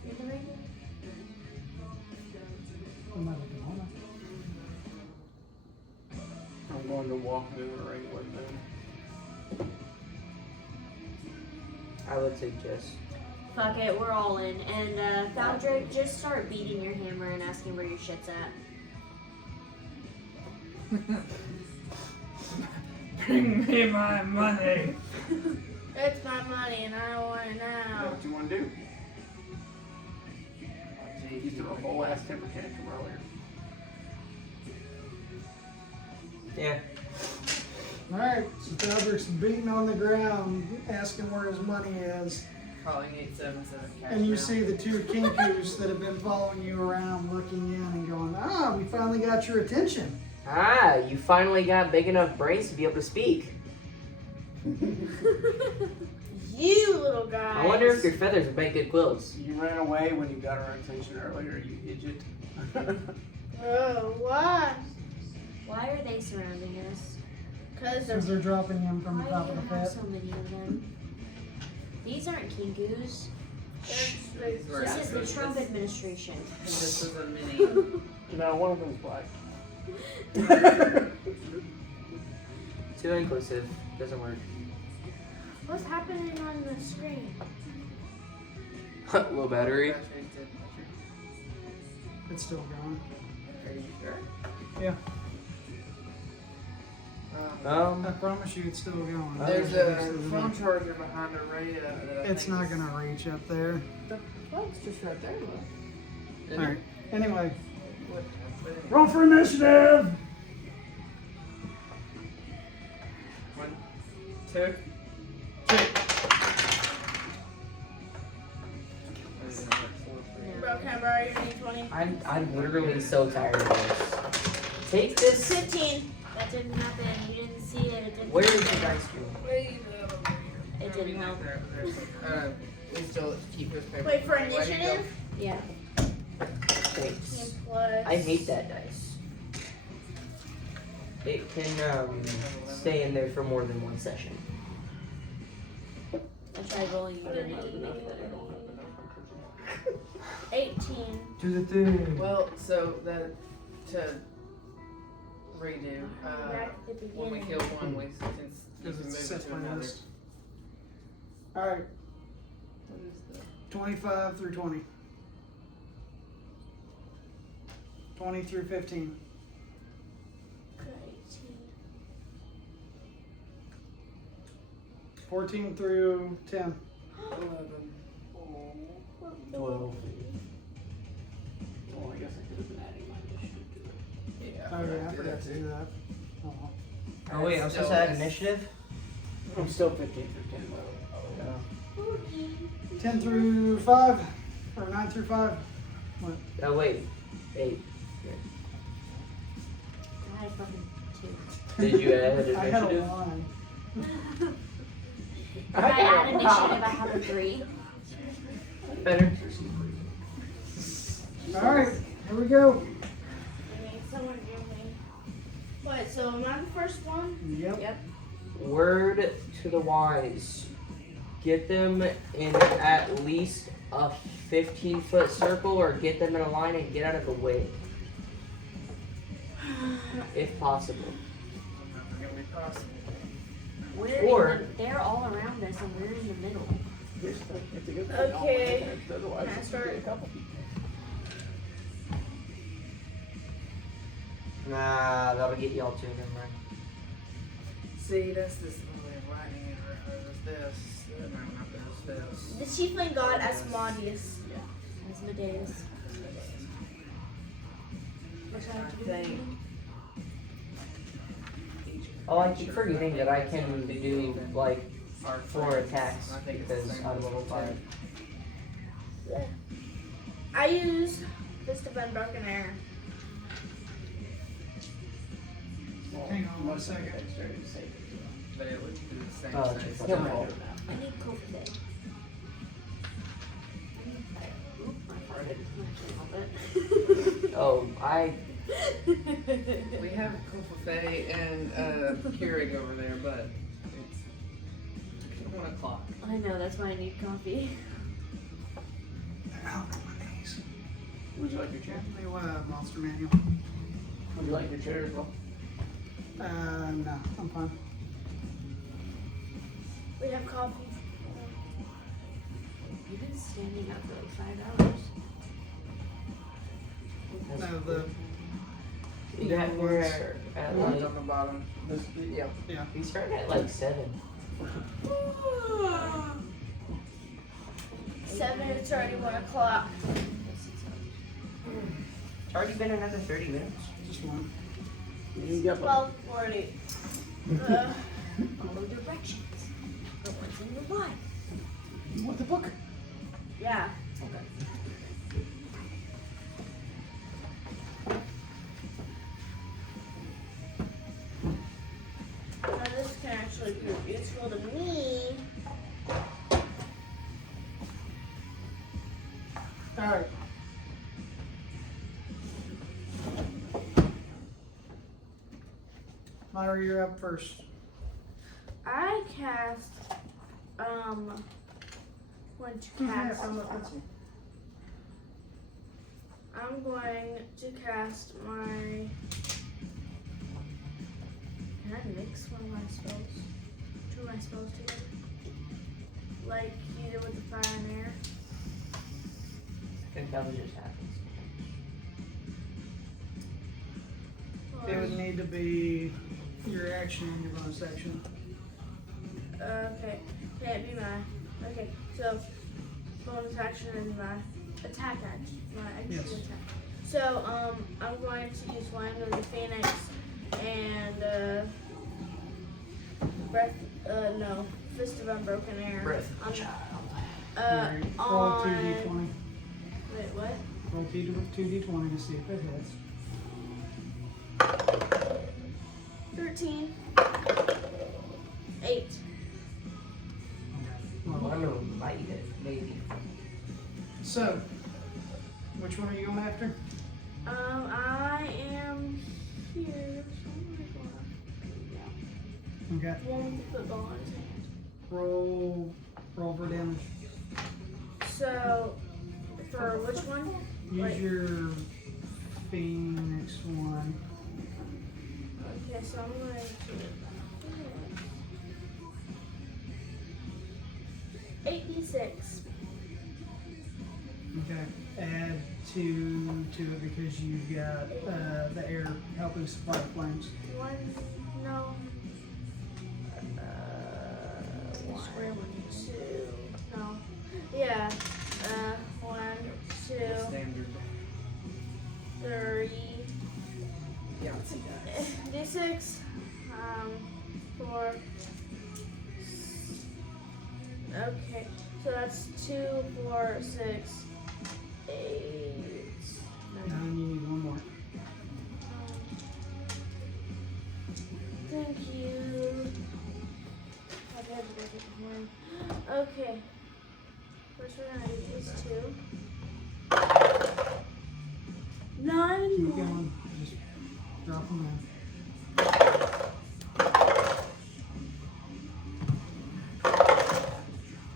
in the ring? I'm going to walk into the ring with them. I would suggest. Fuck it, we're all in. And Thaldric, just start beating your hammer and asking where your shit's at. Bring me my money. It's my money and I want it Is that now. what you want to do? You threw a whole ass temper tantrum earlier. Yeah. Alright, so Thaldric's beating on the ground, asking where his money is. Calling 877 cash And you now. see the two kinkus that have been following you around, looking in and going, ah, we finally got your attention. Ah, you finally got big enough brains to be able to speak. You little guys. I wonder if your feathers would make good quilts. You ran away when you got our attention earlier, you idiot. Oh, why? Why are they surrounding us? Because they're Because they're dropping him from Why the do top you of the have pit. so many of them? These aren't kinkus. Where This is the Trump administration. This is a mini. No, one of them's black. Too inclusive. Doesn't work. What's happening on the screen? Low battery. It's still going. Are you sure? Yeah, I promise you it's still going. There's a phone charger behind Araya. that I It's think not is- gonna reach up there. The plug's just right there, look. Alright, anyway, What? roll for initiative! 1, 2. Bro, can I borrow your D20? I'm literally so tired of this. Take this. 15. That didn't happen. You didn't see it. It didn't Where is happen. the dice room? It didn't help. We still keep this paper. Wait, for Where'd it go? initiative? Yeah. Thanks. Plus. I hate that dice. It can stay in there for more than one session. I tried rolling. You didn't make it better. 18. To the thing. Well, so that to redo. Back at the When we beginning. kill one, we can Because move it's it set to by another. list. Alright, What is the 25 through 20. 20 through 15. 18. 14 through 10. 11? 12. Well, I guess I could have been adding my initiative to it. Yeah. Oh yeah, I forgot to do that. Oh, well. Oh wait, I'm supposed to add initiative? I'm still 15 through 10 though. 10 through 5? Or 9 through 5? Oh wait. 8. I had fucking 2. Did you add I had a initiative? 1. If I add initiative, I have a 3. Better. Alright, here we go. Okay, someone give me. Wait, so am I the first one? Yep. Word to the wise. Get them in at least a 15-foot circle or get them in a line and get out of the way. If possible. It's gonna be possible. Or- They're all around us and we're in the middle. Okay. Otherwise, Can I it's start? gonna be a couple people. Nah, that'll get y'all too, never mind. See, that's this lightning this. No, not this. The Chiefling God Asmodeus. Asmodeus. What should I have to do? Think. Oh, I keep forgetting that I can do like Our 4 attacks I think it's because the same I'm as level 5. I use Fist of Unbroken Air. Hang on 1 second. But it would do the same Oh, thing. check He'll that know. out. I need cold today. I farted. Oh, I We have Kofufe and Keurig over there, but it's 1 o'clock. I know, that's why I need coffee. Ow, my knees. Would you like your chair? New monster manual. Would you like your chair as well? No, I'm fine. We have coffee. You've been standing up for like 5 hours. No, the yeah, we're at One's like on the bottom. This, yeah. we started at like 7. 7, it's already 1 o'clock. It's already been another 30 minutes. just one. You got 12:40. Follow directions. The ones in your life. You want the book? Yeah. Now this can actually prove useful to me. Alright. Myra, you're up first. I cast, going to cast, I'm going to cast my, can I mix one of my spells? 2 of my spells together? Like you did with the fire and air? I think that would just happen. It would need to be your action and your bonus action. Okay, can it be my, okay, so bonus action is my attack action, my extra Yes. attack. So, I'm going to use Flame of the Phoenix and, Fist of Unbroken Air. Breath On, Alright, roll on, 2d20. wait, what? Roll 2d20 to see if it hits. 13. 8. Well, One of them might hit, maybe. so, which one are you going after? I am here. So I'm gonna go after, Okay. yeah. One with the football in his hand. Roll for damage. So, for which one? Use Wait. your Phoenix one. Okay, so I'm going to. 8d6. Okay. Add 2 to it because you've got the air helping supply the flames. 1, no. 1, 2, no. Yeah. 1, 2, Standard. 3. Yeah. D6. 4. Okay, so that's 2, 4, 6, 8. Now you need one more. Thank you. I've had to break it before. Okay. First we're gonna do these 2. 9 Keep more. going. Just drop them in.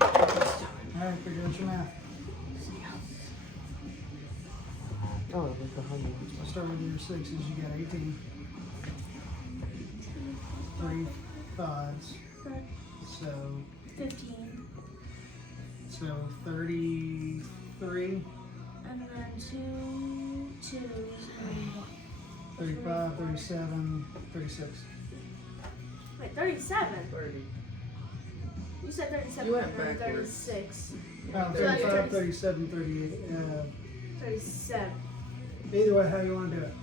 Alright, figure out your math. Oh, it was behind you. I'll start with your 6s. You got 18. 3 5s. Okay. So 15. so 33, And then 2 twos and 35, 37, 36. wait, 37. 30. You said 37. You went and then backwards. 36. Oh, So 35, that's 37, 38. 37. Either way, how you want to do it.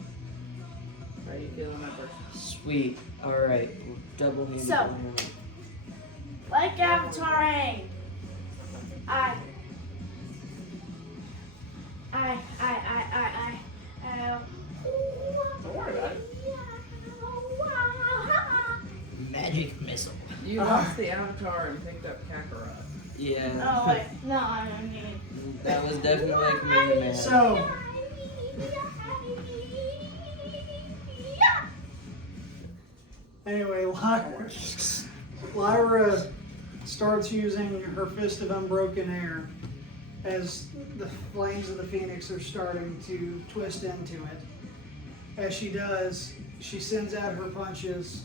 How you feeling that person? Sweet. Alright. Double handed. So- Like avataring. I. Don't worry about it. Magic missile. You lost the avatar and picked up Kakarot. Yeah. Oh wait, no, I mean. That was definitely Commander Man. So, anyway, Lyra starts using her Fist of Unbroken Air as the flames of the Phoenix are starting to twist into it. As she does, she sends out her punches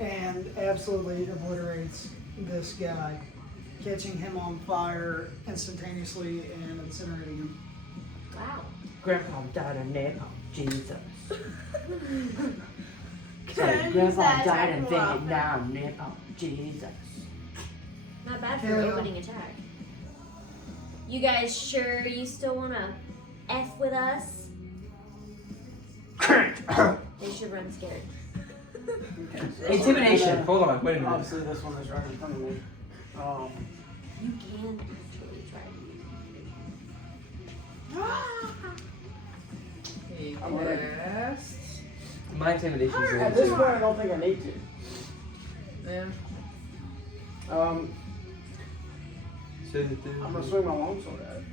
and absolutely obliterates this guy, catching him on fire instantaneously and incinerating him. Wow. Grandpa died of napalm. Jesus. Can use that attack more often. Napalm. Jesus. Not bad for Carry an on. opening attack. You guys sure you still wanna F with us? They should run scared. Okay, so Intimidation. Hold on. Wait a minute. Obviously, this one is right in front of me. You can actually try to. He I'm ready. casts. My intimidation is At this point, I don't think I need to. Yeah. I'm gonna swing my longsword at it.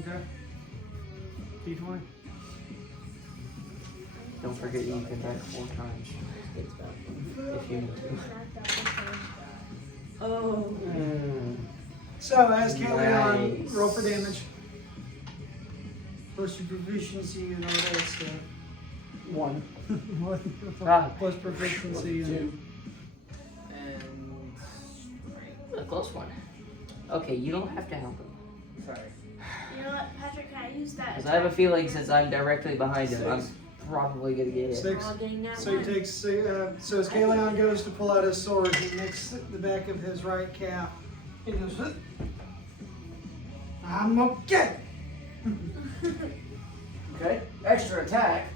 Okay. D20. Don't forget you can attack 4 times. If you need to. Oh. So, as Kaleon, Nice. roll for damage. Plus your proficiency and all that stuff. 1. Ah. Plus proficiency and 2. And A close one. Okay, you don't have to help him. Sorry. You know what, Patrick? Can I use that? Because I have a feeling since I'm directly behind him, I'm 6. probably gonna get hit. 6. All getting that So he one. takes. So as Kaleon goes to pull out his sword, he nicks the back of his right calf. He goes, "Huh? I'm okay." Okay. Extra attack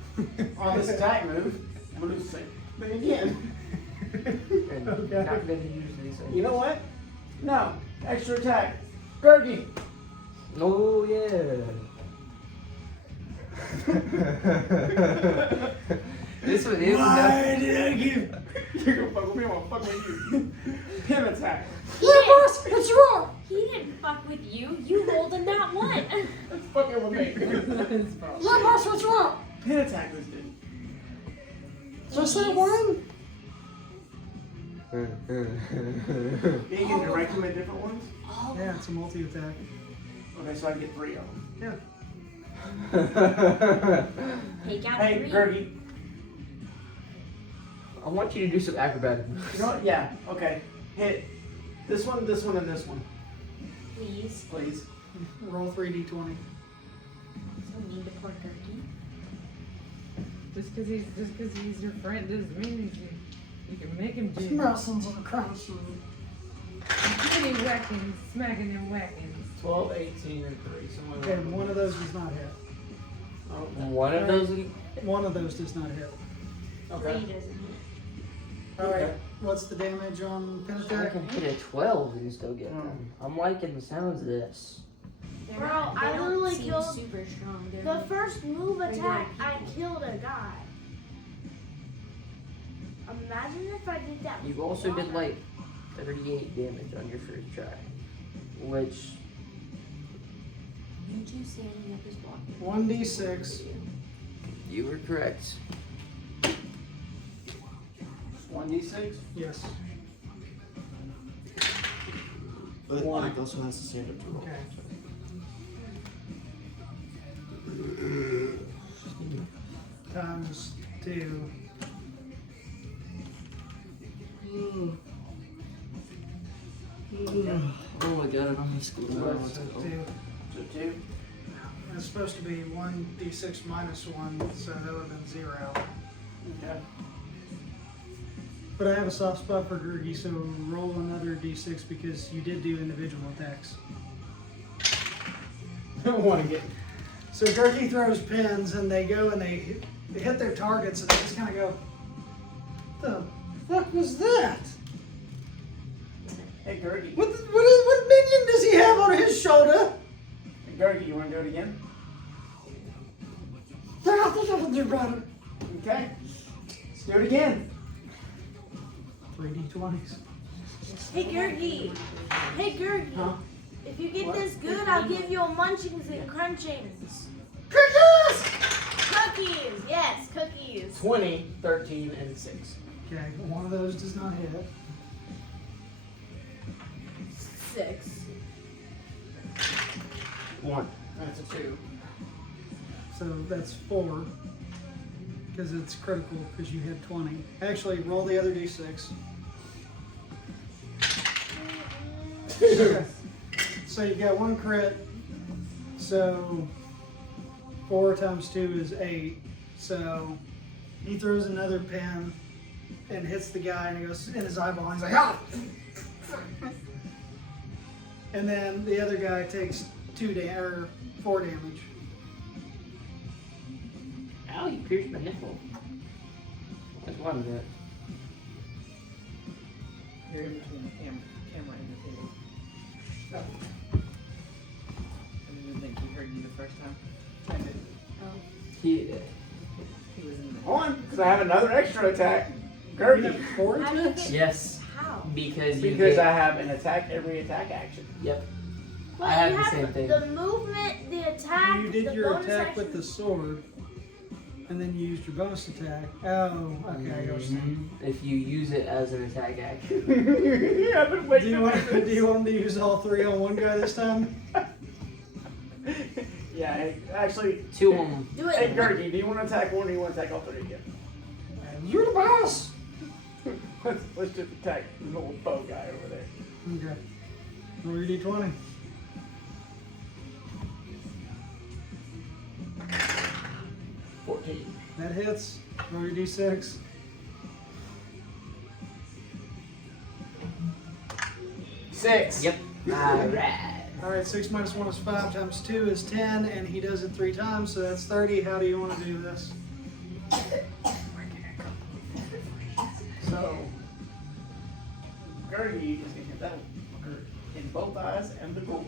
on this attack move. I'm gonna do the same thing again. And Okay. not gonna use these things. You know what? No. Extra attack. Gurgi. Oh yeah. This one is Why did I give? You're gonna fuck with me, I'm gonna fuck with you. Pin attack. He didn't, What's wrong? he didn't fuck with you. You rolled in that one. It's fucking with me. his fault. Boss, what's wrong? Pin attack this dude. Just that one? You can direct him at different ones? Yeah, it's a multi-attack. Okay, so I get 3 of them. Yeah. Take out Hey, 3. Gurgi. I want you to do some acrobatic moves. You know what? Yeah, okay. Hit this one, and this one. Please. Please. Roll 3d20. So mean to poor Gurgi. Just because he's your friend doesn't mean you can make him do Smells like a crunch. pretty whackings, smacking and whackings. 12, 18, and 3. Somewhere Okay, around one of those does not hit. One of those. One of those does not hit. 3 Okay. doesn't hit. Alright, what's the damage on pin I attack? can hit a 12 and still get them. I'm liking the sounds of this. They're Bro, not, they I don't literally seem killed super strong. They're The first move Regular attack, I people. killed a guy. Imagine if I did that. You with also did water. like 38 damage on your first try, which You two standing up is blocking. 1d6. you were correct. 1d6. Yes. But Mike also has to stand up to roll. Okay. Times 2. school. So 2. So 2. It's supposed to be 1d6 minus 1, so that would have been 0. Okay. But I have a soft spot for Gurgi, so roll another d6 because you did do individual attacks. I don't want to get. So Gurgi throws pins and they go and they hit their targets and they just kind of go, "The fuck was that? Hey, Gergie. What minion does he have on his shoulder?" Hey, Gergie, you want to do it again? Yeah, I think I can do better. Okay. Let's do it again. 3d20s. Hey Gurgi. Hey Gurgi. Huh? If you get What? this good, I'll give you a munchings and crunchings. Cookies! Cookies. Yes, cookies. 20, 13, and 6. Okay, one of those does not hit. 6. 1. That's a 2. So that's 4. Because it's critical because you hit 20. Actually, roll the other d6. Okay. So you got 1 crit. So 4 times 2 is 8. So he throws another pin and hits the guy and he goes in his eyeball and he's like, ah! And then the other guy takes 4 damage. Ow, you pierced my nipple. That's one of it. You're in between the camera and the table. I didn't think he heard you the first time. I did. He, He was in the. Hold on, because I have another extra attack. Gergie. How do you get? yes, How? because you Because get, I have an attack every attack action. Yep. Well, I have you the have same thing. the movement, the attack, You did the your bonus attack action. with the sword, and then you used your bonus attack. Oh, okay, I understand. If you use it as an attack action. I've been Do waiting you for want this. do you want to use all 3 on one guy this time? Yeah, hey, actually. 2 on. Do Hey, it. Gergie, do you want to attack one or do you want to attack all 3 again? You're the boss. Let's just attack the little bow guy over there. Okay. Roll your d20. That hits. Roll your d6. Six. Yep. Alright. All right, 6 minus 1 is 5 times 2 is 10, and he does it 3 times, so that's 30. How do you want to do this? So, Gergie is going to hit that fucker in both eyes and the doorway.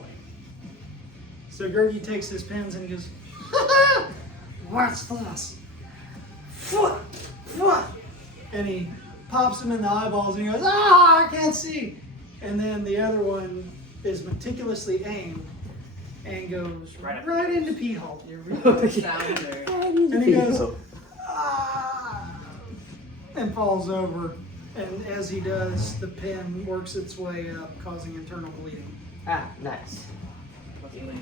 So Gurgi takes his pins and he goes, "What's this?" And he pops him in the eyeballs and he goes, "Ah, I can't see." And then the other one is meticulously aimed and goes right into pee hole. Sounder. And he goes, "Ah," and falls over. And as he does, the pin works its way up, causing internal bleeding. Ah, nice.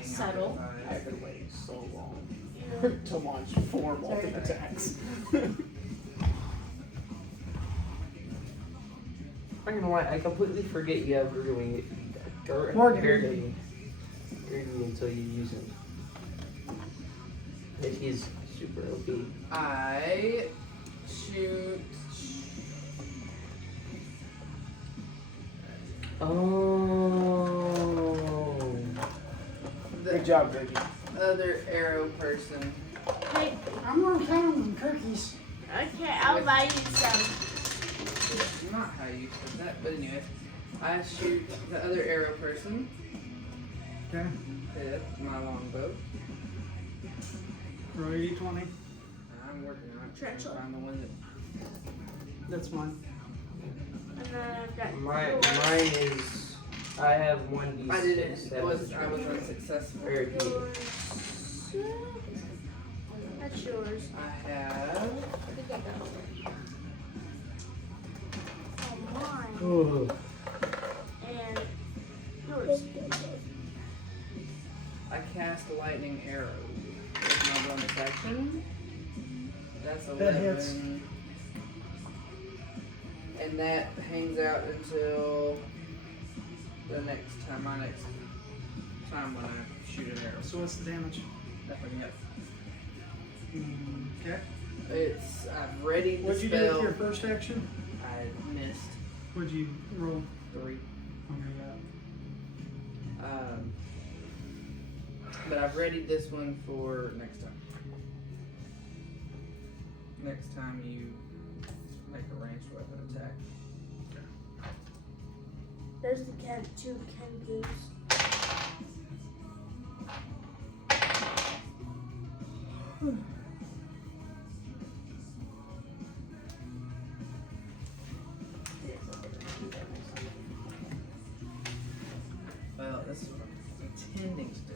Subtle. I've been waiting so long to launch 4 multi-attacks. I'm not gonna lie, I completely forget you have Gurgly until you use him. If he's super OP. I shoot. Oh. The Good job, Gergie. other arrow person. Hey, I'm gonna count them cookies. okay, I'll buy you some. Not how you said that, but anyway. I shoot the other arrow person Okay. with my longbow. Roll your d20. I'm working on it. Trenchel. Find the one that. That's mine. And then I've got Mine is. I have 1d6. I didn't. That Was I was unsuccessful. Or D. yours. That's yours. I have. I think I got it. Oh, mine. Oh. And yours. I cast a lightning arrow with my bonus action. That's 11. That hits. And that hangs out until the next time, my next time when I shoot an arrow. So what's the damage? Definitely hit. Okay. It's I've readied the What'd you do spell. with your first action? I missed What'd you roll? 3. Okay, But I've readied this one for next time. Next time you make a ranged weapon attack. There's the two kangaroos. Well, this is what I'm intending to do.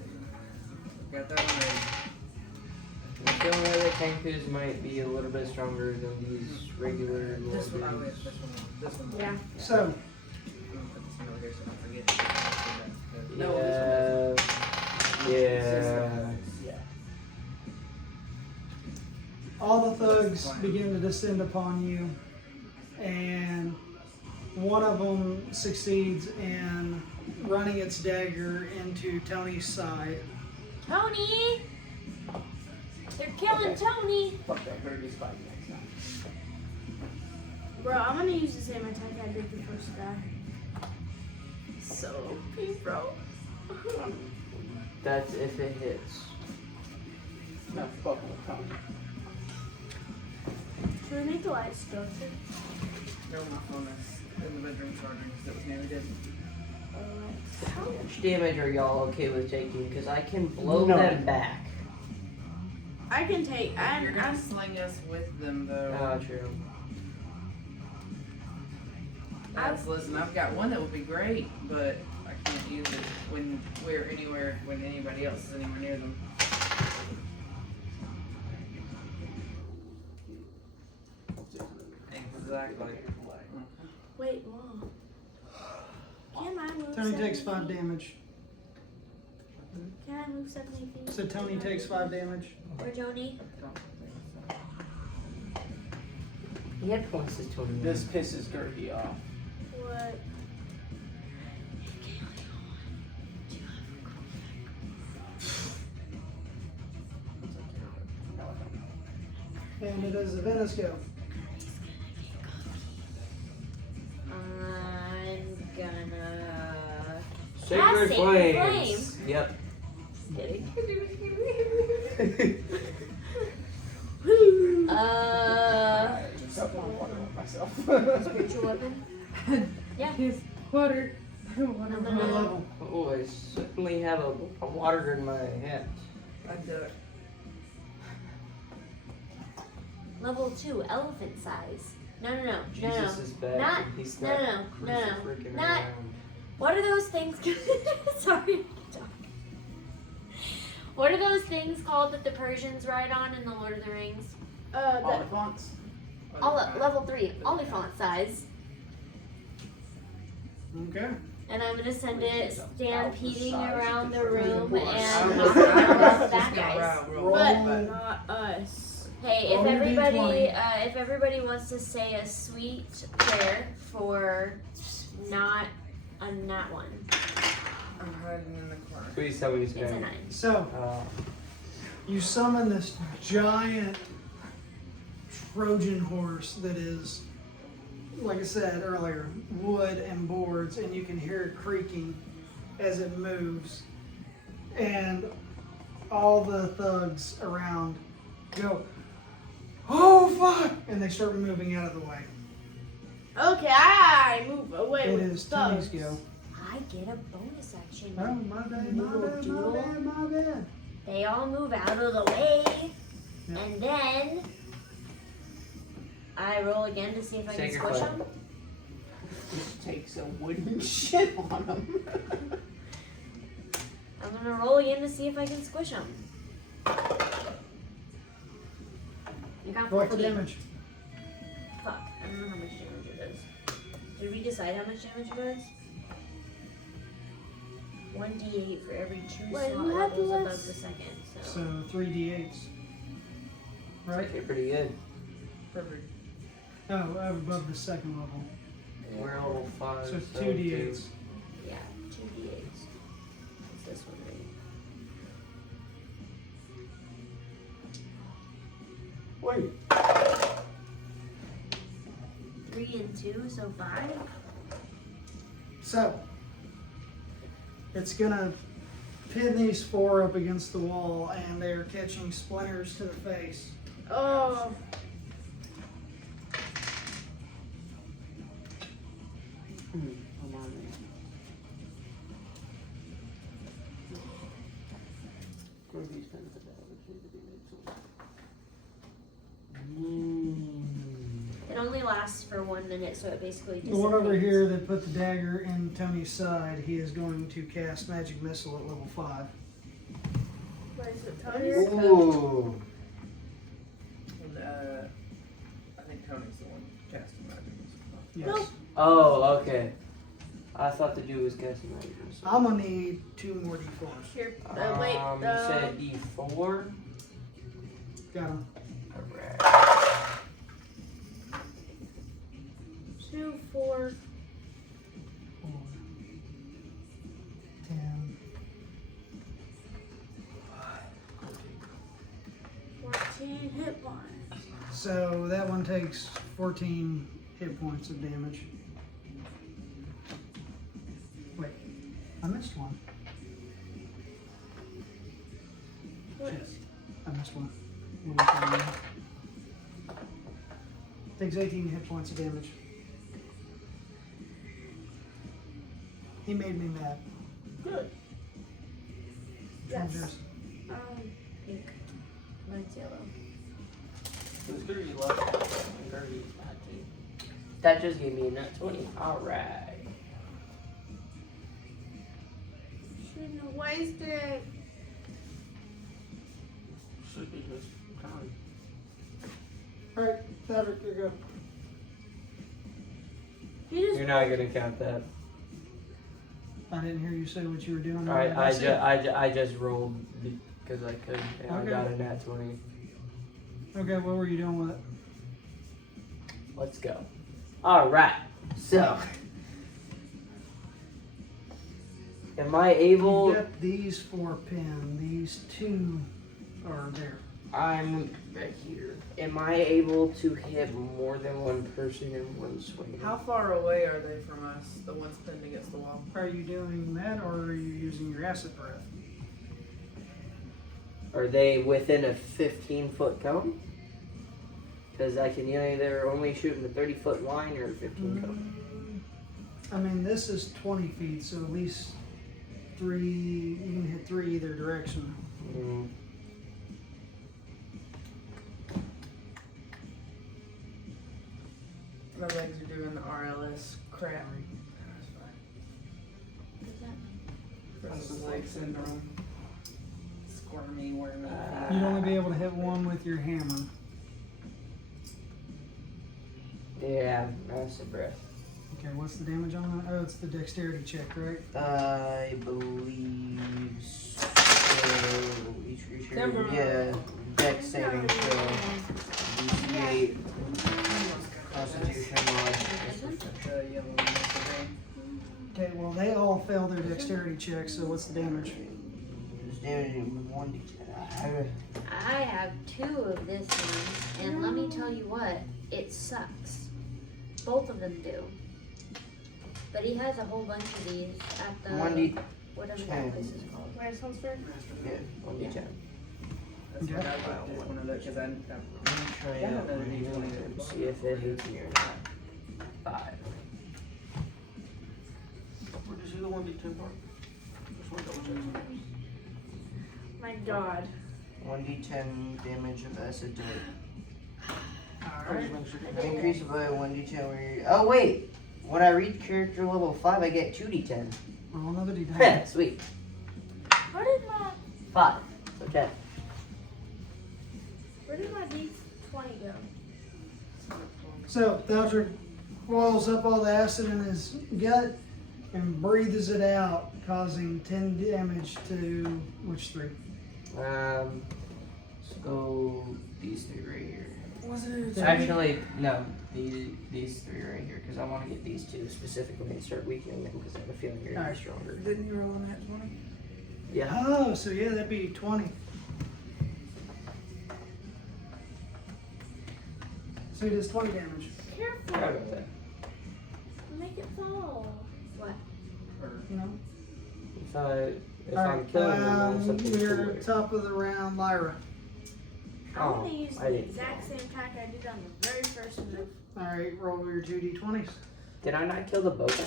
Got that one ready. I feel like the Kenkus might be a little bit stronger than these regular This one, oh, Lords. this one. Yeah. So, I'm gonna put this one over here so I don't forget. No, this one Yeah. yeah. all the thugs begin to descend upon you, and one of them succeeds in running its dagger into Tony's side. Tony! They're killing Tony! Fuck that, better just fight next time. Bro, I'm gonna use the same attack I did the first guy. So, please, bro. That's if it hits. Not fucking with Tony. Should we make the lights go through? No, my phone is in the bedroom charging because it was nearly dead. How much damage are y'all okay with taking? Because I can blow No. them back. I can take. You're gonna sling us with them though. Ah, true. Listen, I've got one that would be great, but I can't use it when we're anywhere when anybody else is anywhere near them. Exactly. Wait, Mom. Can I move? Tony 70 takes 5 feet? damage. Can I move 70 feet? So Tony takes 5 damage. Or Tony? He had points as Tony. This pisses Gertie off. What? And it is the Venice go. I'm gonna. Sacred Sacred Flames. Yep. Just I'm wondering myself. Spiritual weapon? Yeah. His water. What level? Oh, I certainly have a water in my hand. I'd do it. Level 2, elephant size. No. Jesus is bad. Not- He's no, not no. crucifricking Not- around. What are those things? Sorry. What are those things called that the Persians ride on in the Lord of the Rings? Oliphants? Level 3, Oliphant size. Okay. And I'm gonna send it stampeding around the room Of and course. knocking out the bad guys. Roll. Not us. Hey, Roll if your everybody, D20. if everybody wants to say a sweet prayer for not a nat one, I'm hiding in the corner. Please tell me his it's a name. 9. So, you summon this giant Trojan horse that is, like I said earlier, wood and boards, and you can hear it creaking as it moves. And all the thugs around go, "Oh fuck!" and they start moving out of the way. Okay, I move away It with is thugs. Tony's go. I get a bonus action. Oh, my bad. My bad. They all move out of the way, Yep. and then I roll again to see if I can Sacred squish flame. them. Just takes a wooden shit on them. I'm gonna roll again to see if I can squish them. You got Roll for 14. damage. Fuck, I don't know how much damage it does. Did we decide how much damage it does? 1d8 for every 2 Wait, slot who had levels less? above the second. So, So 3d8s. Right? Okay, pretty good. Perfect. Oh, above the second level. We're all 5. So 2d8s. yeah, 2d8s. What's this one do? Wait. 3 and 2, so 5. So, it's gonna pin these 4 up against the wall, and they're catching splinters to the face. Oh. It only lasts for 1 minute, so it basically The one over dissipates. here that put the dagger in Tony's side, he is going to cast Magic Missile at level 5. What is it, Tony's? Ooh. And, I think Tony's the one casting magic. Yes. Nope. Oh, okay. I thought the dude was casting magic. I'm gonna need 2 more d4s. Here. You said D4? Got him. Alright. 2, 4. 4, 10, 14 hit points. So that one takes 14 hit points of damage. Wait, I missed one. Shit, I missed one. Takes 18 hit points of damage. He made me mad. Good. Yes. Pink. Mine's yellow. Who's good are you left? That just gave me a nut 20. Alright. Shouldn't have wasted. Should be his turn. Alright, Patrick, you go. You just You're not gonna count that. I didn't hear you say what you were doing. Alright, That's it. I just rolled because I could. And Okay. I got a nat 20. Okay, what were you doing with it? Let's go. Alright. So. Am I able. You've got these 4 pin. These 2 are there. I'm right here. Am I able to hit more than one person in one swing? How far away are they from us, the ones pinned against the wall? Are you doing that, or are you using your acid breath? Are they within a 15-foot cone? Because I can either only shoot in a 30-foot line or a 15 cone. I mean, this is 20 feet, so at least 3. You can hit 3 either direction. Mm. My legs are doing the RLS crap. Versus leg syndrome. Squirmy, wearing You'd only be able to hit 1 with your hammer. Yeah, acid breath. Okay, what's the damage on that? Oh, it's the dexterity check, right? I believe so. Each creature, Never mind. yeah, dex saving throw. DC8, Constitution mod. Okay, well, they all fail their dexterity check, so what's the damage? It's damaging 1d10. I have 2 of this one, and let me tell you what, it sucks. Both of them do. But he has a whole bunch of these at the 1d10. whatever that place is called. where it sounds fair. Yeah, 1d10. That's what I just one of those because Let me try Yeah, out another one D20. and see if it hits me or not. 5. Where did you see the 1d10 part? Just want to double check. My God. 1d10 damage of acid damage. Alright. Increase by 1d10 where you. Oh, wait! When I reach character level 5, I get 2d10. Roll another d10. Heh, sweet. Where did my 5. Okay. D20 go? So, Patrick boils up all the acid in his gut and breathes it out, causing 10 damage to which 3? Let's go these 3 right here. wasn't it? Actually, no. These 3 right here, because I want to get these 2 specifically and start weakening them because I have a feeling you're going to be stronger. Didn't you roll on that 20? Yeah. Oh, so yeah, that'd be 20. So he does 20 damage. Careful. Sorry about that. Make it fall. What? You know? If I'm killing them, then something You're cooler. top of the round, Lyra. I'm Oh, gonna use I the didn't exact same attack I did on the very first move. Alright, roll your 2d20s. Did I not kill the boat?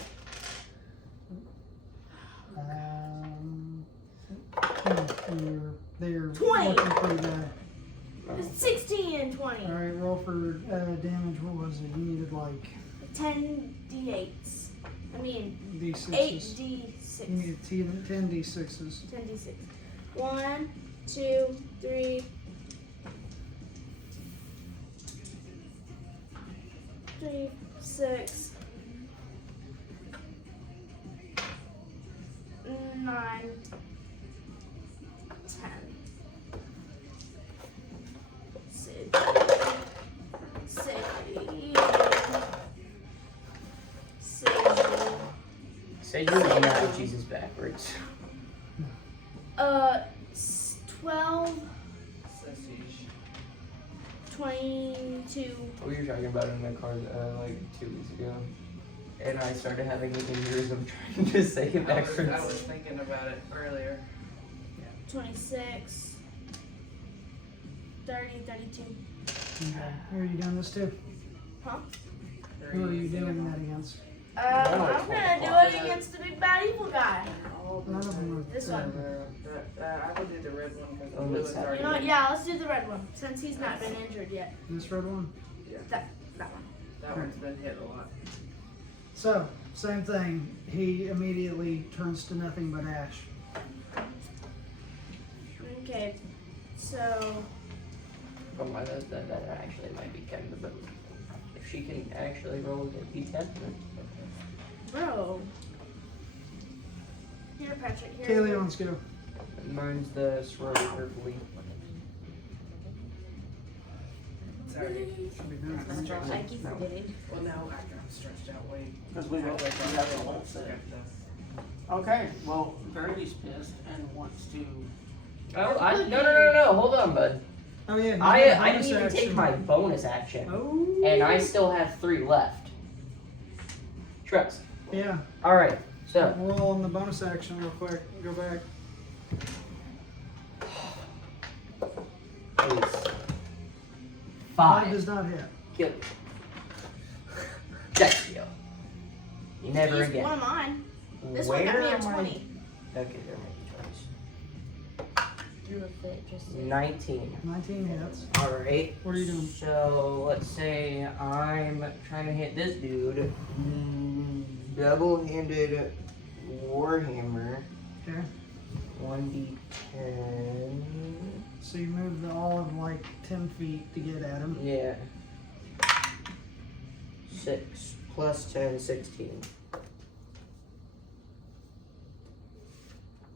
They're 20. looking pretty bad. It's 16 and 20. Alright, roll for damage. What was it? You needed like 10 d8s. I mean, d6s. 8 d6. You needed 10 d6s. 10 d6. 1, 2, 3. 3, 6, 9, 10. Say you know how Jesus backwards. 12, 22. We were talking about it in the car like 2 weeks ago. And I started having an aneurysm trying to say it backwards. I was thinking about it earlier. 26, 30, 32. Okay. Who are you doing this to? Huh? Who are you doing that against? I'm gonna do it against the big bad evil guy. None of them are This one. I would do the red one because Oh, the blue that's is already. You know what? Yeah, let's do the red one since he's not been injured yet. This red one. That one. That one's been hit a lot. So, same thing. He immediately turns to nothing but ash. Okay, so Oh my, that actually might be kind of the boat. If she can actually roll a D10, then bro. Here, Patrick. Here. Kaylee, let's go. mine's the swirly purpley. Sorry. Should be done. I keep forgetting. Well, now after I'm stretched out way. Because we got the whole set. Okay, well, Verdi's pissed and wants to. Oh, no, hold on, bud. Oh yeah. he's I got a didn't bonus even take action. my bonus action. Oh. And I still have 3 left. Trust. Yeah. Alright, so. Roll on the bonus action real quick. Go back. Please. 5 5. does not hit. Kill. Check you. You never He's again. one of mine. This Where one got me a am I- 20. Okay, there may Do a fit just be 19. 19 hits. Alright. What are you doing? So, let's say I'm trying to hit this dude. Double-handed Warhammer. Okay. 1d10. So you move all of like 10 feet to get at him. Yeah. 6 plus 10, 16.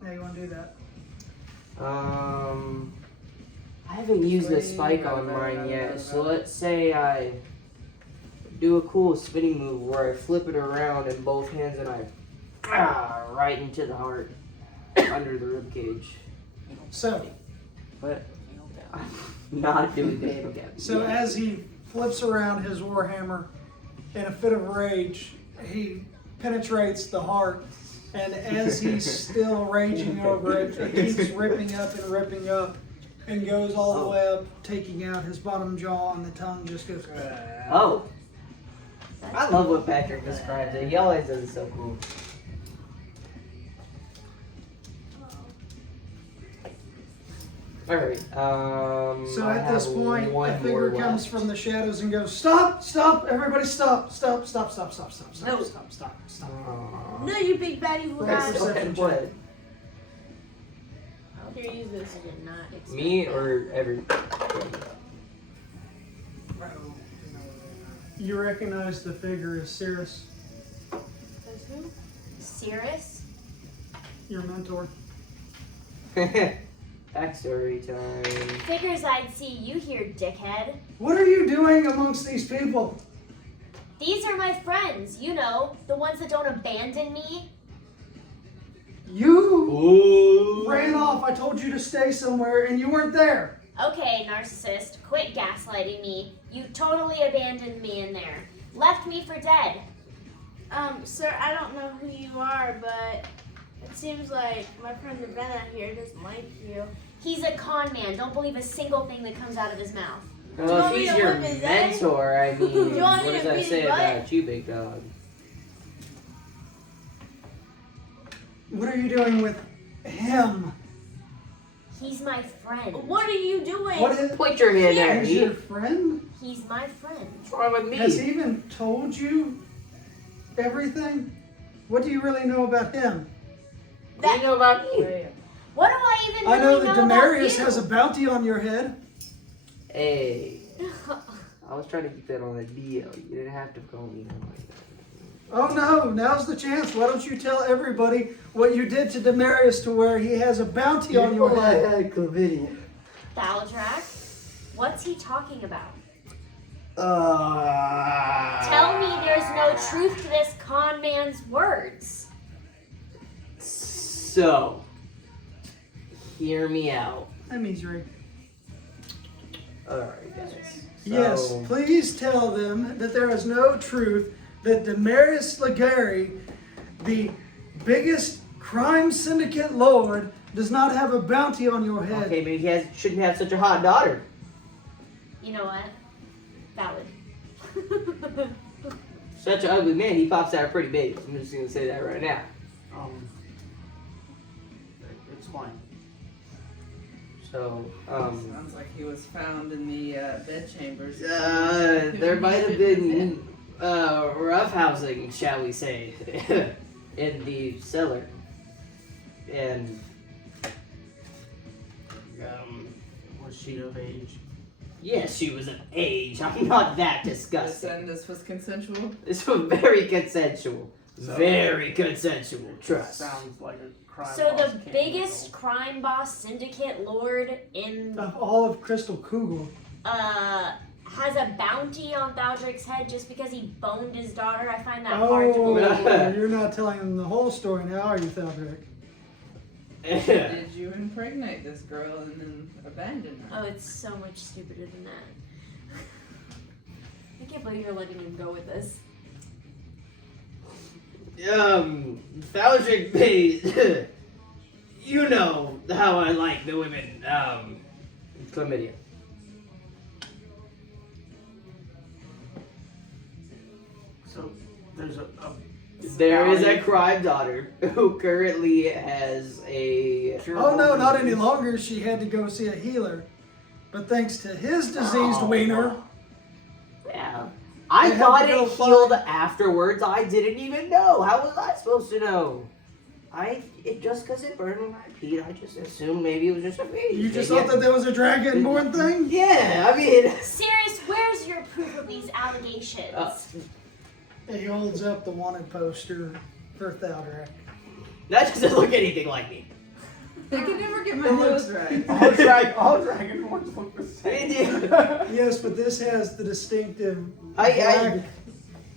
Now you want to do that? I haven't used the spike on mine yet, so let's say I do a cool spinning move where I flip it around in both hands and I right into the heart under the rib cage. So, But I'm not doing that again. so as he flips around his warhammer in a fit of rage, he penetrates the heart, and as he's still raging over it, it keeps ripping up and goes all the way up, taking out his bottom jaw, and the tongue just goes. Oh. I love what Patrick describes it. He always does it so cool. Alright, So I at this have point, one a figure more comes left. from the shadows and goes, "Stop! Stop! Everybody stop! Stop! Stop! Stop! Stop! Stop! Stop! No. Stop! Stop! Stop!" Aw. No, you big bad evil Right, guy. so- Okay, what? Here, use this. I did not expect Me that. or every? You recognize the figure as Cirrus, That's who? Cirrus? your mentor. Backstory time. Figures I'd see you here, dickhead. What are you doing amongst these people? These are my friends, you know, the ones that don't abandon me. You Ooh. ran off. I told you to stay somewhere, and you weren't there. Okay, narcissist, quit gaslighting me. You totally abandoned me in there. Left me for dead. Sir, I don't know who you are, but it seems like my friend Ravenna here doesn't like you. He's a con man. Don't believe a single thing that comes out of his mouth. Well, want if me he's to your whip his head? mentor, I mean, Do you want what me does to that beat say his butt? about you, big dog? What are you doing with him? He's my friend. What are you doing? What is Point your hand at is me. your friend? He's my friend. What's wrong with me? Has he even told you everything? What do you really know about him? What do you know about me? Freya. What do I even I know really that know Demarius about you? has a bounty on your head. Hey, I was trying to keep that on the deal. You didn't have to call me out like that. Oh no, now's the chance. Why don't you tell everybody what you did to Demarius to where he has a bounty on your head? had chlamydia. Thaldrak, what's he talking about? Uh, Tell me there's no truth to this con man's words. So, hear me out. I'm Israel. Alright, guys. Yes, So- please tell them that there is no truth that Demarius Legary, the biggest crime syndicate lord, does not have a bounty on your head. Okay, maybe he shouldn't have such a hot daughter. You know what? Valid. Such an ugly man, he pops out pretty big. I'm just gonna say that right now. Explain. So, Sounds like he was found in the bedchambers. there might have been roughhousing, shall we say, in the cellar. And Was she of age? yes, she was of age. I'm not that This disgusting. and this was consensual. This was very consensual. So- Very consensual. Trust. Sounds like a crime. So boss the can't biggest handle. crime boss syndicate lord in Of all of Crystal Kugel. has a bounty on Thaldrak's head just because he boned his daughter. I find that hard to believe. Oh, you're not telling them the whole story now, are you, Thaldrak? Did you impregnate this girl and then abandon her? Oh, it's so much stupider than that. I can't believe you're letting him go with this. Thaldrak pays. You know how I like the women, chlamydia. So there's There is a bounty. crime daughter who currently has a. Oh no, not any longer. She had to go see a healer. But thanks to his diseased Oh. wiener, Yeah. I They had thought to go it healed afterwards. I didn't even know. How was I supposed to know? Just because it burned when I peed, I just assumed maybe it was just a phase. you just Maybe thought that there was a dragon-born thing? Yeah, I mean. Sirius, where's your proof of these allegations? He holds up the wanted poster for Thaldrak. That doesn't look anything like me. I can never get my It looks- nose right. all dragonborns look the same. Yes, but this has the distinctive I-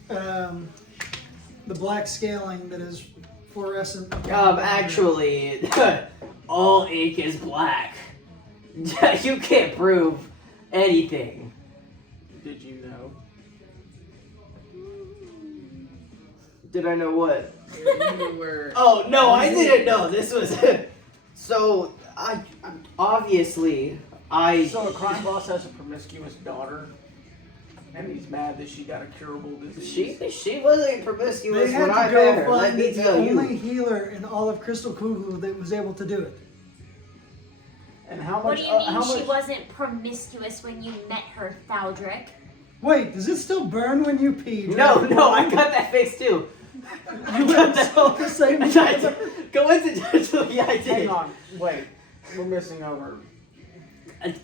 the black scaling that is fluorescent. Actually, all ink is black. You can't prove anything. Did you know? Did I know what? You were. Oh no, I didn't know. This was so. I obviously I. So a crime boss has a promiscuous daughter, and he's mad that she got a curable disease. She wasn't They promiscuous had when I to go met her. Let find me the tell only you. healer in all of Crystal Kuglu that was able to do it. And how much? What do you mean how she much? wasn't promiscuous when you met her, Thaldrak? Wait, does it still burn when you pee? No, I got that fixed too. You went and saw the same thing. Coincidentally, I did. Hang on, wait. We're missing over.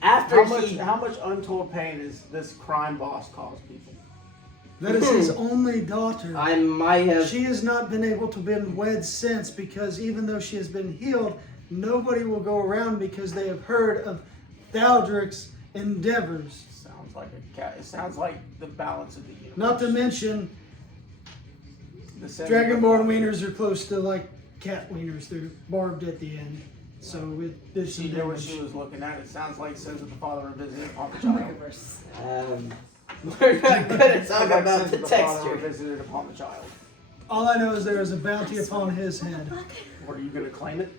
After How much untold pain is this crime boss caused people? That is his only daughter. I might have. She has not been able to been wed since because even though she has been healed, nobody will go around because they have heard of Thaldrak's endeavors. Sounds like a cat. It sounds like the balance of the universe. Not to mention, The center- Dragonborn wieners are close to like cat wieners. They're barbed at the end. So it did some She knew what damage. she was looking at. It sounds like says that the father visited upon the I'm looking child. for s- We're not good at talking Like about says the that father texture. visited upon the child. All I know is there is a bounty upon his head. What, are you gonna claim it?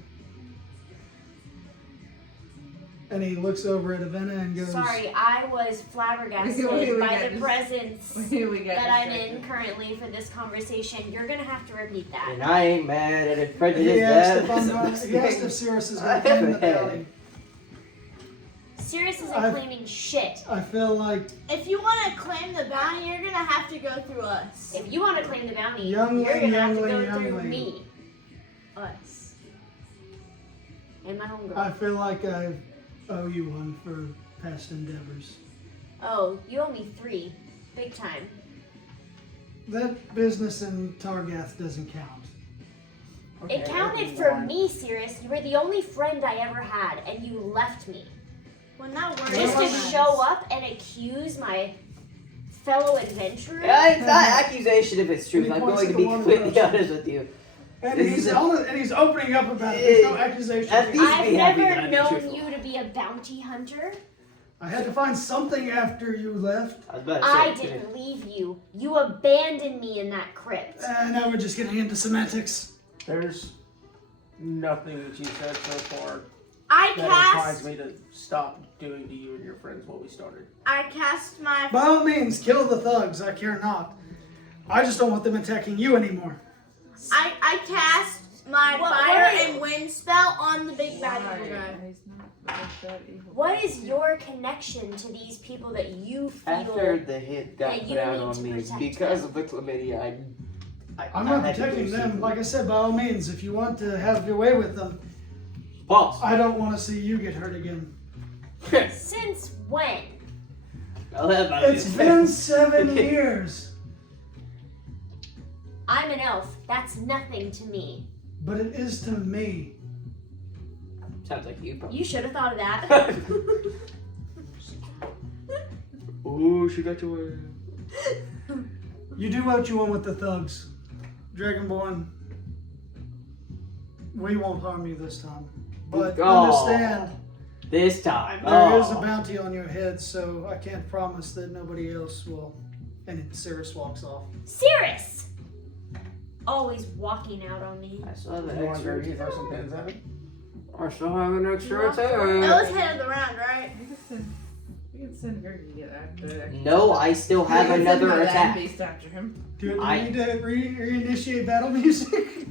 And he looks over at Avena and goes, Sorry, I was flabbergasted We by got the dis- presence we got that I'm distracted. in currently for this conversation. You're gonna have to repeat that. And I ain't mad at it. Prejudice he asked that. if I'm going, he asked if Cirrus is going to claim the bounty. Sirius isn't I've- claiming shit. I feel like If you want to claim the bounty, you're gonna have to go through us. If you want to claim the bounty, Youngling, you're gonna have to go youngling, through youngling. me. Us. And my homegirl. I feel like I owe you one for past endeavors. Oh, you owe me 3. Big time. That business in Targath doesn't count. It counted for me, Sirius. You were the only friend I ever had, and you left me. Well, not worry. Just to about show up and accuse my fellow adventurer? Yeah, it's not accusation if it's true. And he I'm points going to to be the one completely person. honest with you. And This he's is a- and he's opening up about it. There's no accusation. At least- I've be happy that never I'm being known truthful. you to be a bounty hunter. I had to find something after you left. I was about to say I it, too. didn't leave you. You abandoned me in that crypt. Now we're just getting into semantics. There's nothing that you said so far I that inclines cast. me to stop doing to you and your friends what we started. I cast my. By all means, kill the thugs. I care not. I just don't want them attacking you anymore. I cast my What- fire what- and wind spell on the big bad Why? evil guy. He's not that evil. What is your connection to these people that you feel? After the hit got that you put out need on to me protect because them. of the chlamydia, I'm I not had to protecting do them. something. Like I said, by all means, if you want to have your way with them, Pause. I don't want to see you get hurt again. Since when? I'll have my It's been 7 years, I'm an elf. That's nothing to me. but it is to me. Sounds like you probably. You should have thought of that. Ooh, she got your way. You do what you want with the thugs. Dragonborn, we won't harm you this time. But Oh. understand, This time. there is Oh. a bounty on your head, so I can't promise that nobody else will. And Cirrus walks off. Cirrus! Always walking out on me. I still have an You want to go extra. throw some pins at it? I still have an extra That attack. was head of the round, right? We can send Greg to get after. No, I still have We can send another my attack. beast after him. Do you I- need to reinitiate battle music?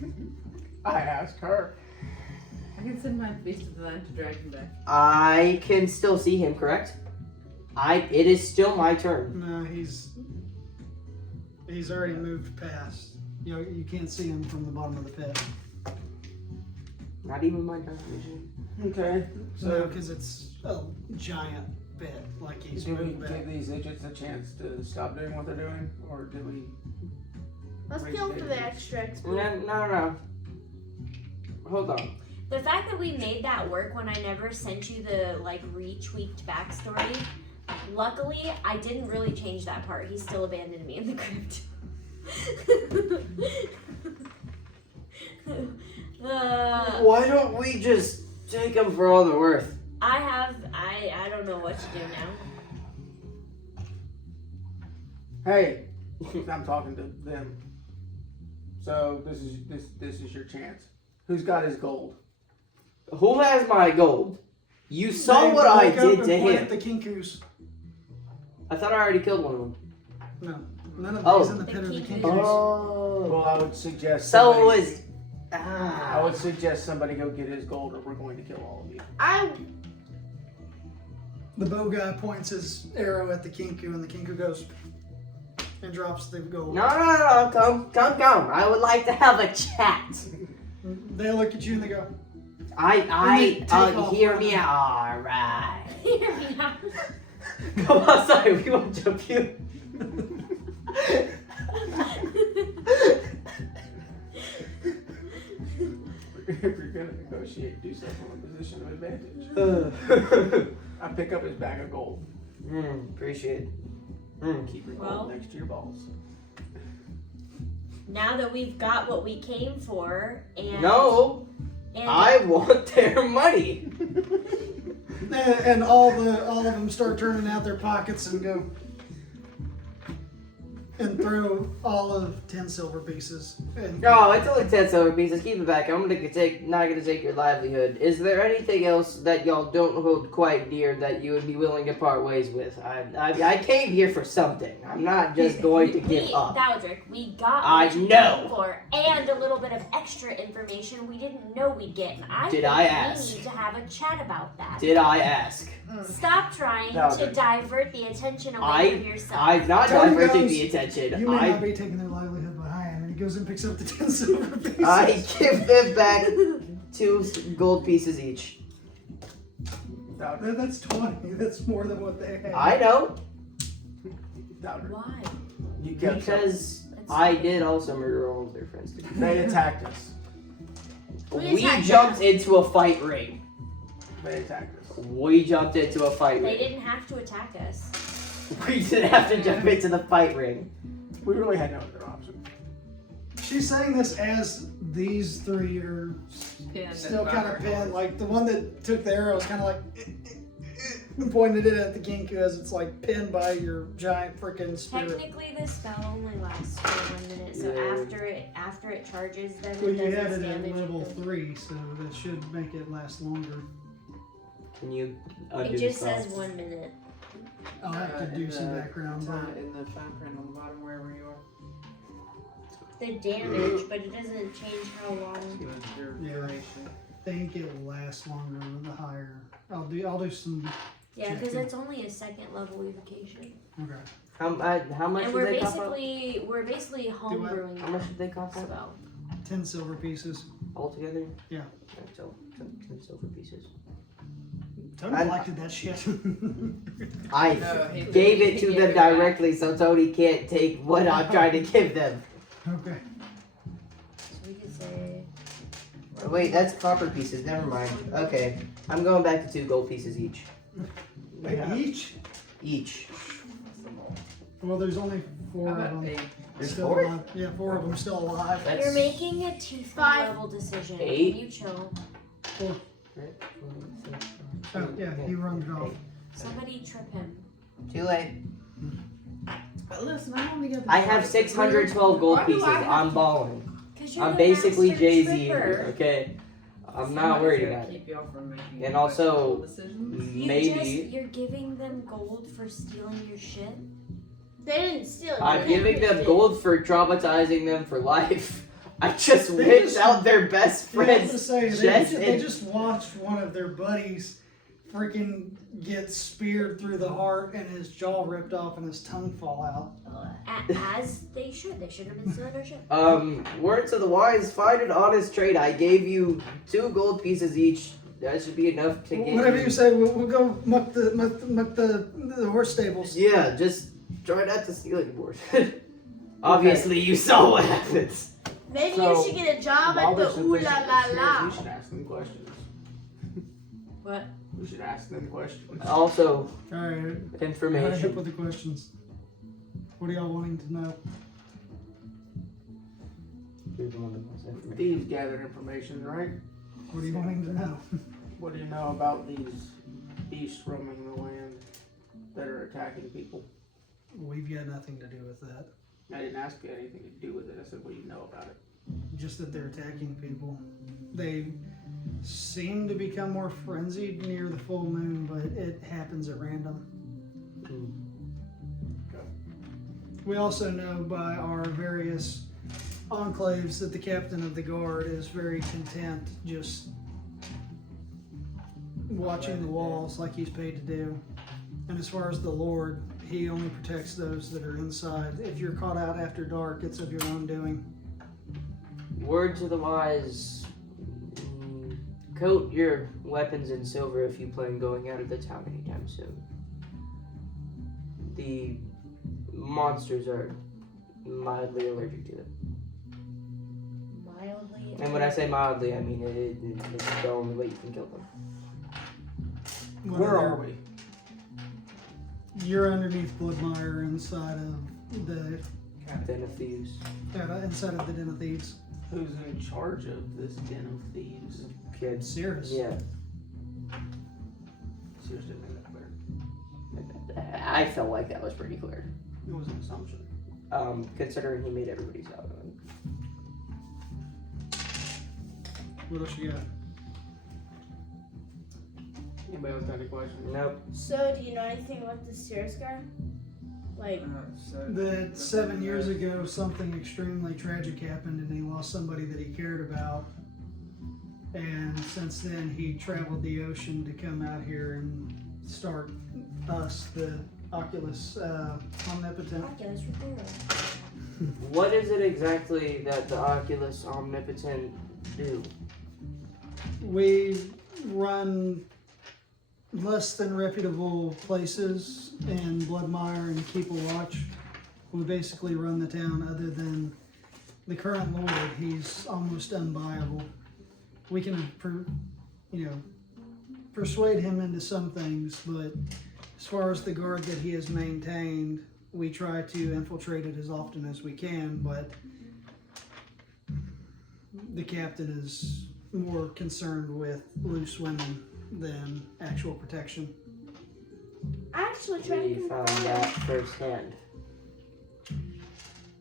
I asked her. I can send my beast of the land to drag him back. I can still see him, correct? It is still my turn. No, he's already moved past. You can't see him from the bottom of the pit. Not even my turn. vision. Okay. So, because it's a giant pit, like he's Do we moved back. give these idiots a chance to stop doing what they're doing, or do we? Let's kill him for the extra XP. No. Hold on. The fact that we made that work when I never sent you the retweaked backstory, luckily I didn't really change that part. He still abandoned me in the crypt. Why don't we just take him for all they're worth? I don't know what to do now. Hey, I'm talking to them. So this is your chance. Who's got his gold? Who has my gold? You saw They what I look up did and to point him. at the Kinkus. I thought I already killed one of them. No, none of Oh. these in the The pit of the Kinkus. Kinkus. Oh. Well, I would suggest. So it somebody- was. I would suggest somebody go get his gold, or we're going to kill all of you. The bow guy points his arrow at the Kinku, and the Kinku goes and drops the gold. No. Come. I would like to have a chat. They look at you and they go, I take off hear running. me out. All right. Hear me out. Come outside. We won't jump you. If you're gonna negotiate, do so from a position of advantage. I pick up his bag of gold. Appreciate it. Keep your Well- gold next to your balls. Now that we've got what we came for, and No. And I want their money. And all of them start turning out their pockets and go and throw all of 10 silver pieces. And No, it's only 10 silver pieces. Keep it back. I'm not gonna take your livelihood. Is there anything else that y'all don't hold quite dear that you would be willing to part ways with? I came here for something. I'm not just going to give up. Dowdrick, we got I what you know. came for, and a little bit of extra information we didn't know we'd get. And I Did think I we ask? need to have a chat about that. Did I ask? Stop trying No, to but- divert the attention away from yourself. I'm not Tony diverting goes, the attention. you may not be taking their livelihood by hand. And he goes and picks up the 10 silver pieces. I give them back 2 gold pieces each. That's 20. That's more than what they had. I know, Why? You kept because I did also murder all of their friends. They attacked us. We jumped into a fight ring. They attacked us. We jumped into a fight They ring. didn't have to attack us. We didn't have to jump into the fight ring. We really had no other option. She's saying this as these three are Pinned still and kind of bothered. pinned. Like the one that took the arrow was kind of like and pointed it at the Ginku as it's like pinned by your giant freaking spirit. Technically, this spell only lasts for 1 minute, so Yeah. after it charges, then Well, it you does had its it at damage. level 3, so that should make it last longer. Can you undo It just the spell? says 1 minute. I'll have to do some background. Time in the fine print on the bottom wherever you are. The damage, but it doesn't change how long. See what your Yeah. duration. I think it will last longer the higher. I'll do some. Yeah, because Checking. it's only a second level evocation. Okay. How much And did we're they cost? basically homebrewing How much did they cost? the spell. 10 silver pieces. Altogether? Yeah. Okay, so 10 silver pieces. Tony I'm- collected that shit. I No, he- gave it he to gave them it back. directly, so Tony can't take what I'm trying to give them. Okay. So we could say. Oh, wait, that's copper pieces. Never mind. Okay, I'm going back to 2 gold pieces each. Yeah. Each? Each. Well, there's only 4 How of about them. 8? There's Still 4? alive. Yeah, 4 of them still alive. That's You're making a 2nd 5. level decision. 8. Can you chill? 4. Oh, yeah, he runs it off. Somebody trip him. Too late. But listen, I only got the I have 612 gold Why do pieces. I have I'm to- balling. Because you're I'm the basically master Jay-Z tripper. here, okay? I'm not Somebody's worried gotta about it. keep y'all from making And also, questionable decisions. maybe You're giving them gold for stealing your shit. They didn't steal it. I'm they giving them did. gold for traumatizing them for life. I just They whipped just- out their best Yeah, I was friend's gonna say, chest they and just watched one of their buddies freaking get speared through the heart and his jaw ripped off and his tongue fall out. As they should. They should have been stealing our shit. Words of the wise, find an honest trade. I gave you 2 gold pieces each. That should be enough to get Whatever you say, we'll go muck the horse stables. Yeah, just try not to steal anymore. Obviously, you saw what happens. Maybe So, you should get a job While at they're the so Ooh busy La with La this, La. we should ask them questions. What? We should ask them questions. Also, Alright, hurry up information. with the questions. What are y'all wanting to know? Thieves gathered information, right? What are you wanting to know? What do you know about these beasts roaming the land that are attacking people? We've got nothing to do with that. I didn't ask you anything to do with it. I said, what do you know about it? Just that they're attacking people. They seem to become more frenzied near the full moon, but it happens at random. We also know by our various enclaves that the captain of the guard is very content just watching the walls like he's paid to do. And as far as the Lord, he only protects those that are inside. If you're caught out after dark, it's of your own doing. Words of the wise. Coat your weapons in silver if you plan going out of the town anytime soon. The monsters are mildly allergic to it. Mildly. And when I say mildly, I mean it's the only way you can kill them. Where are we? You're underneath Bloodmire inside of the Den of Thieves. inside of the Den of Thieves. Who's in charge of this den of thieves? Kids. Cirrus. Yeah. Seriously, make that clear. I felt like that was pretty clear. It was an assumption. Considering he made everybody's out. What else you got? Anybody else got any questions? Nope. So, do you know anything about the Sears guy? Like, That 7 years ago, something extremely tragic happened, and he lost somebody that he cared about. And since then, he traveled the ocean to come out here and start us, the Oculus Omnipotent. Oculus Repair. What is it exactly that the Oculus Omnipotent do? We run less than reputable places in Bloodmire and Keep a Watch. We basically run the town. Other than the current lord, he's almost unbuyable. We can, persuade him into some things, but as far as the guard that he has maintained, we try to infiltrate it as often as we can, but the captain is more concerned with loose women than actual protection. I actually tried We to found confirm. that firsthand.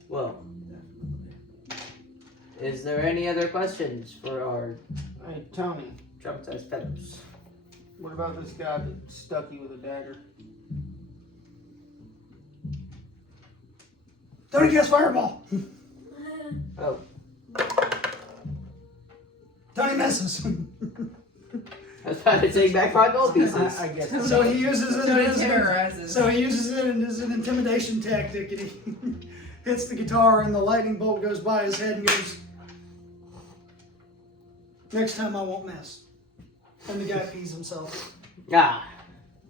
Well, is there any other questions for our Hey, Tony, traumatized fellows? what about this guy that stuck you with a dagger? Tony cast fireball! Oh, Tony misses. I was about to take back 5 gold pieces. I guess. So he uses it Tony as terrorizes. So he uses it as an intimidation tactic, and he hits the guitar, and the lightning bolt goes by his head and goes, "Next time I won't miss." And the guy pees himself. Ah.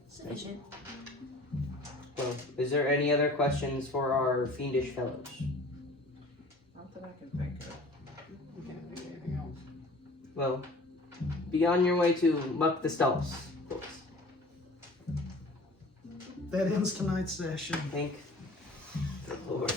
Sufficient. Well, is there any other questions for our fiendish fellows? Not that I can think of. You can't think of anything else. Well, be on your way to muck the stalls, folks. That ends tonight's session. Thank the Lord.